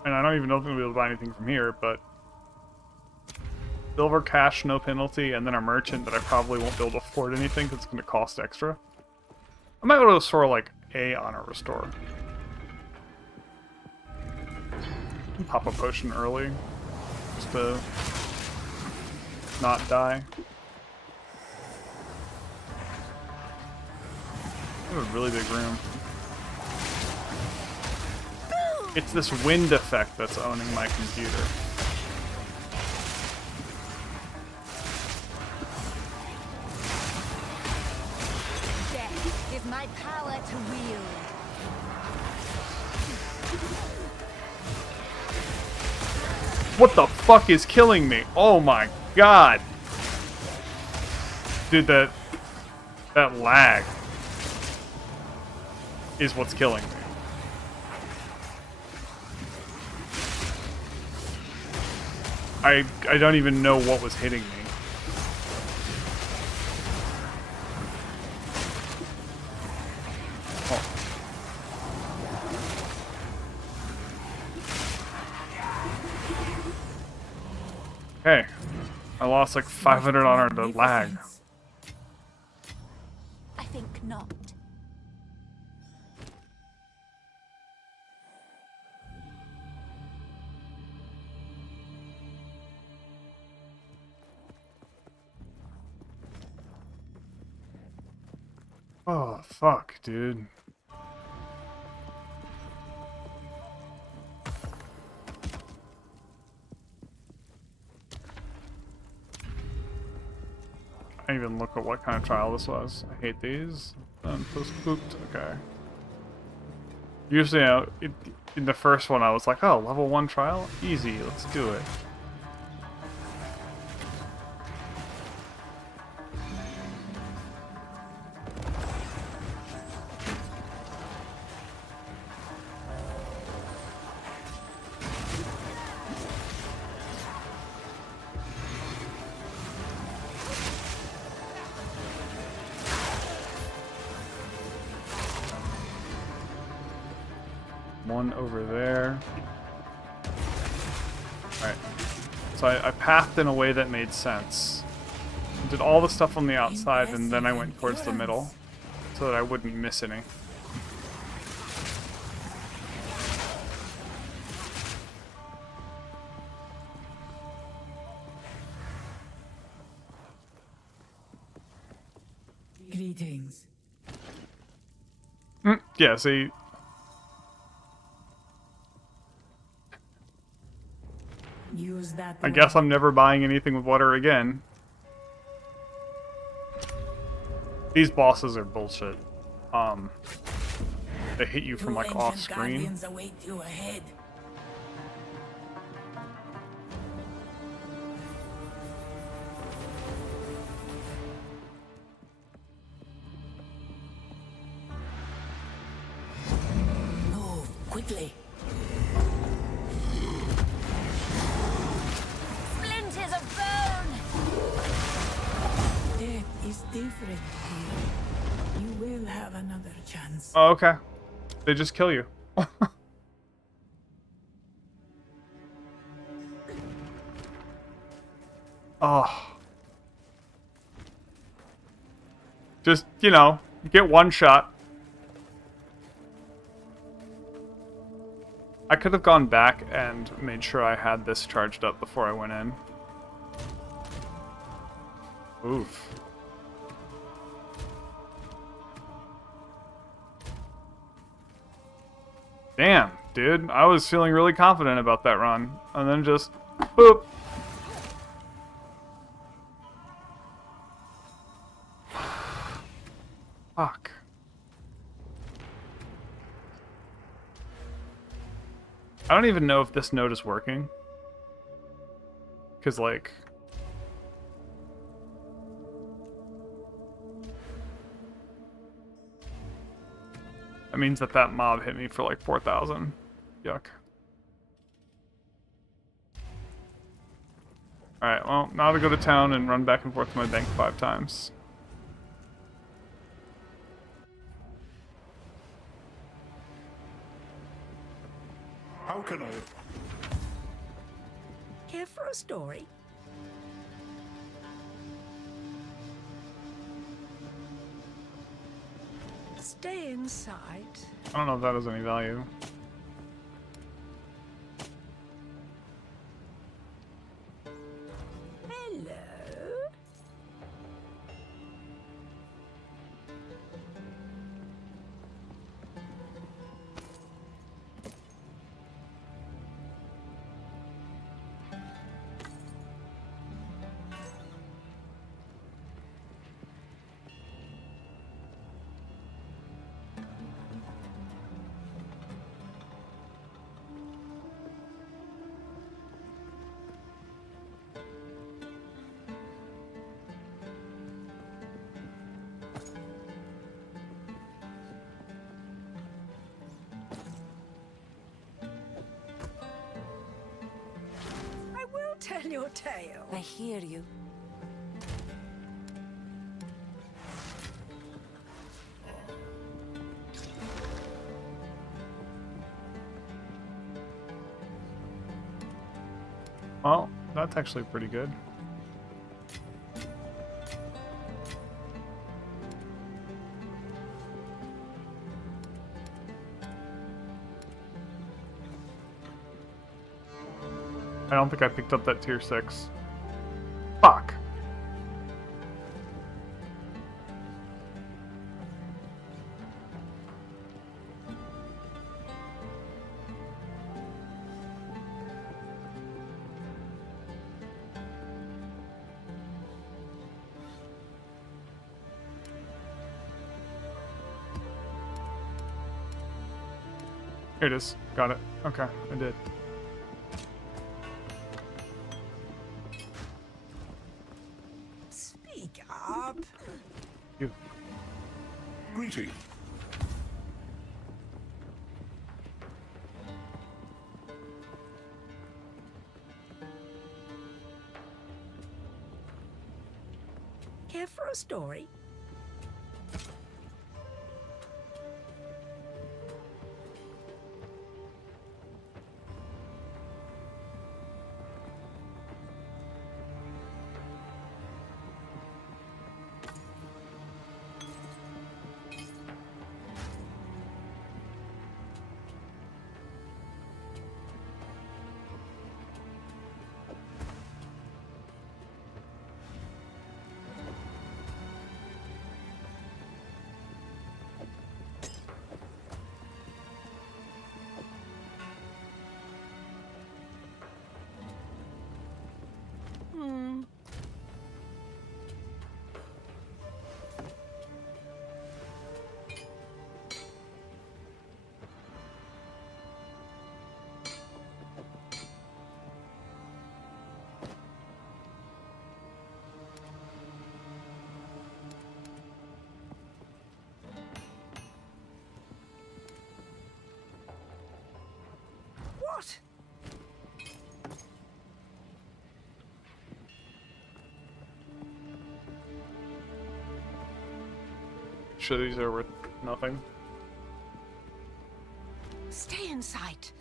And I don't even know if we'll be able to buy anything from here, but... Silver cash, no penalty, and then a merchant that I probably won't be able to afford anything because it's going to cost extra. I might be able to store, like, a honor restore. Pop a potion early, just to not die. I have a really big room. It's this wind effect that's owning my computer. Death is my power to wield. What the fuck is killing me? Oh my god. Dude, that lag is what's killing me. I don't even know what was hitting me. Okay. I lost like 500 on the lag. I think not. Oh, fuck, dude. I didn't even look at what kind of trial this was. I hate these. Post-cooked. Okay. Usually, in the first one, I was like, oh, level 1 trial? Easy, let's do it. One over there. Alright. So I pathed in a way that made sense. Did all the stuff on the outside, and then I went towards the middle, so that I wouldn't miss any. Greetings. Yeah, see... Use that. I guess I'm never buying anything with water again. These bosses are bullshit. They hit you from like off screen. Guardians await you ahead. Move quickly. Splinters of bone! Death is different here. You will have another chance. Oh, okay. They just kill you. Oh. Just, you know, Get one shot. I could have gone back and made sure I had this charged up before I went in. Oof. Damn, dude. I was feeling really confident about that run. And then just... boop. Fuck. I don't even know if this node is working. Because, like... that means that that mob hit me for like 4,000. Yuck. Alright, well, now to go to town and run back and forth to my bank 5 times. How can I? Care for a story? Stay inside. I don't know if that has any value. Hello. Tell your tale. I hear you. Well, that's actually pretty good. I don't think I picked up that tier 6. Fuck. Here it is. Got it. Okay, I did. Speak up. You. Greeting. Care for a story? What? Sure, these are worth nothing. Stay in sight.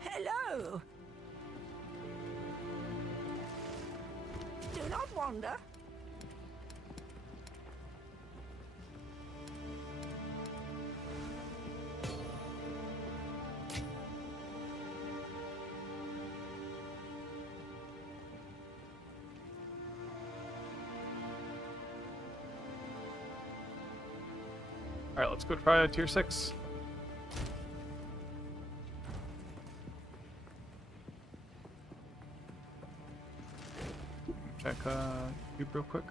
Hello. Do not wander. Alright, let's go try a tier 6. Check cube real quick.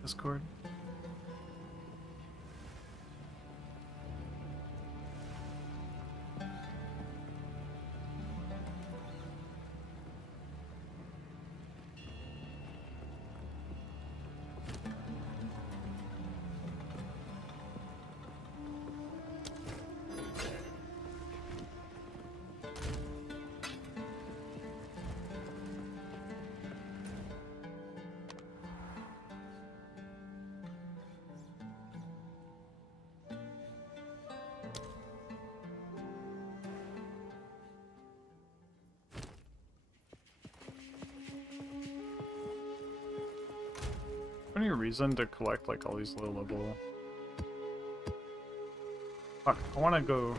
Discord. Any reason to collect like all these low level? Fuck, I want to go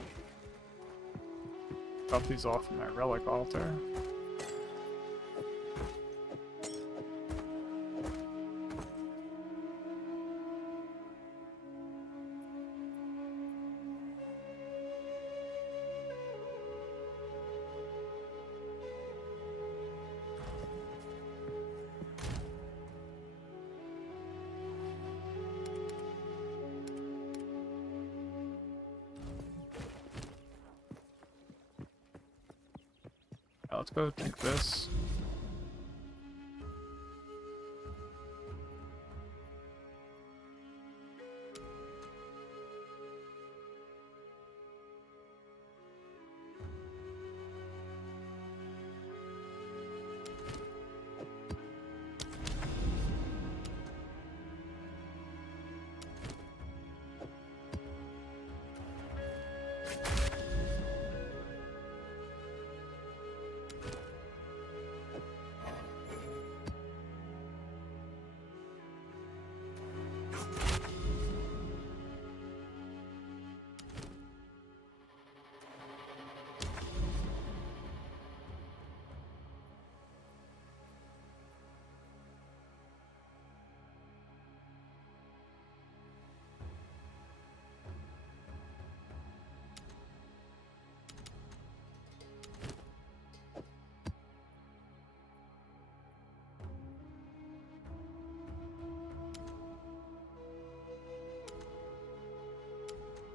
drop these off in my relic altar. Let's go take this.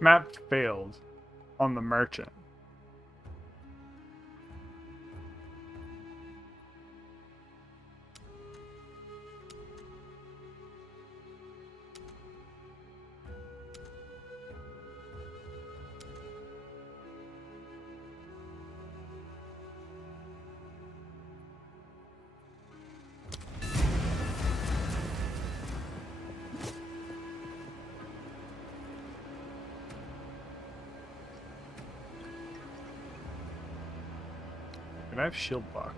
Map failed on the merchant. Can I have shield block?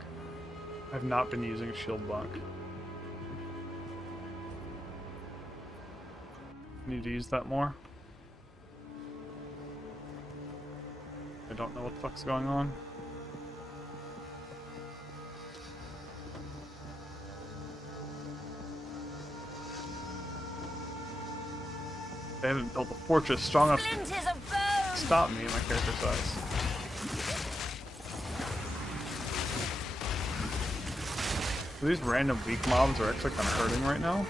I've not been using shield block. Need to use that more. I don't know what the fuck's going on. They haven't built a fortress strong enough to stop me at my character size. So these random weak mobs are actually kind of hurting right now.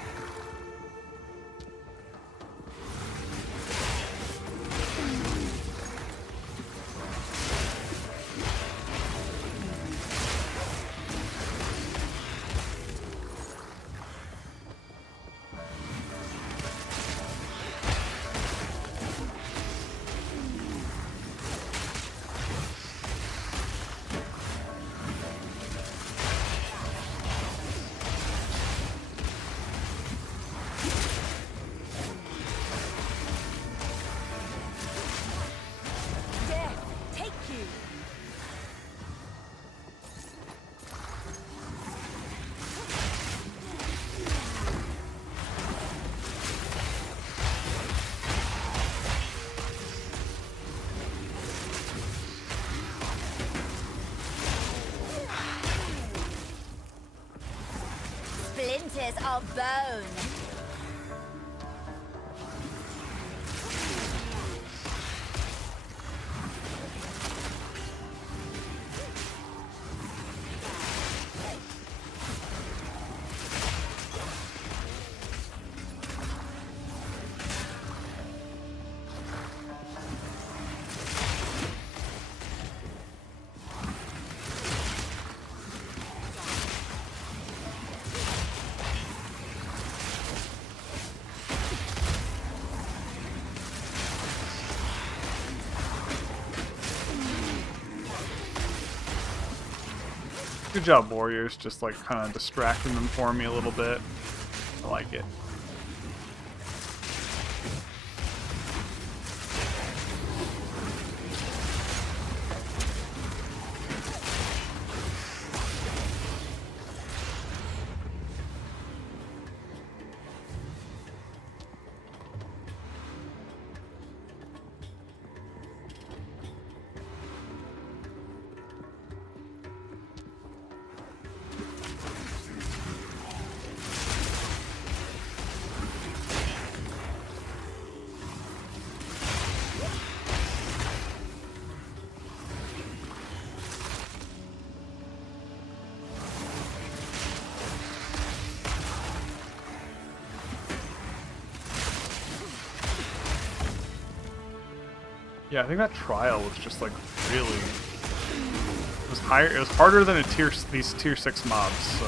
your bone. Good job, warriors, just like kind of distracting them for me a little bit. I like it. Yeah, I think that trial was just like really. It was higher. It was harder than these tier 6 mobs. So.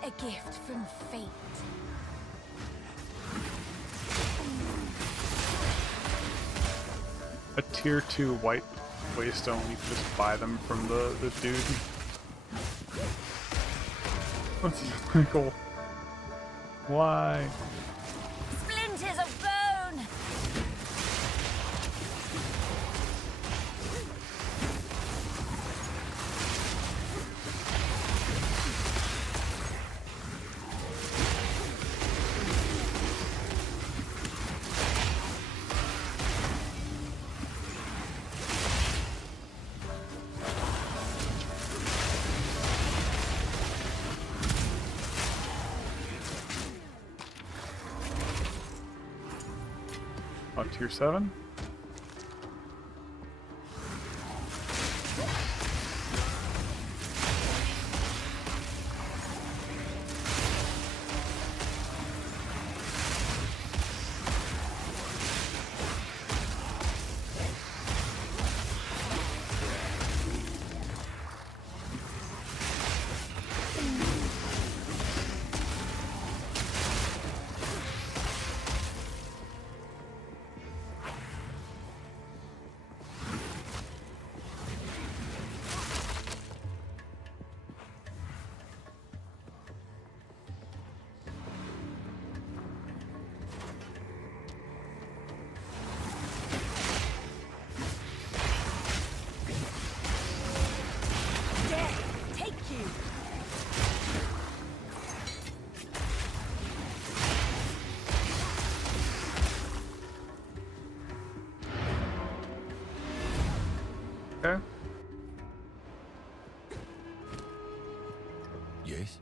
A gift from fate. A tier 2 white waystone, you can just buy them from the dude. That's really cool. Why? Splinters of bone! On tier 7? Okay. Yes?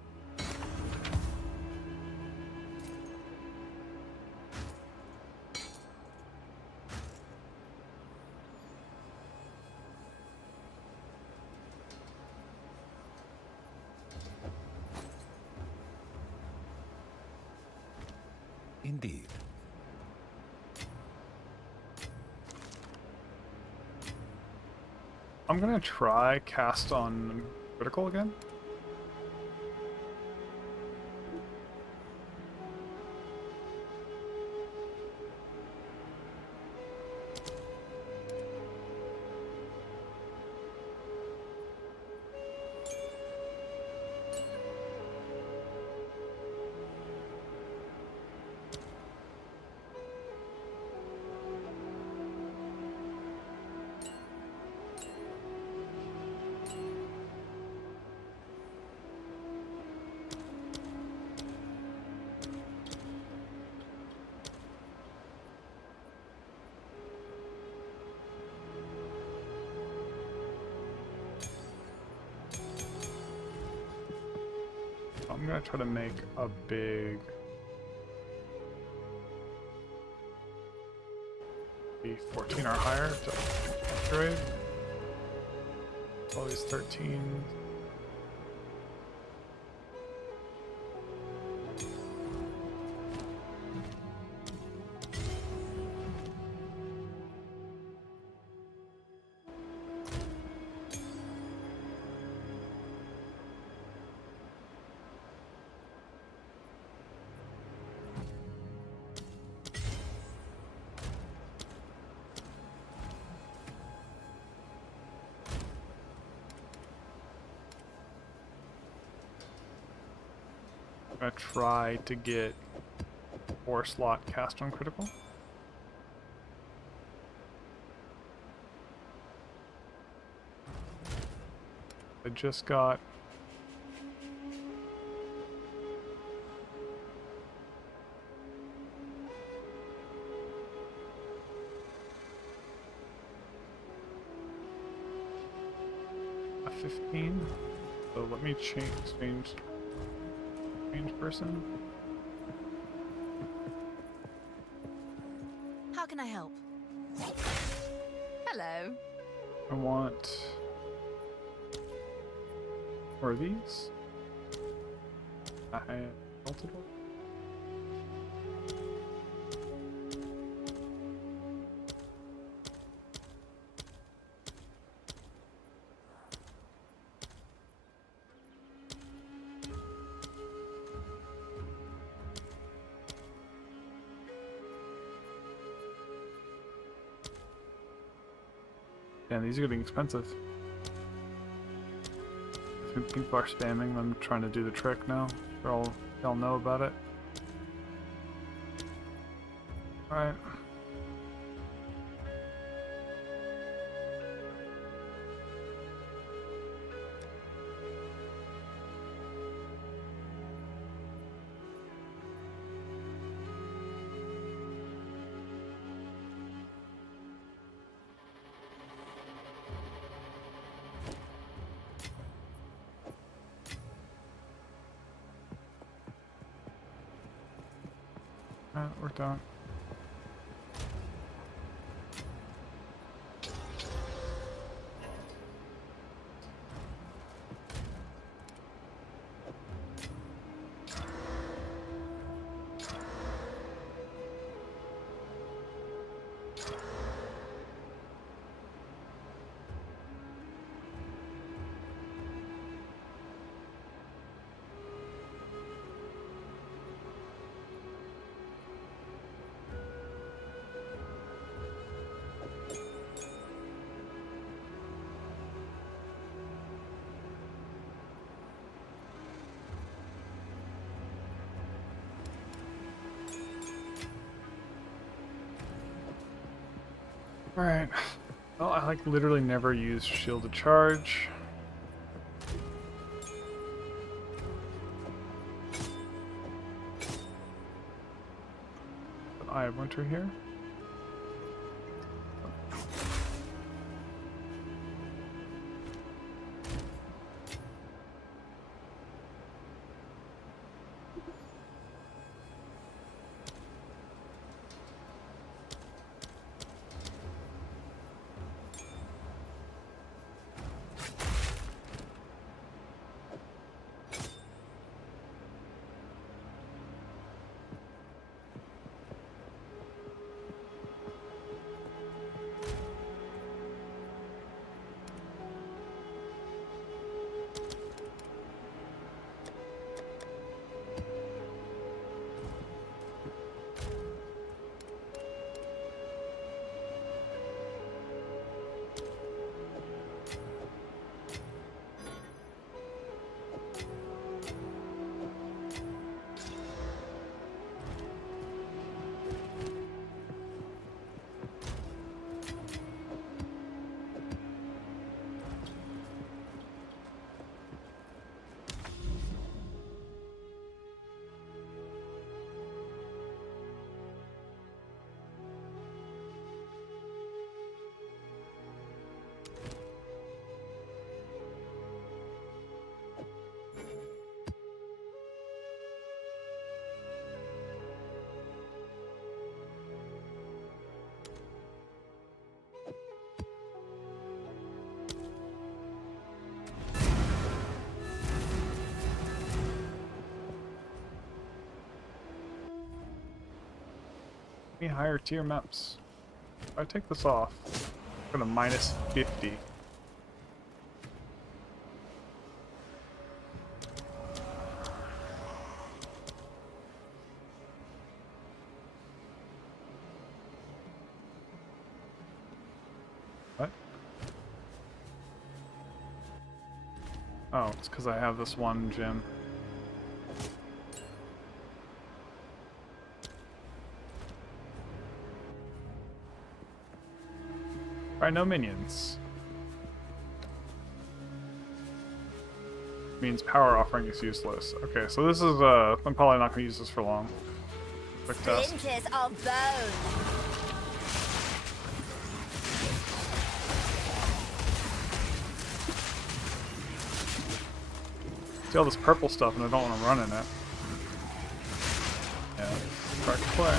Indeed. I'm gonna try cast on critical again. I'm gonna try to make a big be 14 or higher to upgrade. All these 13. I'm gonna try to get 4 slot cast on critical. I just got a 15, so let me change person. How can I help? Hello. I want more of these. I have multiple. Yeah, these are getting expensive. People are spamming them, trying to do the trick now. Y'all know about it. Alright. Worked out. Alright. Well, I like literally never use shield to charge. But I have winter here. any higher tier maps? If I take this off, I'm gonna minus 50. What? Oh, it's because I have this one gem. Alright, no minions. Means power offering is useless. Okay, so this is, I'm probably not going to use this for long. Quick test. Splinters of bone. See all this purple stuff and I don't want to run in it. Yeah, correct play.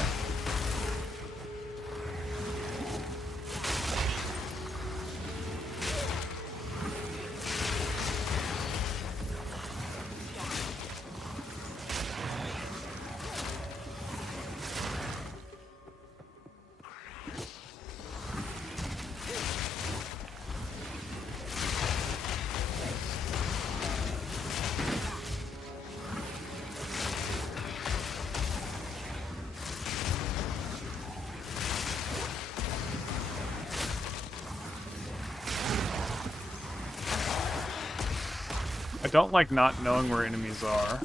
I don't like not knowing where enemies are.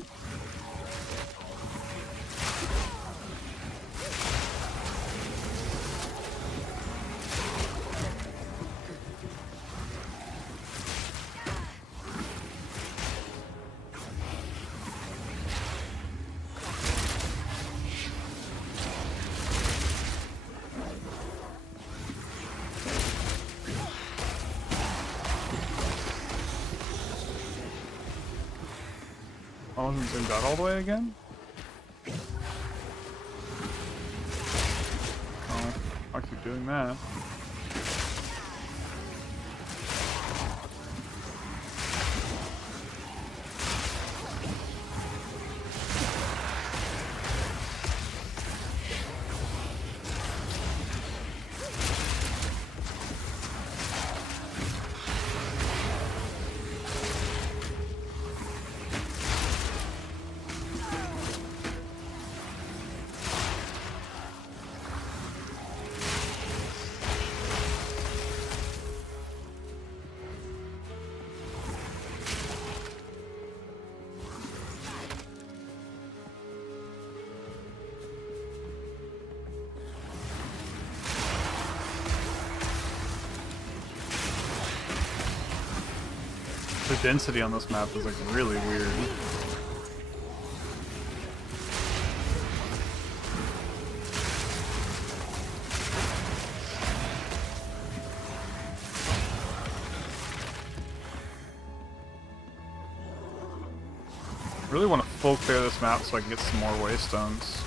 I wasn't zoomed out all the way again? Oh, I'll keep doing that. The density on this map is like really weird. I really want to full clear this map so I can get some more waystones.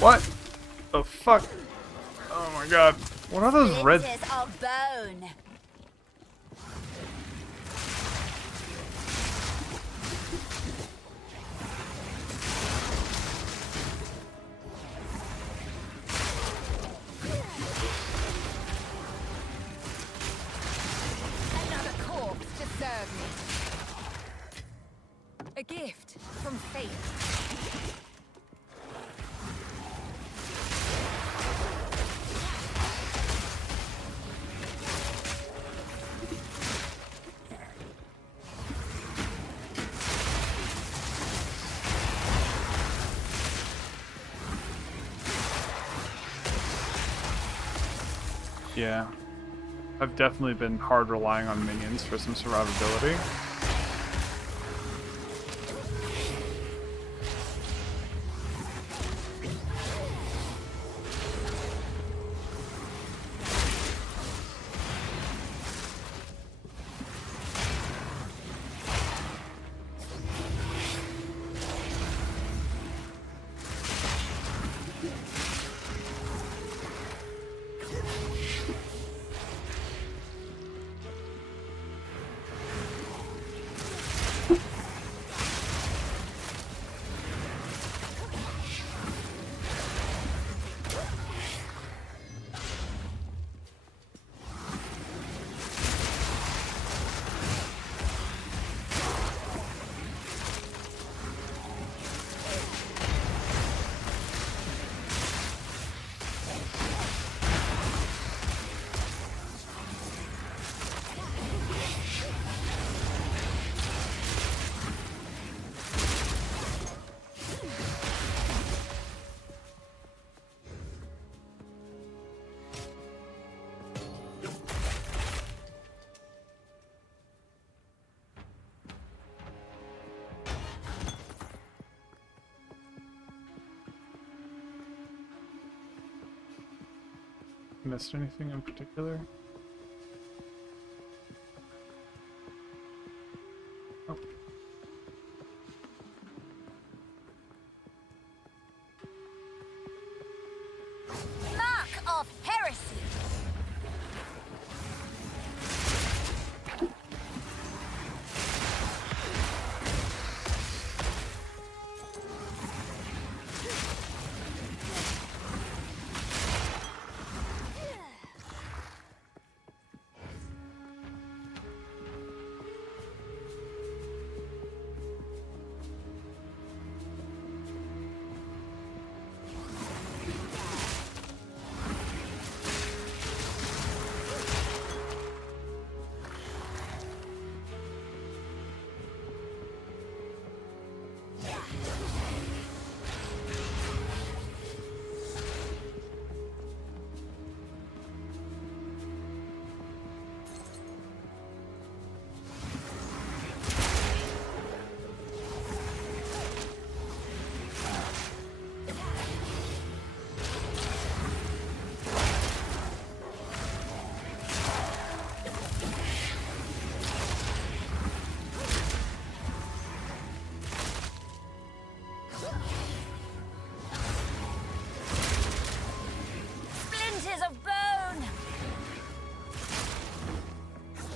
What the fuck? Oh my god. What are those red? Splinters of bone. Another corpse to serve me. A gift from fate. Yeah. I've definitely been hard relying on minions for some survivability. Missed anything in particular? Oh. Mark of heresy.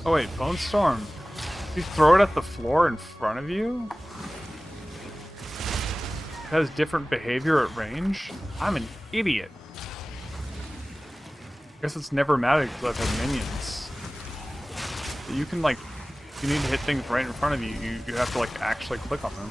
Oh wait, Bone Storm. You throw it at the floor in front of you? It has different behavior at range? I'm an idiot. I guess it's never mattered because I've had minions. But you can, like, if you need to hit things right in front of you, you have to, like, actually click on them.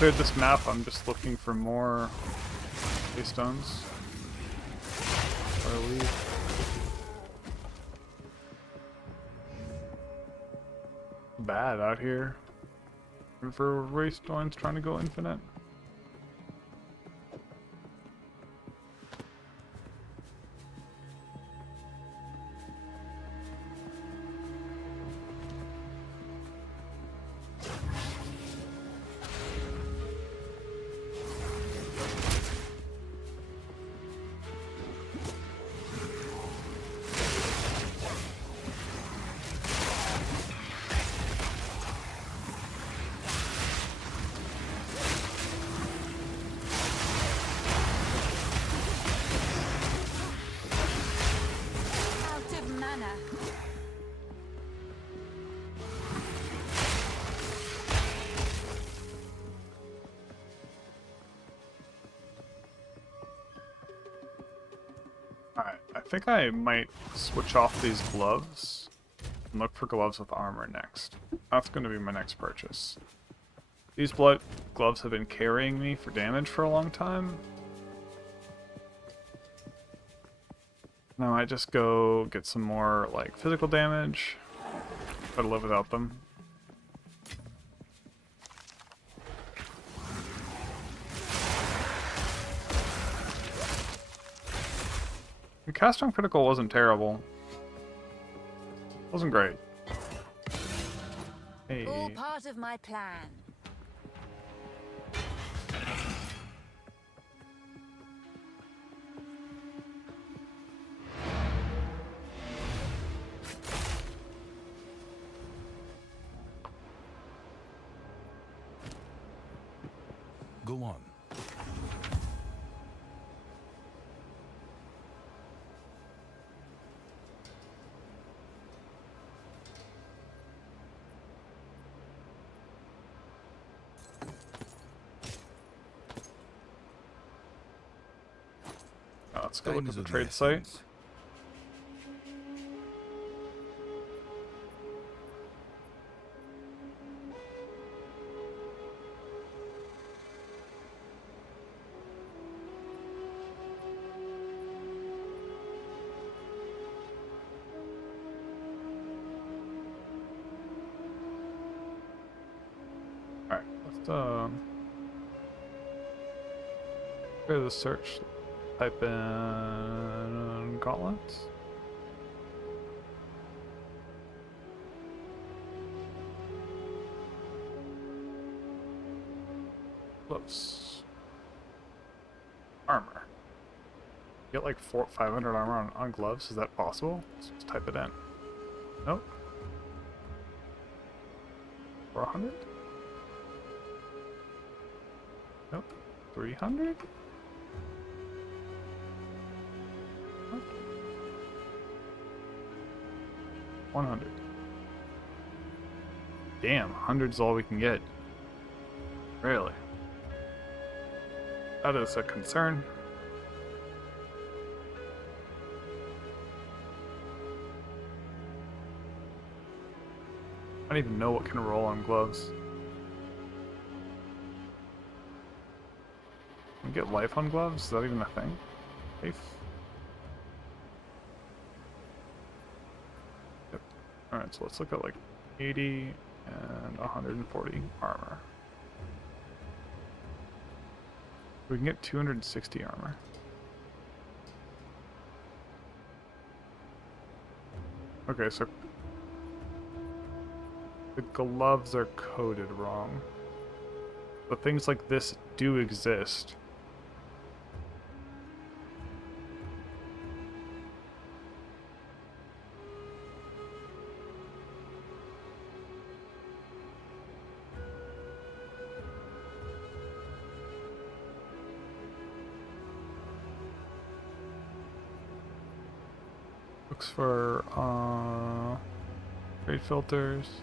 cleared this map, I'm just looking for more stones. Before I leave. Bad out here. For Waystone's trying to go infinite. Out of mana. Alright, I think I might switch off these gloves and look for gloves with armor next. That's going to be my next purchase. These blood gloves have been carrying me for damage for a long time. Now I just go get some more like physical damage. Try to live without them. The cast on critical wasn't terrible. Wasn't great. Hey. All part of my plan. Go on. Let's go Time look at is the of the trade site. essence. Alright, let's go to the search. Type in gauntlets. Gloves. Armor. Get like 500 armor on gloves. Is that possible? Let's just type it in. Nope. 400? Nope. 300? 100. Damn, 100's all we can get. Really? That is a concern. I don't even know what can roll on gloves. Can we get life on gloves? Is that even a thing? Life? Alright, so let's look at like 80 and 140 armor. We can get 260 armor. Okay, so the gloves are coded wrong. But things like this do exist. Looks for trade filters.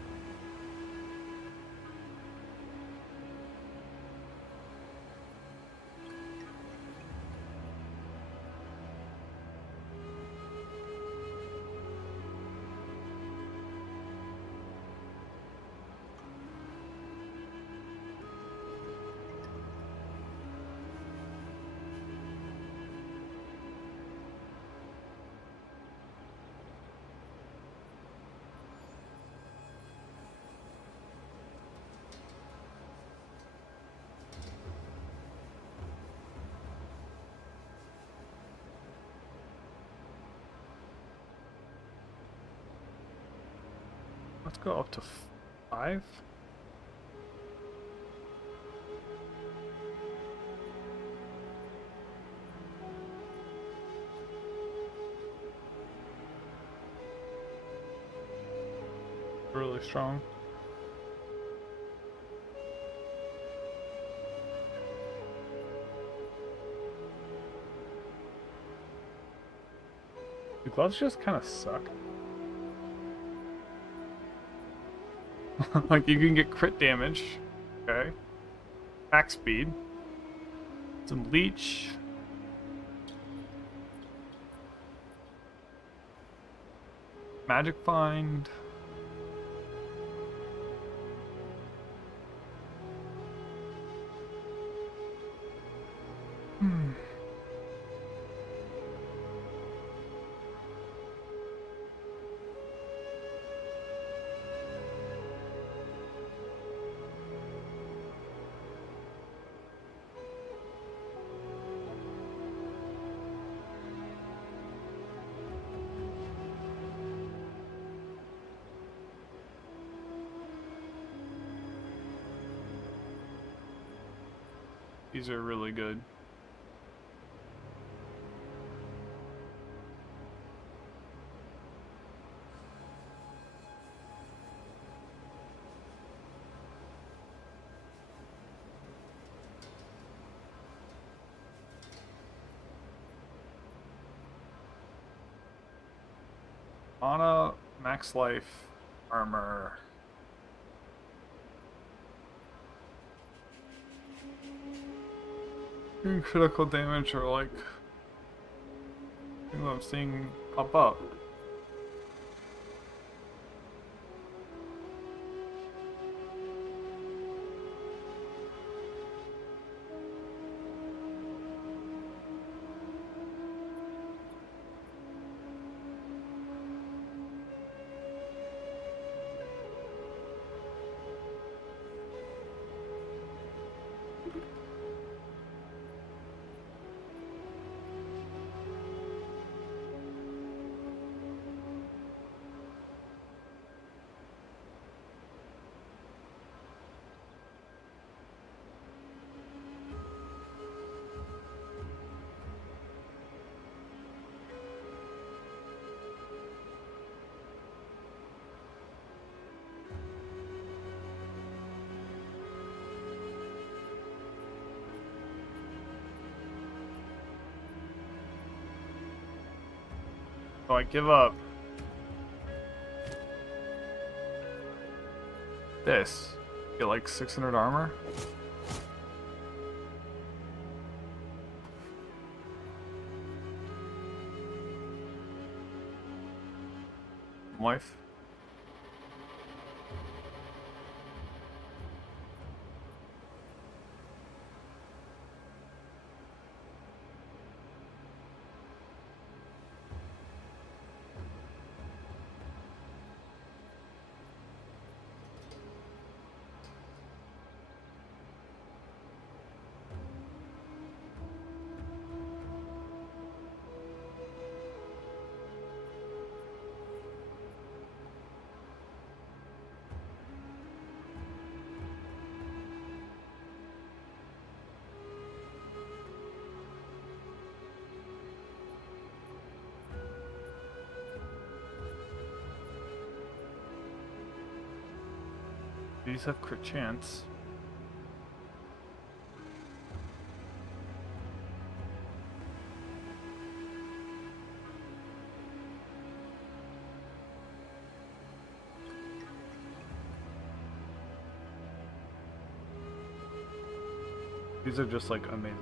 Let's go up to 5. Really strong. The gloves just kind of suck. Like, you can get crit damage. Okay. Attack speed. Some leech. Magic find. These are really good. Mana, max life, armor. Critical damage are like things I'm seeing pop up. So I give up this. Get like 600 armor. Life. These have crit chance. These are just like amazing.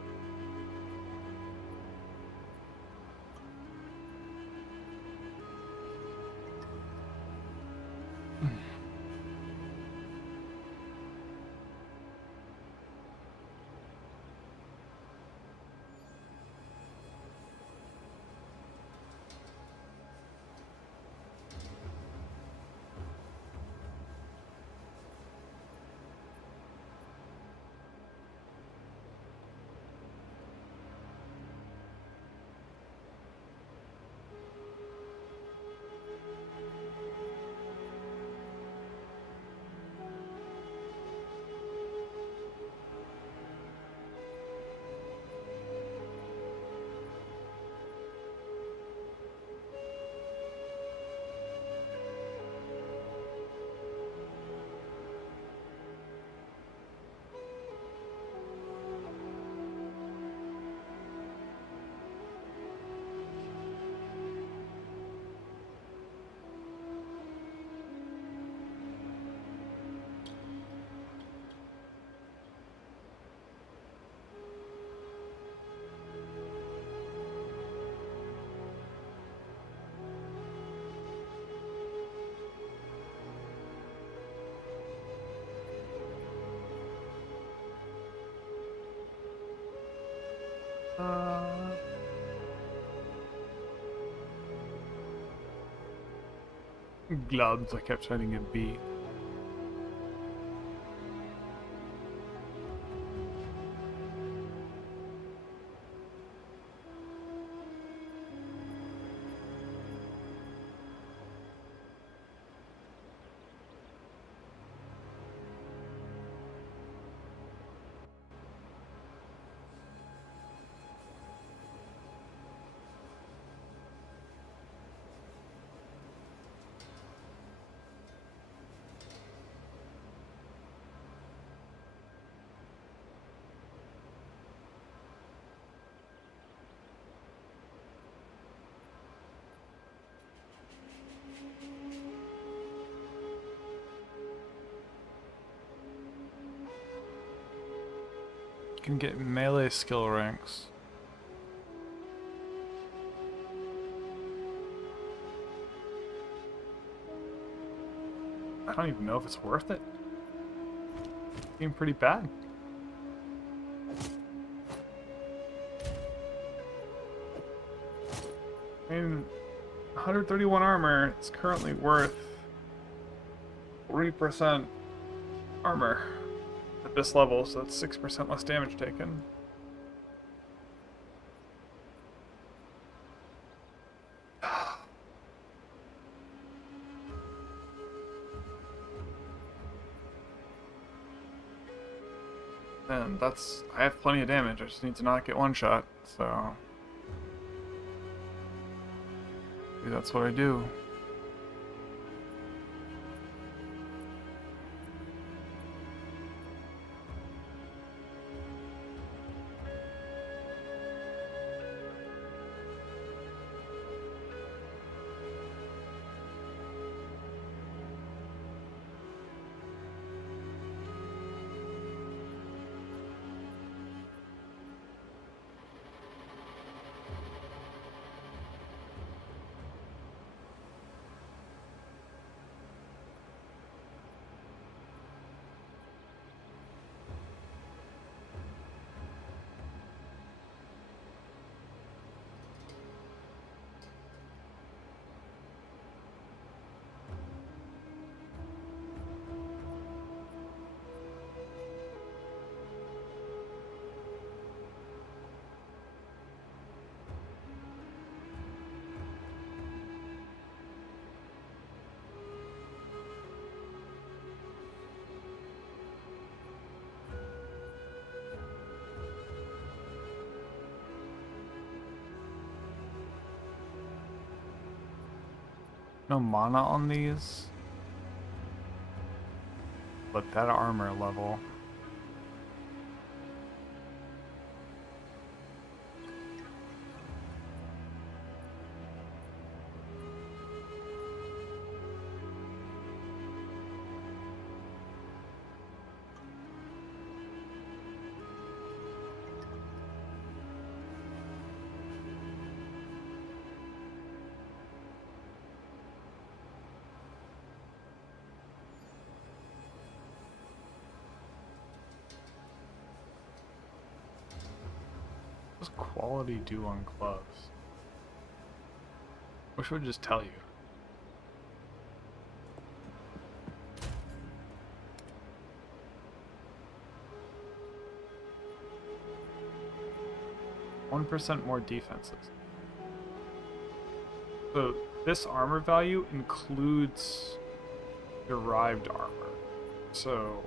Gloves, I kept trying to get B. Can get melee skill ranks. I don't even know if it's worth it. Being pretty bad. I mean, 131 armor is currently worth 3% armor at this level, so that's 6% less damage taken. And that's, I have plenty of damage, I just need to not get one shot, so maybe that's what I do. No mana on these, but that armor level. What does quality do on gloves? Wish it would just tell you. %1 more defenses. So this armor value includes derived armor. So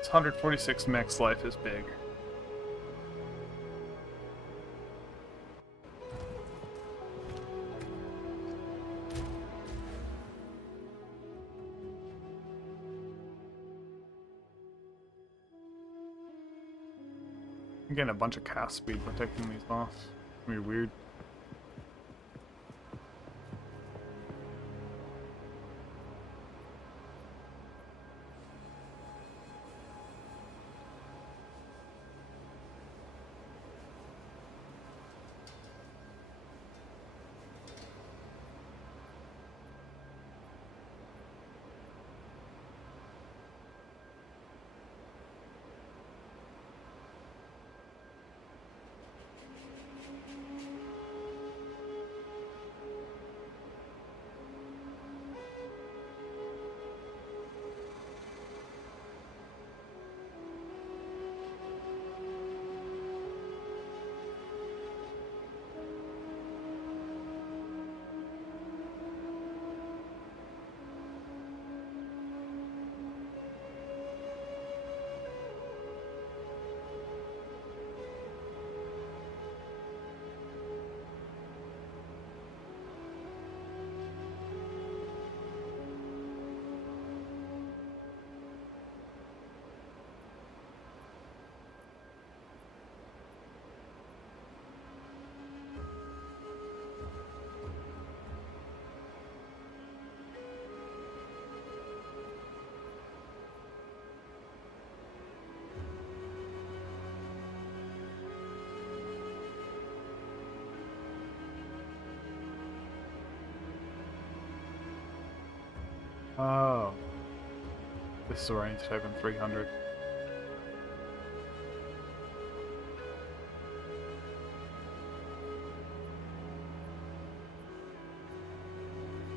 it's 146 max life is big. I'm getting a bunch of cast speed for taking these off. It's gonna be weird. Oh. This is where I need to type in 300.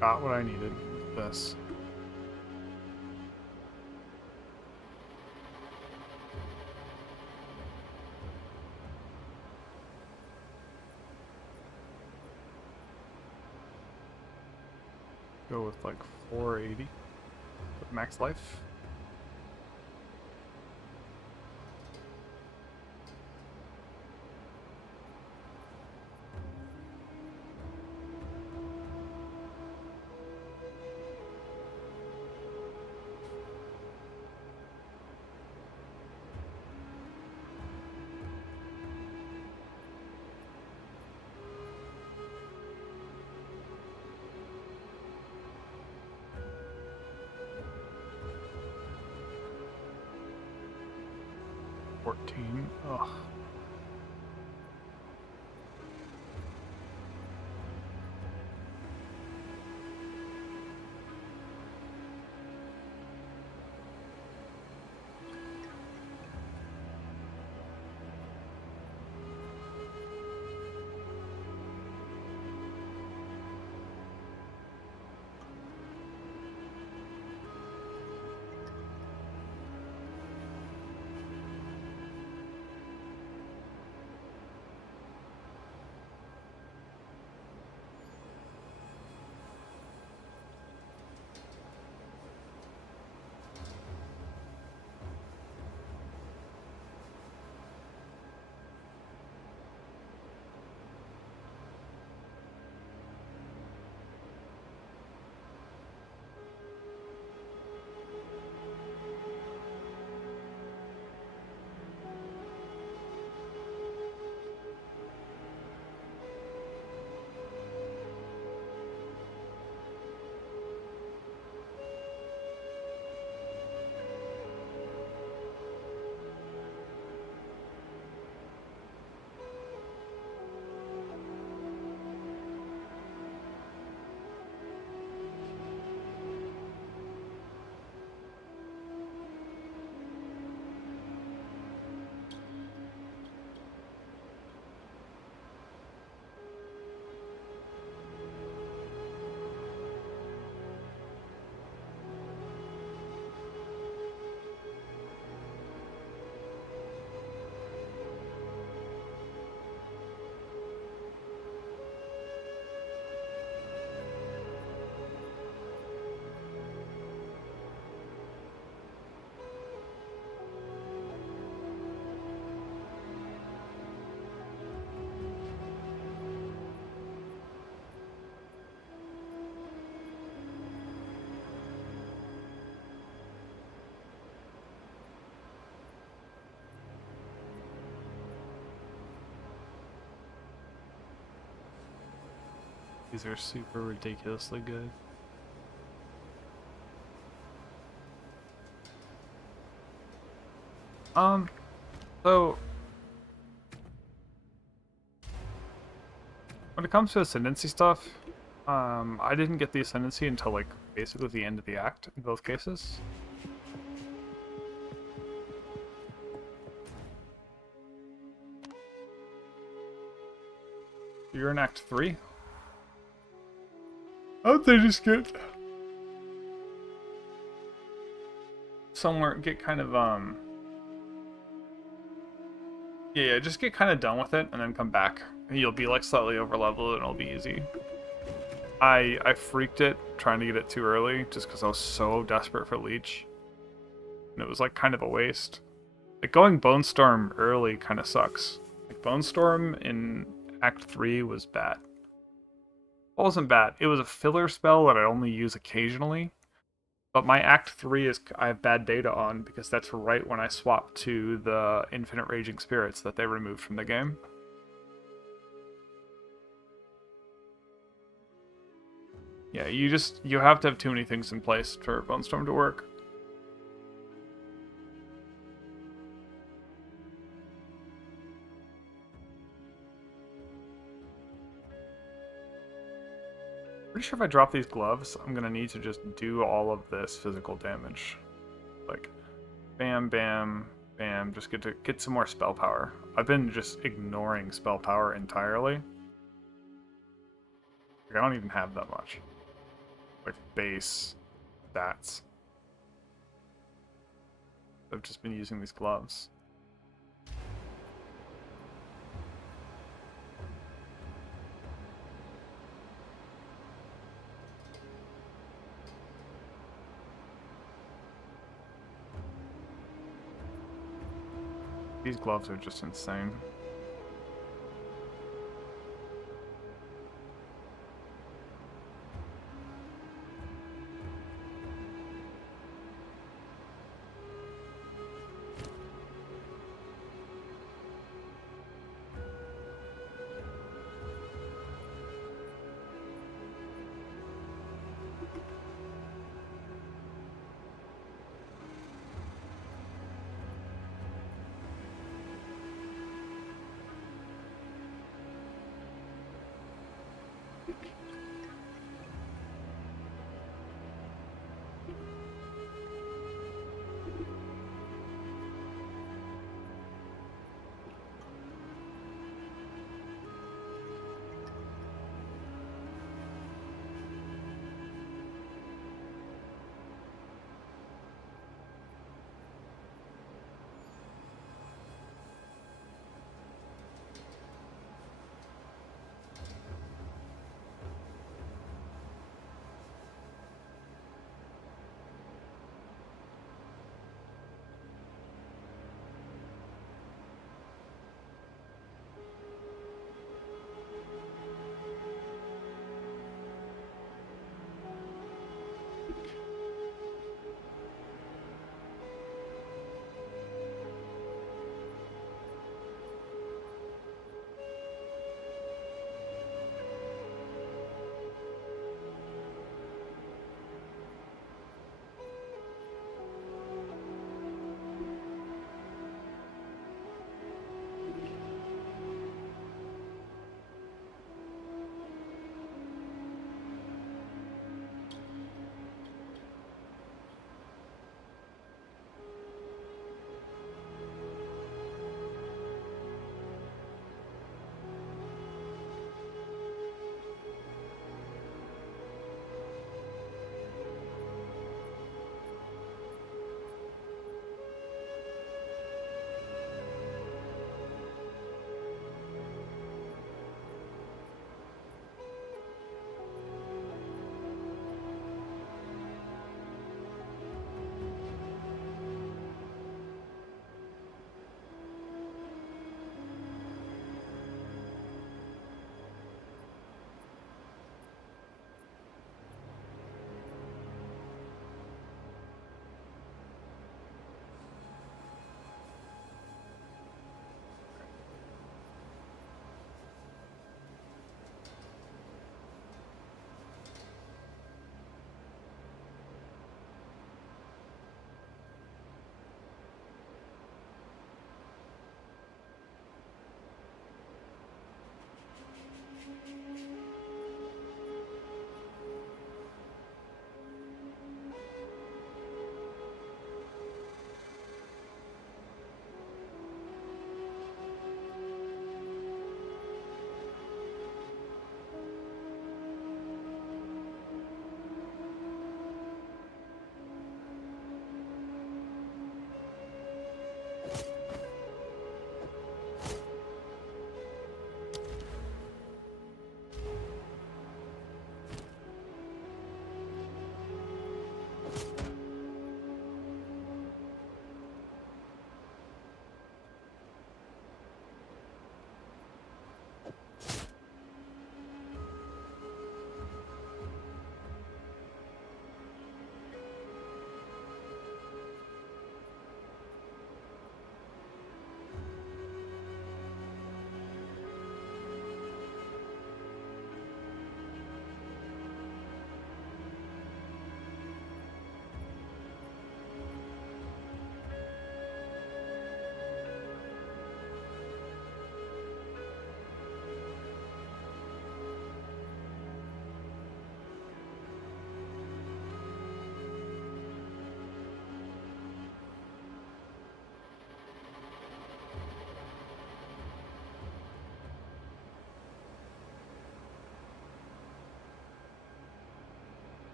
Got what I needed with this. Go with like 480 with max life. Ugh. These are super ridiculously good. So when it comes to Ascendancy stuff, I didn't get the Ascendancy until like basically the end of the act in both cases. You're in Act 3? How'd they just get somewhere, get kind of, yeah, just get kind of done with it and then come back. You'll be like slightly over leveled and it'll be easy. I freaked it trying to get it too early just because I was so desperate for Leech. And it was like kind of a waste. Like going Bone Storm early kind of sucks. Like Bone Storm in Act 3 was bad. It wasn't bad. It was a filler spell that I only use occasionally. But my Act 3 is I have bad data on because that's right when I swapped to the Infinite Raging Spirits that they removed from the game. Yeah, you have to have too many things in place for Bone Storm to work. Pretty sure if I drop these gloves, I'm gonna need to just do all of this physical damage. Like, bam, bam, bam, just get some more spell power. I've been just ignoring spell power entirely. Like, I don't even have that much. Like, base stats. I've just been using these gloves. These gloves are just insane.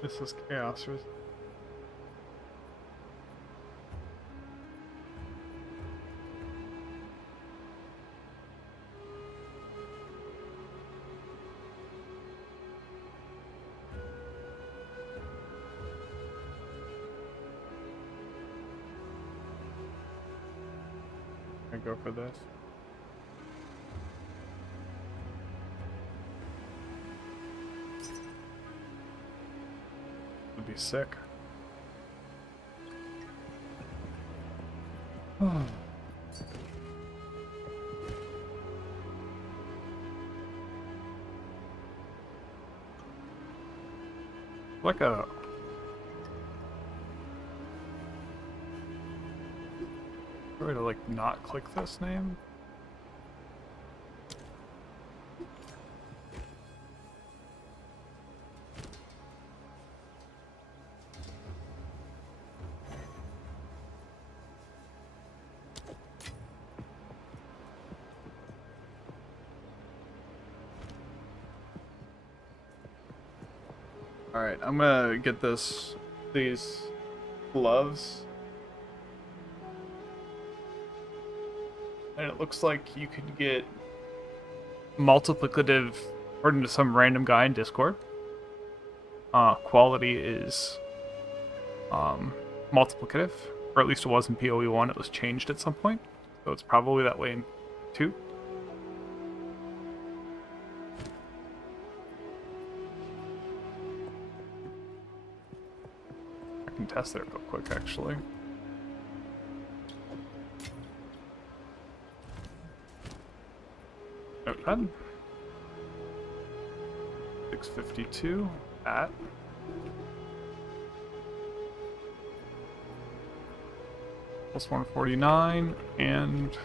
This is chaos. I go for this. Would be sick. Like a way to like not click this name. Alright, I'm gonna get these gloves. And it looks like you could get multiplicative, according to some random guy in Discord. Quality is multiplicative, or at least it was in PoE 1. It was changed at some point, so it's probably that way in 2. I can test it real quick, actually. Notepad. 652 at plus 149 and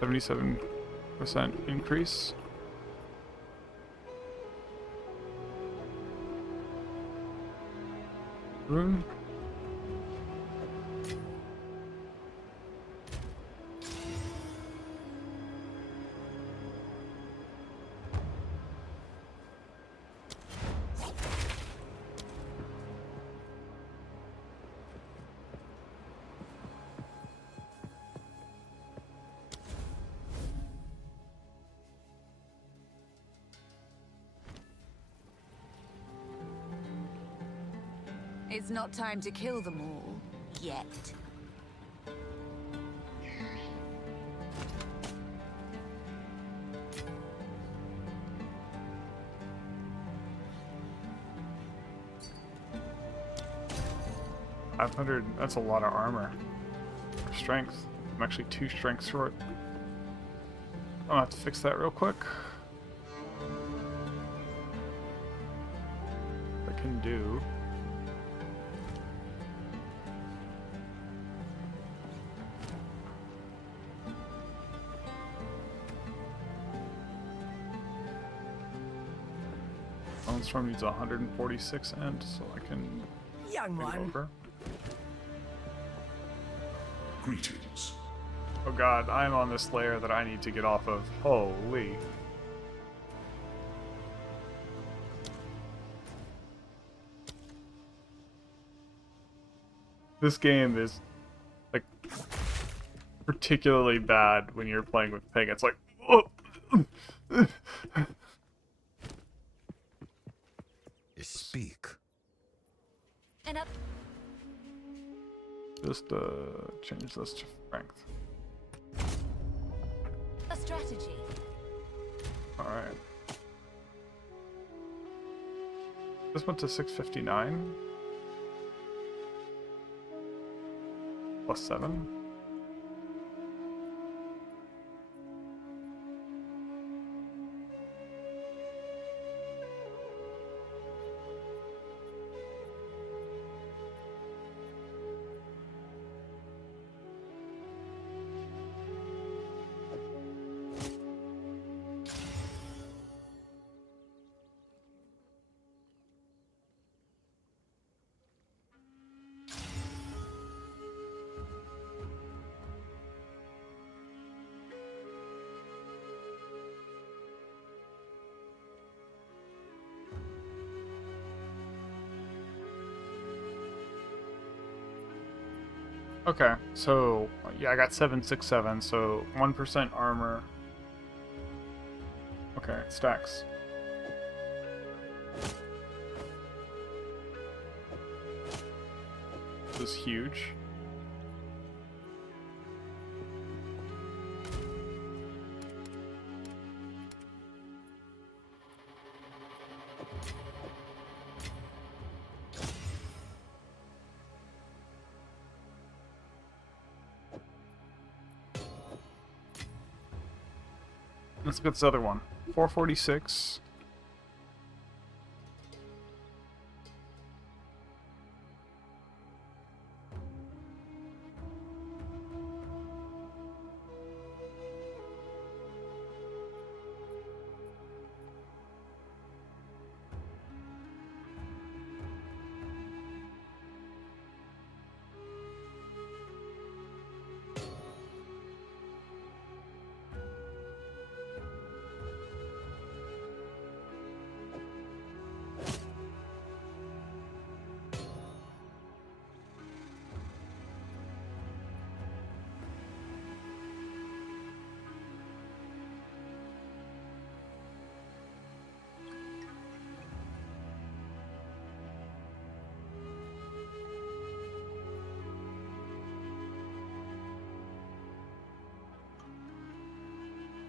%77 increase. Rune. It's not time to kill them all, yet. $500, that's a lot of armor. For strength. I'm actually 2 strength short. I'll have to fix that real quick. I can do. Storm needs 146 end, so I can Young take it one. over. Greetings. Oh god, I'm on this layer that I need to get off of. Holy. This game is, like, particularly bad when you're playing with Ping. It's like, oh. Speak. And up. Just change this to strength. A strategy. Alright. This went to 659. Plus 7. Okay, so yeah, I got 767, so 1% armor. Okay, stacks. This is huge. Let's look at this other one. 446.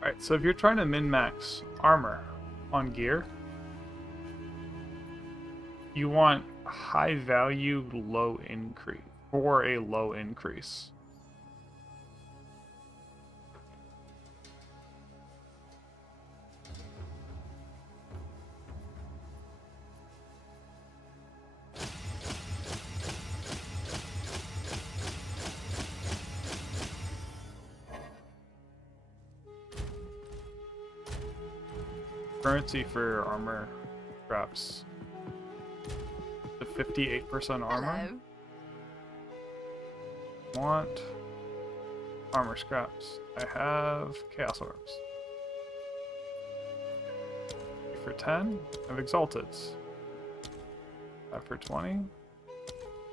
Alright, so if you're trying to min-max armor on gear, you want high value, low increase, or a low increase. Currency for armor scraps. The 58% armor. Hello. Want armor scraps. I have chaos orbs. 3 for 10. I have exalteds. 5 for 20.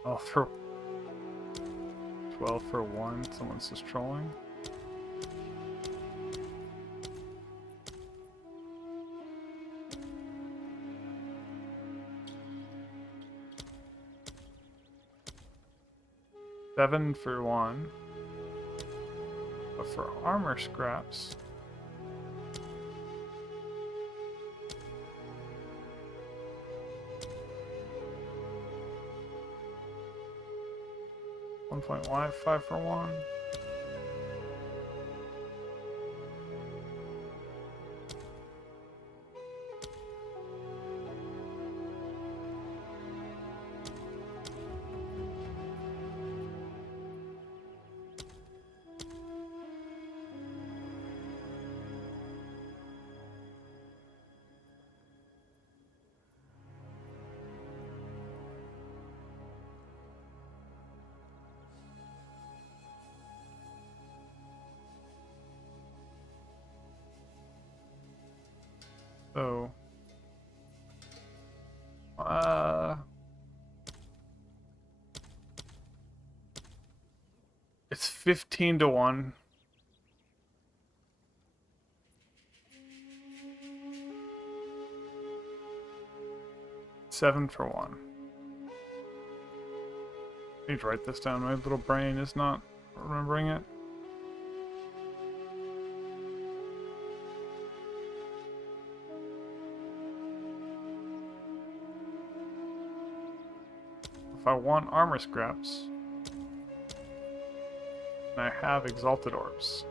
Oh, for 12 for 1. Someone's just trolling. Seven for 1. But for armor scraps. $1.5 for 1. So, it's 15 to 1. Seven for 1. I need to write this down. My little brain is not remembering it. If I want armor scraps, and I have exalted orbs.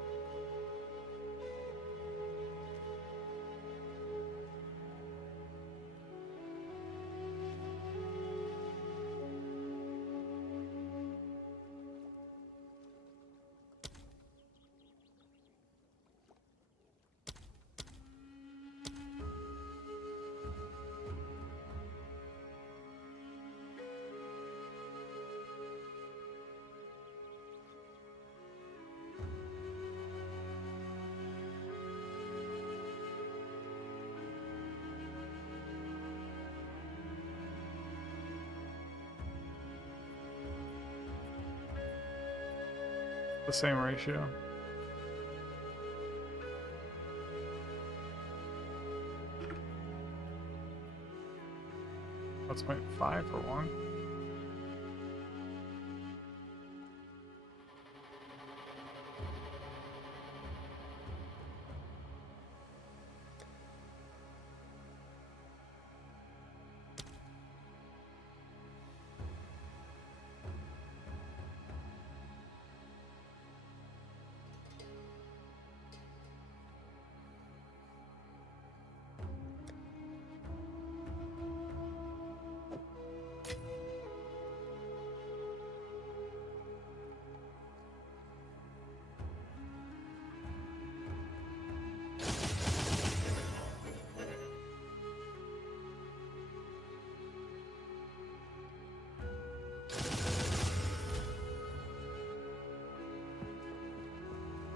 The same ratio. That's 0.5 for one.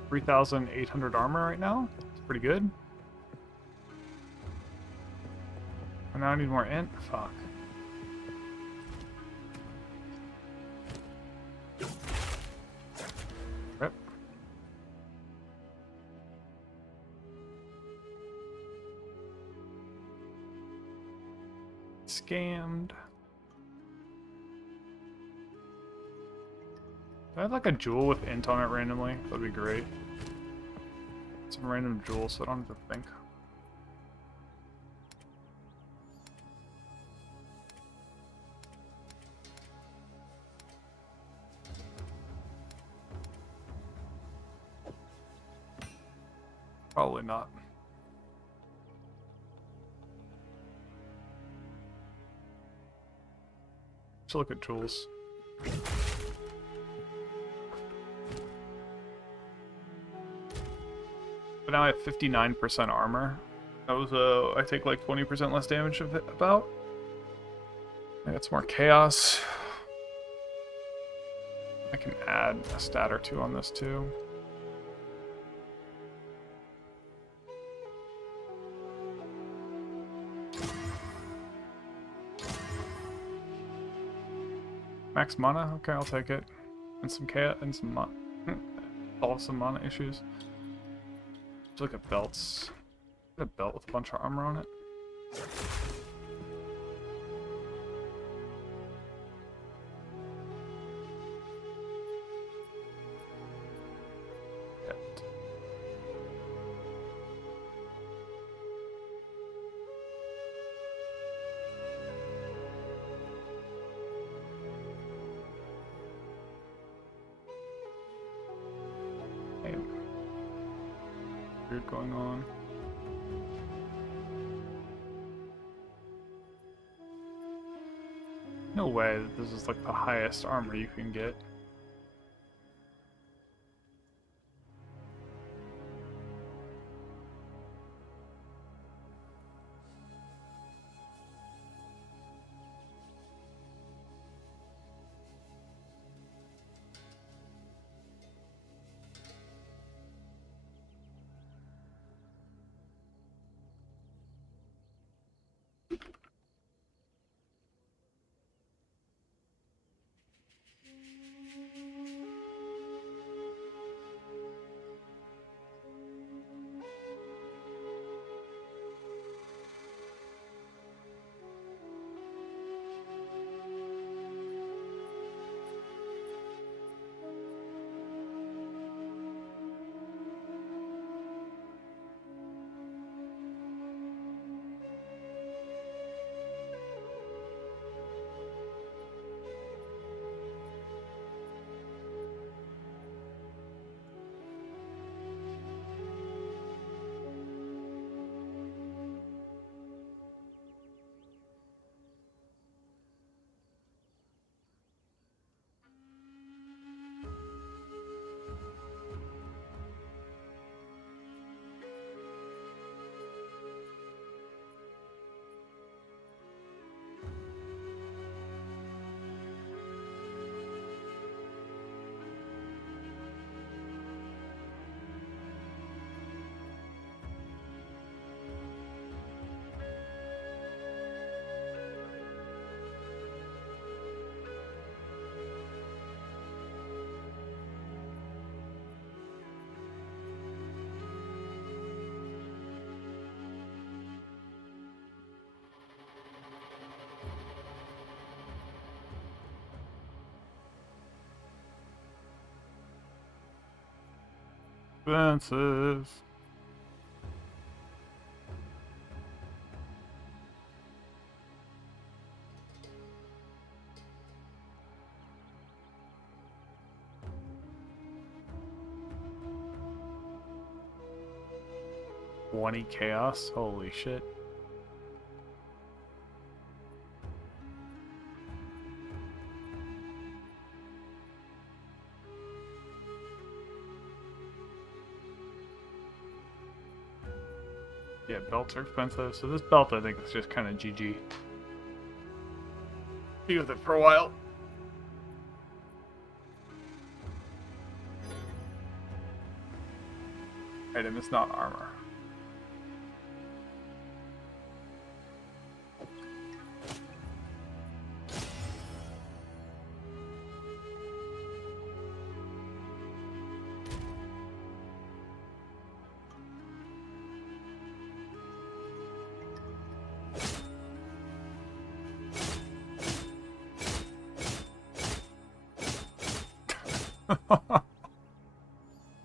$3,800 armor right now. It's pretty good. And now I need more int. Fuck. Rip. Scammed. Do I have like a jewel with int on it randomly? That'd be great. Some random jewels so I don't have to think. Probably not. Let's look at jewels. But now I have 59% armor. That was I take like 20% less damage of it about. I got some more chaos. I can add a stat or two on this too. Max mana? Okay, I'll take it. And some chaos and some mana. Solve some mana issues. Let's look at belts. A belt with a bunch of armor on it. Yet. Hey. Weird going on. No way that this is like the highest armor you can get. expensive. $20 chaos? Holy shit. Yeah, belts are expensive, so this belt I think is just kind of GG. Be with it for a while. Item is not armor.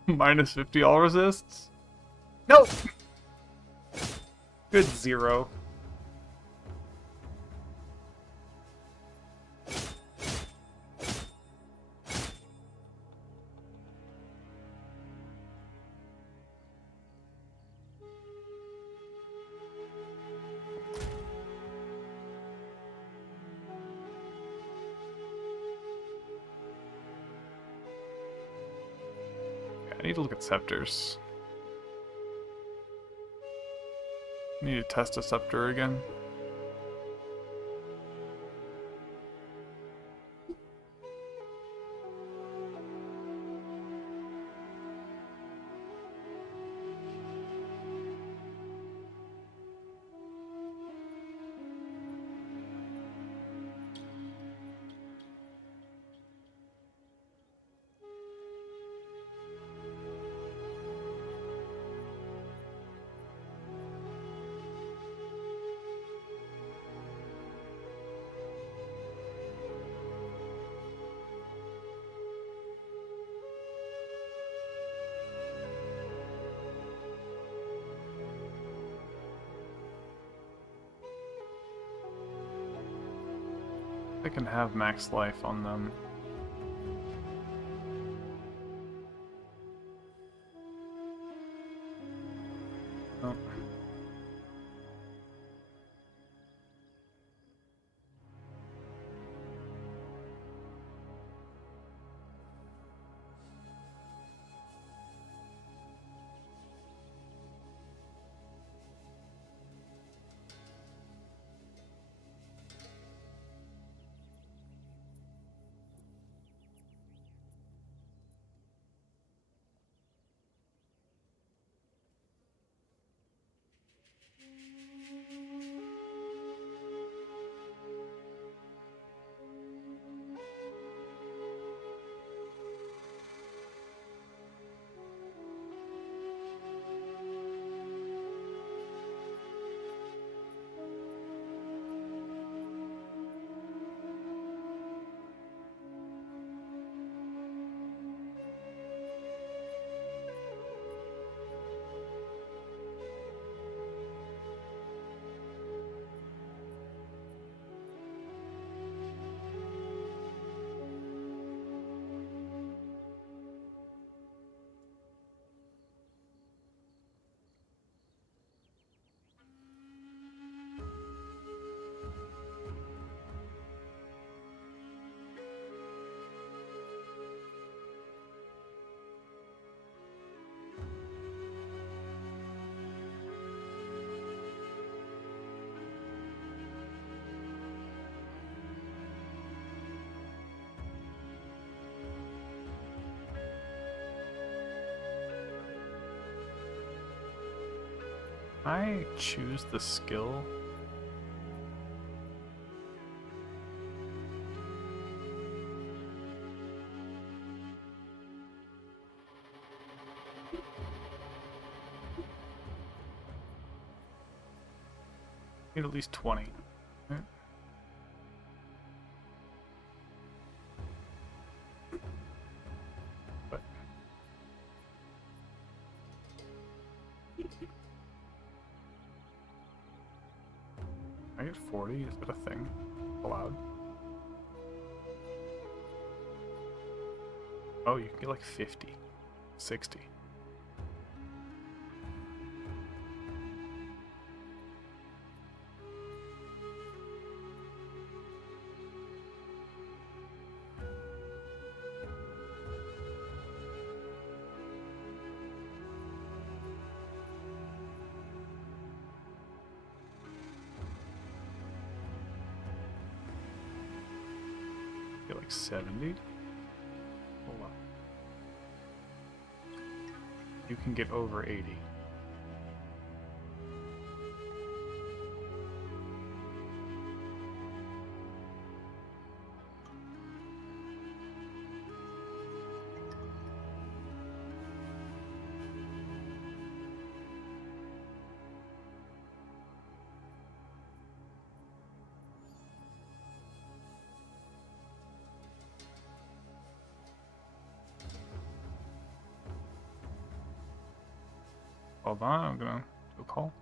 Minus 50 all resists? Nope! Good 0. I need to look at Sceptres. Need to test a Sceptre again. I can have max life on them. Oh. I choose the skill. Need at least 20. Right. But I get 40? Is that a thing? Allowed? Oh, you can get like 50. 60. Get like 70? Hold on. You can get over 80. Hold on, I'm gonna do a call.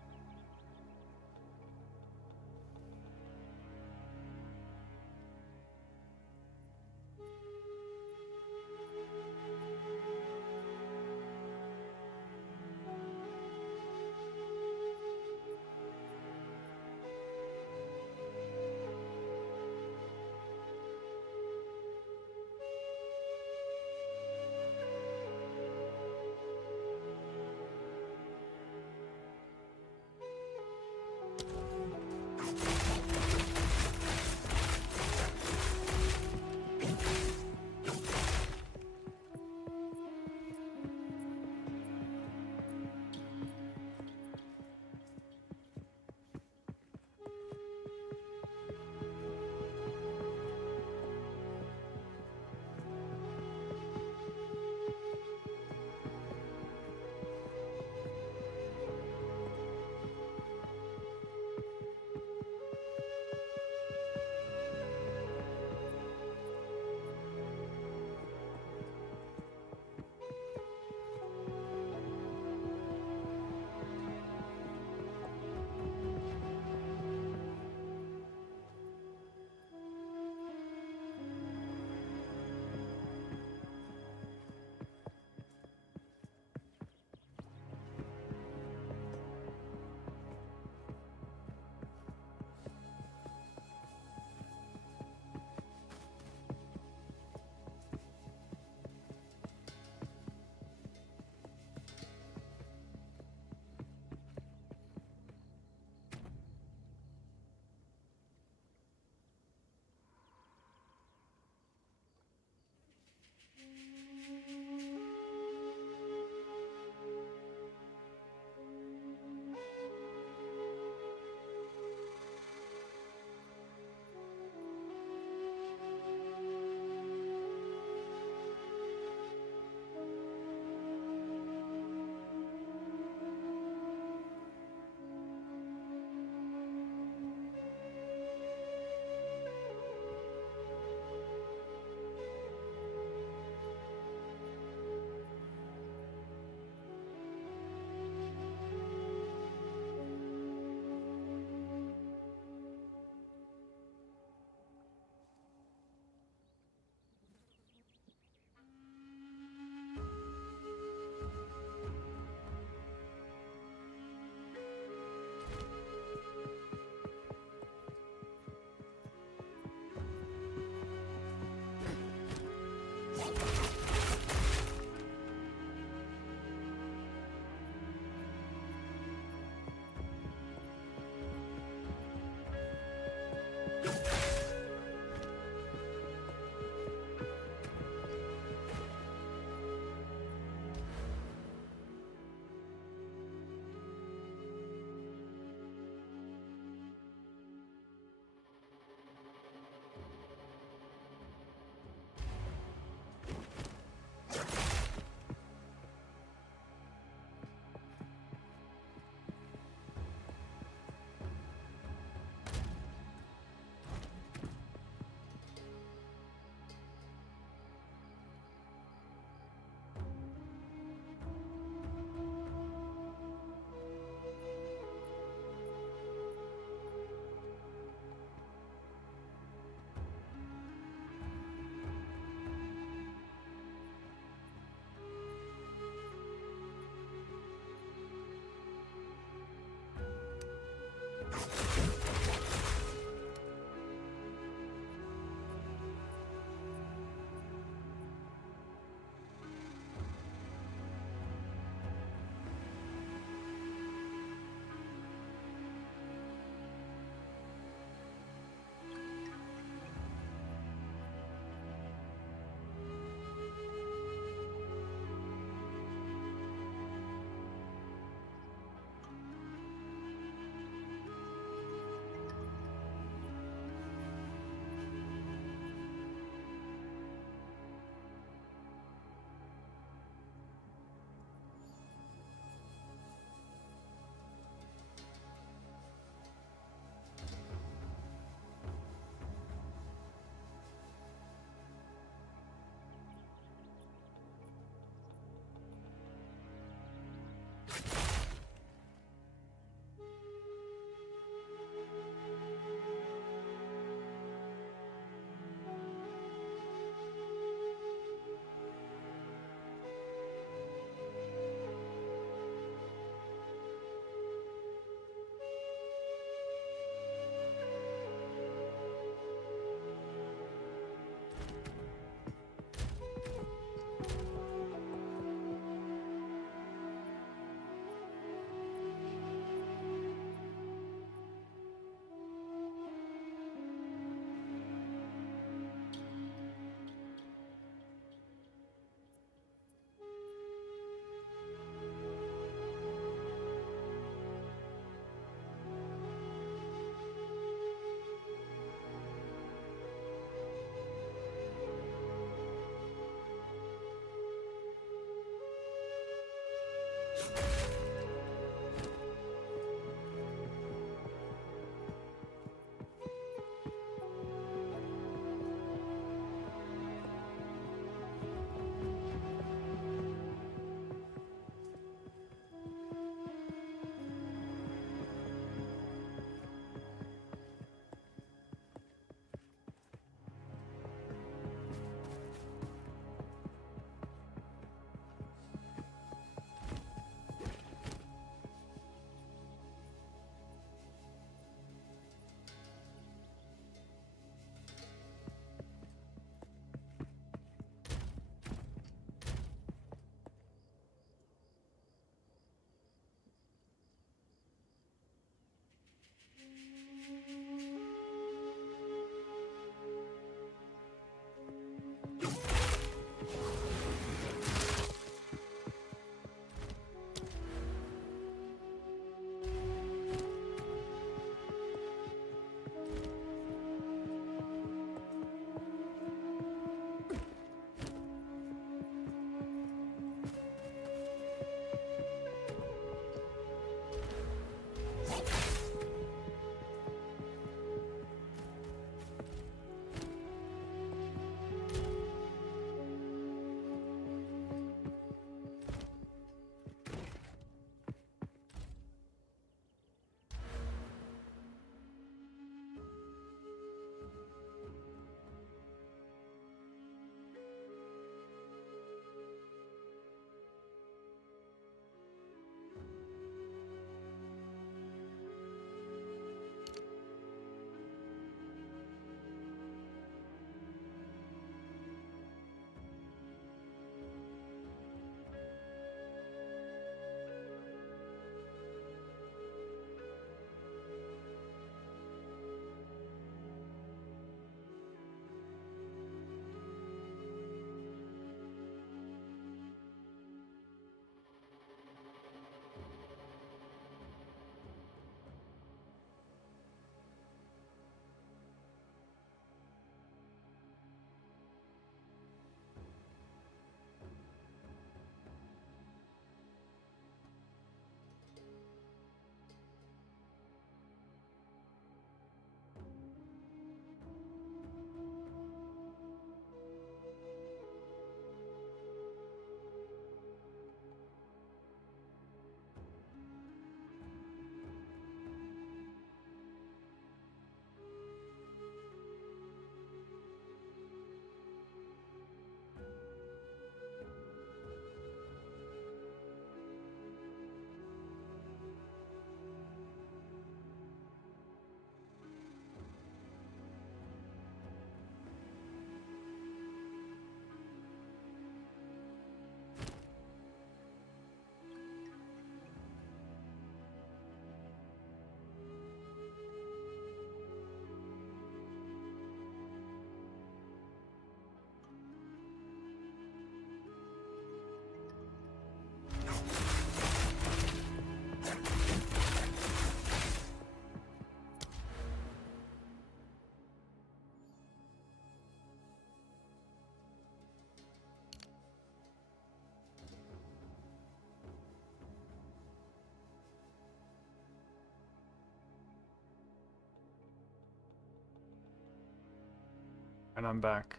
And I'm back.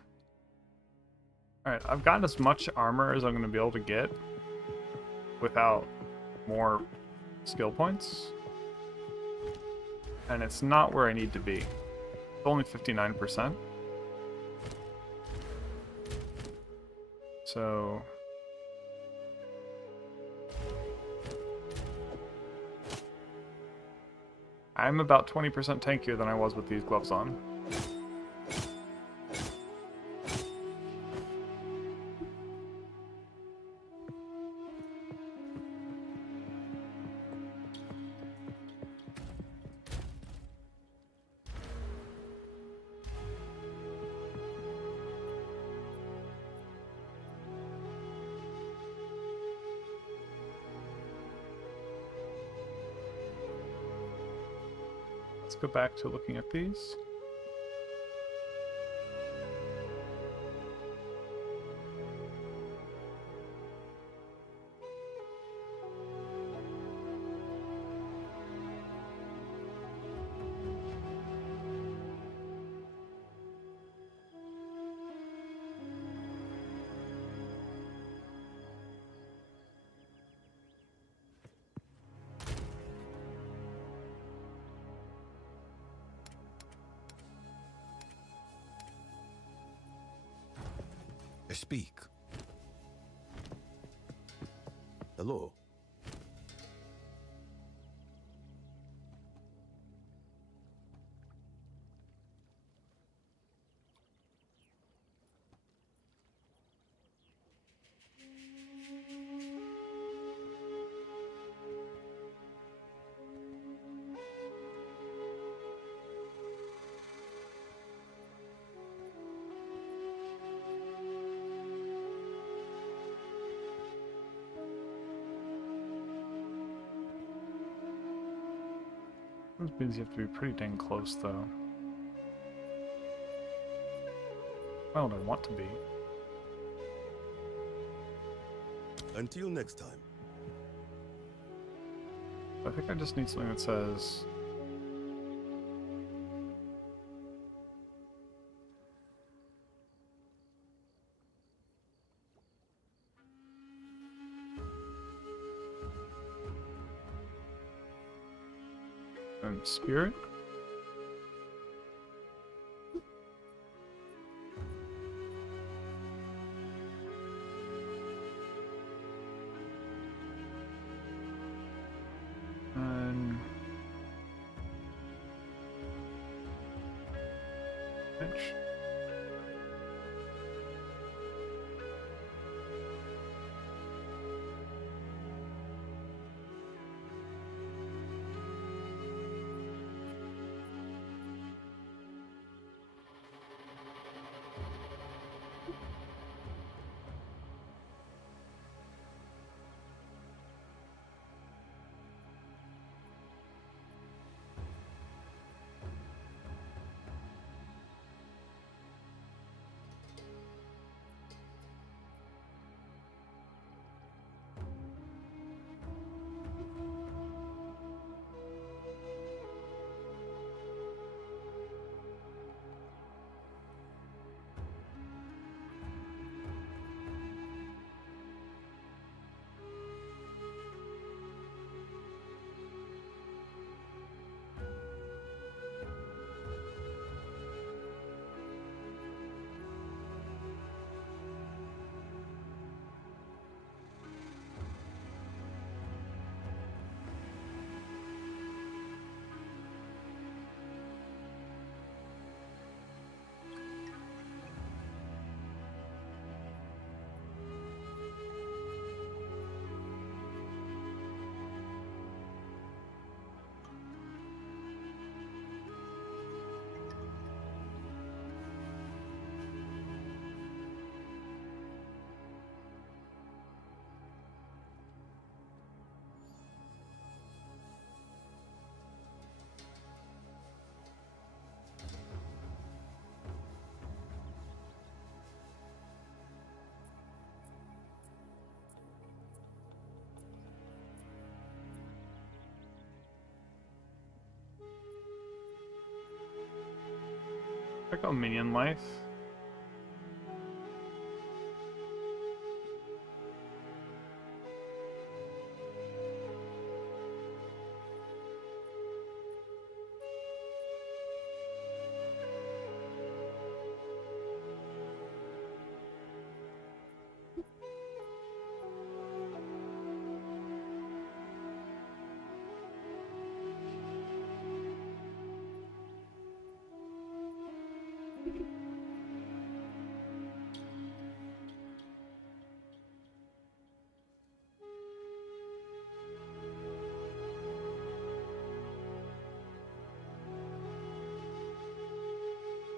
Alright, I've gotten as much armor as I'm going to be able to get without more skill points. And it's not where I need to be. It's only 59%. So... I'm about 20% tankier than I was with these gloves on. Let's go back to looking at these. speak. Hello. This means you have to be pretty dang close, though. Why don't I want to be? Until next time. I think I just need something that says... Spirit? And... Bench. Check out minion life.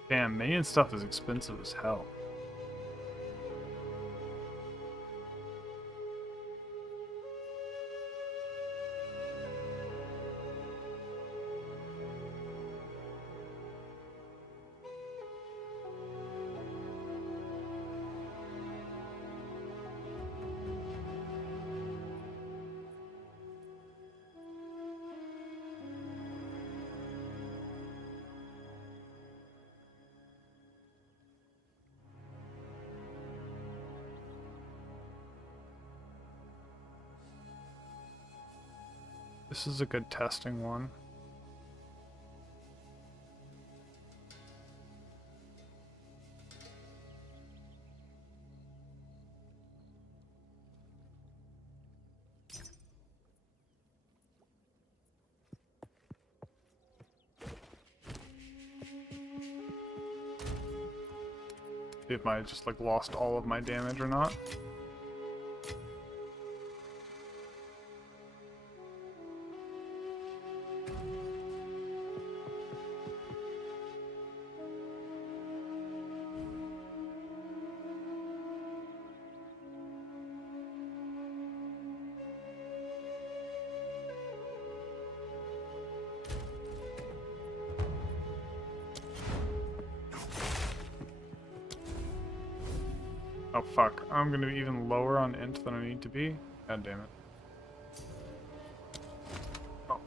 Damn, minion stuff is expensive as hell. This is a good testing one. See if I just like lost all of my damage or not. Oh fuck, I'm gonna be even lower on int than I need to be. God damn it. Oh.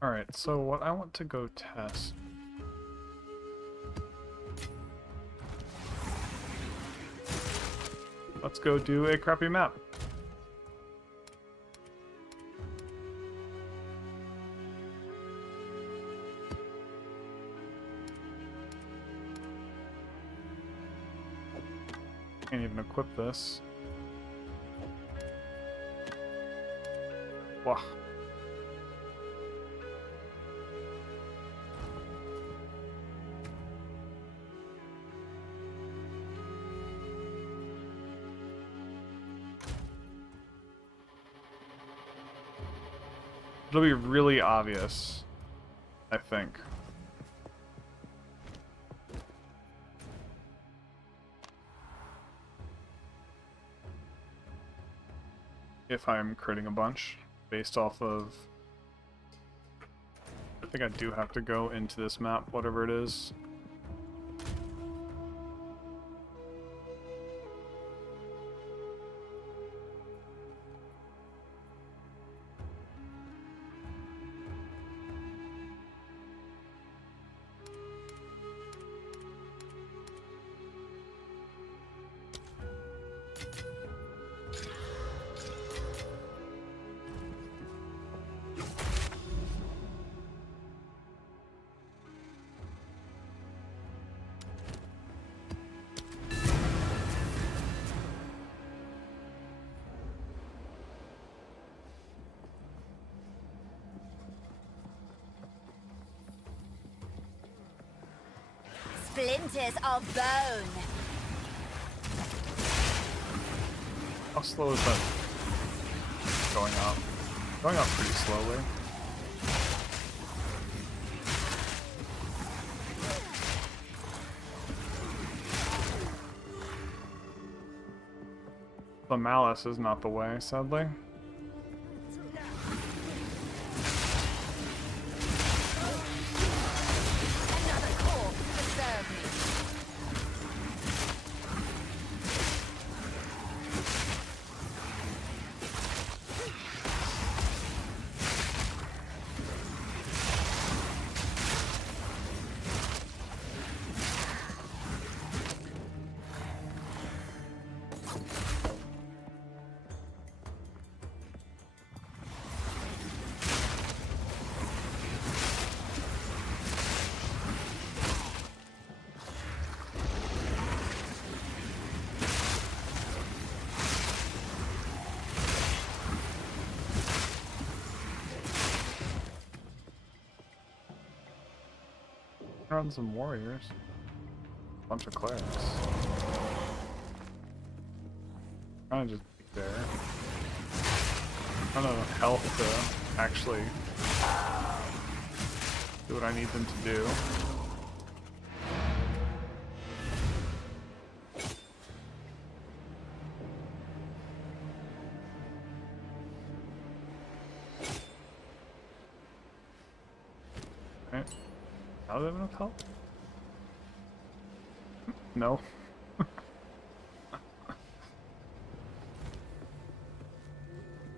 Alright, so what I want to go test. Let's go do a crappy map. Can't even equip this. Wow. It'll be really obvious, I think. If I'm critting a bunch, based off of... I think I do have to go into this map, whatever it is. Splinters of bone. How slow is that going up? Going up pretty slowly. The malice is not the way, sadly. Another corpse to serve me. Run some warriors. Bunch of clerics. Trying to just be there. I don't have enough health to actually do what I need them to do. Right. Now do I have enough health? No.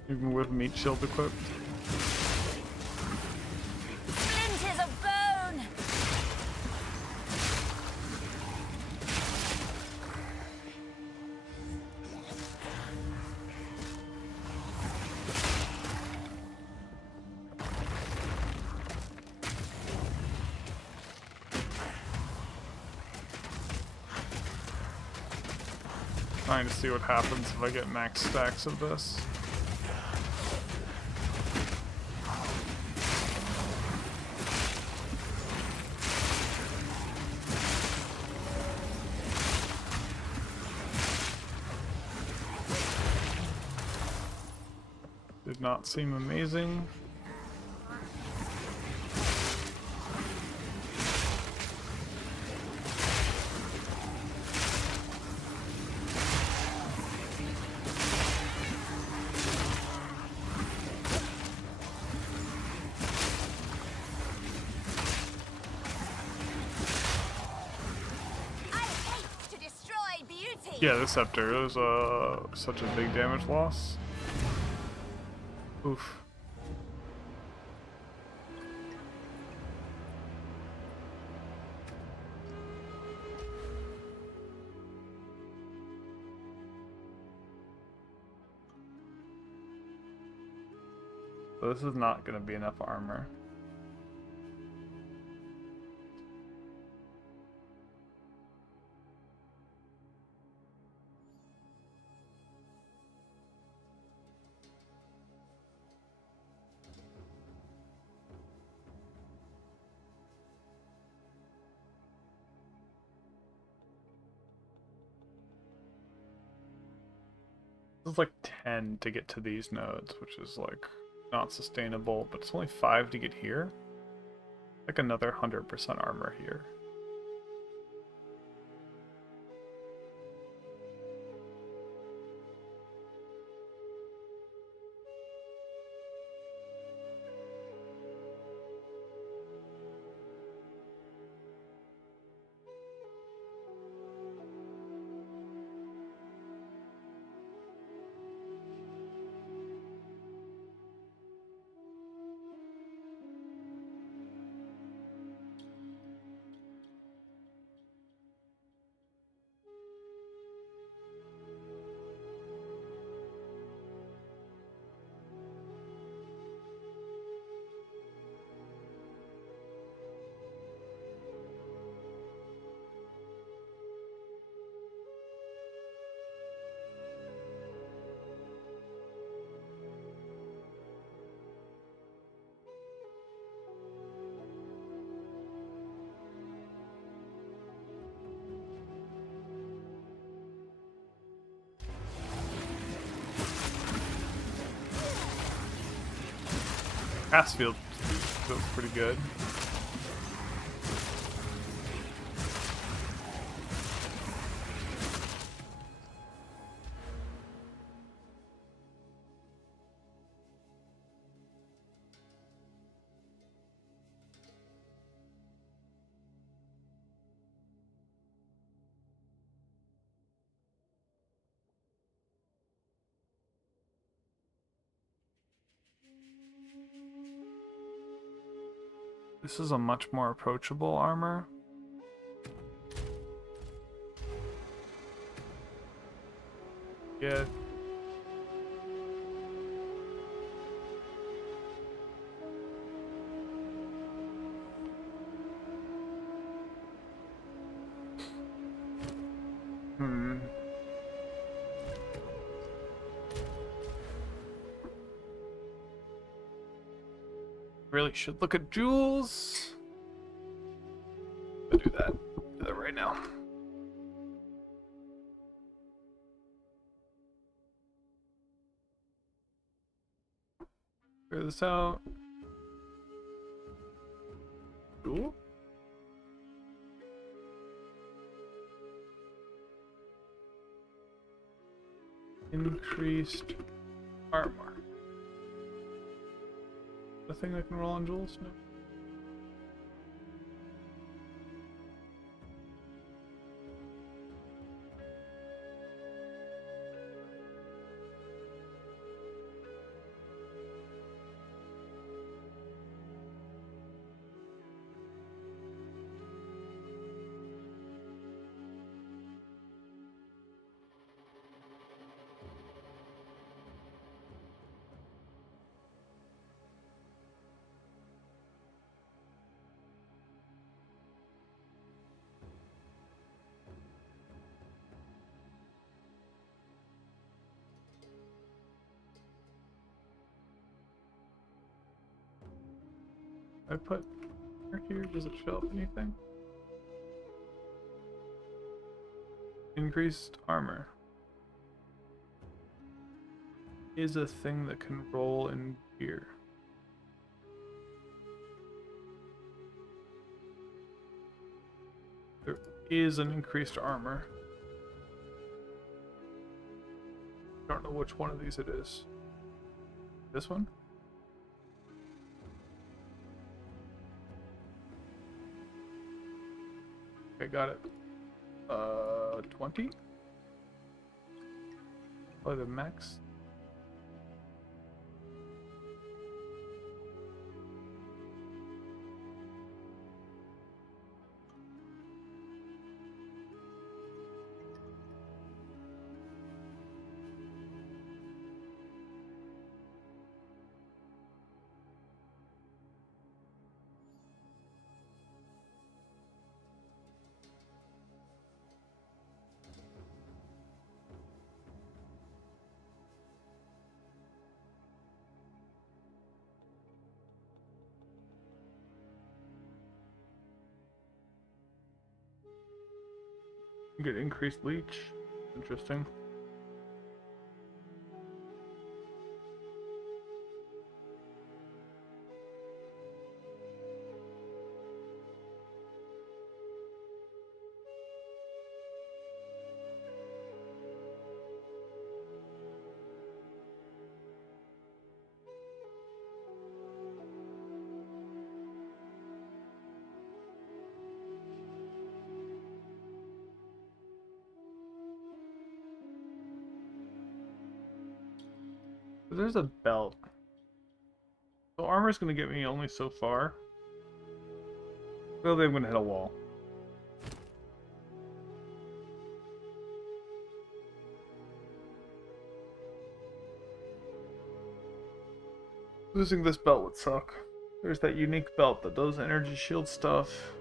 Even with meat shield equipped. Splinters of bone. trying to see what happens if I get max stacks of this. Did not seem amazing. Yeah, the Sceptre was such a big damage loss. Oof. So this is not going to be enough armor. This is like 10 to get to these nodes, which is like not sustainable, but it's only 5 to get here. Like another 100% armor here. Pass field feels pretty good. This is a much more approachable armor. Yeah. Really should look at jewels. I'll do that. Do that right now. Figure this out. Jewel? Increased armor. The thing that can roll on jewels? No. I put here, does it show up anything? Increased armor is a thing that can roll in gear. There is an increased armor. Don't know which one of these it is. This one? Okay, got it. 20? Probably the max. You get increased leech. Interesting. There's a belt. So armor's gonna get me only so far. Clearly I'm gonna hit a wall. Losing this belt would suck. There's that unique belt that does energy shield stuff.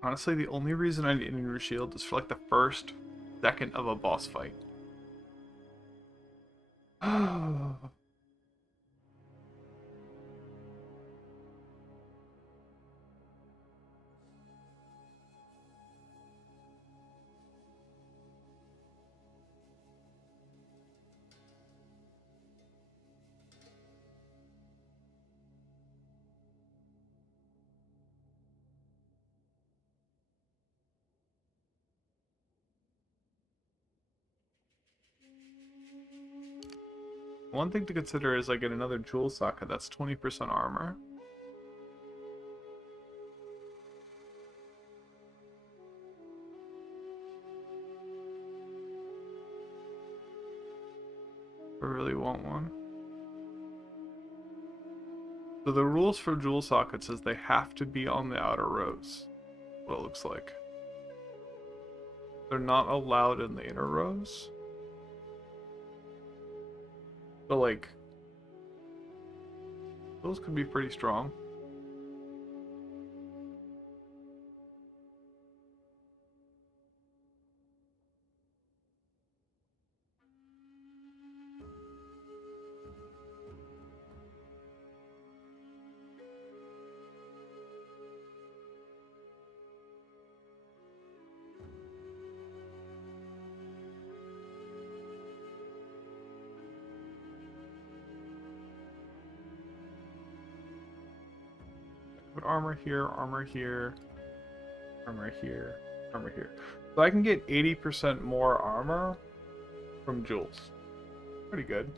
Honestly, the only reason I need energy shield is for like the first second of a boss fight. One thing to consider is I get another jewel socket that's 20% armor. I really want one. So the rules for jewel sockets is they have to be on the outer rows. What it looks like. They're not allowed in the inner rows. But like, those could be pretty strong. Put armor here, armor here, armor here, armor here. So I can get 80% more armor from jewels. Pretty good.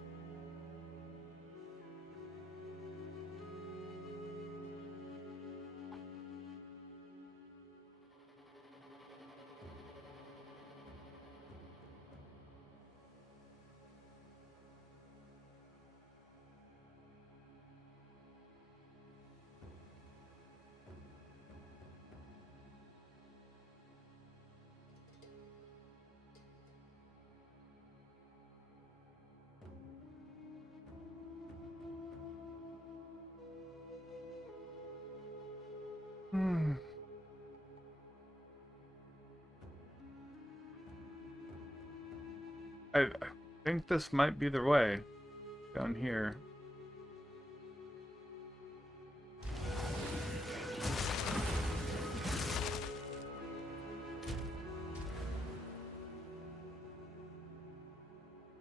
I think this might be the way. Down here.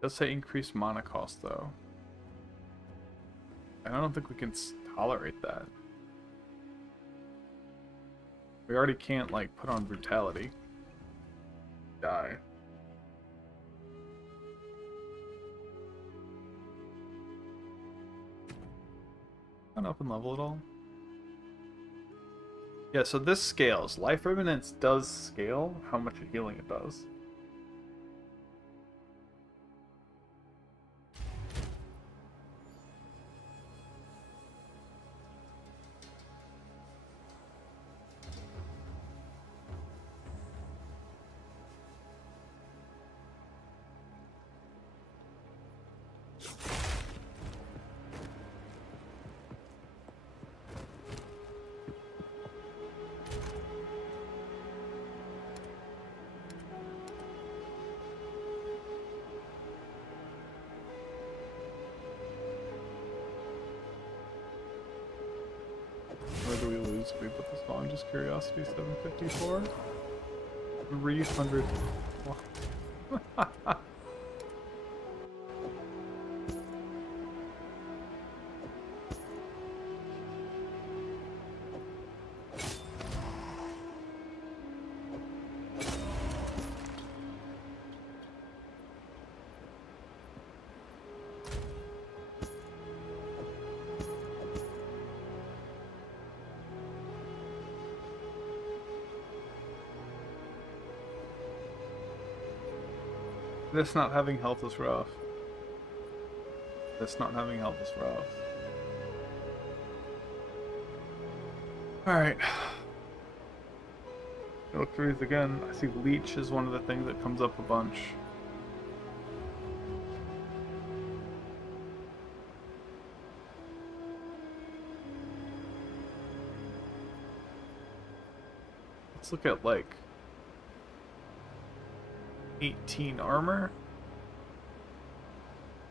Does say increased mana cost though. I don't think we can tolerate that. We already can't like put on brutality. Die. Not up in level at all. Yeah, so this scales. Life Remnants does scale how much healing it does. Where do we lose if we put this on? Just curiosity, 754. 300. This not having health is rough. This not having health is rough. Alright. Look through these again. I see Leech is one of the things that comes up a bunch. Let's look at like 18 armor.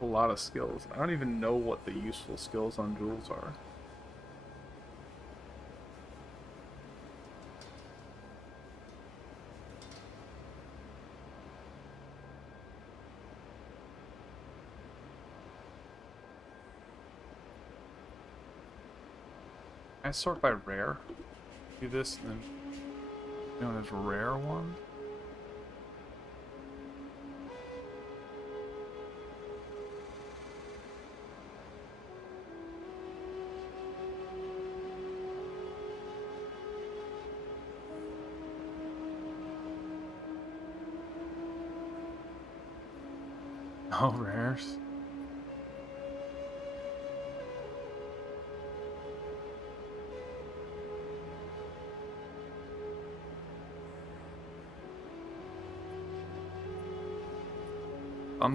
A lot of skills. I don't even know what the useful skills on jewels are. I sort by rare. Do this and then known as rare one. No rares.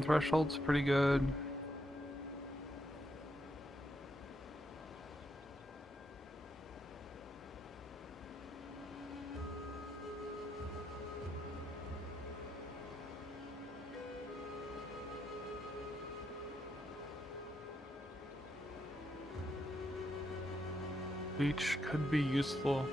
Threshold's pretty good. Leech could be useful.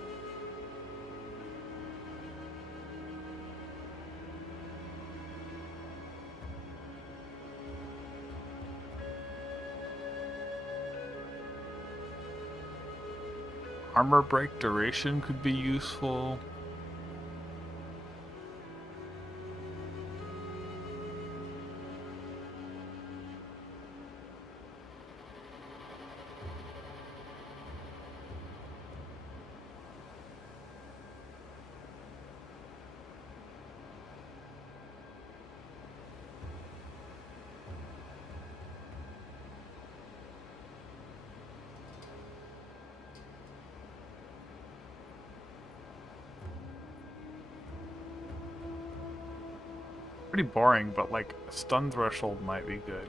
Armor break duration could be useful. Pretty boring, but like a stun threshold might be good.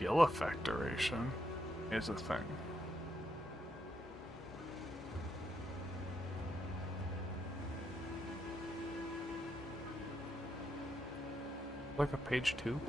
skill effect duration is a thing. Like a page 2?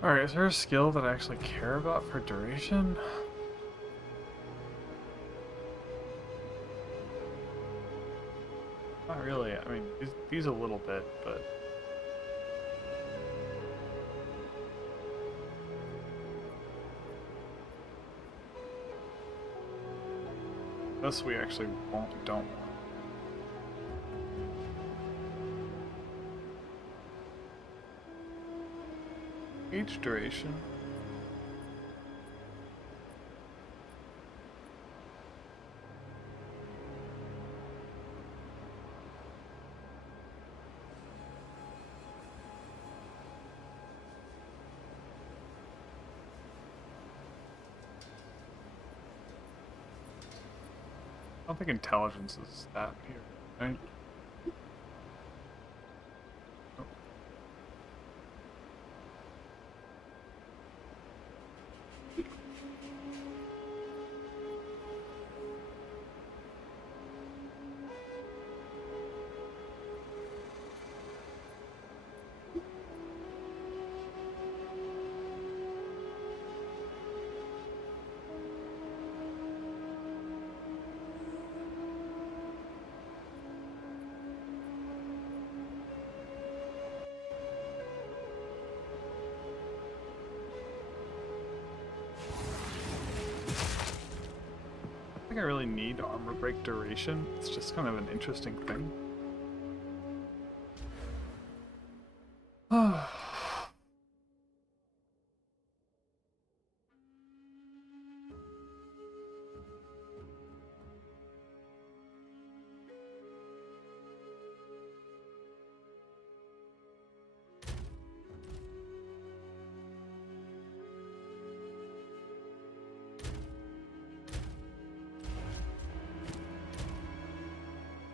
Alright, is there a skill that I actually care about for duration? Not really. I mean, these a little bit, but... this we actually don't want. Each duration. I don't think intelligence is that here, right? I really need armor break duration. It's just kind of an interesting thing.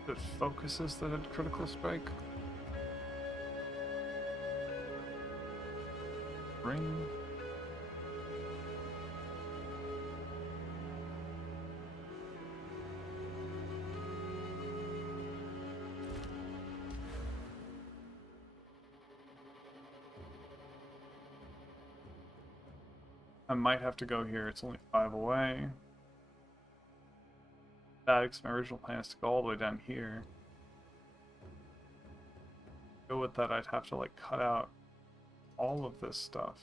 It focuses that at critical strike. Ring. I might have to go here. It's only 5 away. Because my original plan is to go all the way down here. Go with that, I'd have to like cut out all of this stuff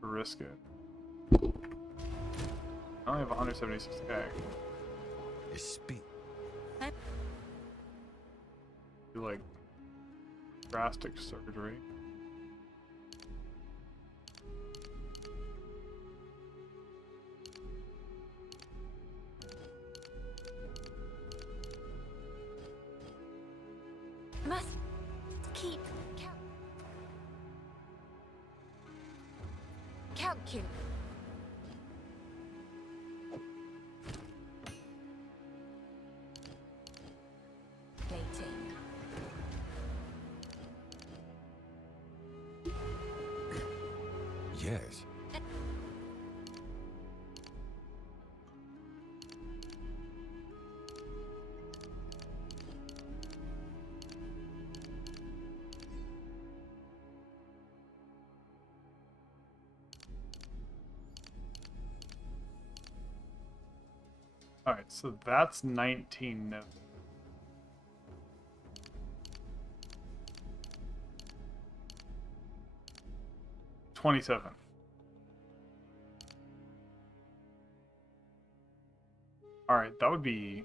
to risk it. I only have 176k. Do like drastic surgery. Must keep calculate. guess. Alright, so that's 19 nodes. 27. Alright, that would be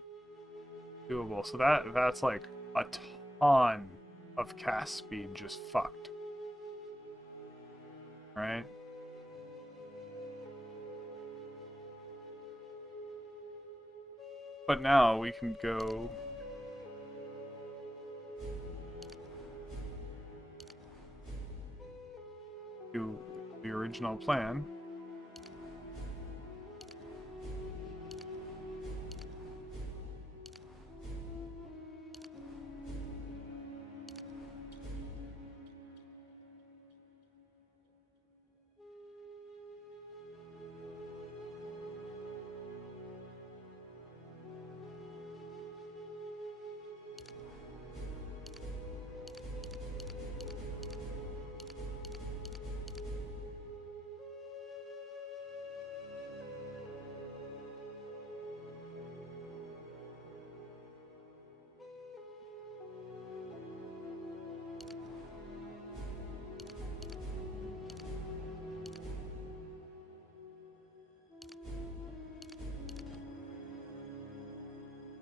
doable. So that's like a ton of cast speed just fucked. Right? But now we can go to the original plan.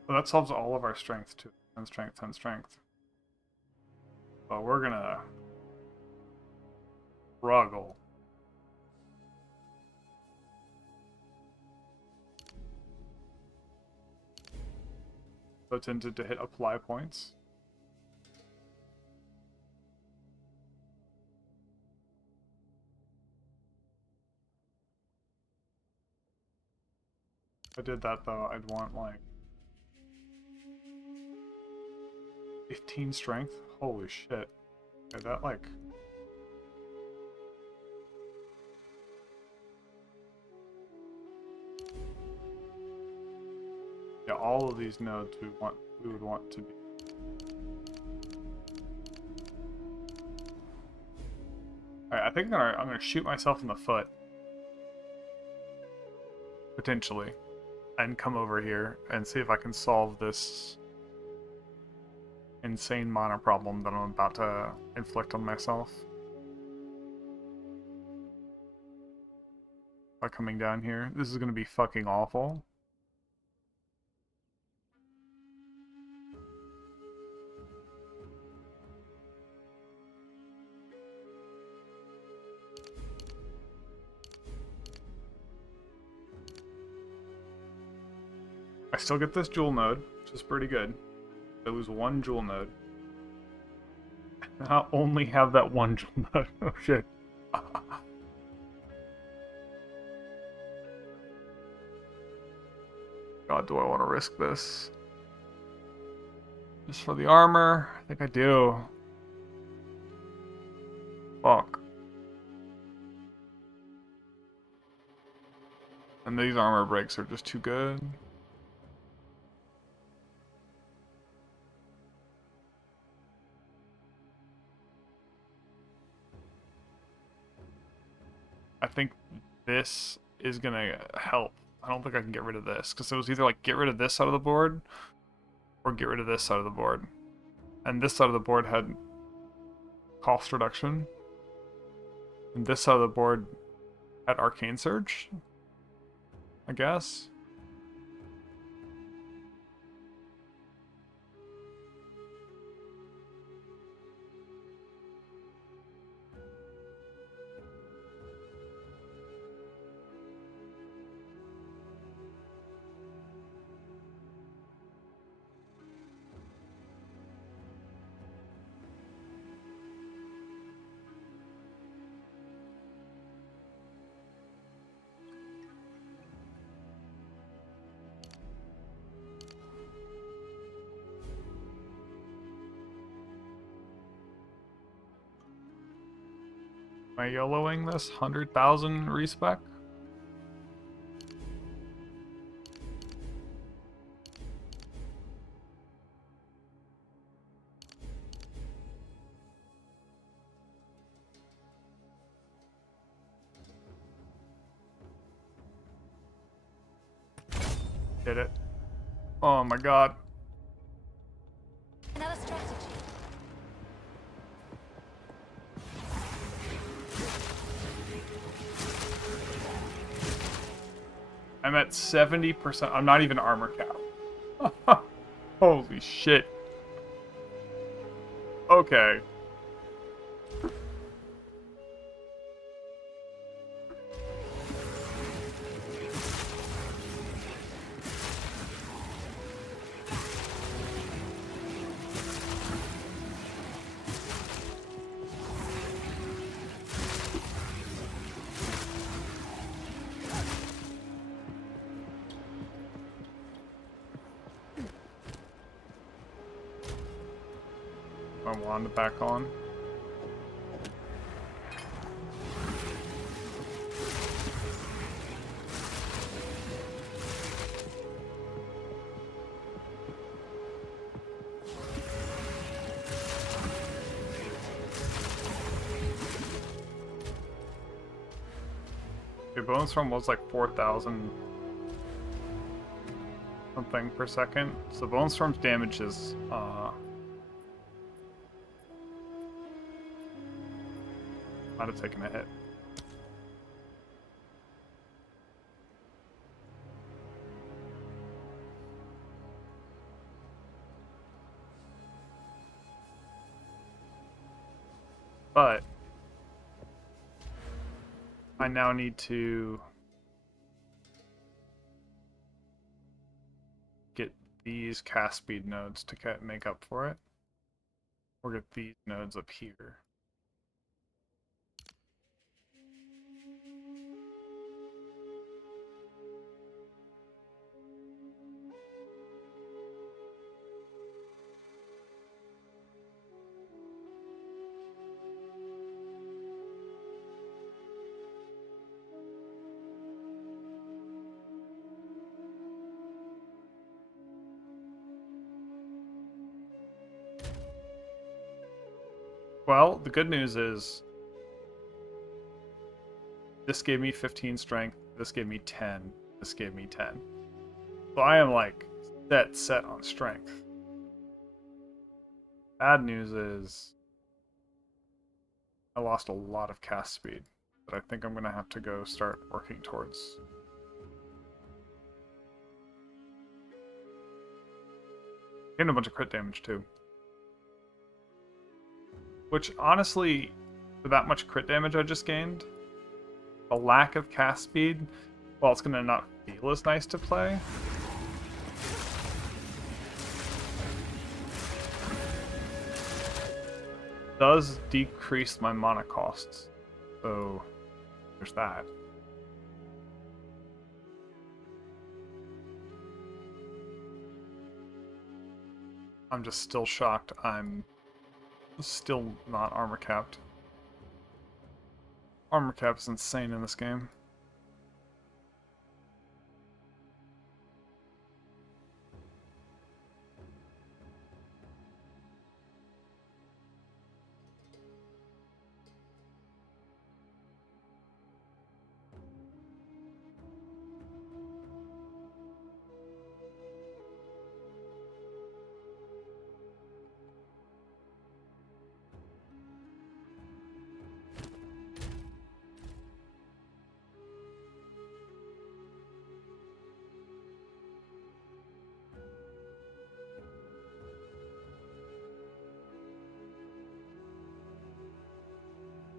So that solves all of our strength too. 10 strength, 10 strength. But we're gonna struggle. So it's intended to hit apply points. If I did that though, I'd want like 15 strength? Holy shit. Okay, that like... Yeah, all of these nodes we would want to be. Alright, I think I'm gonna shoot myself in the foot. Potentially. And come over here and see if I can solve this insane mana problem that I'm about to inflict on myself. By coming down here. This is gonna be fucking awful. I still get this jewel node, which is pretty good. I lose one jewel node. I only have that one jewel node. Oh shit. God, do I want to risk this? Just for the armor? I think I do. Fuck. And these armor breaks are just too good. I think this is gonna help. I don't think I can get rid of this, because it was either like get rid of this side of the board, or get rid of this side of the board. And this side of the board had cost reduction. And this side of the board had Arcane Surge, I guess. I YOLOing this? 100,000 respec? Did it. Oh my god. Another strategy. I'm at 70%. I'm not even armor cap. Holy shit. Okay. My wand back on. Your bonus from was like 4,000 something per second. So bonus storm's damage is might have taken a hit. But I now need to get these cast speed nodes to make up for it. Or get these nodes up here. Well, the good news is this gave me 15 strength, this gave me 10, this gave me 10. So I am like set on strength. Bad news is I lost a lot of cast speed that I think I'm going to have to go start working towards. Gained a bunch of crit damage too. Which, honestly, for that much crit damage I just gained, a lack of cast speed, well, it's going to not feel as nice to play. Does decrease my mana costs. So, there's that. I'm just still shocked I'm still not armor capped. Armor cap is insane in this game.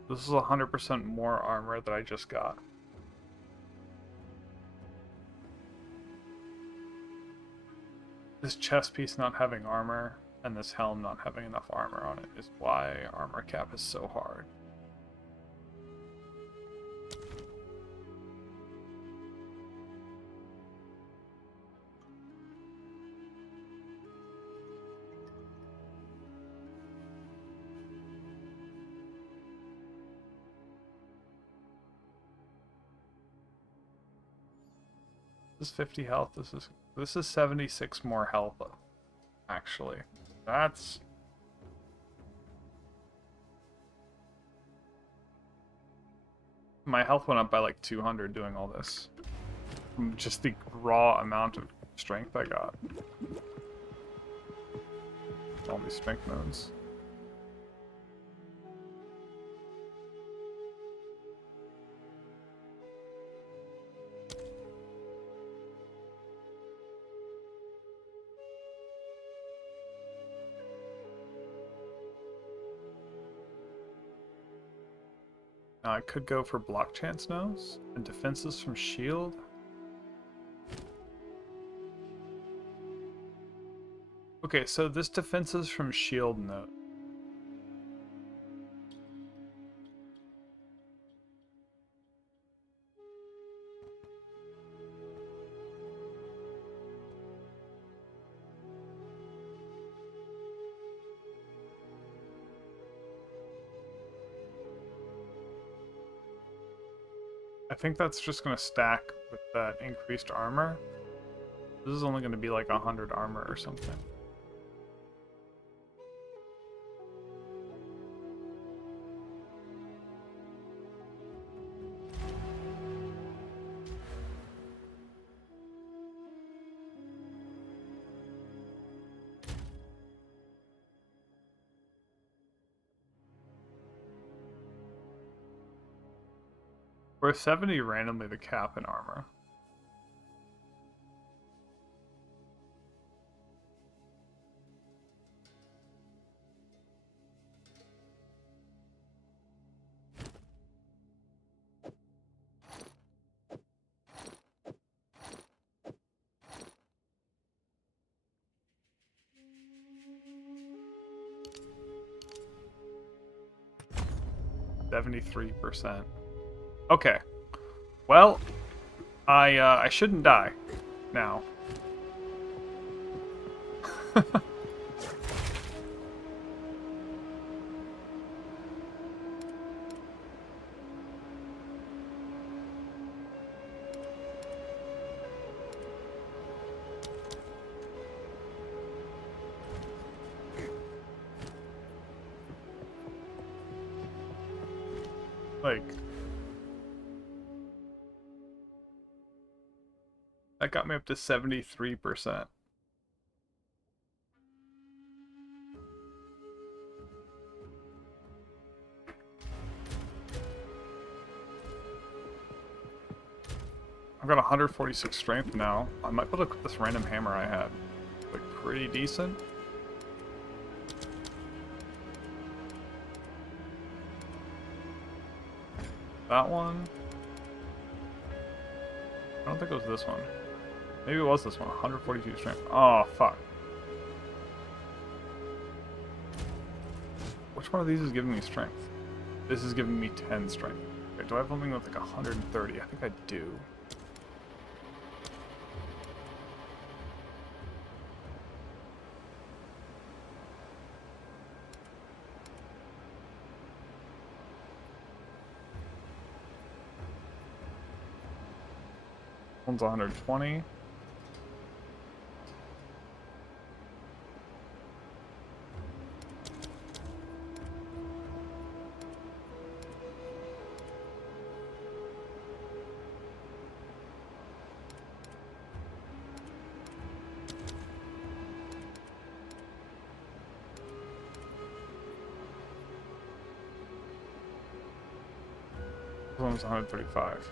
This is 100% more armor that I just got. This chest piece not having armor and this helm not having enough armor on it is why armor cap is so hard. This is 50 health. This is 76 more health. Actually, that's my health went up by like 200 doing all this. From just the raw amount of strength I got. All these strength modes. I could go for block chance nose and defenses from shield. Okay, so this defenses from shield node. I think that's just going to stack with that increased armor. This is only going to be like 100 armor or something. We're 70 randomly the cap in armor. %. Okay. Well, I shouldn't die now. Like, that got me up to 73%. I've got 146 strength now. I might be able to put this random hammer I had. Like, pretty decent. That one. I don't think it was this one. Maybe it was this one. 142 strength. Oh, fuck. Which one of these is giving me strength? This is giving me 10 strength. Okay, do I have something with like 130? I think I do. One's 120. This one's 135.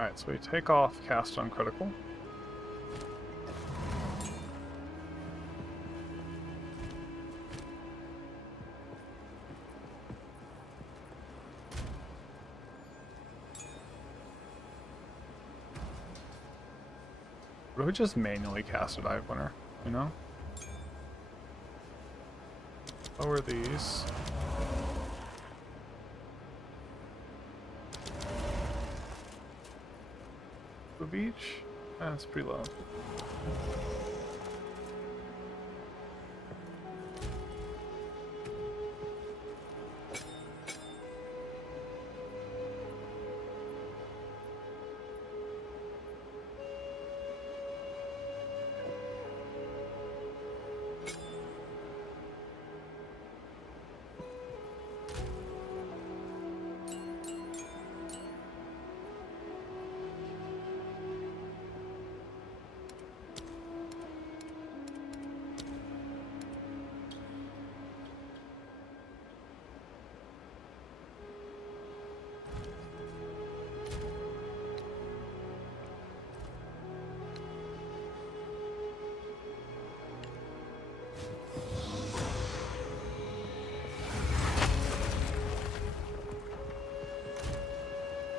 Alright, so we take off cast on critical. Or we just manually cast a dive winner, you know? Lower these. Of each? That's pretty low.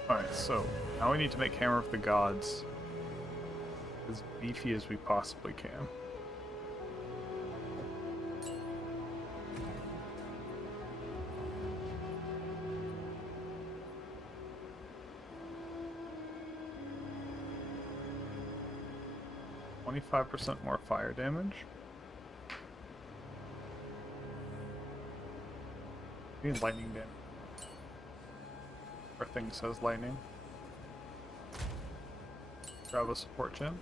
Alright, so now we need to make Hammer of the Gods as beefy as we possibly can. %more fire damage. Maybe lightning damage. Our thing says lightning. Grab a support gem.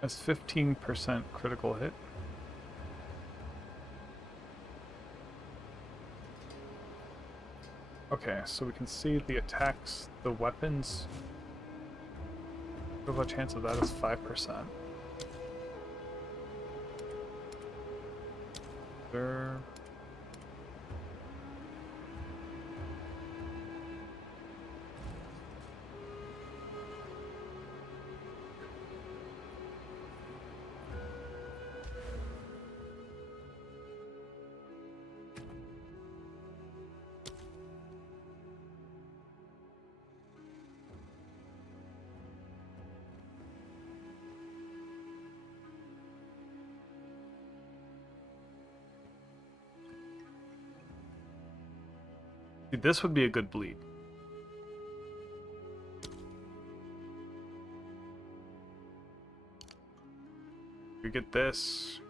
That's 15% critical hit. Okay, so we can see the attacks, the weapons. The chance of that is 5%. There. This would be a good bleed. You get this,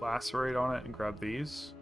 lacerate on it, and grab these.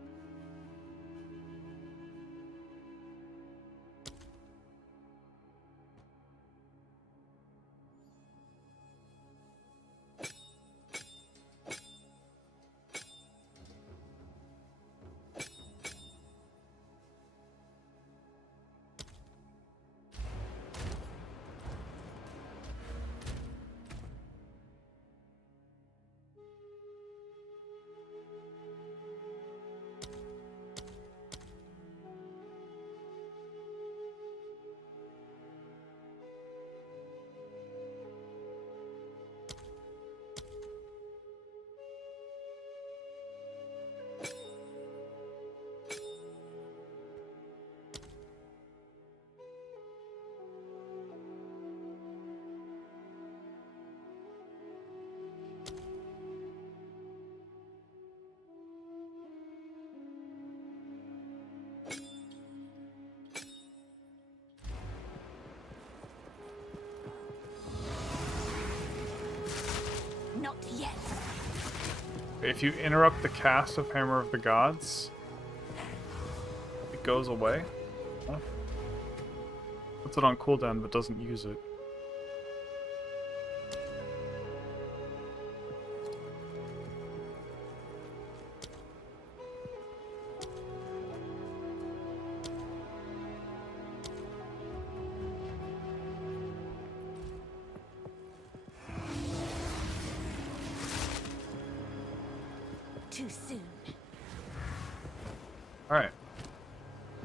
Not yet. If you interrupt the cast of Hammer of the Gods, it goes away. Huh? Puts it on cooldown but doesn't use it. Too soon. Alright.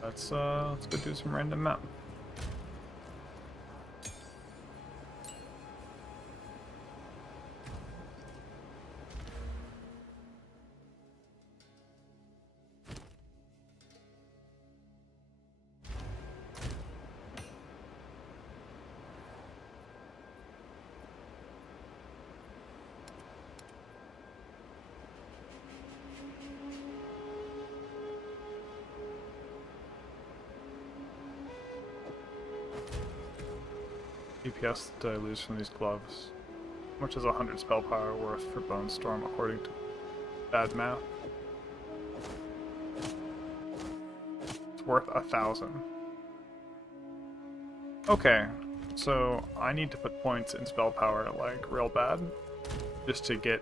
Let's go do some random map. DPS did I lose from these gloves? How much is 100 spell power worth for Bone Storm according to bad math? It's worth 1,000. Okay, so I need to put points in spell power like real bad, just to get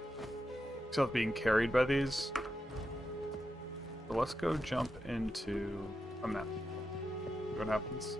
myself being carried by these. So let's go jump into a map. See what happens.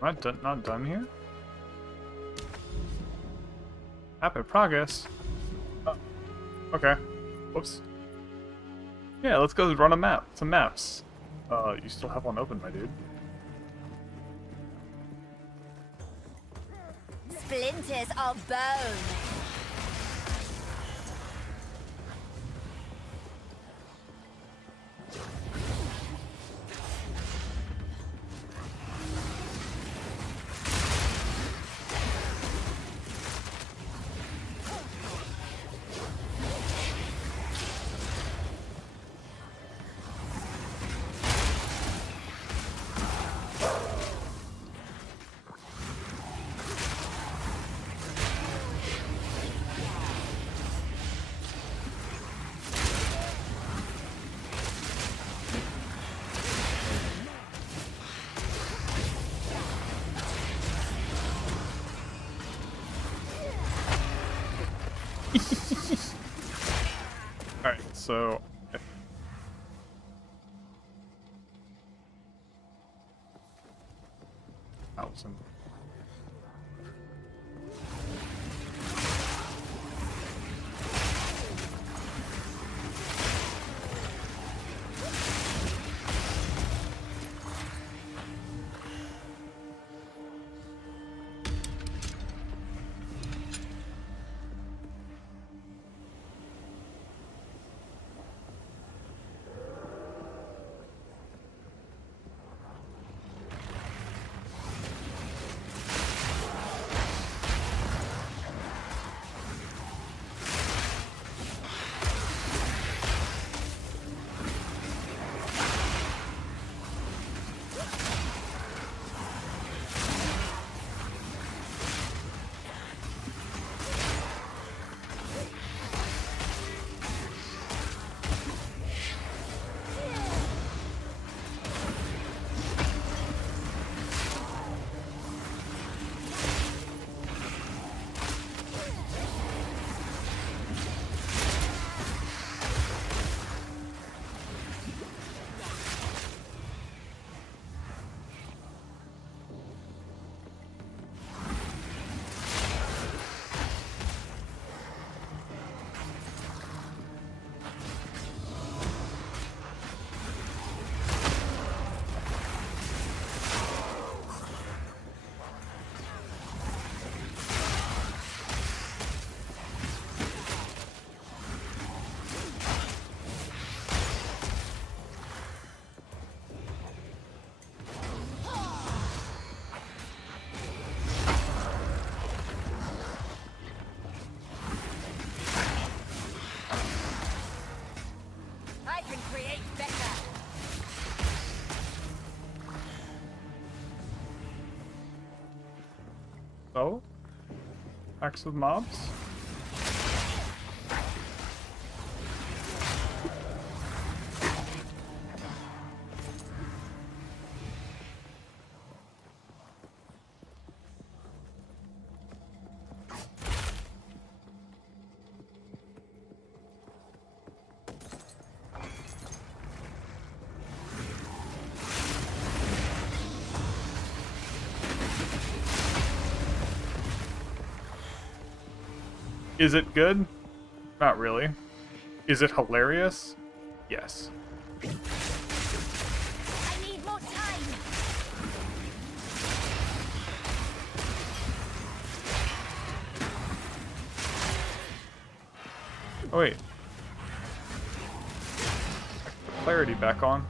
Am I not done here? Map in progress. Oh, okay. Whoops. Yeah, let's go run a map. Some maps. You still have one open, my dude. Splinters of bone. Alright, so... Thousand. Oh? Attacks with mobs? Is it good? Not really. Is it hilarious? Yes. I need more time. Oh wait. Put clarity back on.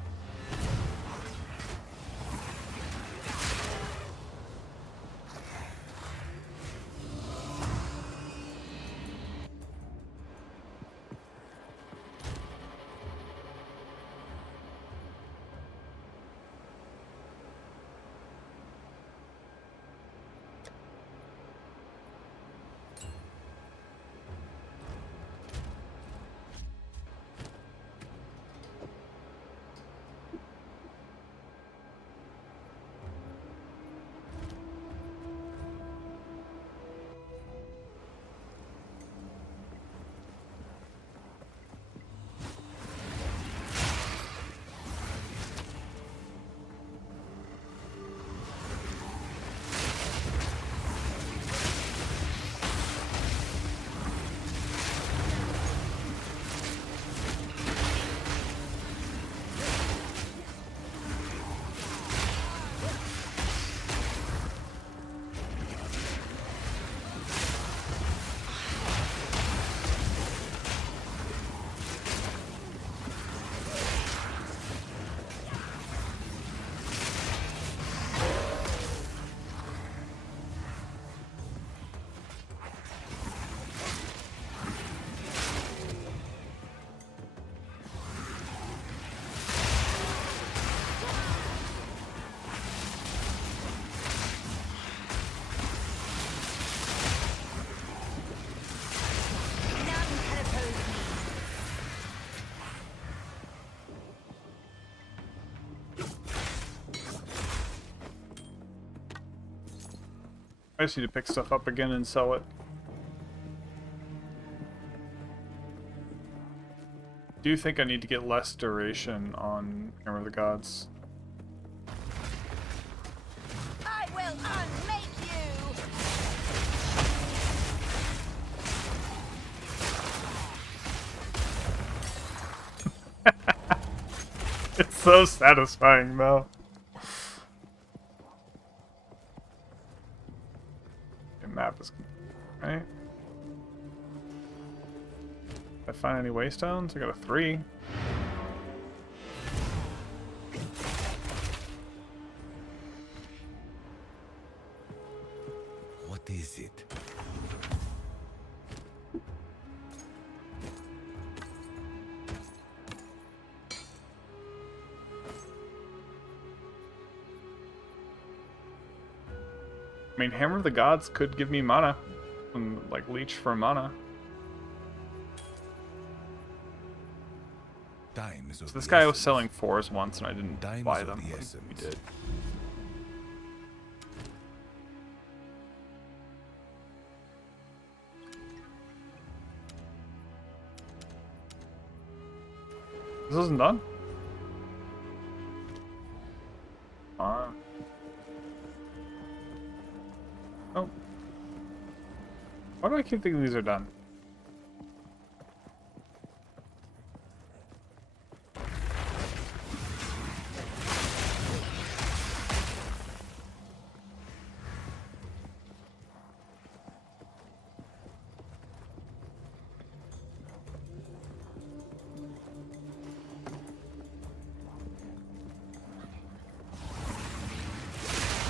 I just need to pick stuff up again and sell it. Do you think I need to get less duration on Hammer of the Gods? I will unmake you. It's so satisfying though. The map is right. Did I find any waystones? I got a 3. What is it? I mean, Hammer of the Gods could give me mana. And, like, leech for mana. Time is of So this the guy was essence. selling 4s once and I didn't Time buy is of them. the Like, essence. we did. This isn't done? Oh. Why do I keep thinking these are done?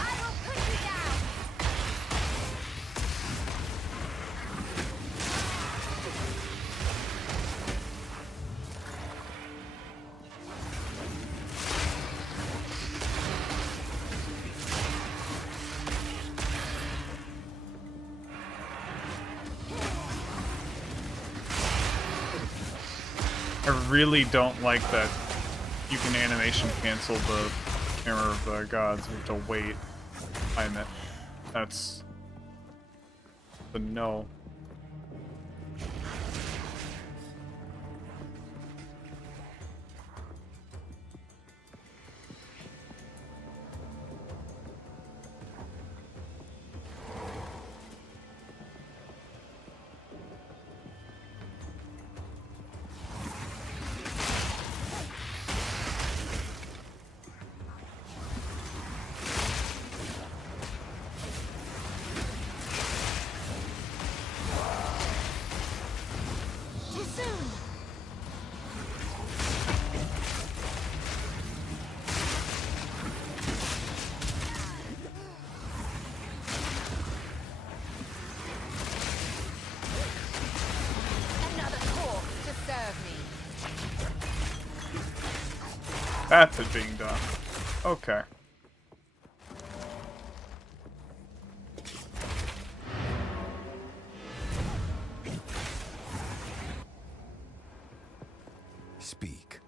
I will put you down. I really don't like that you can animation cancel the Hammer of the Gods. You have to wait. Time it. That's the no. Too soon. Another corpse to serve me. That's it being done. Okay. Speak.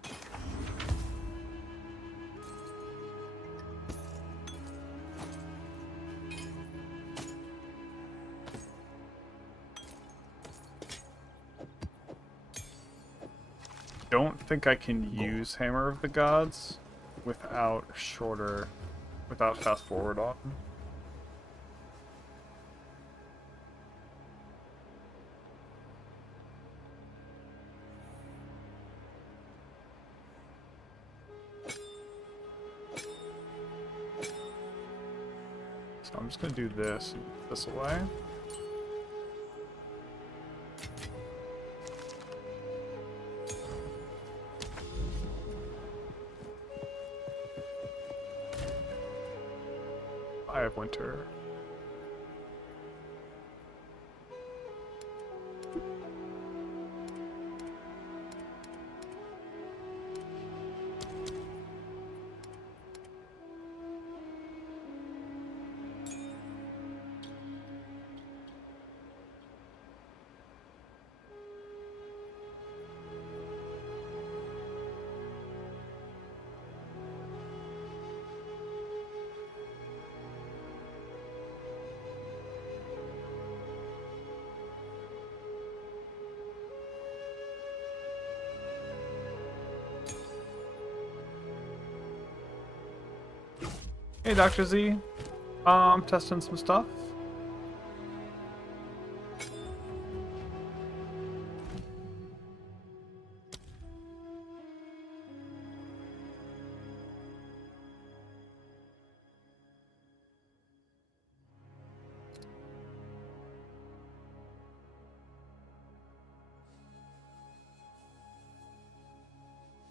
Don't think I can use Hammer of the Gods without fast forward on. So I'm just gonna do this and put this away. I have winter. Hey, Dr. Z. Testing some stuff.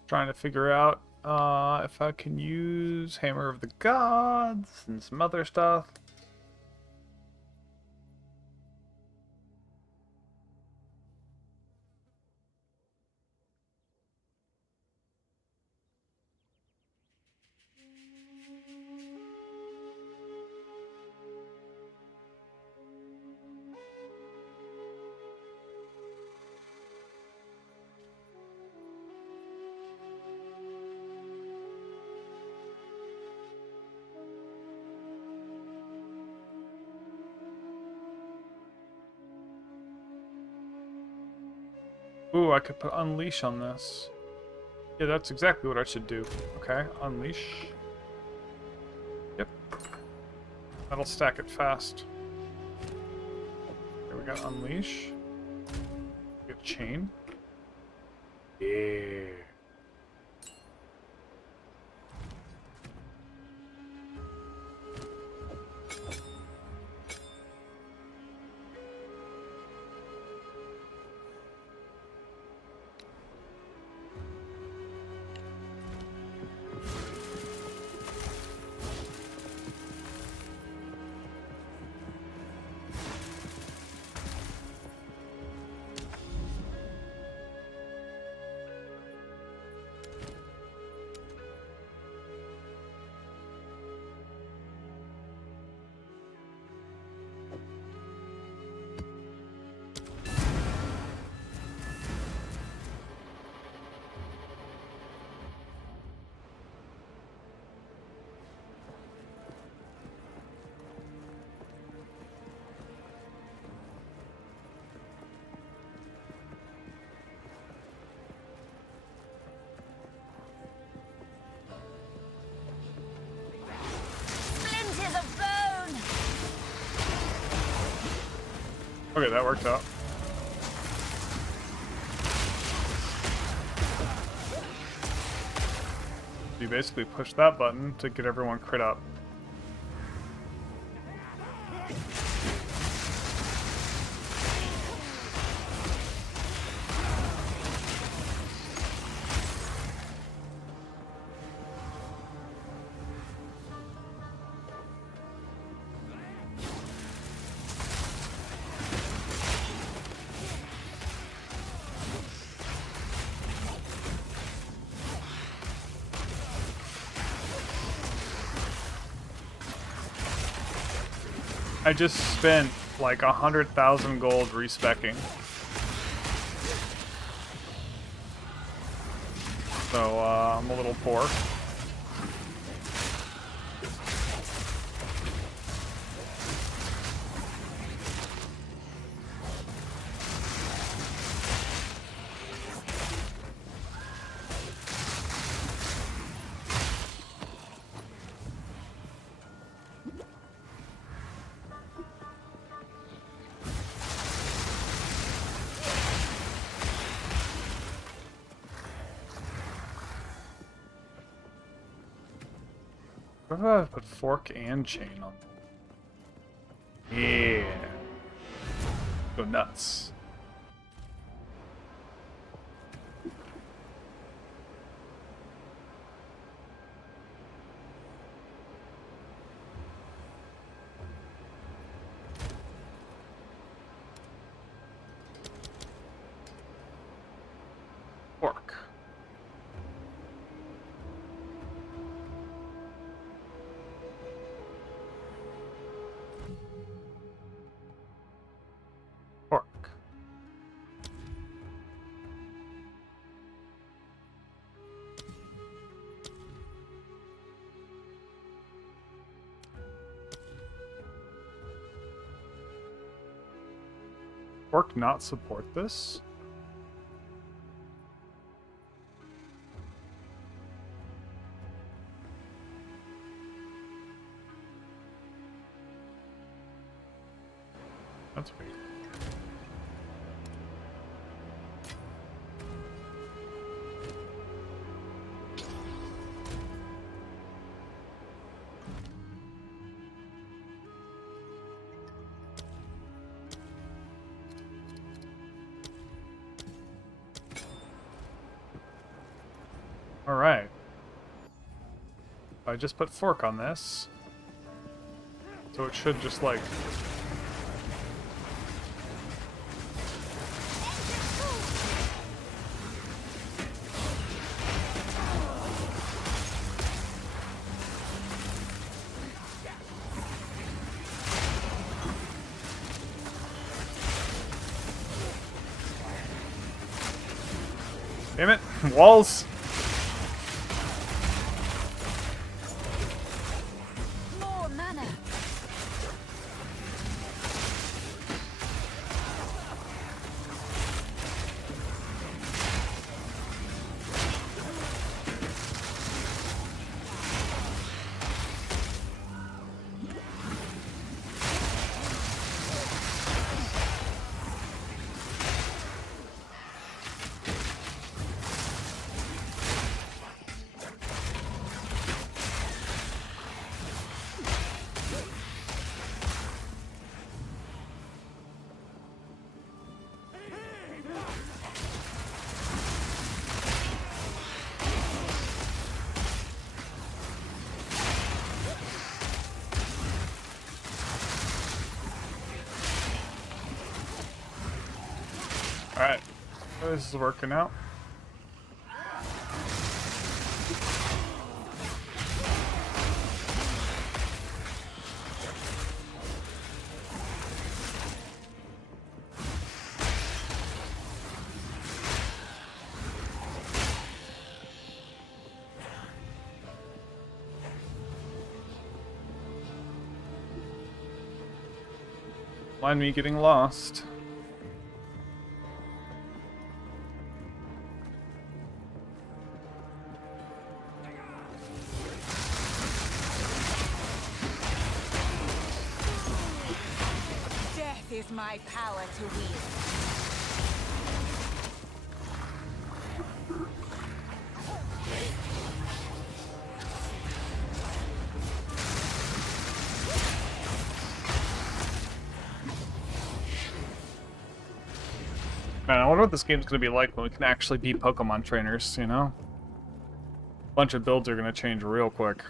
Trying to figure out if I can use Hammer of the Gods and some other stuff. Ooh, I could put Unleash on this. Yeah, that's exactly what I should do. Okay, Unleash. Yep. That'll stack it fast. Okay, we got Unleash. We got Chain. Yeah. Okay, that worked out. You basically push that button to get everyone crit up. I just spent like 100,000 gold respecking. So I'm a little poor. What if I put fork and chain on? Yeah. Go nuts. Fork. Fork. Fork not support this? That's weird. All right. I just put fork on this, so it should just like. Damn it! Walls! More mana. Alright. This is working out. Mind me getting lost. Death is my power to wield. Man, I wonder what this game's gonna be like when we can actually be Pokemon trainers, you know? A bunch of builds are gonna change real quick.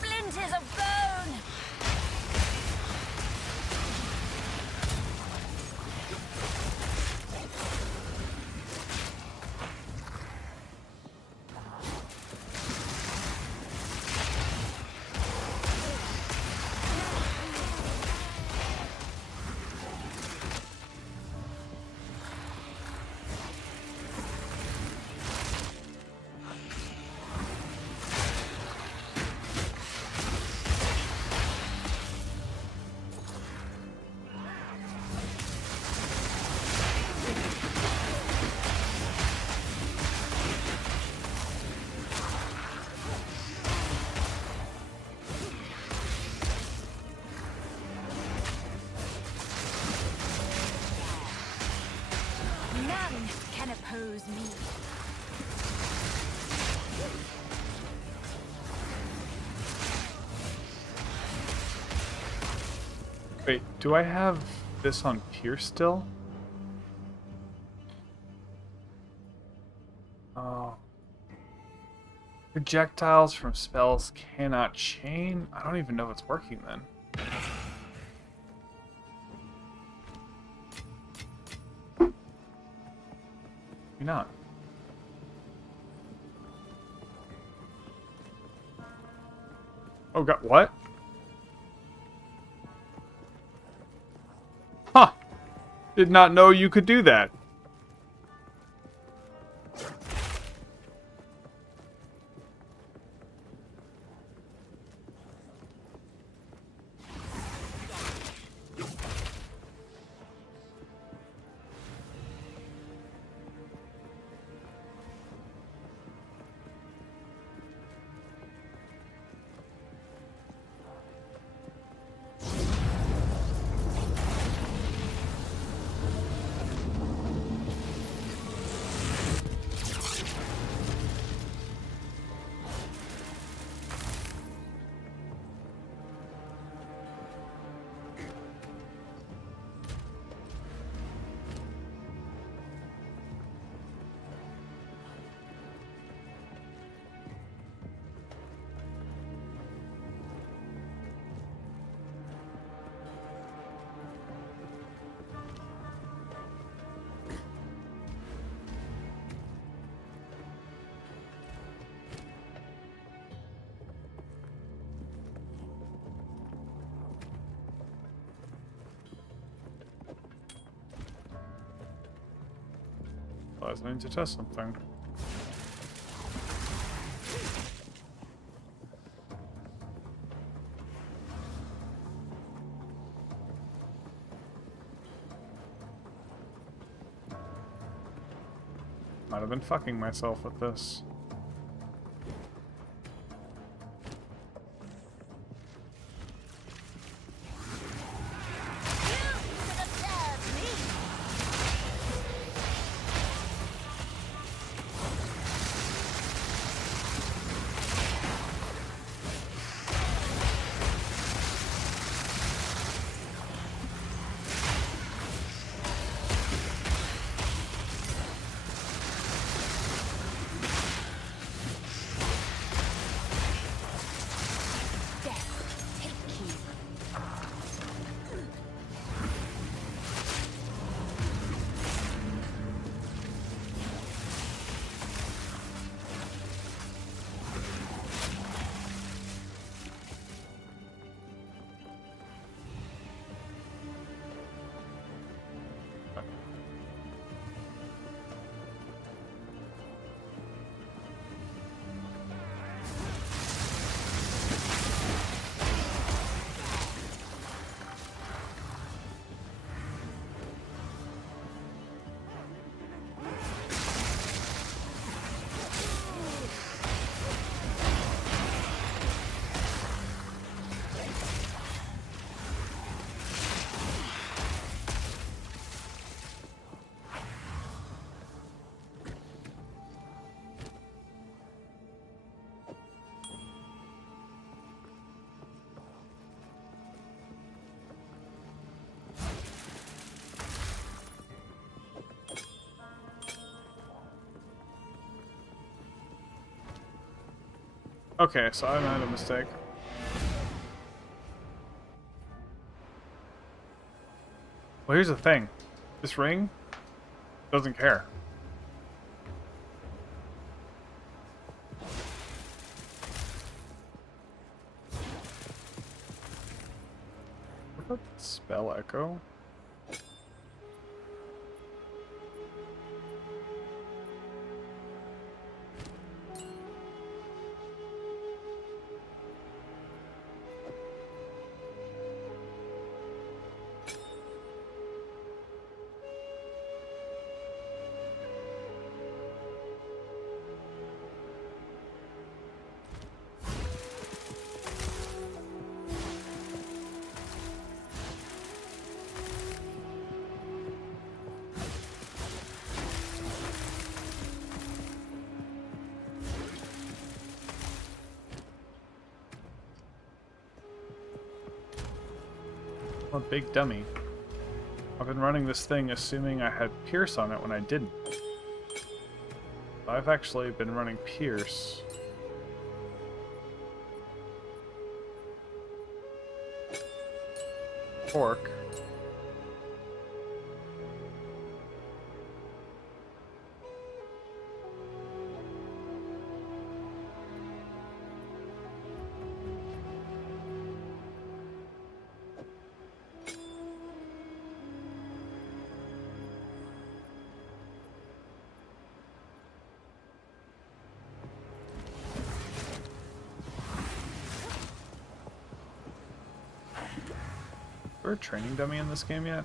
Splinters of bone! None can oppose me. Wait, do I have this on Pierce still? Oh. Projectiles from spells cannot chain? I don't even know if it's working then. Maybe not. Oh god, what? Huh. Did not know you could do that. I was going to test something. Might have been fucking myself with this. Okay, so I made a mistake. Well, here's the thing. This ring doesn't care. What about spell echo? I'm a big dummy. I've been running this thing assuming I had Pierce on it when I didn't. I've actually been running Pierce. Fork. Is there a training dummy in this game yet?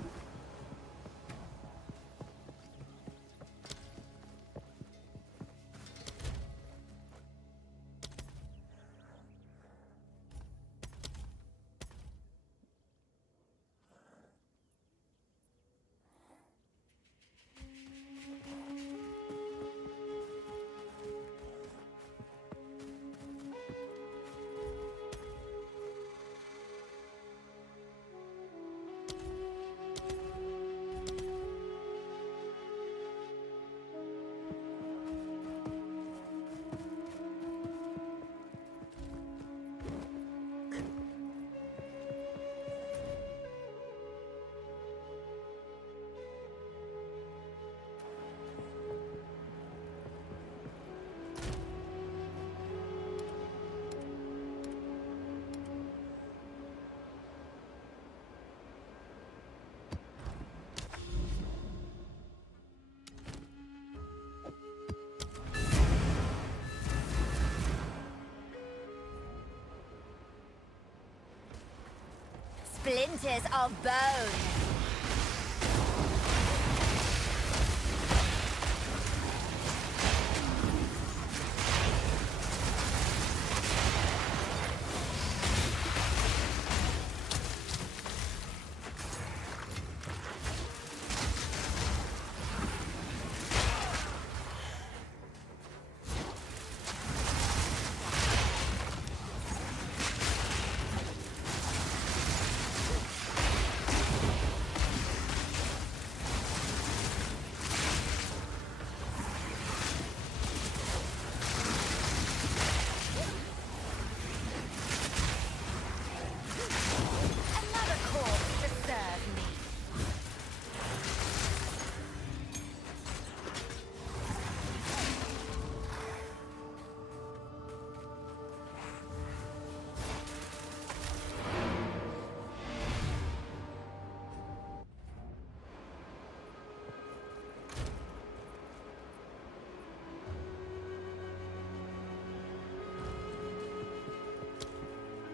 Splinters of bone.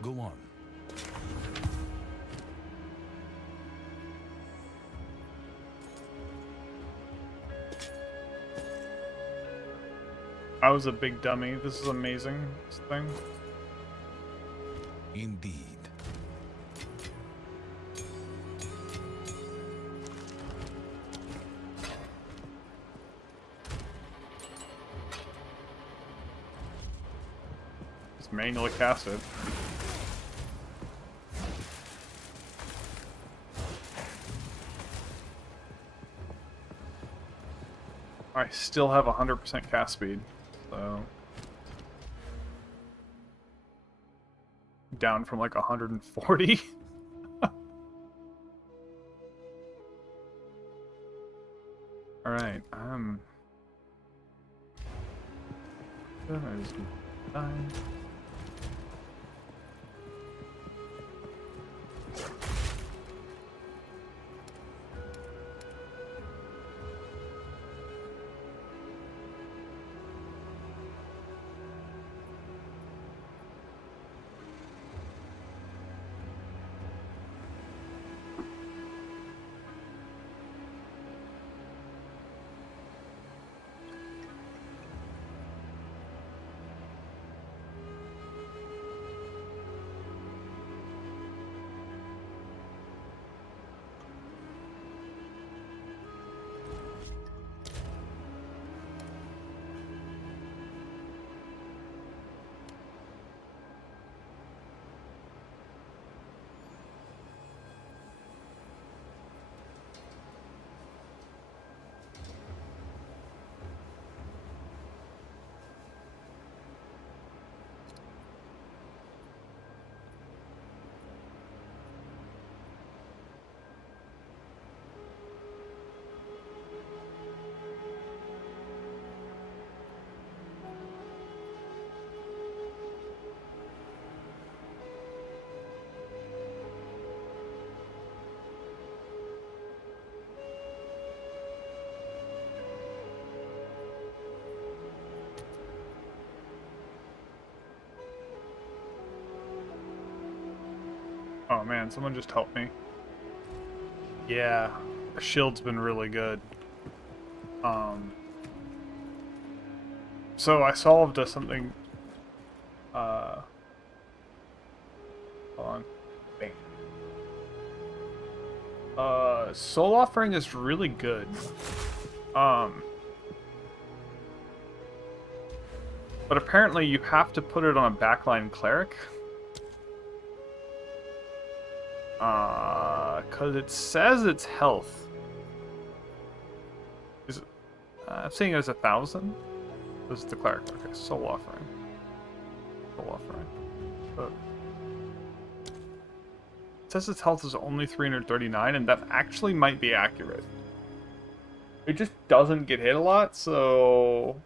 Go on. I was a big dummy. This is amazing, this thing. Indeed. Just manually cast it. I still have 100% cast speed, so... down from like 140. Alright, fine. Oh man, someone just helped me. Yeah, the shield's been really good. So I solved something. Hold on. Soul Offering is really good. But apparently you have to put it on a backline cleric. Cause it says it's health. Is it, I'm seeing it as 1,000. This is the cleric. Okay, Soul Offering. Soul Offering. But it says its health is only 339, and that actually might be accurate. It just doesn't get hit a lot, so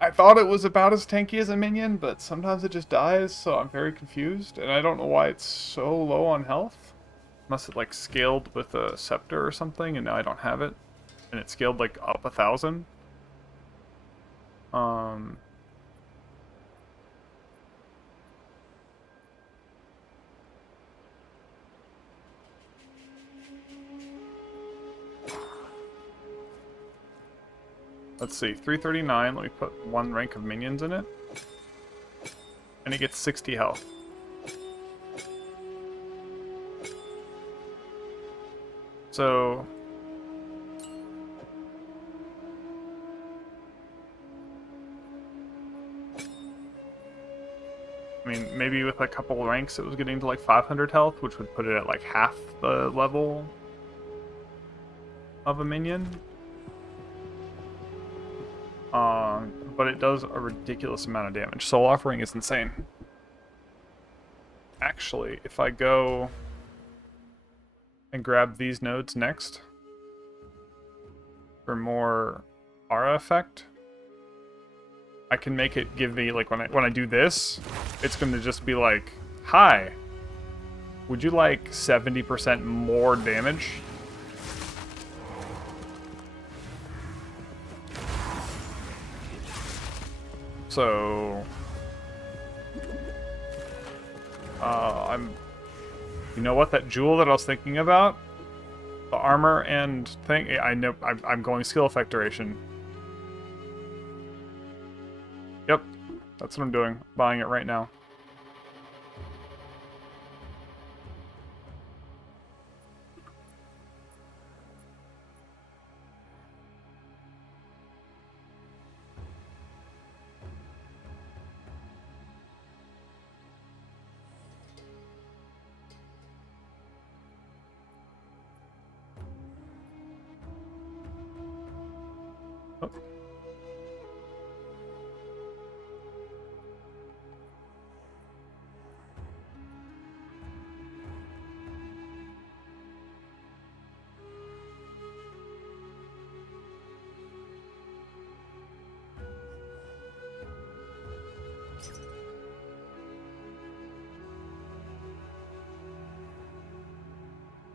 I thought it was about as tanky as a minion, but sometimes it just dies, so I'm very confused, and I don't know why it's so low on health. Must have like scaled with a scepter or something, and now I don't have it, and it scaled like up 1,000. Let's see, 339, let me put 1 rank of minions in it. And it gets 60 health. So I mean, maybe with a couple ranks it was getting to like 500 health, which would put it at like half the level of a minion. But it does a ridiculous amount of damage. Soul Offering is insane. Actually, if I go and grab these nodes next for more aura effect, I can make it give me, like, when I do this, it's going to just be like, hi, would you like 70% more damage? So, you know what, that jewel that I was thinking about, the armor and thing, I know, I'm going skill effect duration. Yep, that's what I'm doing, buying it right now.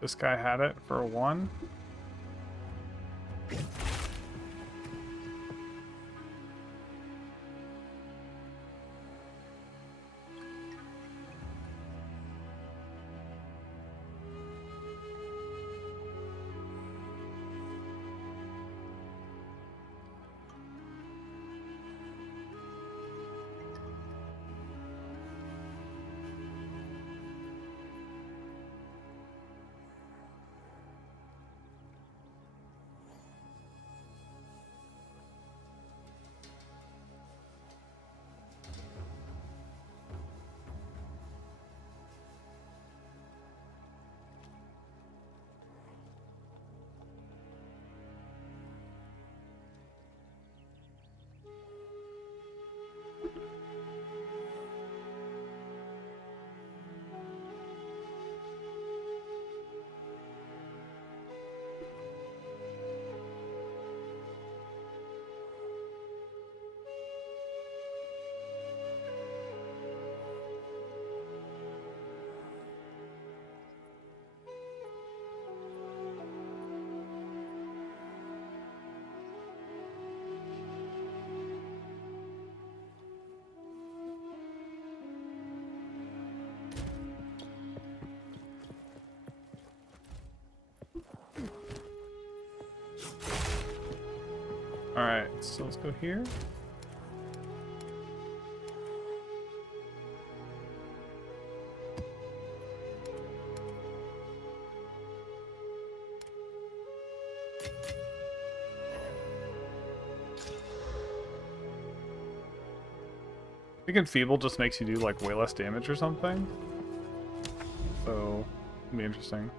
This guy had it for a 1. Alright, so let's go here. I think Enfeeble just makes you do like way less damage or something. So, it'll be interesting.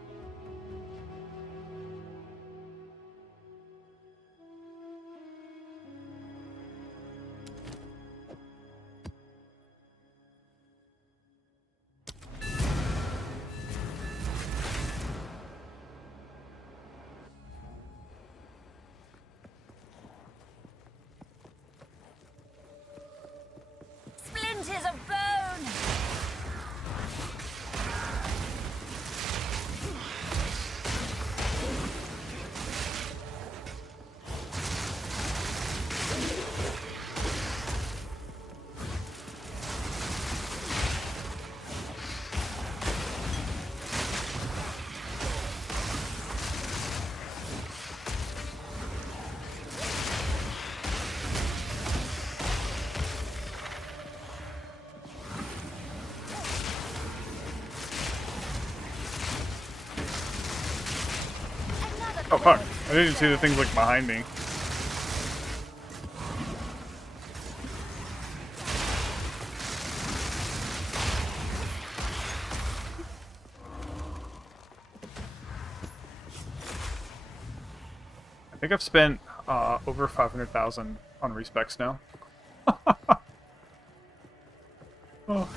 Splinters of bone! Oh fuck, I didn't see the things like behind me. I think I've spent over 500,000 on respecs now. Oh.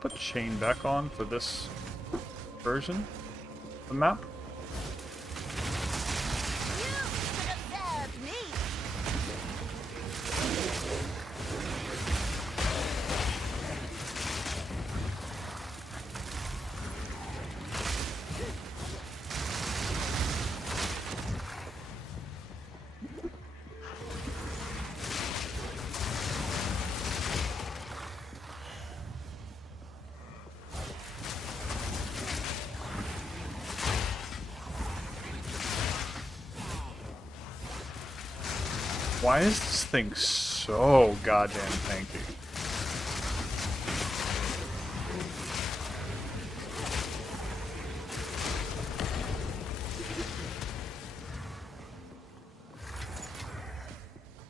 Put chain back on for this version of the map. You should have served me! Why is this thing so goddamn tanky?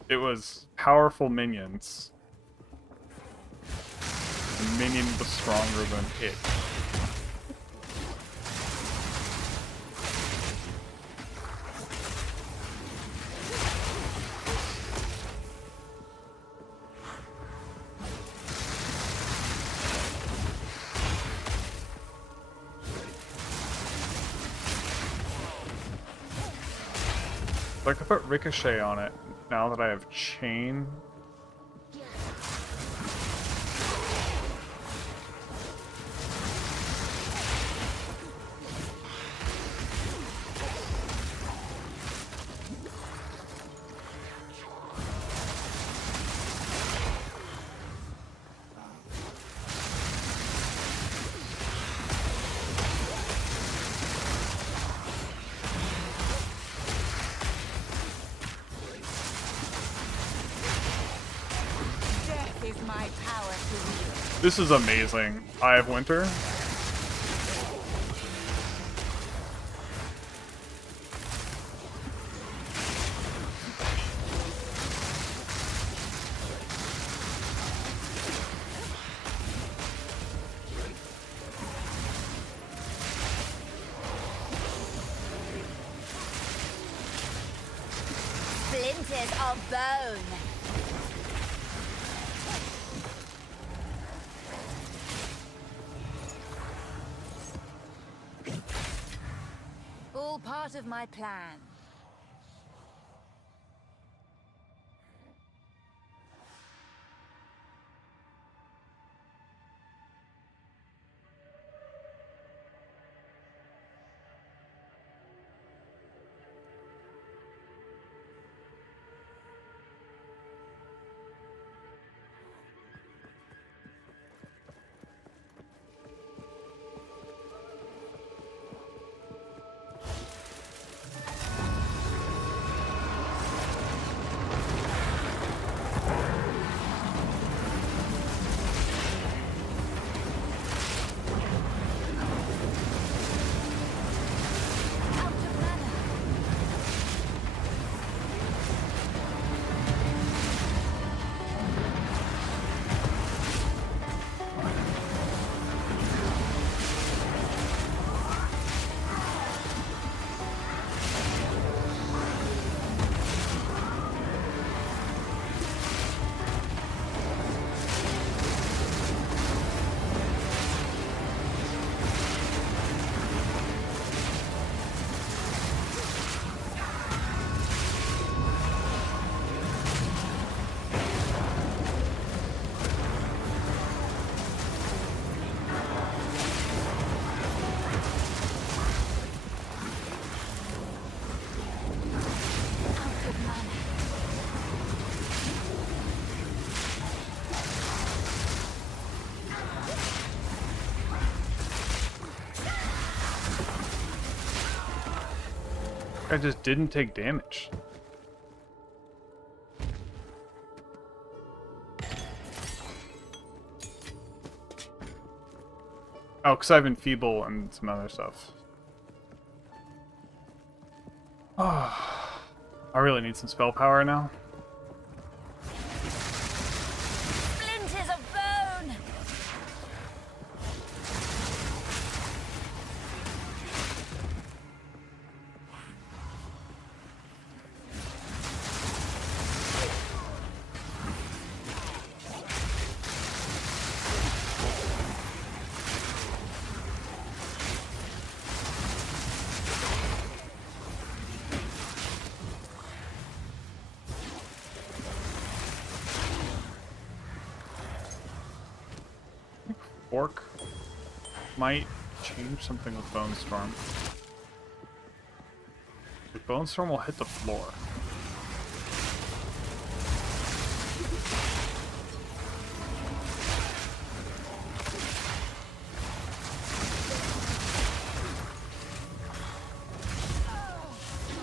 It was powerful minions. The minion was stronger than it. So I could put Ricochet on it now that I have Chain. Death is my power to wield. This is amazing. Eye of Winter. Splinters of bone. All part of my plan. Out of mana. Out of mana. I just didn't take damage. Oh, because I've Enfeeble and some other stuff. Oh, I really need some spell power now. Splinters of bone. Fork might change something with Bone Storm. The Bone Storm will hit the floor.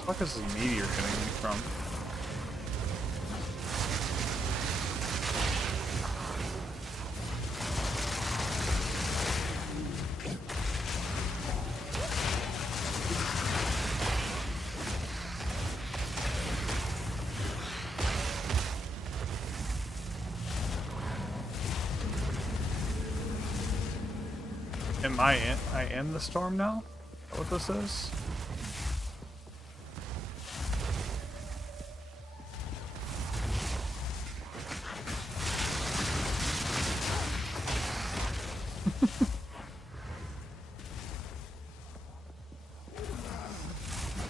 What the fuck is this meteor hitting me from? Am I in the storm now? Is that what this is?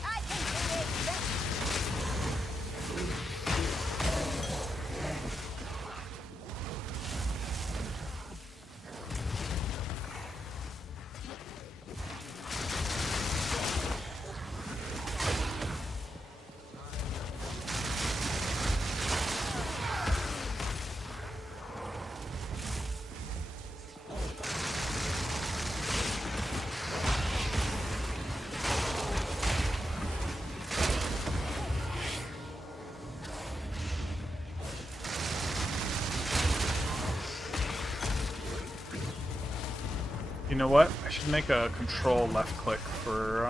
I can create that. You know what? I should make a control left click for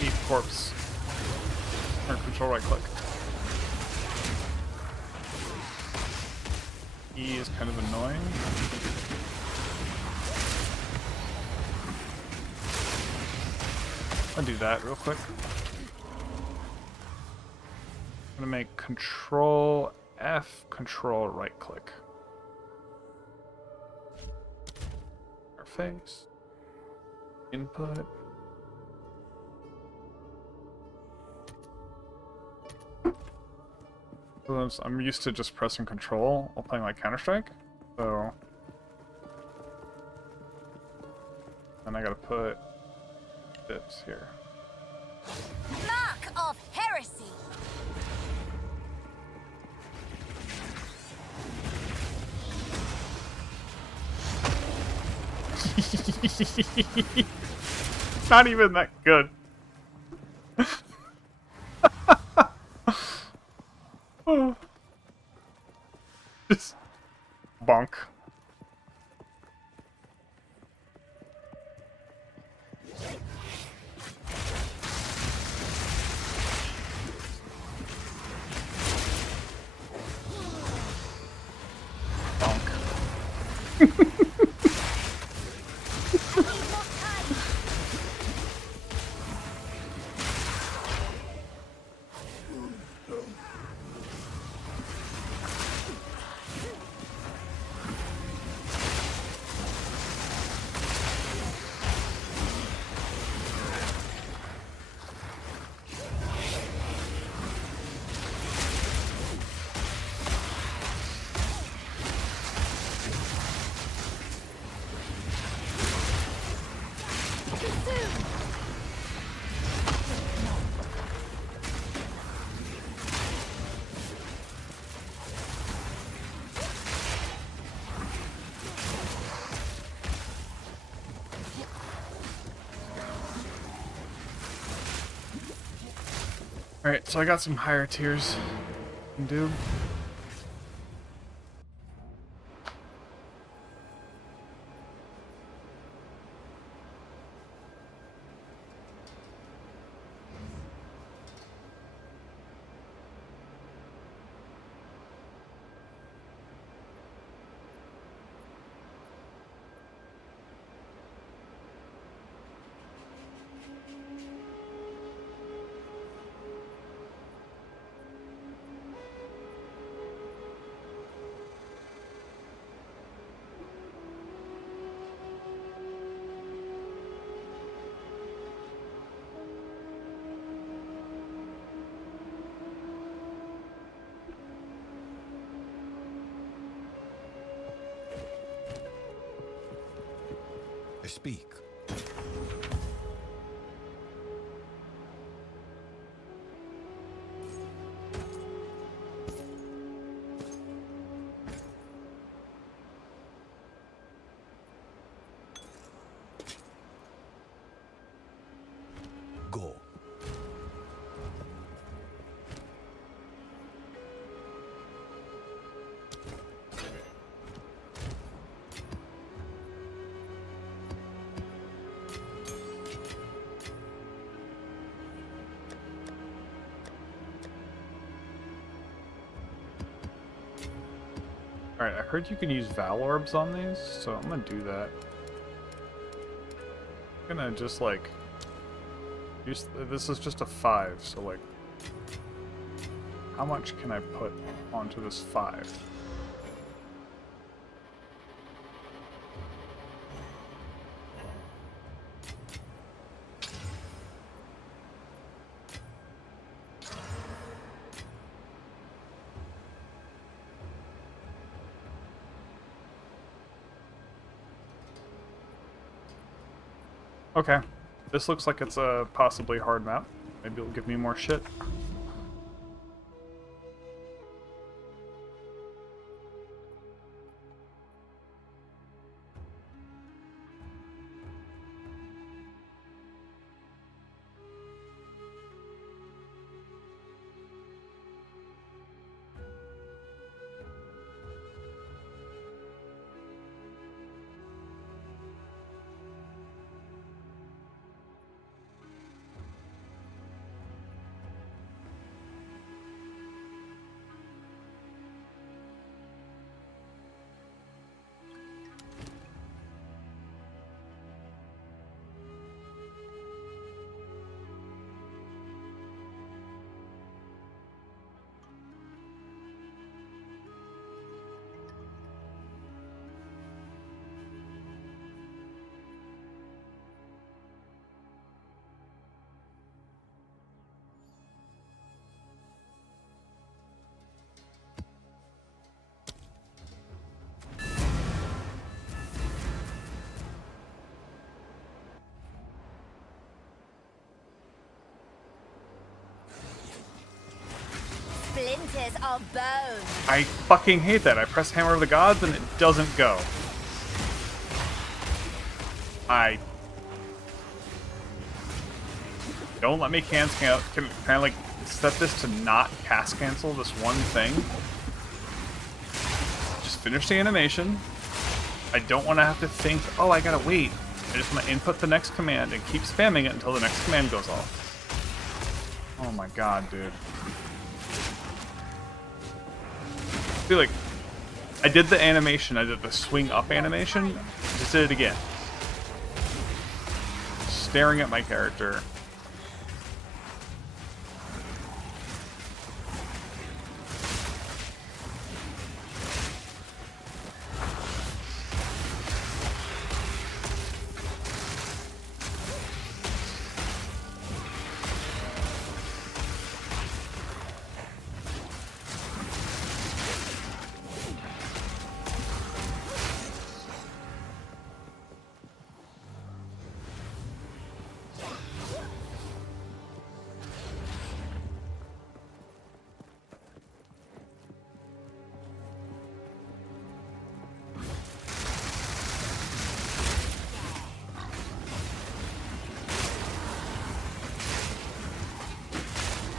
Deep Corpse. Or control right click. E is kind of annoying. I'll do that real quick. I'm gonna make control F, control right click. Our face. Input. I'm used to just pressing control while playing like Counter-Strike, so... And I gotta put this here. Mark of heresy! Not even that good. Just bonk. Alright, so I got some higher tiers I can do. I speak. Go. Alright, I heard you can use Val Orbs on these, so I'm gonna do that. I'm gonna just like use this is just a 5, so like how much can I put onto this 5? Okay, this looks like it's a possibly hard map. Maybe it'll give me more shit. Splinters of bone. I fucking hate that. I press Hammer of the Gods and it doesn't go. Don't let me cancel. Can I like set this to not cast cancel this one thing? Just finish the animation. I don't want to have to think, oh, I gotta wait. I just want to input the next command and keep spamming it until the next command goes off. Oh my god, dude. I feel like I did the animation, I did the swing up animation, just did it again. Staring at my character.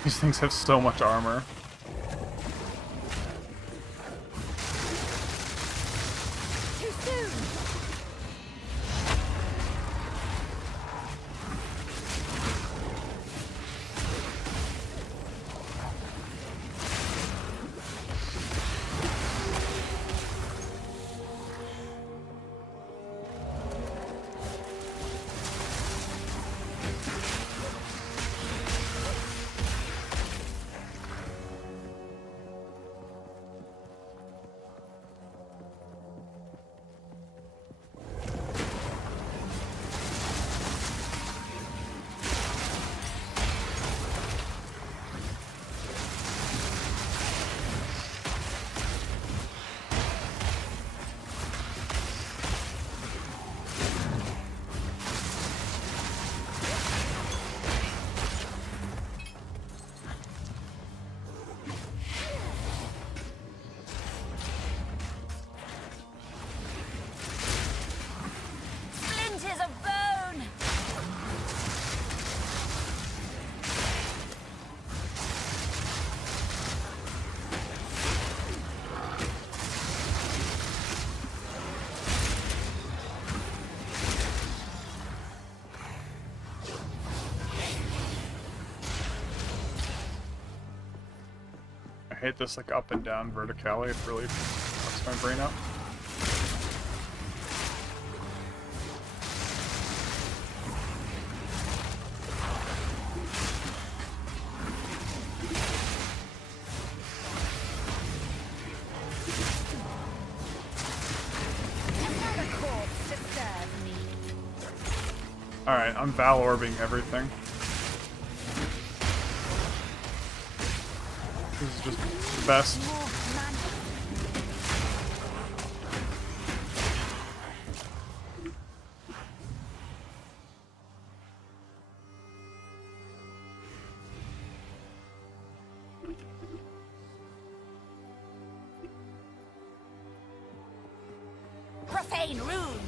These things have so much armor. Too soon. Splinters of bone. I hate this like up and down verticality. It really fucks my brain up. Another corpse to serve me. Alright, I'm Val-orbing everything. This is just the best. More mana. Profane rune.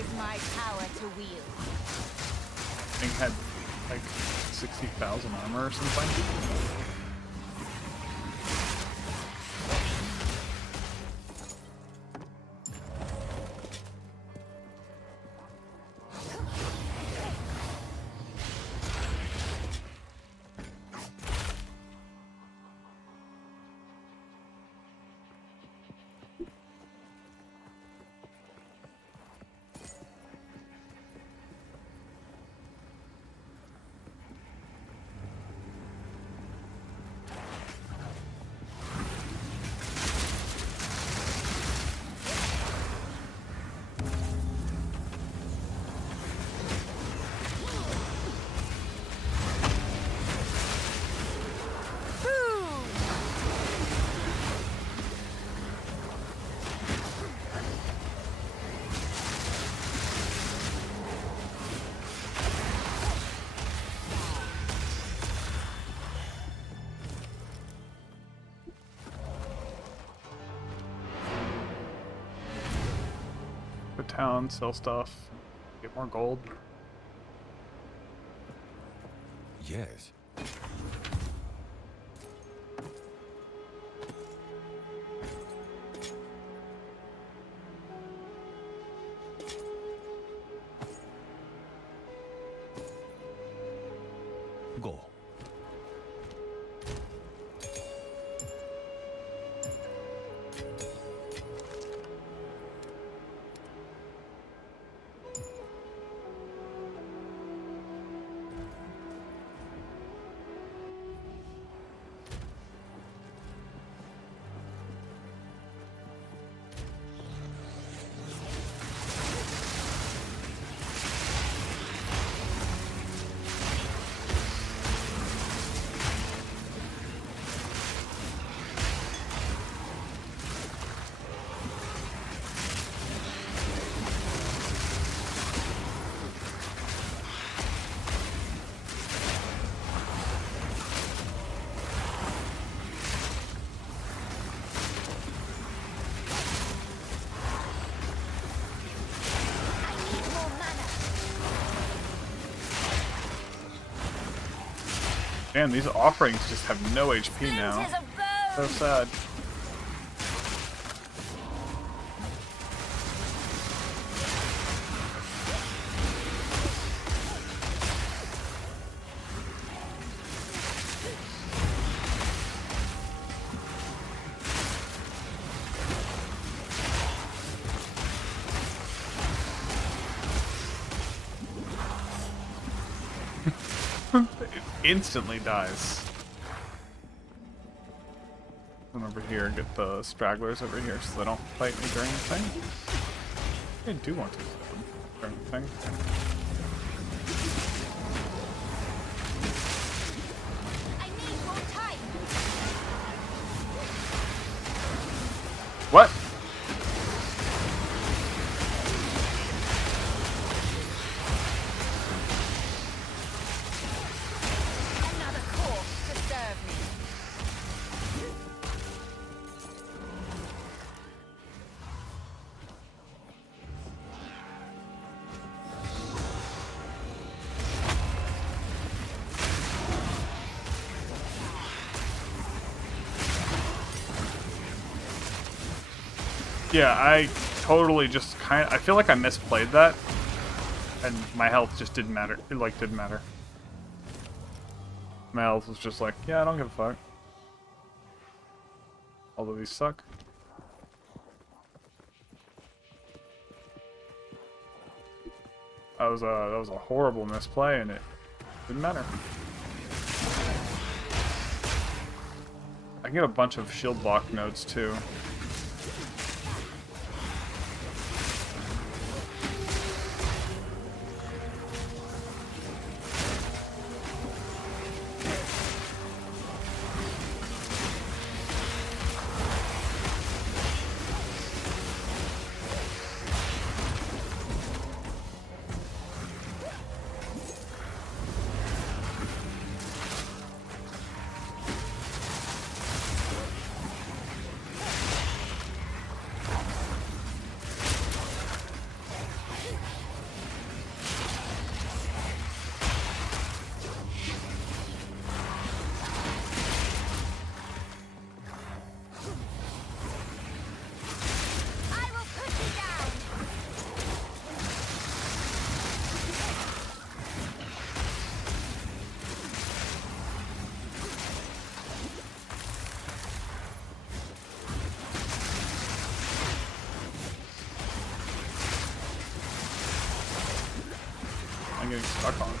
is my power to wield. Thing had like 60,000 armor or something. Town, sell stuff, get more gold. Yes. Go. Man, these offerings just have no HP now. So sad. Instantly dies. Come over here and get the stragglers over here so they don't fight me during the thing. I do want to fight them during the thing. I need more time. What? Another corpse to serve me. Yeah, I totally just I feel like I misplayed that, and my health just didn't matter. It like didn't matter. My health was just like, yeah, I don't give a fuck. Although these suck. That was a horrible misplay, and it didn't matter. I can get a bunch of shield block nodes too. getting stuck on.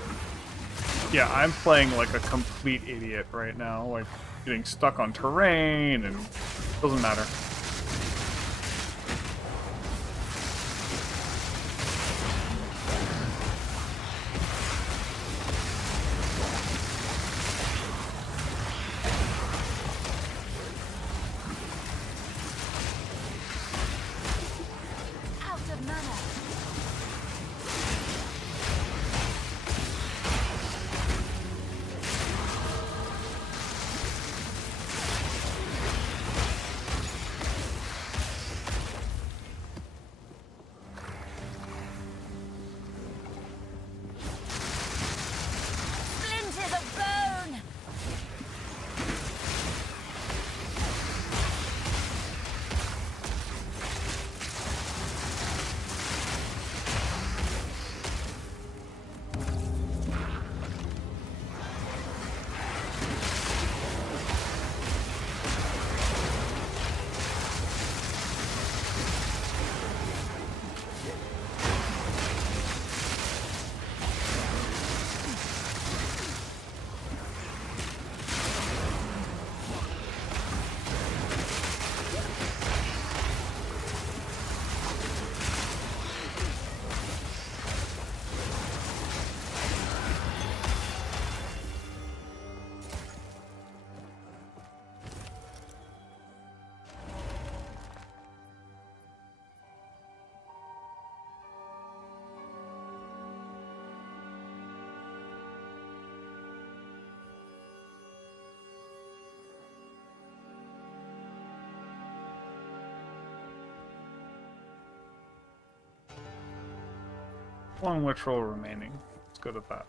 Yeah, I'm playing like a complete idiot right now, like getting stuck on terrain and doesn't matter. One literal remaining. Let's go to that.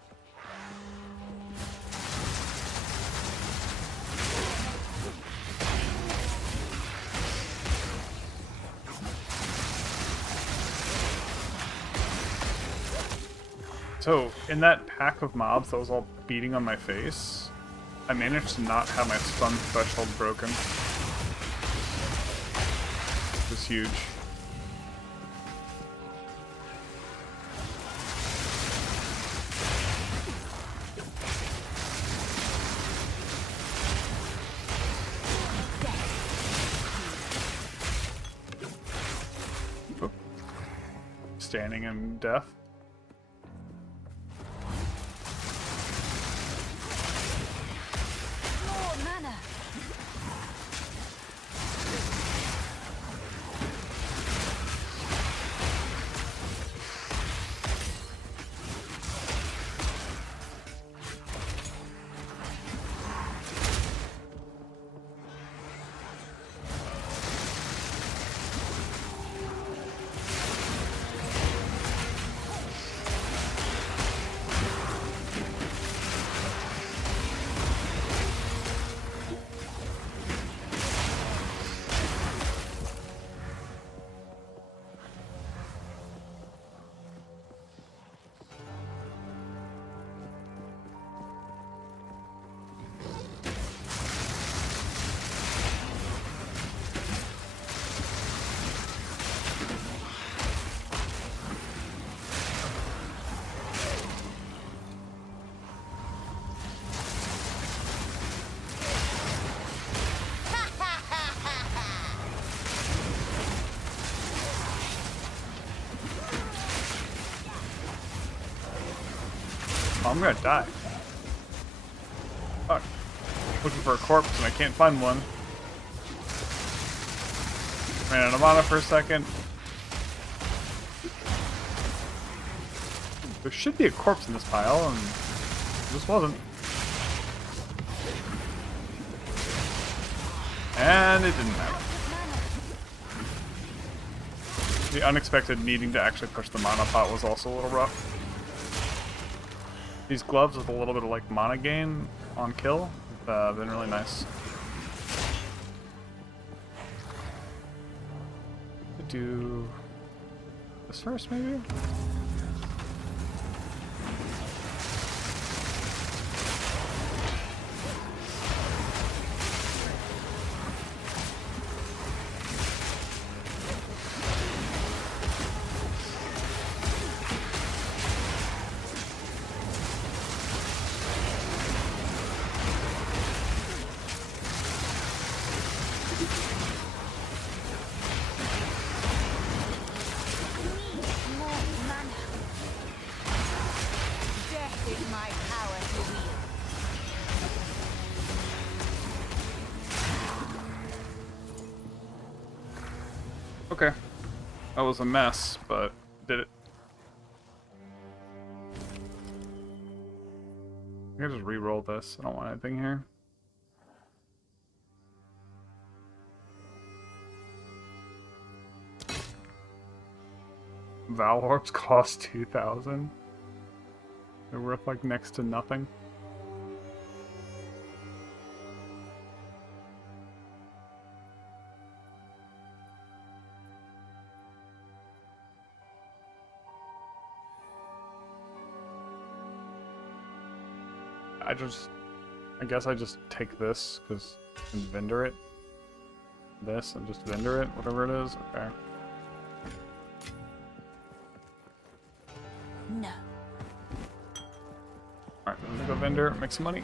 So, in that pack of mobs that was all beating on my face, I managed to not have my stun threshold broken. It was huge. Standing in death. More mana. I'm gonna die. Fuck. Looking for a corpse and I can't find one. Ran out of mana for a second. There should be a corpse in this pile, and this wasn't. And it didn't happen. The unexpected needing to actually push the mana pot was also a little rough. These gloves with a little bit of like mana gain on kill have been really nice. Could do this first, maybe? Okay. That was a mess, but did it. I can just re-roll this. I don't want anything here. Val Orbs cost 2,000. They're worth like next to nothing. I guess I just take this, because and vendor it. This, and just vendor it, whatever it is. Okay. No. Alright, I'm gonna go vendor, make some money.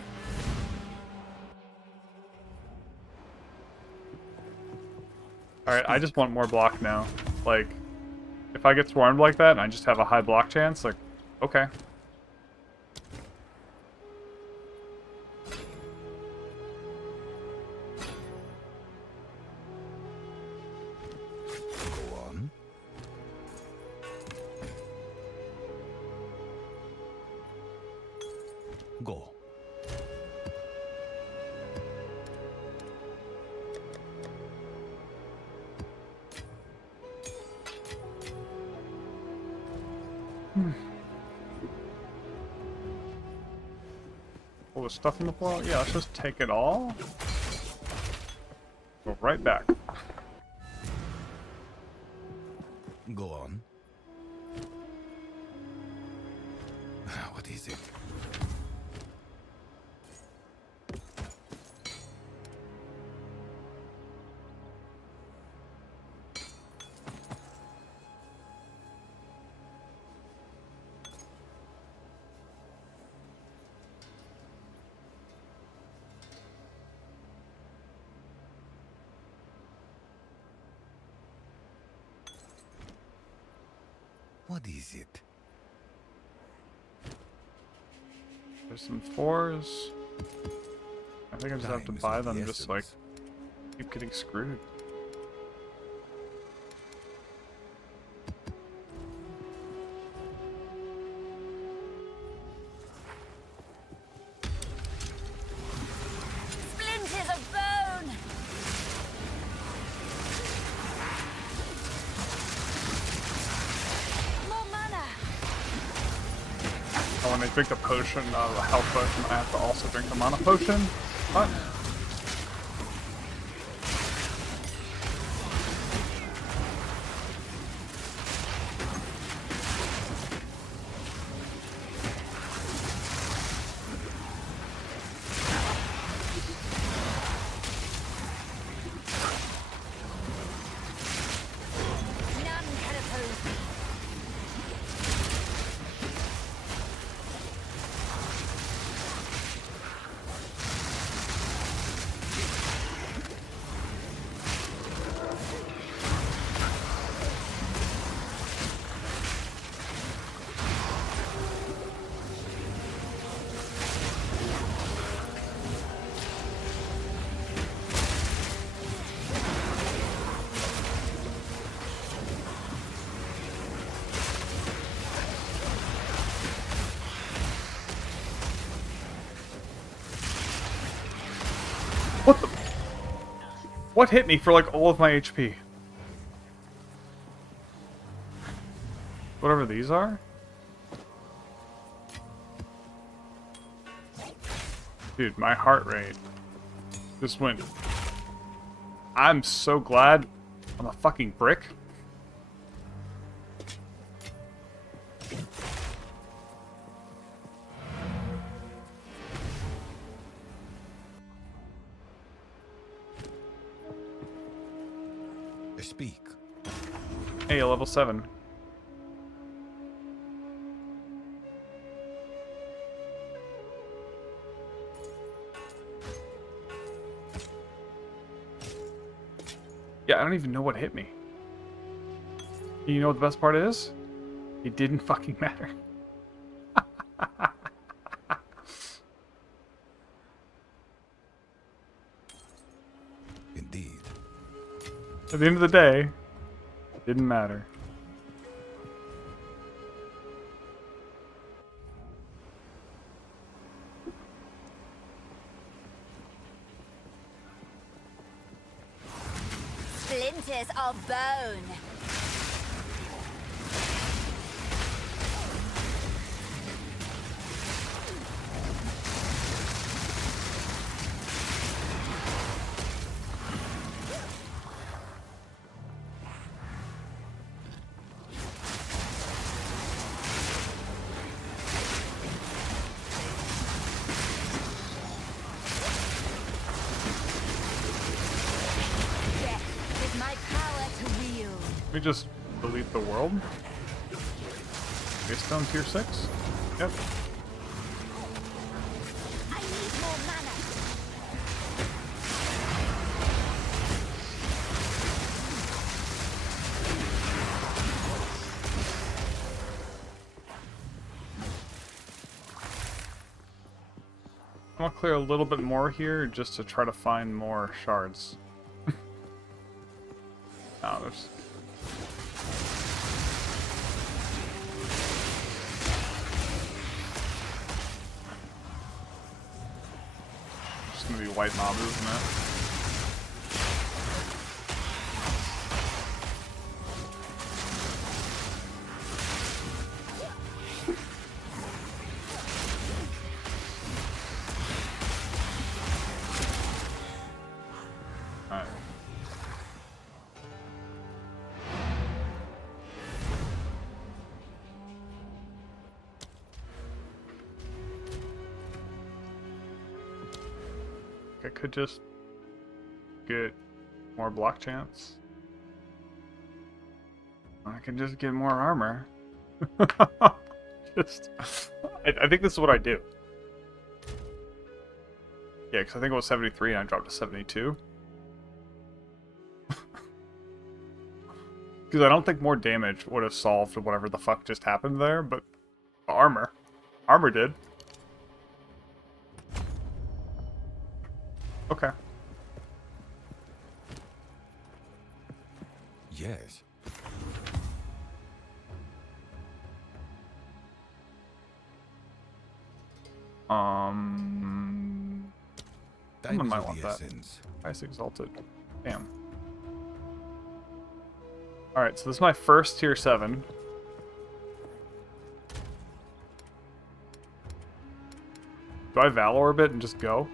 Alright, I just want more block now. Like, if I get swarmed like that and I just have a high block chance, like, okay. Go on. Go. All the stuff on the floor? Yeah, let's just take it all. Go right back. Go on. What is it? What is it? There's some 4s. I think I just have to Time is buy of the them, just like, essence. keep getting screwed. Splinters of bone! More mana! Oh, when I drink the potion, the health potion, I have to also drink the mana potion? What? None can oppose me. What the? What hit me for like all of my HP? Whatever these are? Dude, my heart rate just went. I'm so glad I'm a fucking brick. Speak. Hey, level 7. Yeah, I don't even know what hit me. You know what the best part is? It didn't fucking matter. Indeed. At the end of the day, Didn't matter. Splinters of bone. We just delete the world. Stone tier 6. Yep. I need more mana. I'm gonna clear a little bit more here just to try to find more shards. Oh, there's... Just gonna be white mobs, isn't it? Alright. I could just get more block chance. I can just get more armor. Just, I think this is what I do. Yeah, because I think it was 73 and I dropped to 72. Because I don't think more damage would have solved whatever the fuck just happened there, but armor. Armor did. Okay. Yes. Someone might of want the that. essence. Ice Exalted. Damn. Alright, so this is my first tier 7. Do I Valor a bit and just go?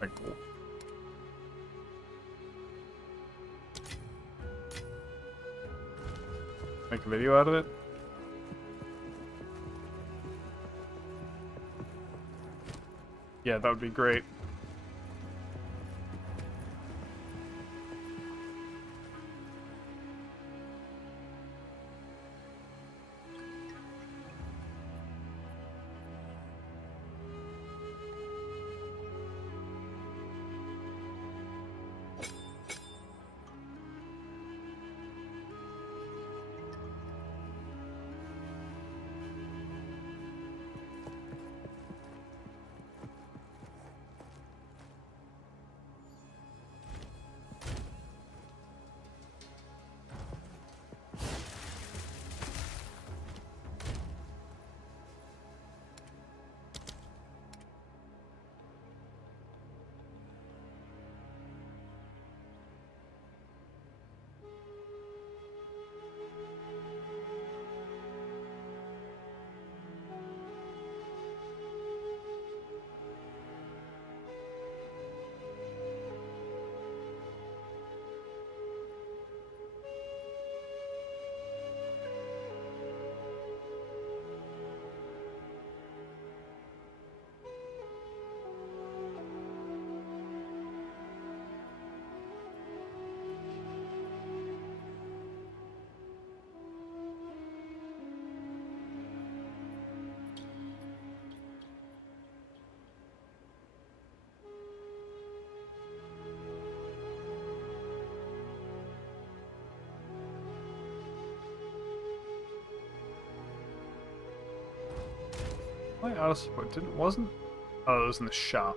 Like, make a video out of it? Yeah, that would be great. Why out of support? Wasn't? Oh, it was in the shop.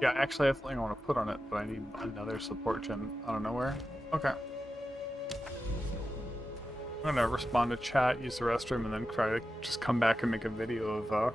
Yeah, actually I have something I want to put on it, but I need another support gem out of nowhere. Okay. I'm gonna respond to chat, use the restroom, and then try to just come back and make a video of oh.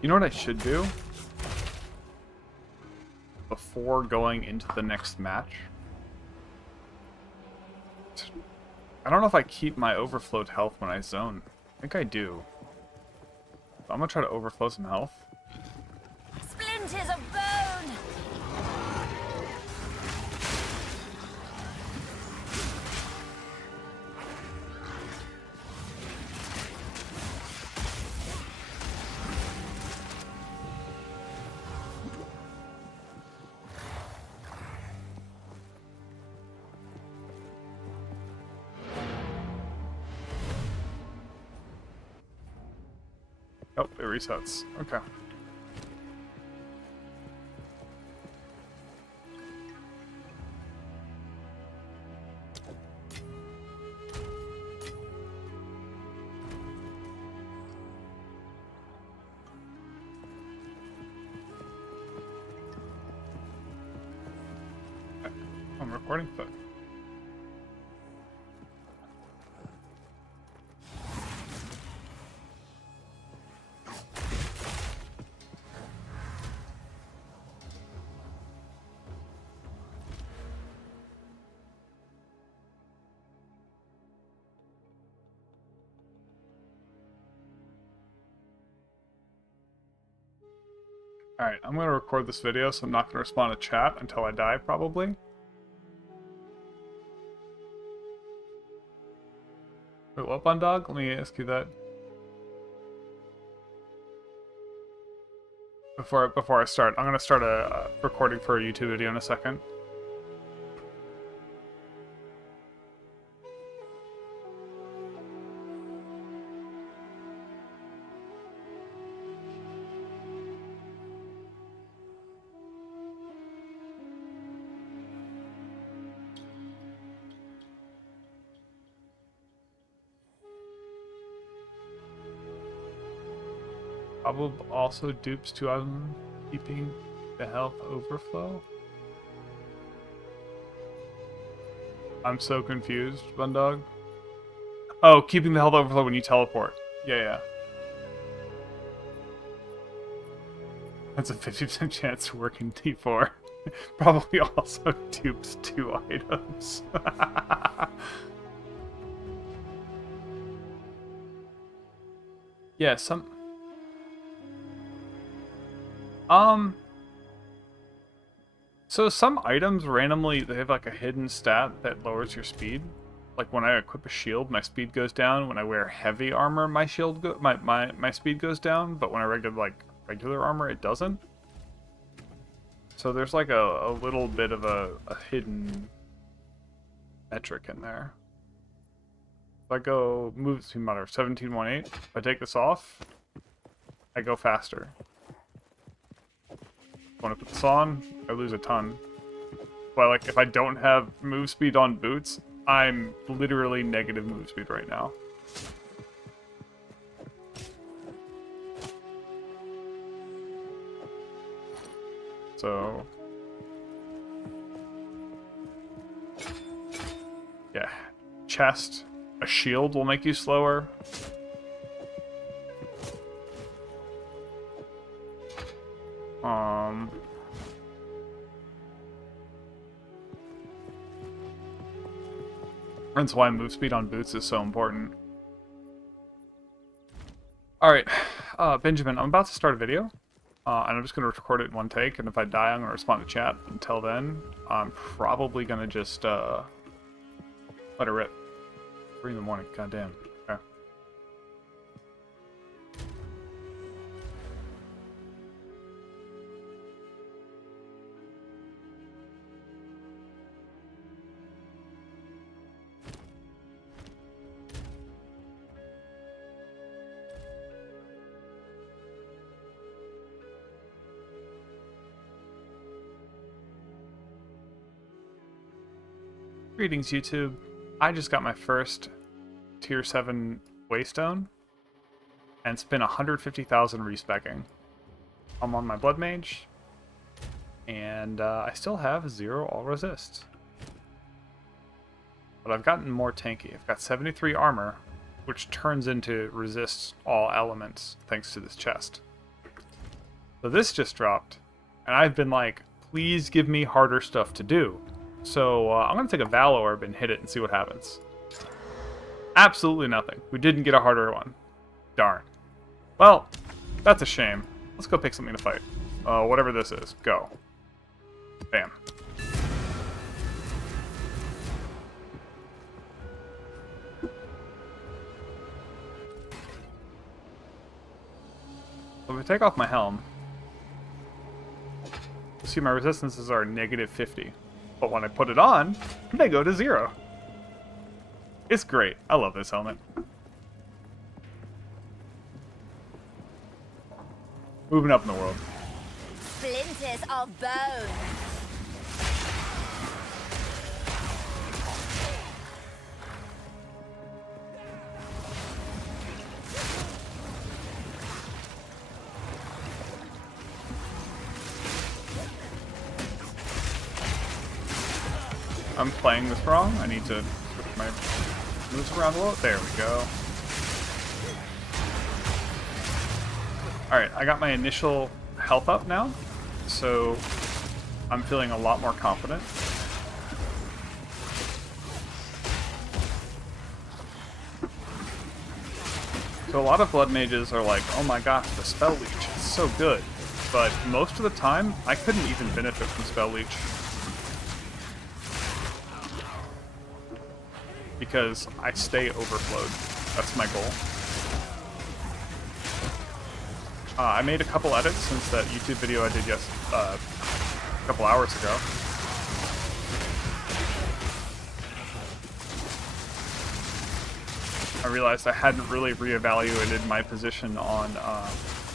You know what I should do? Before going into the next match? I don't know if I keep my overflowed health when I zone. I think I do. So I'm gonna try to overflow some health. Splinters of bone! Oh, it resets. Okay. I'm recording, but alright, I'm gonna record this video, so I'm not gonna respond to chat until I die, probably. Wait, what, Bundog? Let me ask you that. Before I start, I'm gonna start a recording for a YouTube video in a second. Probably also dupes to keeping the health overflow. I'm so confused, Bundog. Oh, keeping the health overflow when you teleport. Yeah. That's a 50% chance to work in T4. Probably also dupes 2 items. Yeah, so some items randomly, they have like a hidden stat that lowers your speed. Like when I equip a shield, my speed goes down. When I wear heavy armor, my speed goes down. But when I regular armor, it doesn't. So there's like a little bit of a hidden metric in there. If I go move speed modifier 1718, if I take this off, I go faster. When I put this on, I lose a ton. But like, if I don't have move speed on boots, I'm literally negative move speed right now. So yeah, chest, a shield will make you slower. That's why move speed on boots is so important. Alright, Benjamin, I'm about to start a video, and I'm just going to record it in one take, and if I die, I'm going to respond to chat. Until then, I'm probably going to just let it rip. 3 in the morning, goddamn. Okay. Greetings, YouTube. I just got my first tier 7 Waystone and spent 150,000 respecking. I'm on my Blood Mage, and I still have 0 all resist. But I've gotten more tanky. I've got 73 armor, which turns into resist all elements thanks to this chest. So this just dropped, and I've been like, please give me harder stuff to do. So I'm going to take a Valo Orb and hit it and see what happens. Absolutely nothing. We didn't get a harder one. Darn. Well, that's a shame. Let's go pick something to fight. Whatever this is. Go. Bam. So if I take off my helm, you'll see my resistances are negative 50. But when I put it on, they go to 0. It's great. I love this helmet. Moving up in the world. Splinters of bone. I'm playing this wrong. I need to switch my moves around a little. There we go. Alright, I got my initial health up now, so I'm feeling a lot more confident. So a lot of Blood Mages are like, oh my gosh, the Spell Leech is so good. But most of the time, I couldn't even benefit from Spell Leech. Because I stay overflowed. That's my goal. I made a couple edits since that YouTube video I did a couple hours ago. I realized I hadn't really reevaluated my position on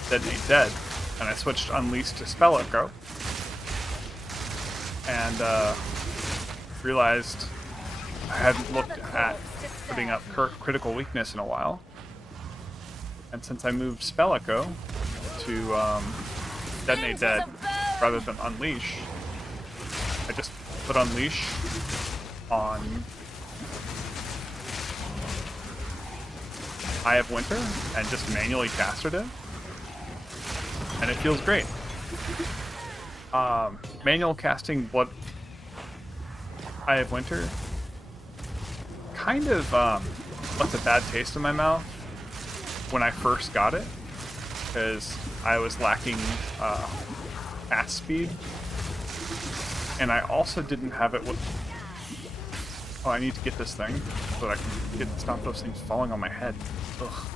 Detonate Dead, and I switched Unleash to Spell Echo, and realized I hadn't looked at putting up critical weakness in a while. And since I moved Spell Echo to Detonate Dead rather than Unleash, I just put Unleash on Eye of Winter and just manually casted it. And it feels great. Manual casting Eye of Winter kind of left a bad taste in my mouth when I first got it, because I was lacking fast speed, and I also didn't have it with... Oh, I need to get this thing so that I can stop those things falling on my head. Ugh.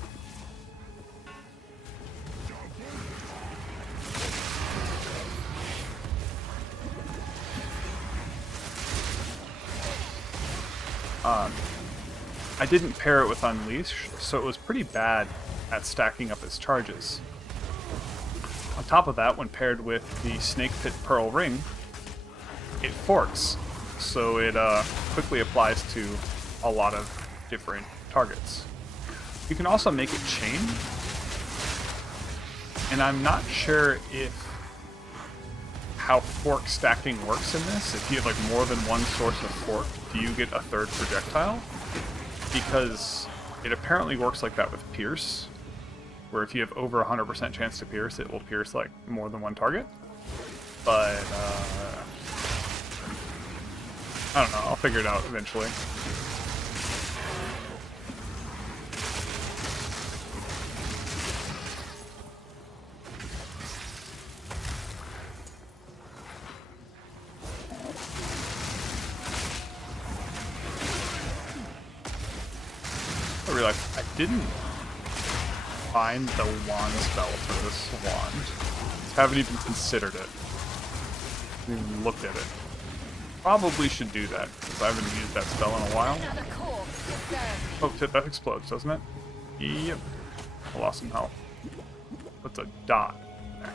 I didn't pair it with Unleash, so it was pretty bad at stacking up its charges. On top of that, when paired with the Snake Pit Pearl Ring, it forks, so it quickly applies to a lot of different targets. You can also make it chain, and I'm not sure if how fork stacking works in this. If you have like more than one source of fork, do you get a third projectile? Because it apparently works like that with Pierce, where if you have over 100% chance to pierce, it will pierce like more than one target. But I don't know, I'll figure it out eventually. I realized I didn't find the wand spell for this wand. Haven't even considered it. Haven't even looked at it. Probably should do that, because I haven't used that spell in a while. Oh shit, that explodes, doesn't it? Yep. I lost some health. What's a dot? There.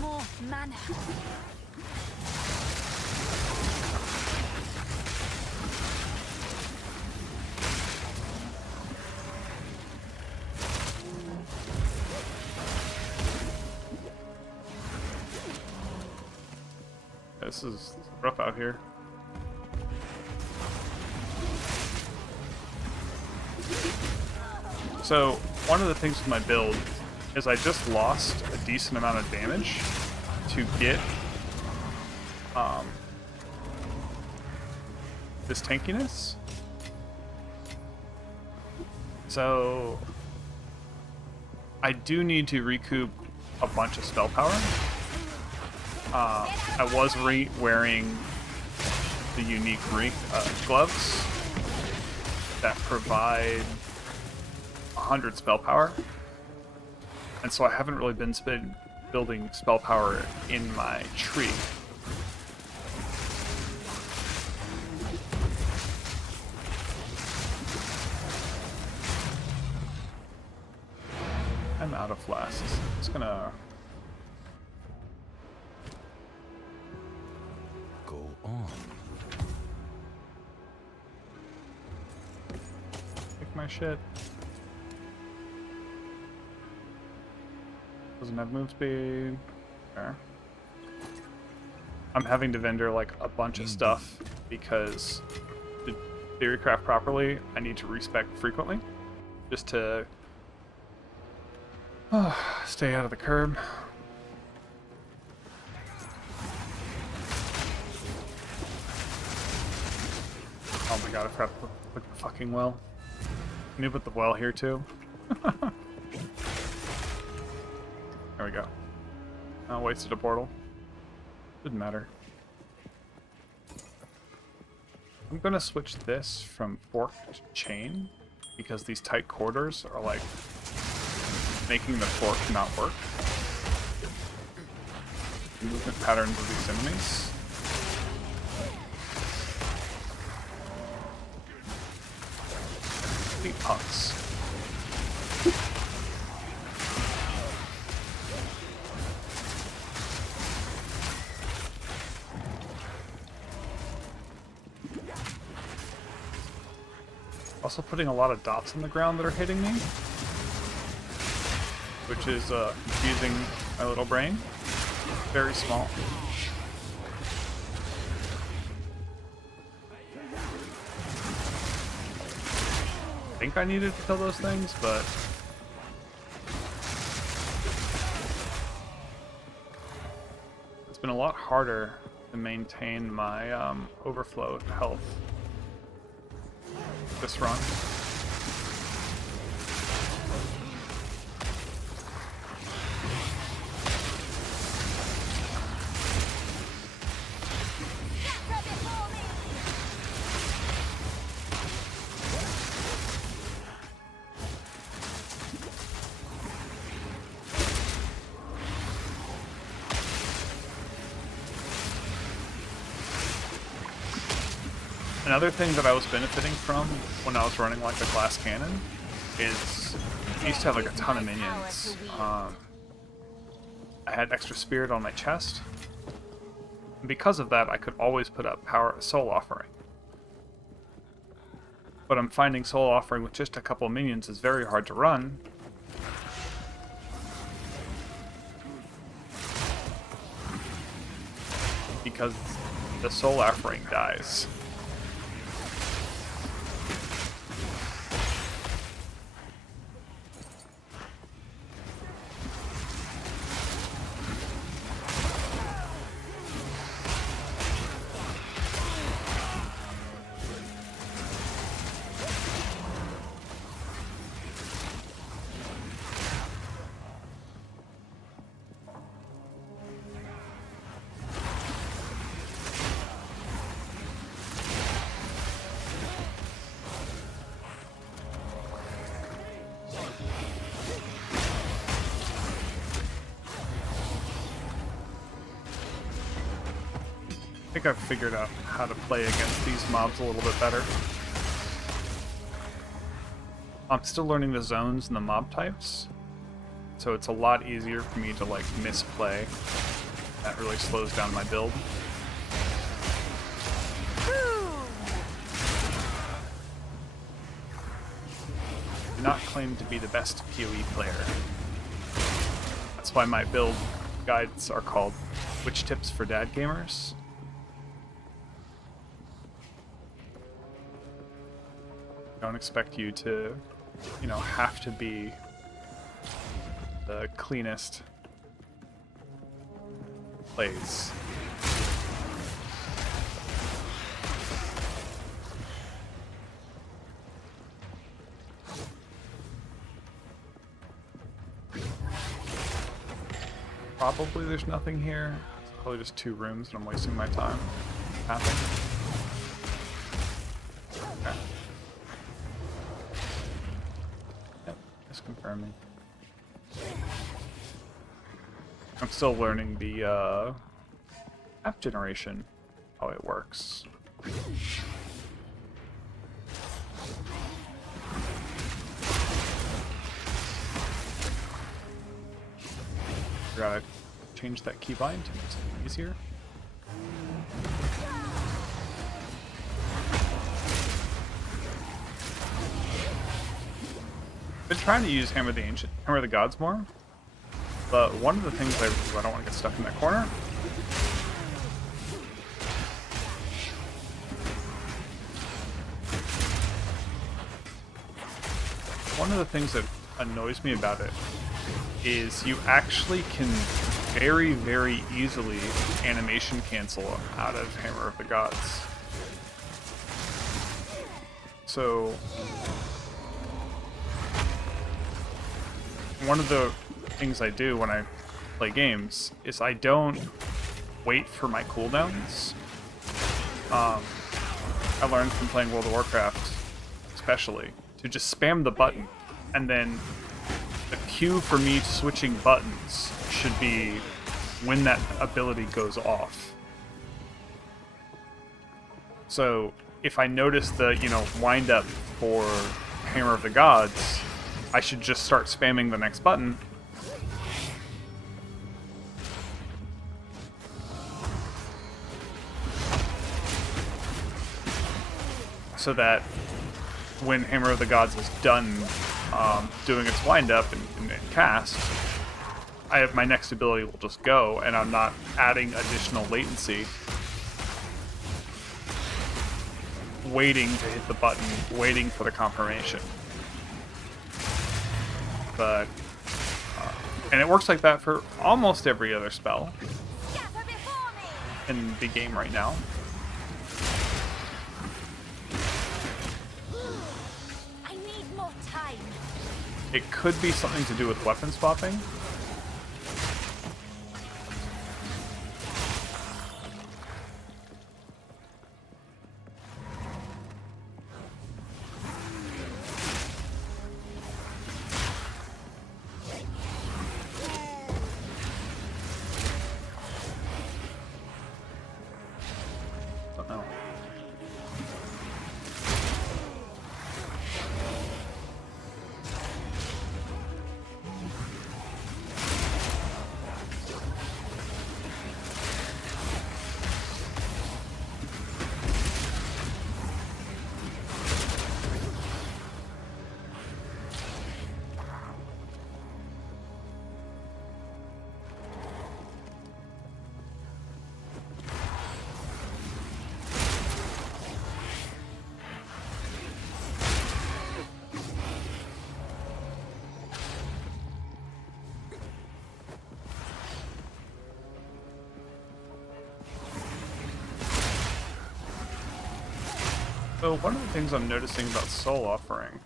More mana. This is rough out here. So, one of the things with my build is I just lost a decent amount of damage to get this tankiness. So, I do need to recoup a bunch of spell power. I was wearing the unique gloves that provide 100 spell power, and so I haven't really been building spell power in my tree. I'm out of flasks. I'm just gonna Go on. pick my shit. Doesn't have move speed. There. I'm having to vendor like a bunch of stuff because to theorycraft properly, I need to respec frequently just to stay out of the curb. Oh my god, I forgot to put the fucking well. I need to put the well here too. There we go. I wasted a portal. Didn't matter. I'm gonna switch this from fork to chain because these tight corridors are like making the fork not work. Movement patterns of these enemies. Complete punks. Also putting a lot of dots on the ground that are hitting me, which is confusing my little brain. Very small. I think I needed to kill those things, but it's been a lot harder to maintain my overflow health this run. Another thing that I was benefiting from when I was running like a glass cannon is I used to have like a ton of minions. I had extra spirit on my chest. And because of that, I could always put up soul offering. But I'm finding soul offering with just a couple of minions is very hard to run. Because the soul offering dies. I think I've figured out how to play against these mobs a little bit better. I'm still learning the zones and the mob types, so it's a lot easier for me to like misplay. That really slows down my build. Do not claim to be the best PoE player. That's why my build guides are called Witch Tips for Dad Gamers. Don't expect you to, have to be the cleanest plays. Probably there's nothing here. It's probably just 2 rooms and I'm wasting my time. Tapping. Okay. Yep, just confirming. I'm still learning the app generation, how it works. Gotta change that keybind to make it easier. Been trying to use Hammer of the Gods more, but one of the things I don't want to get stuck in that corner. One of the things that annoys me about it is you actually can very, very easily animation cancel out of Hammer of the Gods. So one of the things I do when I play games is I don't wait for my cooldowns. I learned from playing World of Warcraft especially to just spam the button, and then the cue for me switching buttons should be when that ability goes off. So if I notice the, wind up for Hammer of the Gods, I should just start spamming the next button. So that when Hammer of the Gods is done doing its wind up and cast, I have my next ability will just go, and I'm not adding additional latency, waiting to hit the button, waiting for the confirmation. But and it works like that for almost every other spell in the game right now. It could be something to do with weapon swapping. Don't know. So one of the things I'm noticing about Soul Offering.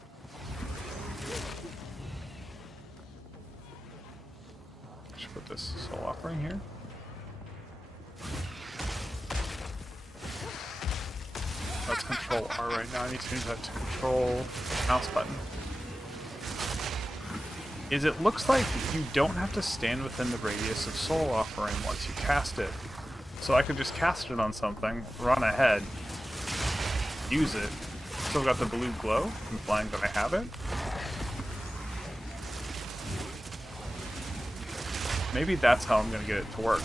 I should put this Soul Offering here. That's Control R right now. I need to change that to Control mouse button. Is it looks like you don't have to stand within the radius of Soul Offering once you cast it. So I could just cast it on something, run ahead, use it. Still got the blue glow, implying that I have it. Maybe that's how I'm going to get it to work.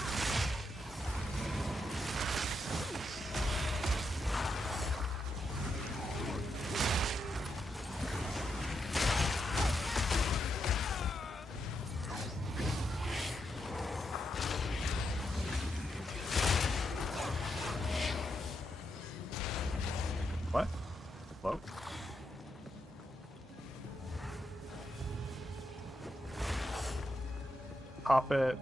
What? Whoa. Pop it.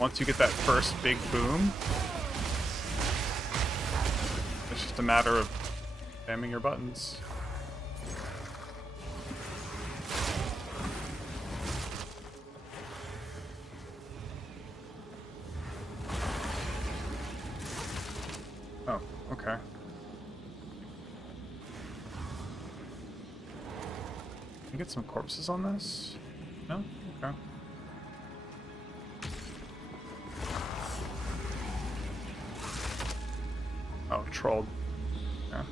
Once you get that first big boom, it's just a matter of spamming your buttons. Oh, okay. Can you get some corpses on this? No? Okay. Oh, trolled. Yeah.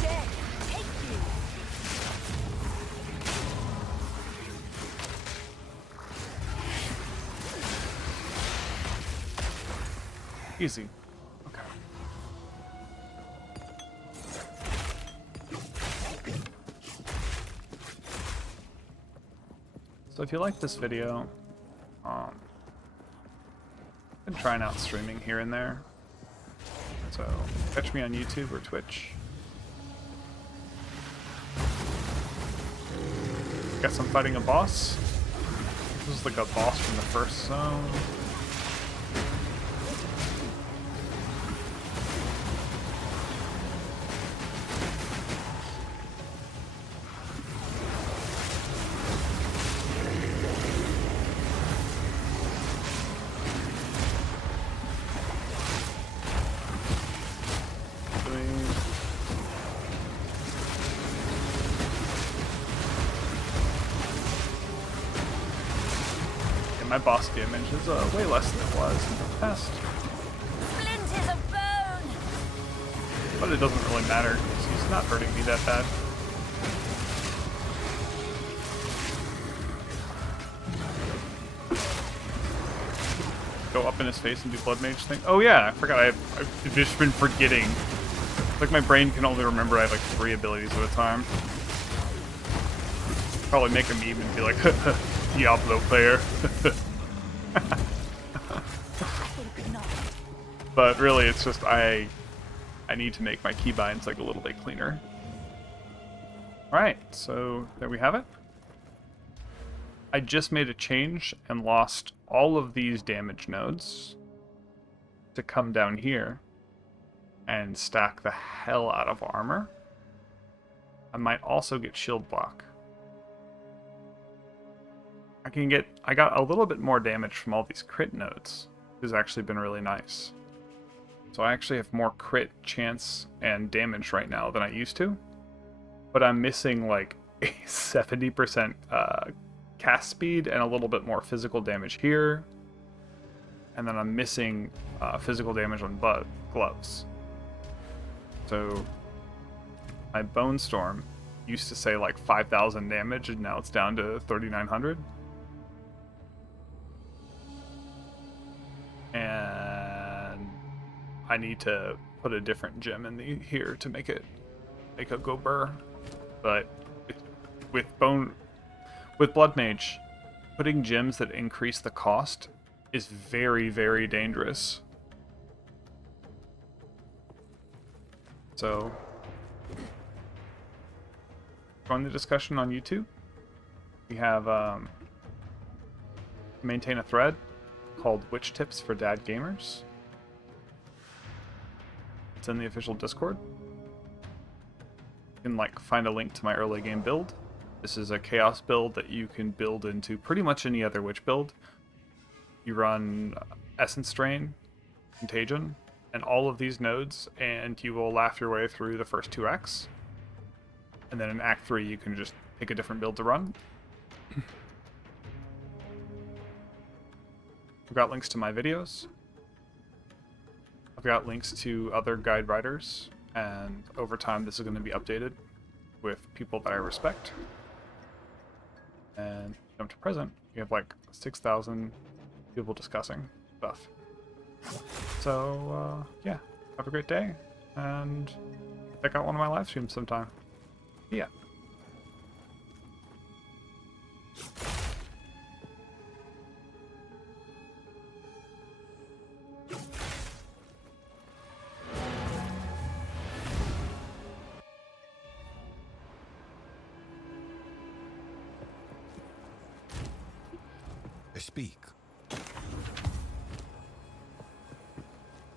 Dead. Take you. Easy. Okay. So if you like this video, I've been trying out streaming here and there. So catch me on YouTube or Twitch. Guess I'm fighting a boss. This is like a boss from the first zone. My boss damage is way less than it was in the past, Splinters of bone. but it doesn't really matter because he's not hurting me that bad. Go up in his face and do Blood Mage thing. Oh yeah, I forgot. I've just been forgetting. Like my brain can only remember I have like 3 abilities at a time. Probably make a meme and be like, Diablo player. But really, it's just I need to make my keybinds like a little bit cleaner. Alright, so there we have it. I just made a change and lost all of these damage nodes to come down here and stack the hell out of armor. I might also get shield block. I got a little bit more damage from all these crit nodes, which has actually been really nice. So I actually have more crit chance and damage right now than I used to. But I'm missing like a 70% cast speed and a little bit more physical damage here. And then I'm missing physical damage on gloves. So my Bone Storm used to say like 5,000 damage and now it's down to 3,900. And I need to put a different gem in here to make it go burr. But with With Blood Mage, putting gems that increase the cost is very, very dangerous. So, join the discussion on YouTube. We have maintain a thread called Witch Tips for Dad Gamers. It's in the official Discord. You can find a link to my early game build. This is a chaos build that you can build into pretty much any other witch build. You run Essence Drain, Contagion, and all of these nodes, and you will laugh your way through the first 2 acts. And then in Act 3, you can just pick a different build to run. I've got links to my videos. I've got links to other guide writers, and over time this is going to be updated with people that I respect. And jump to present, you have 6,000 people discussing stuff. So, yeah, have a great day, and check out one of my live streams sometime. Yeah. Speak.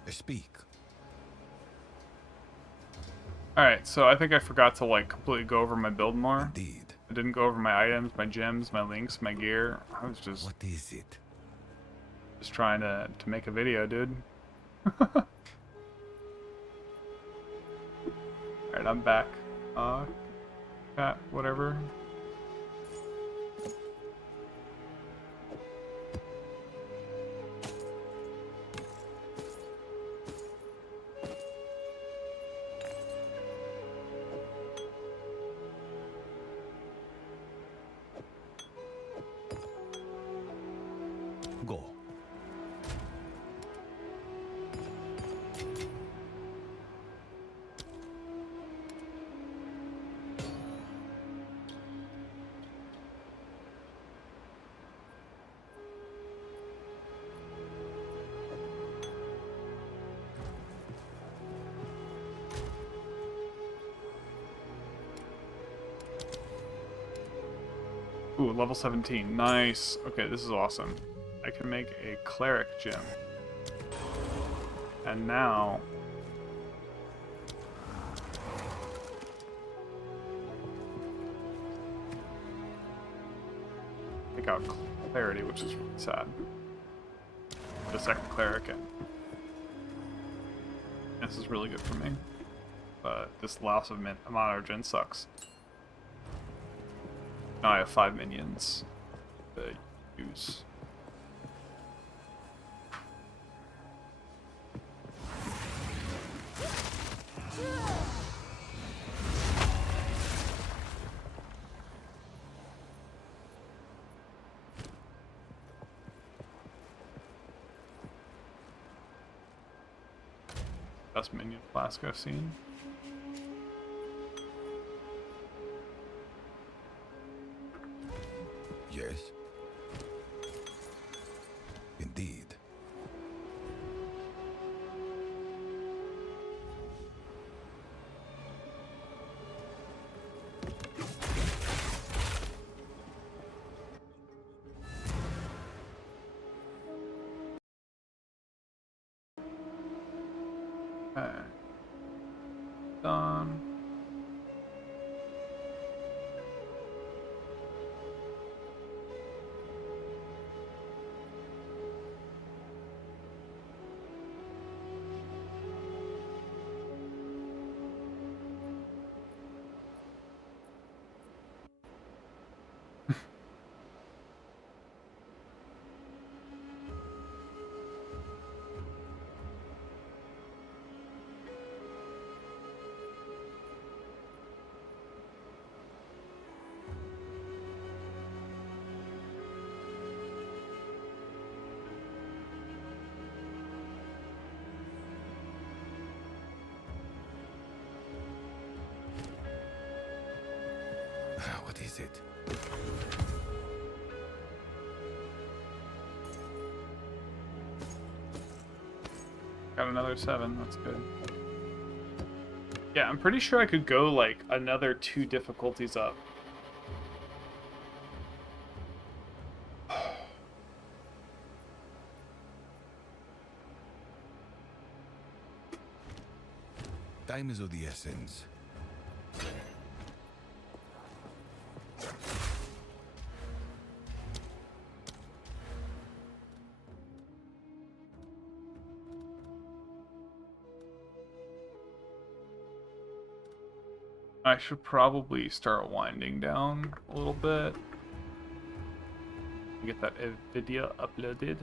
Speak. Alright, so I think I forgot to completely go over my build more. Indeed. I didn't go over my items, my gems, my links, my gear. I was just What is it? trying to make a video, dude. Alright, I'm back. Chat, whatever. Go. Ooh, level 17. Nice. Okay, this is awesome. I can make a cleric gem. And now take out clarity, which is really sad. The second cleric in. This is really good for me. But this loss of mana regen sucks. Now I have 5 minions to use. Best minion flask I've seen. Yes. Indeed. Okay. Done. What is it? Got another 7. That's good. Yeah, I'm pretty sure I could go like another 2 difficulties up. Time is of the essence. I should probably start winding down a little bit. Get that video uploaded.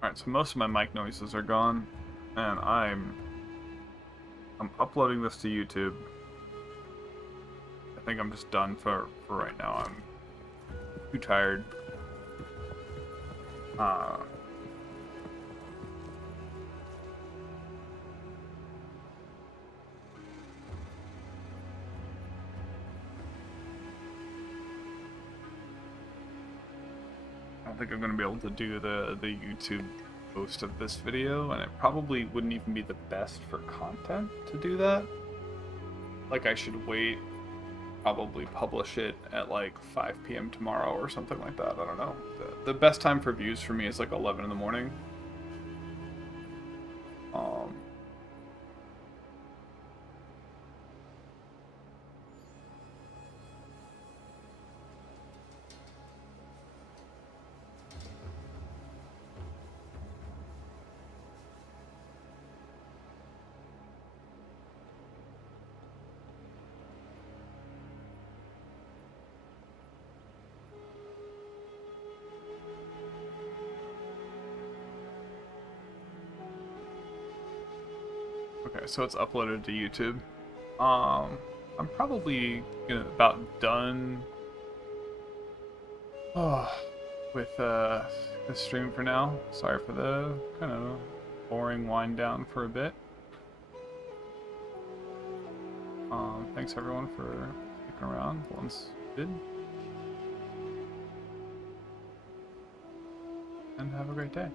Alright, so most of my mic noises are gone, and I'm uploading this to YouTube. I think I'm just done for right now. I'm too tired. I don't think I'm going to be able to do the YouTube post of this video, and it probably wouldn't even be the best for content to do that. Like, I should wait, probably publish it at like 5 p.m. tomorrow or something like that. I don't know. The best time for views for me is like 11 in the morning. Okay, so it's uploaded to YouTube. I'm probably about done with the stream for now. Sorry for the kind of boring wind down for a bit. Thanks everyone for sticking around. The ones who did. And have a great day.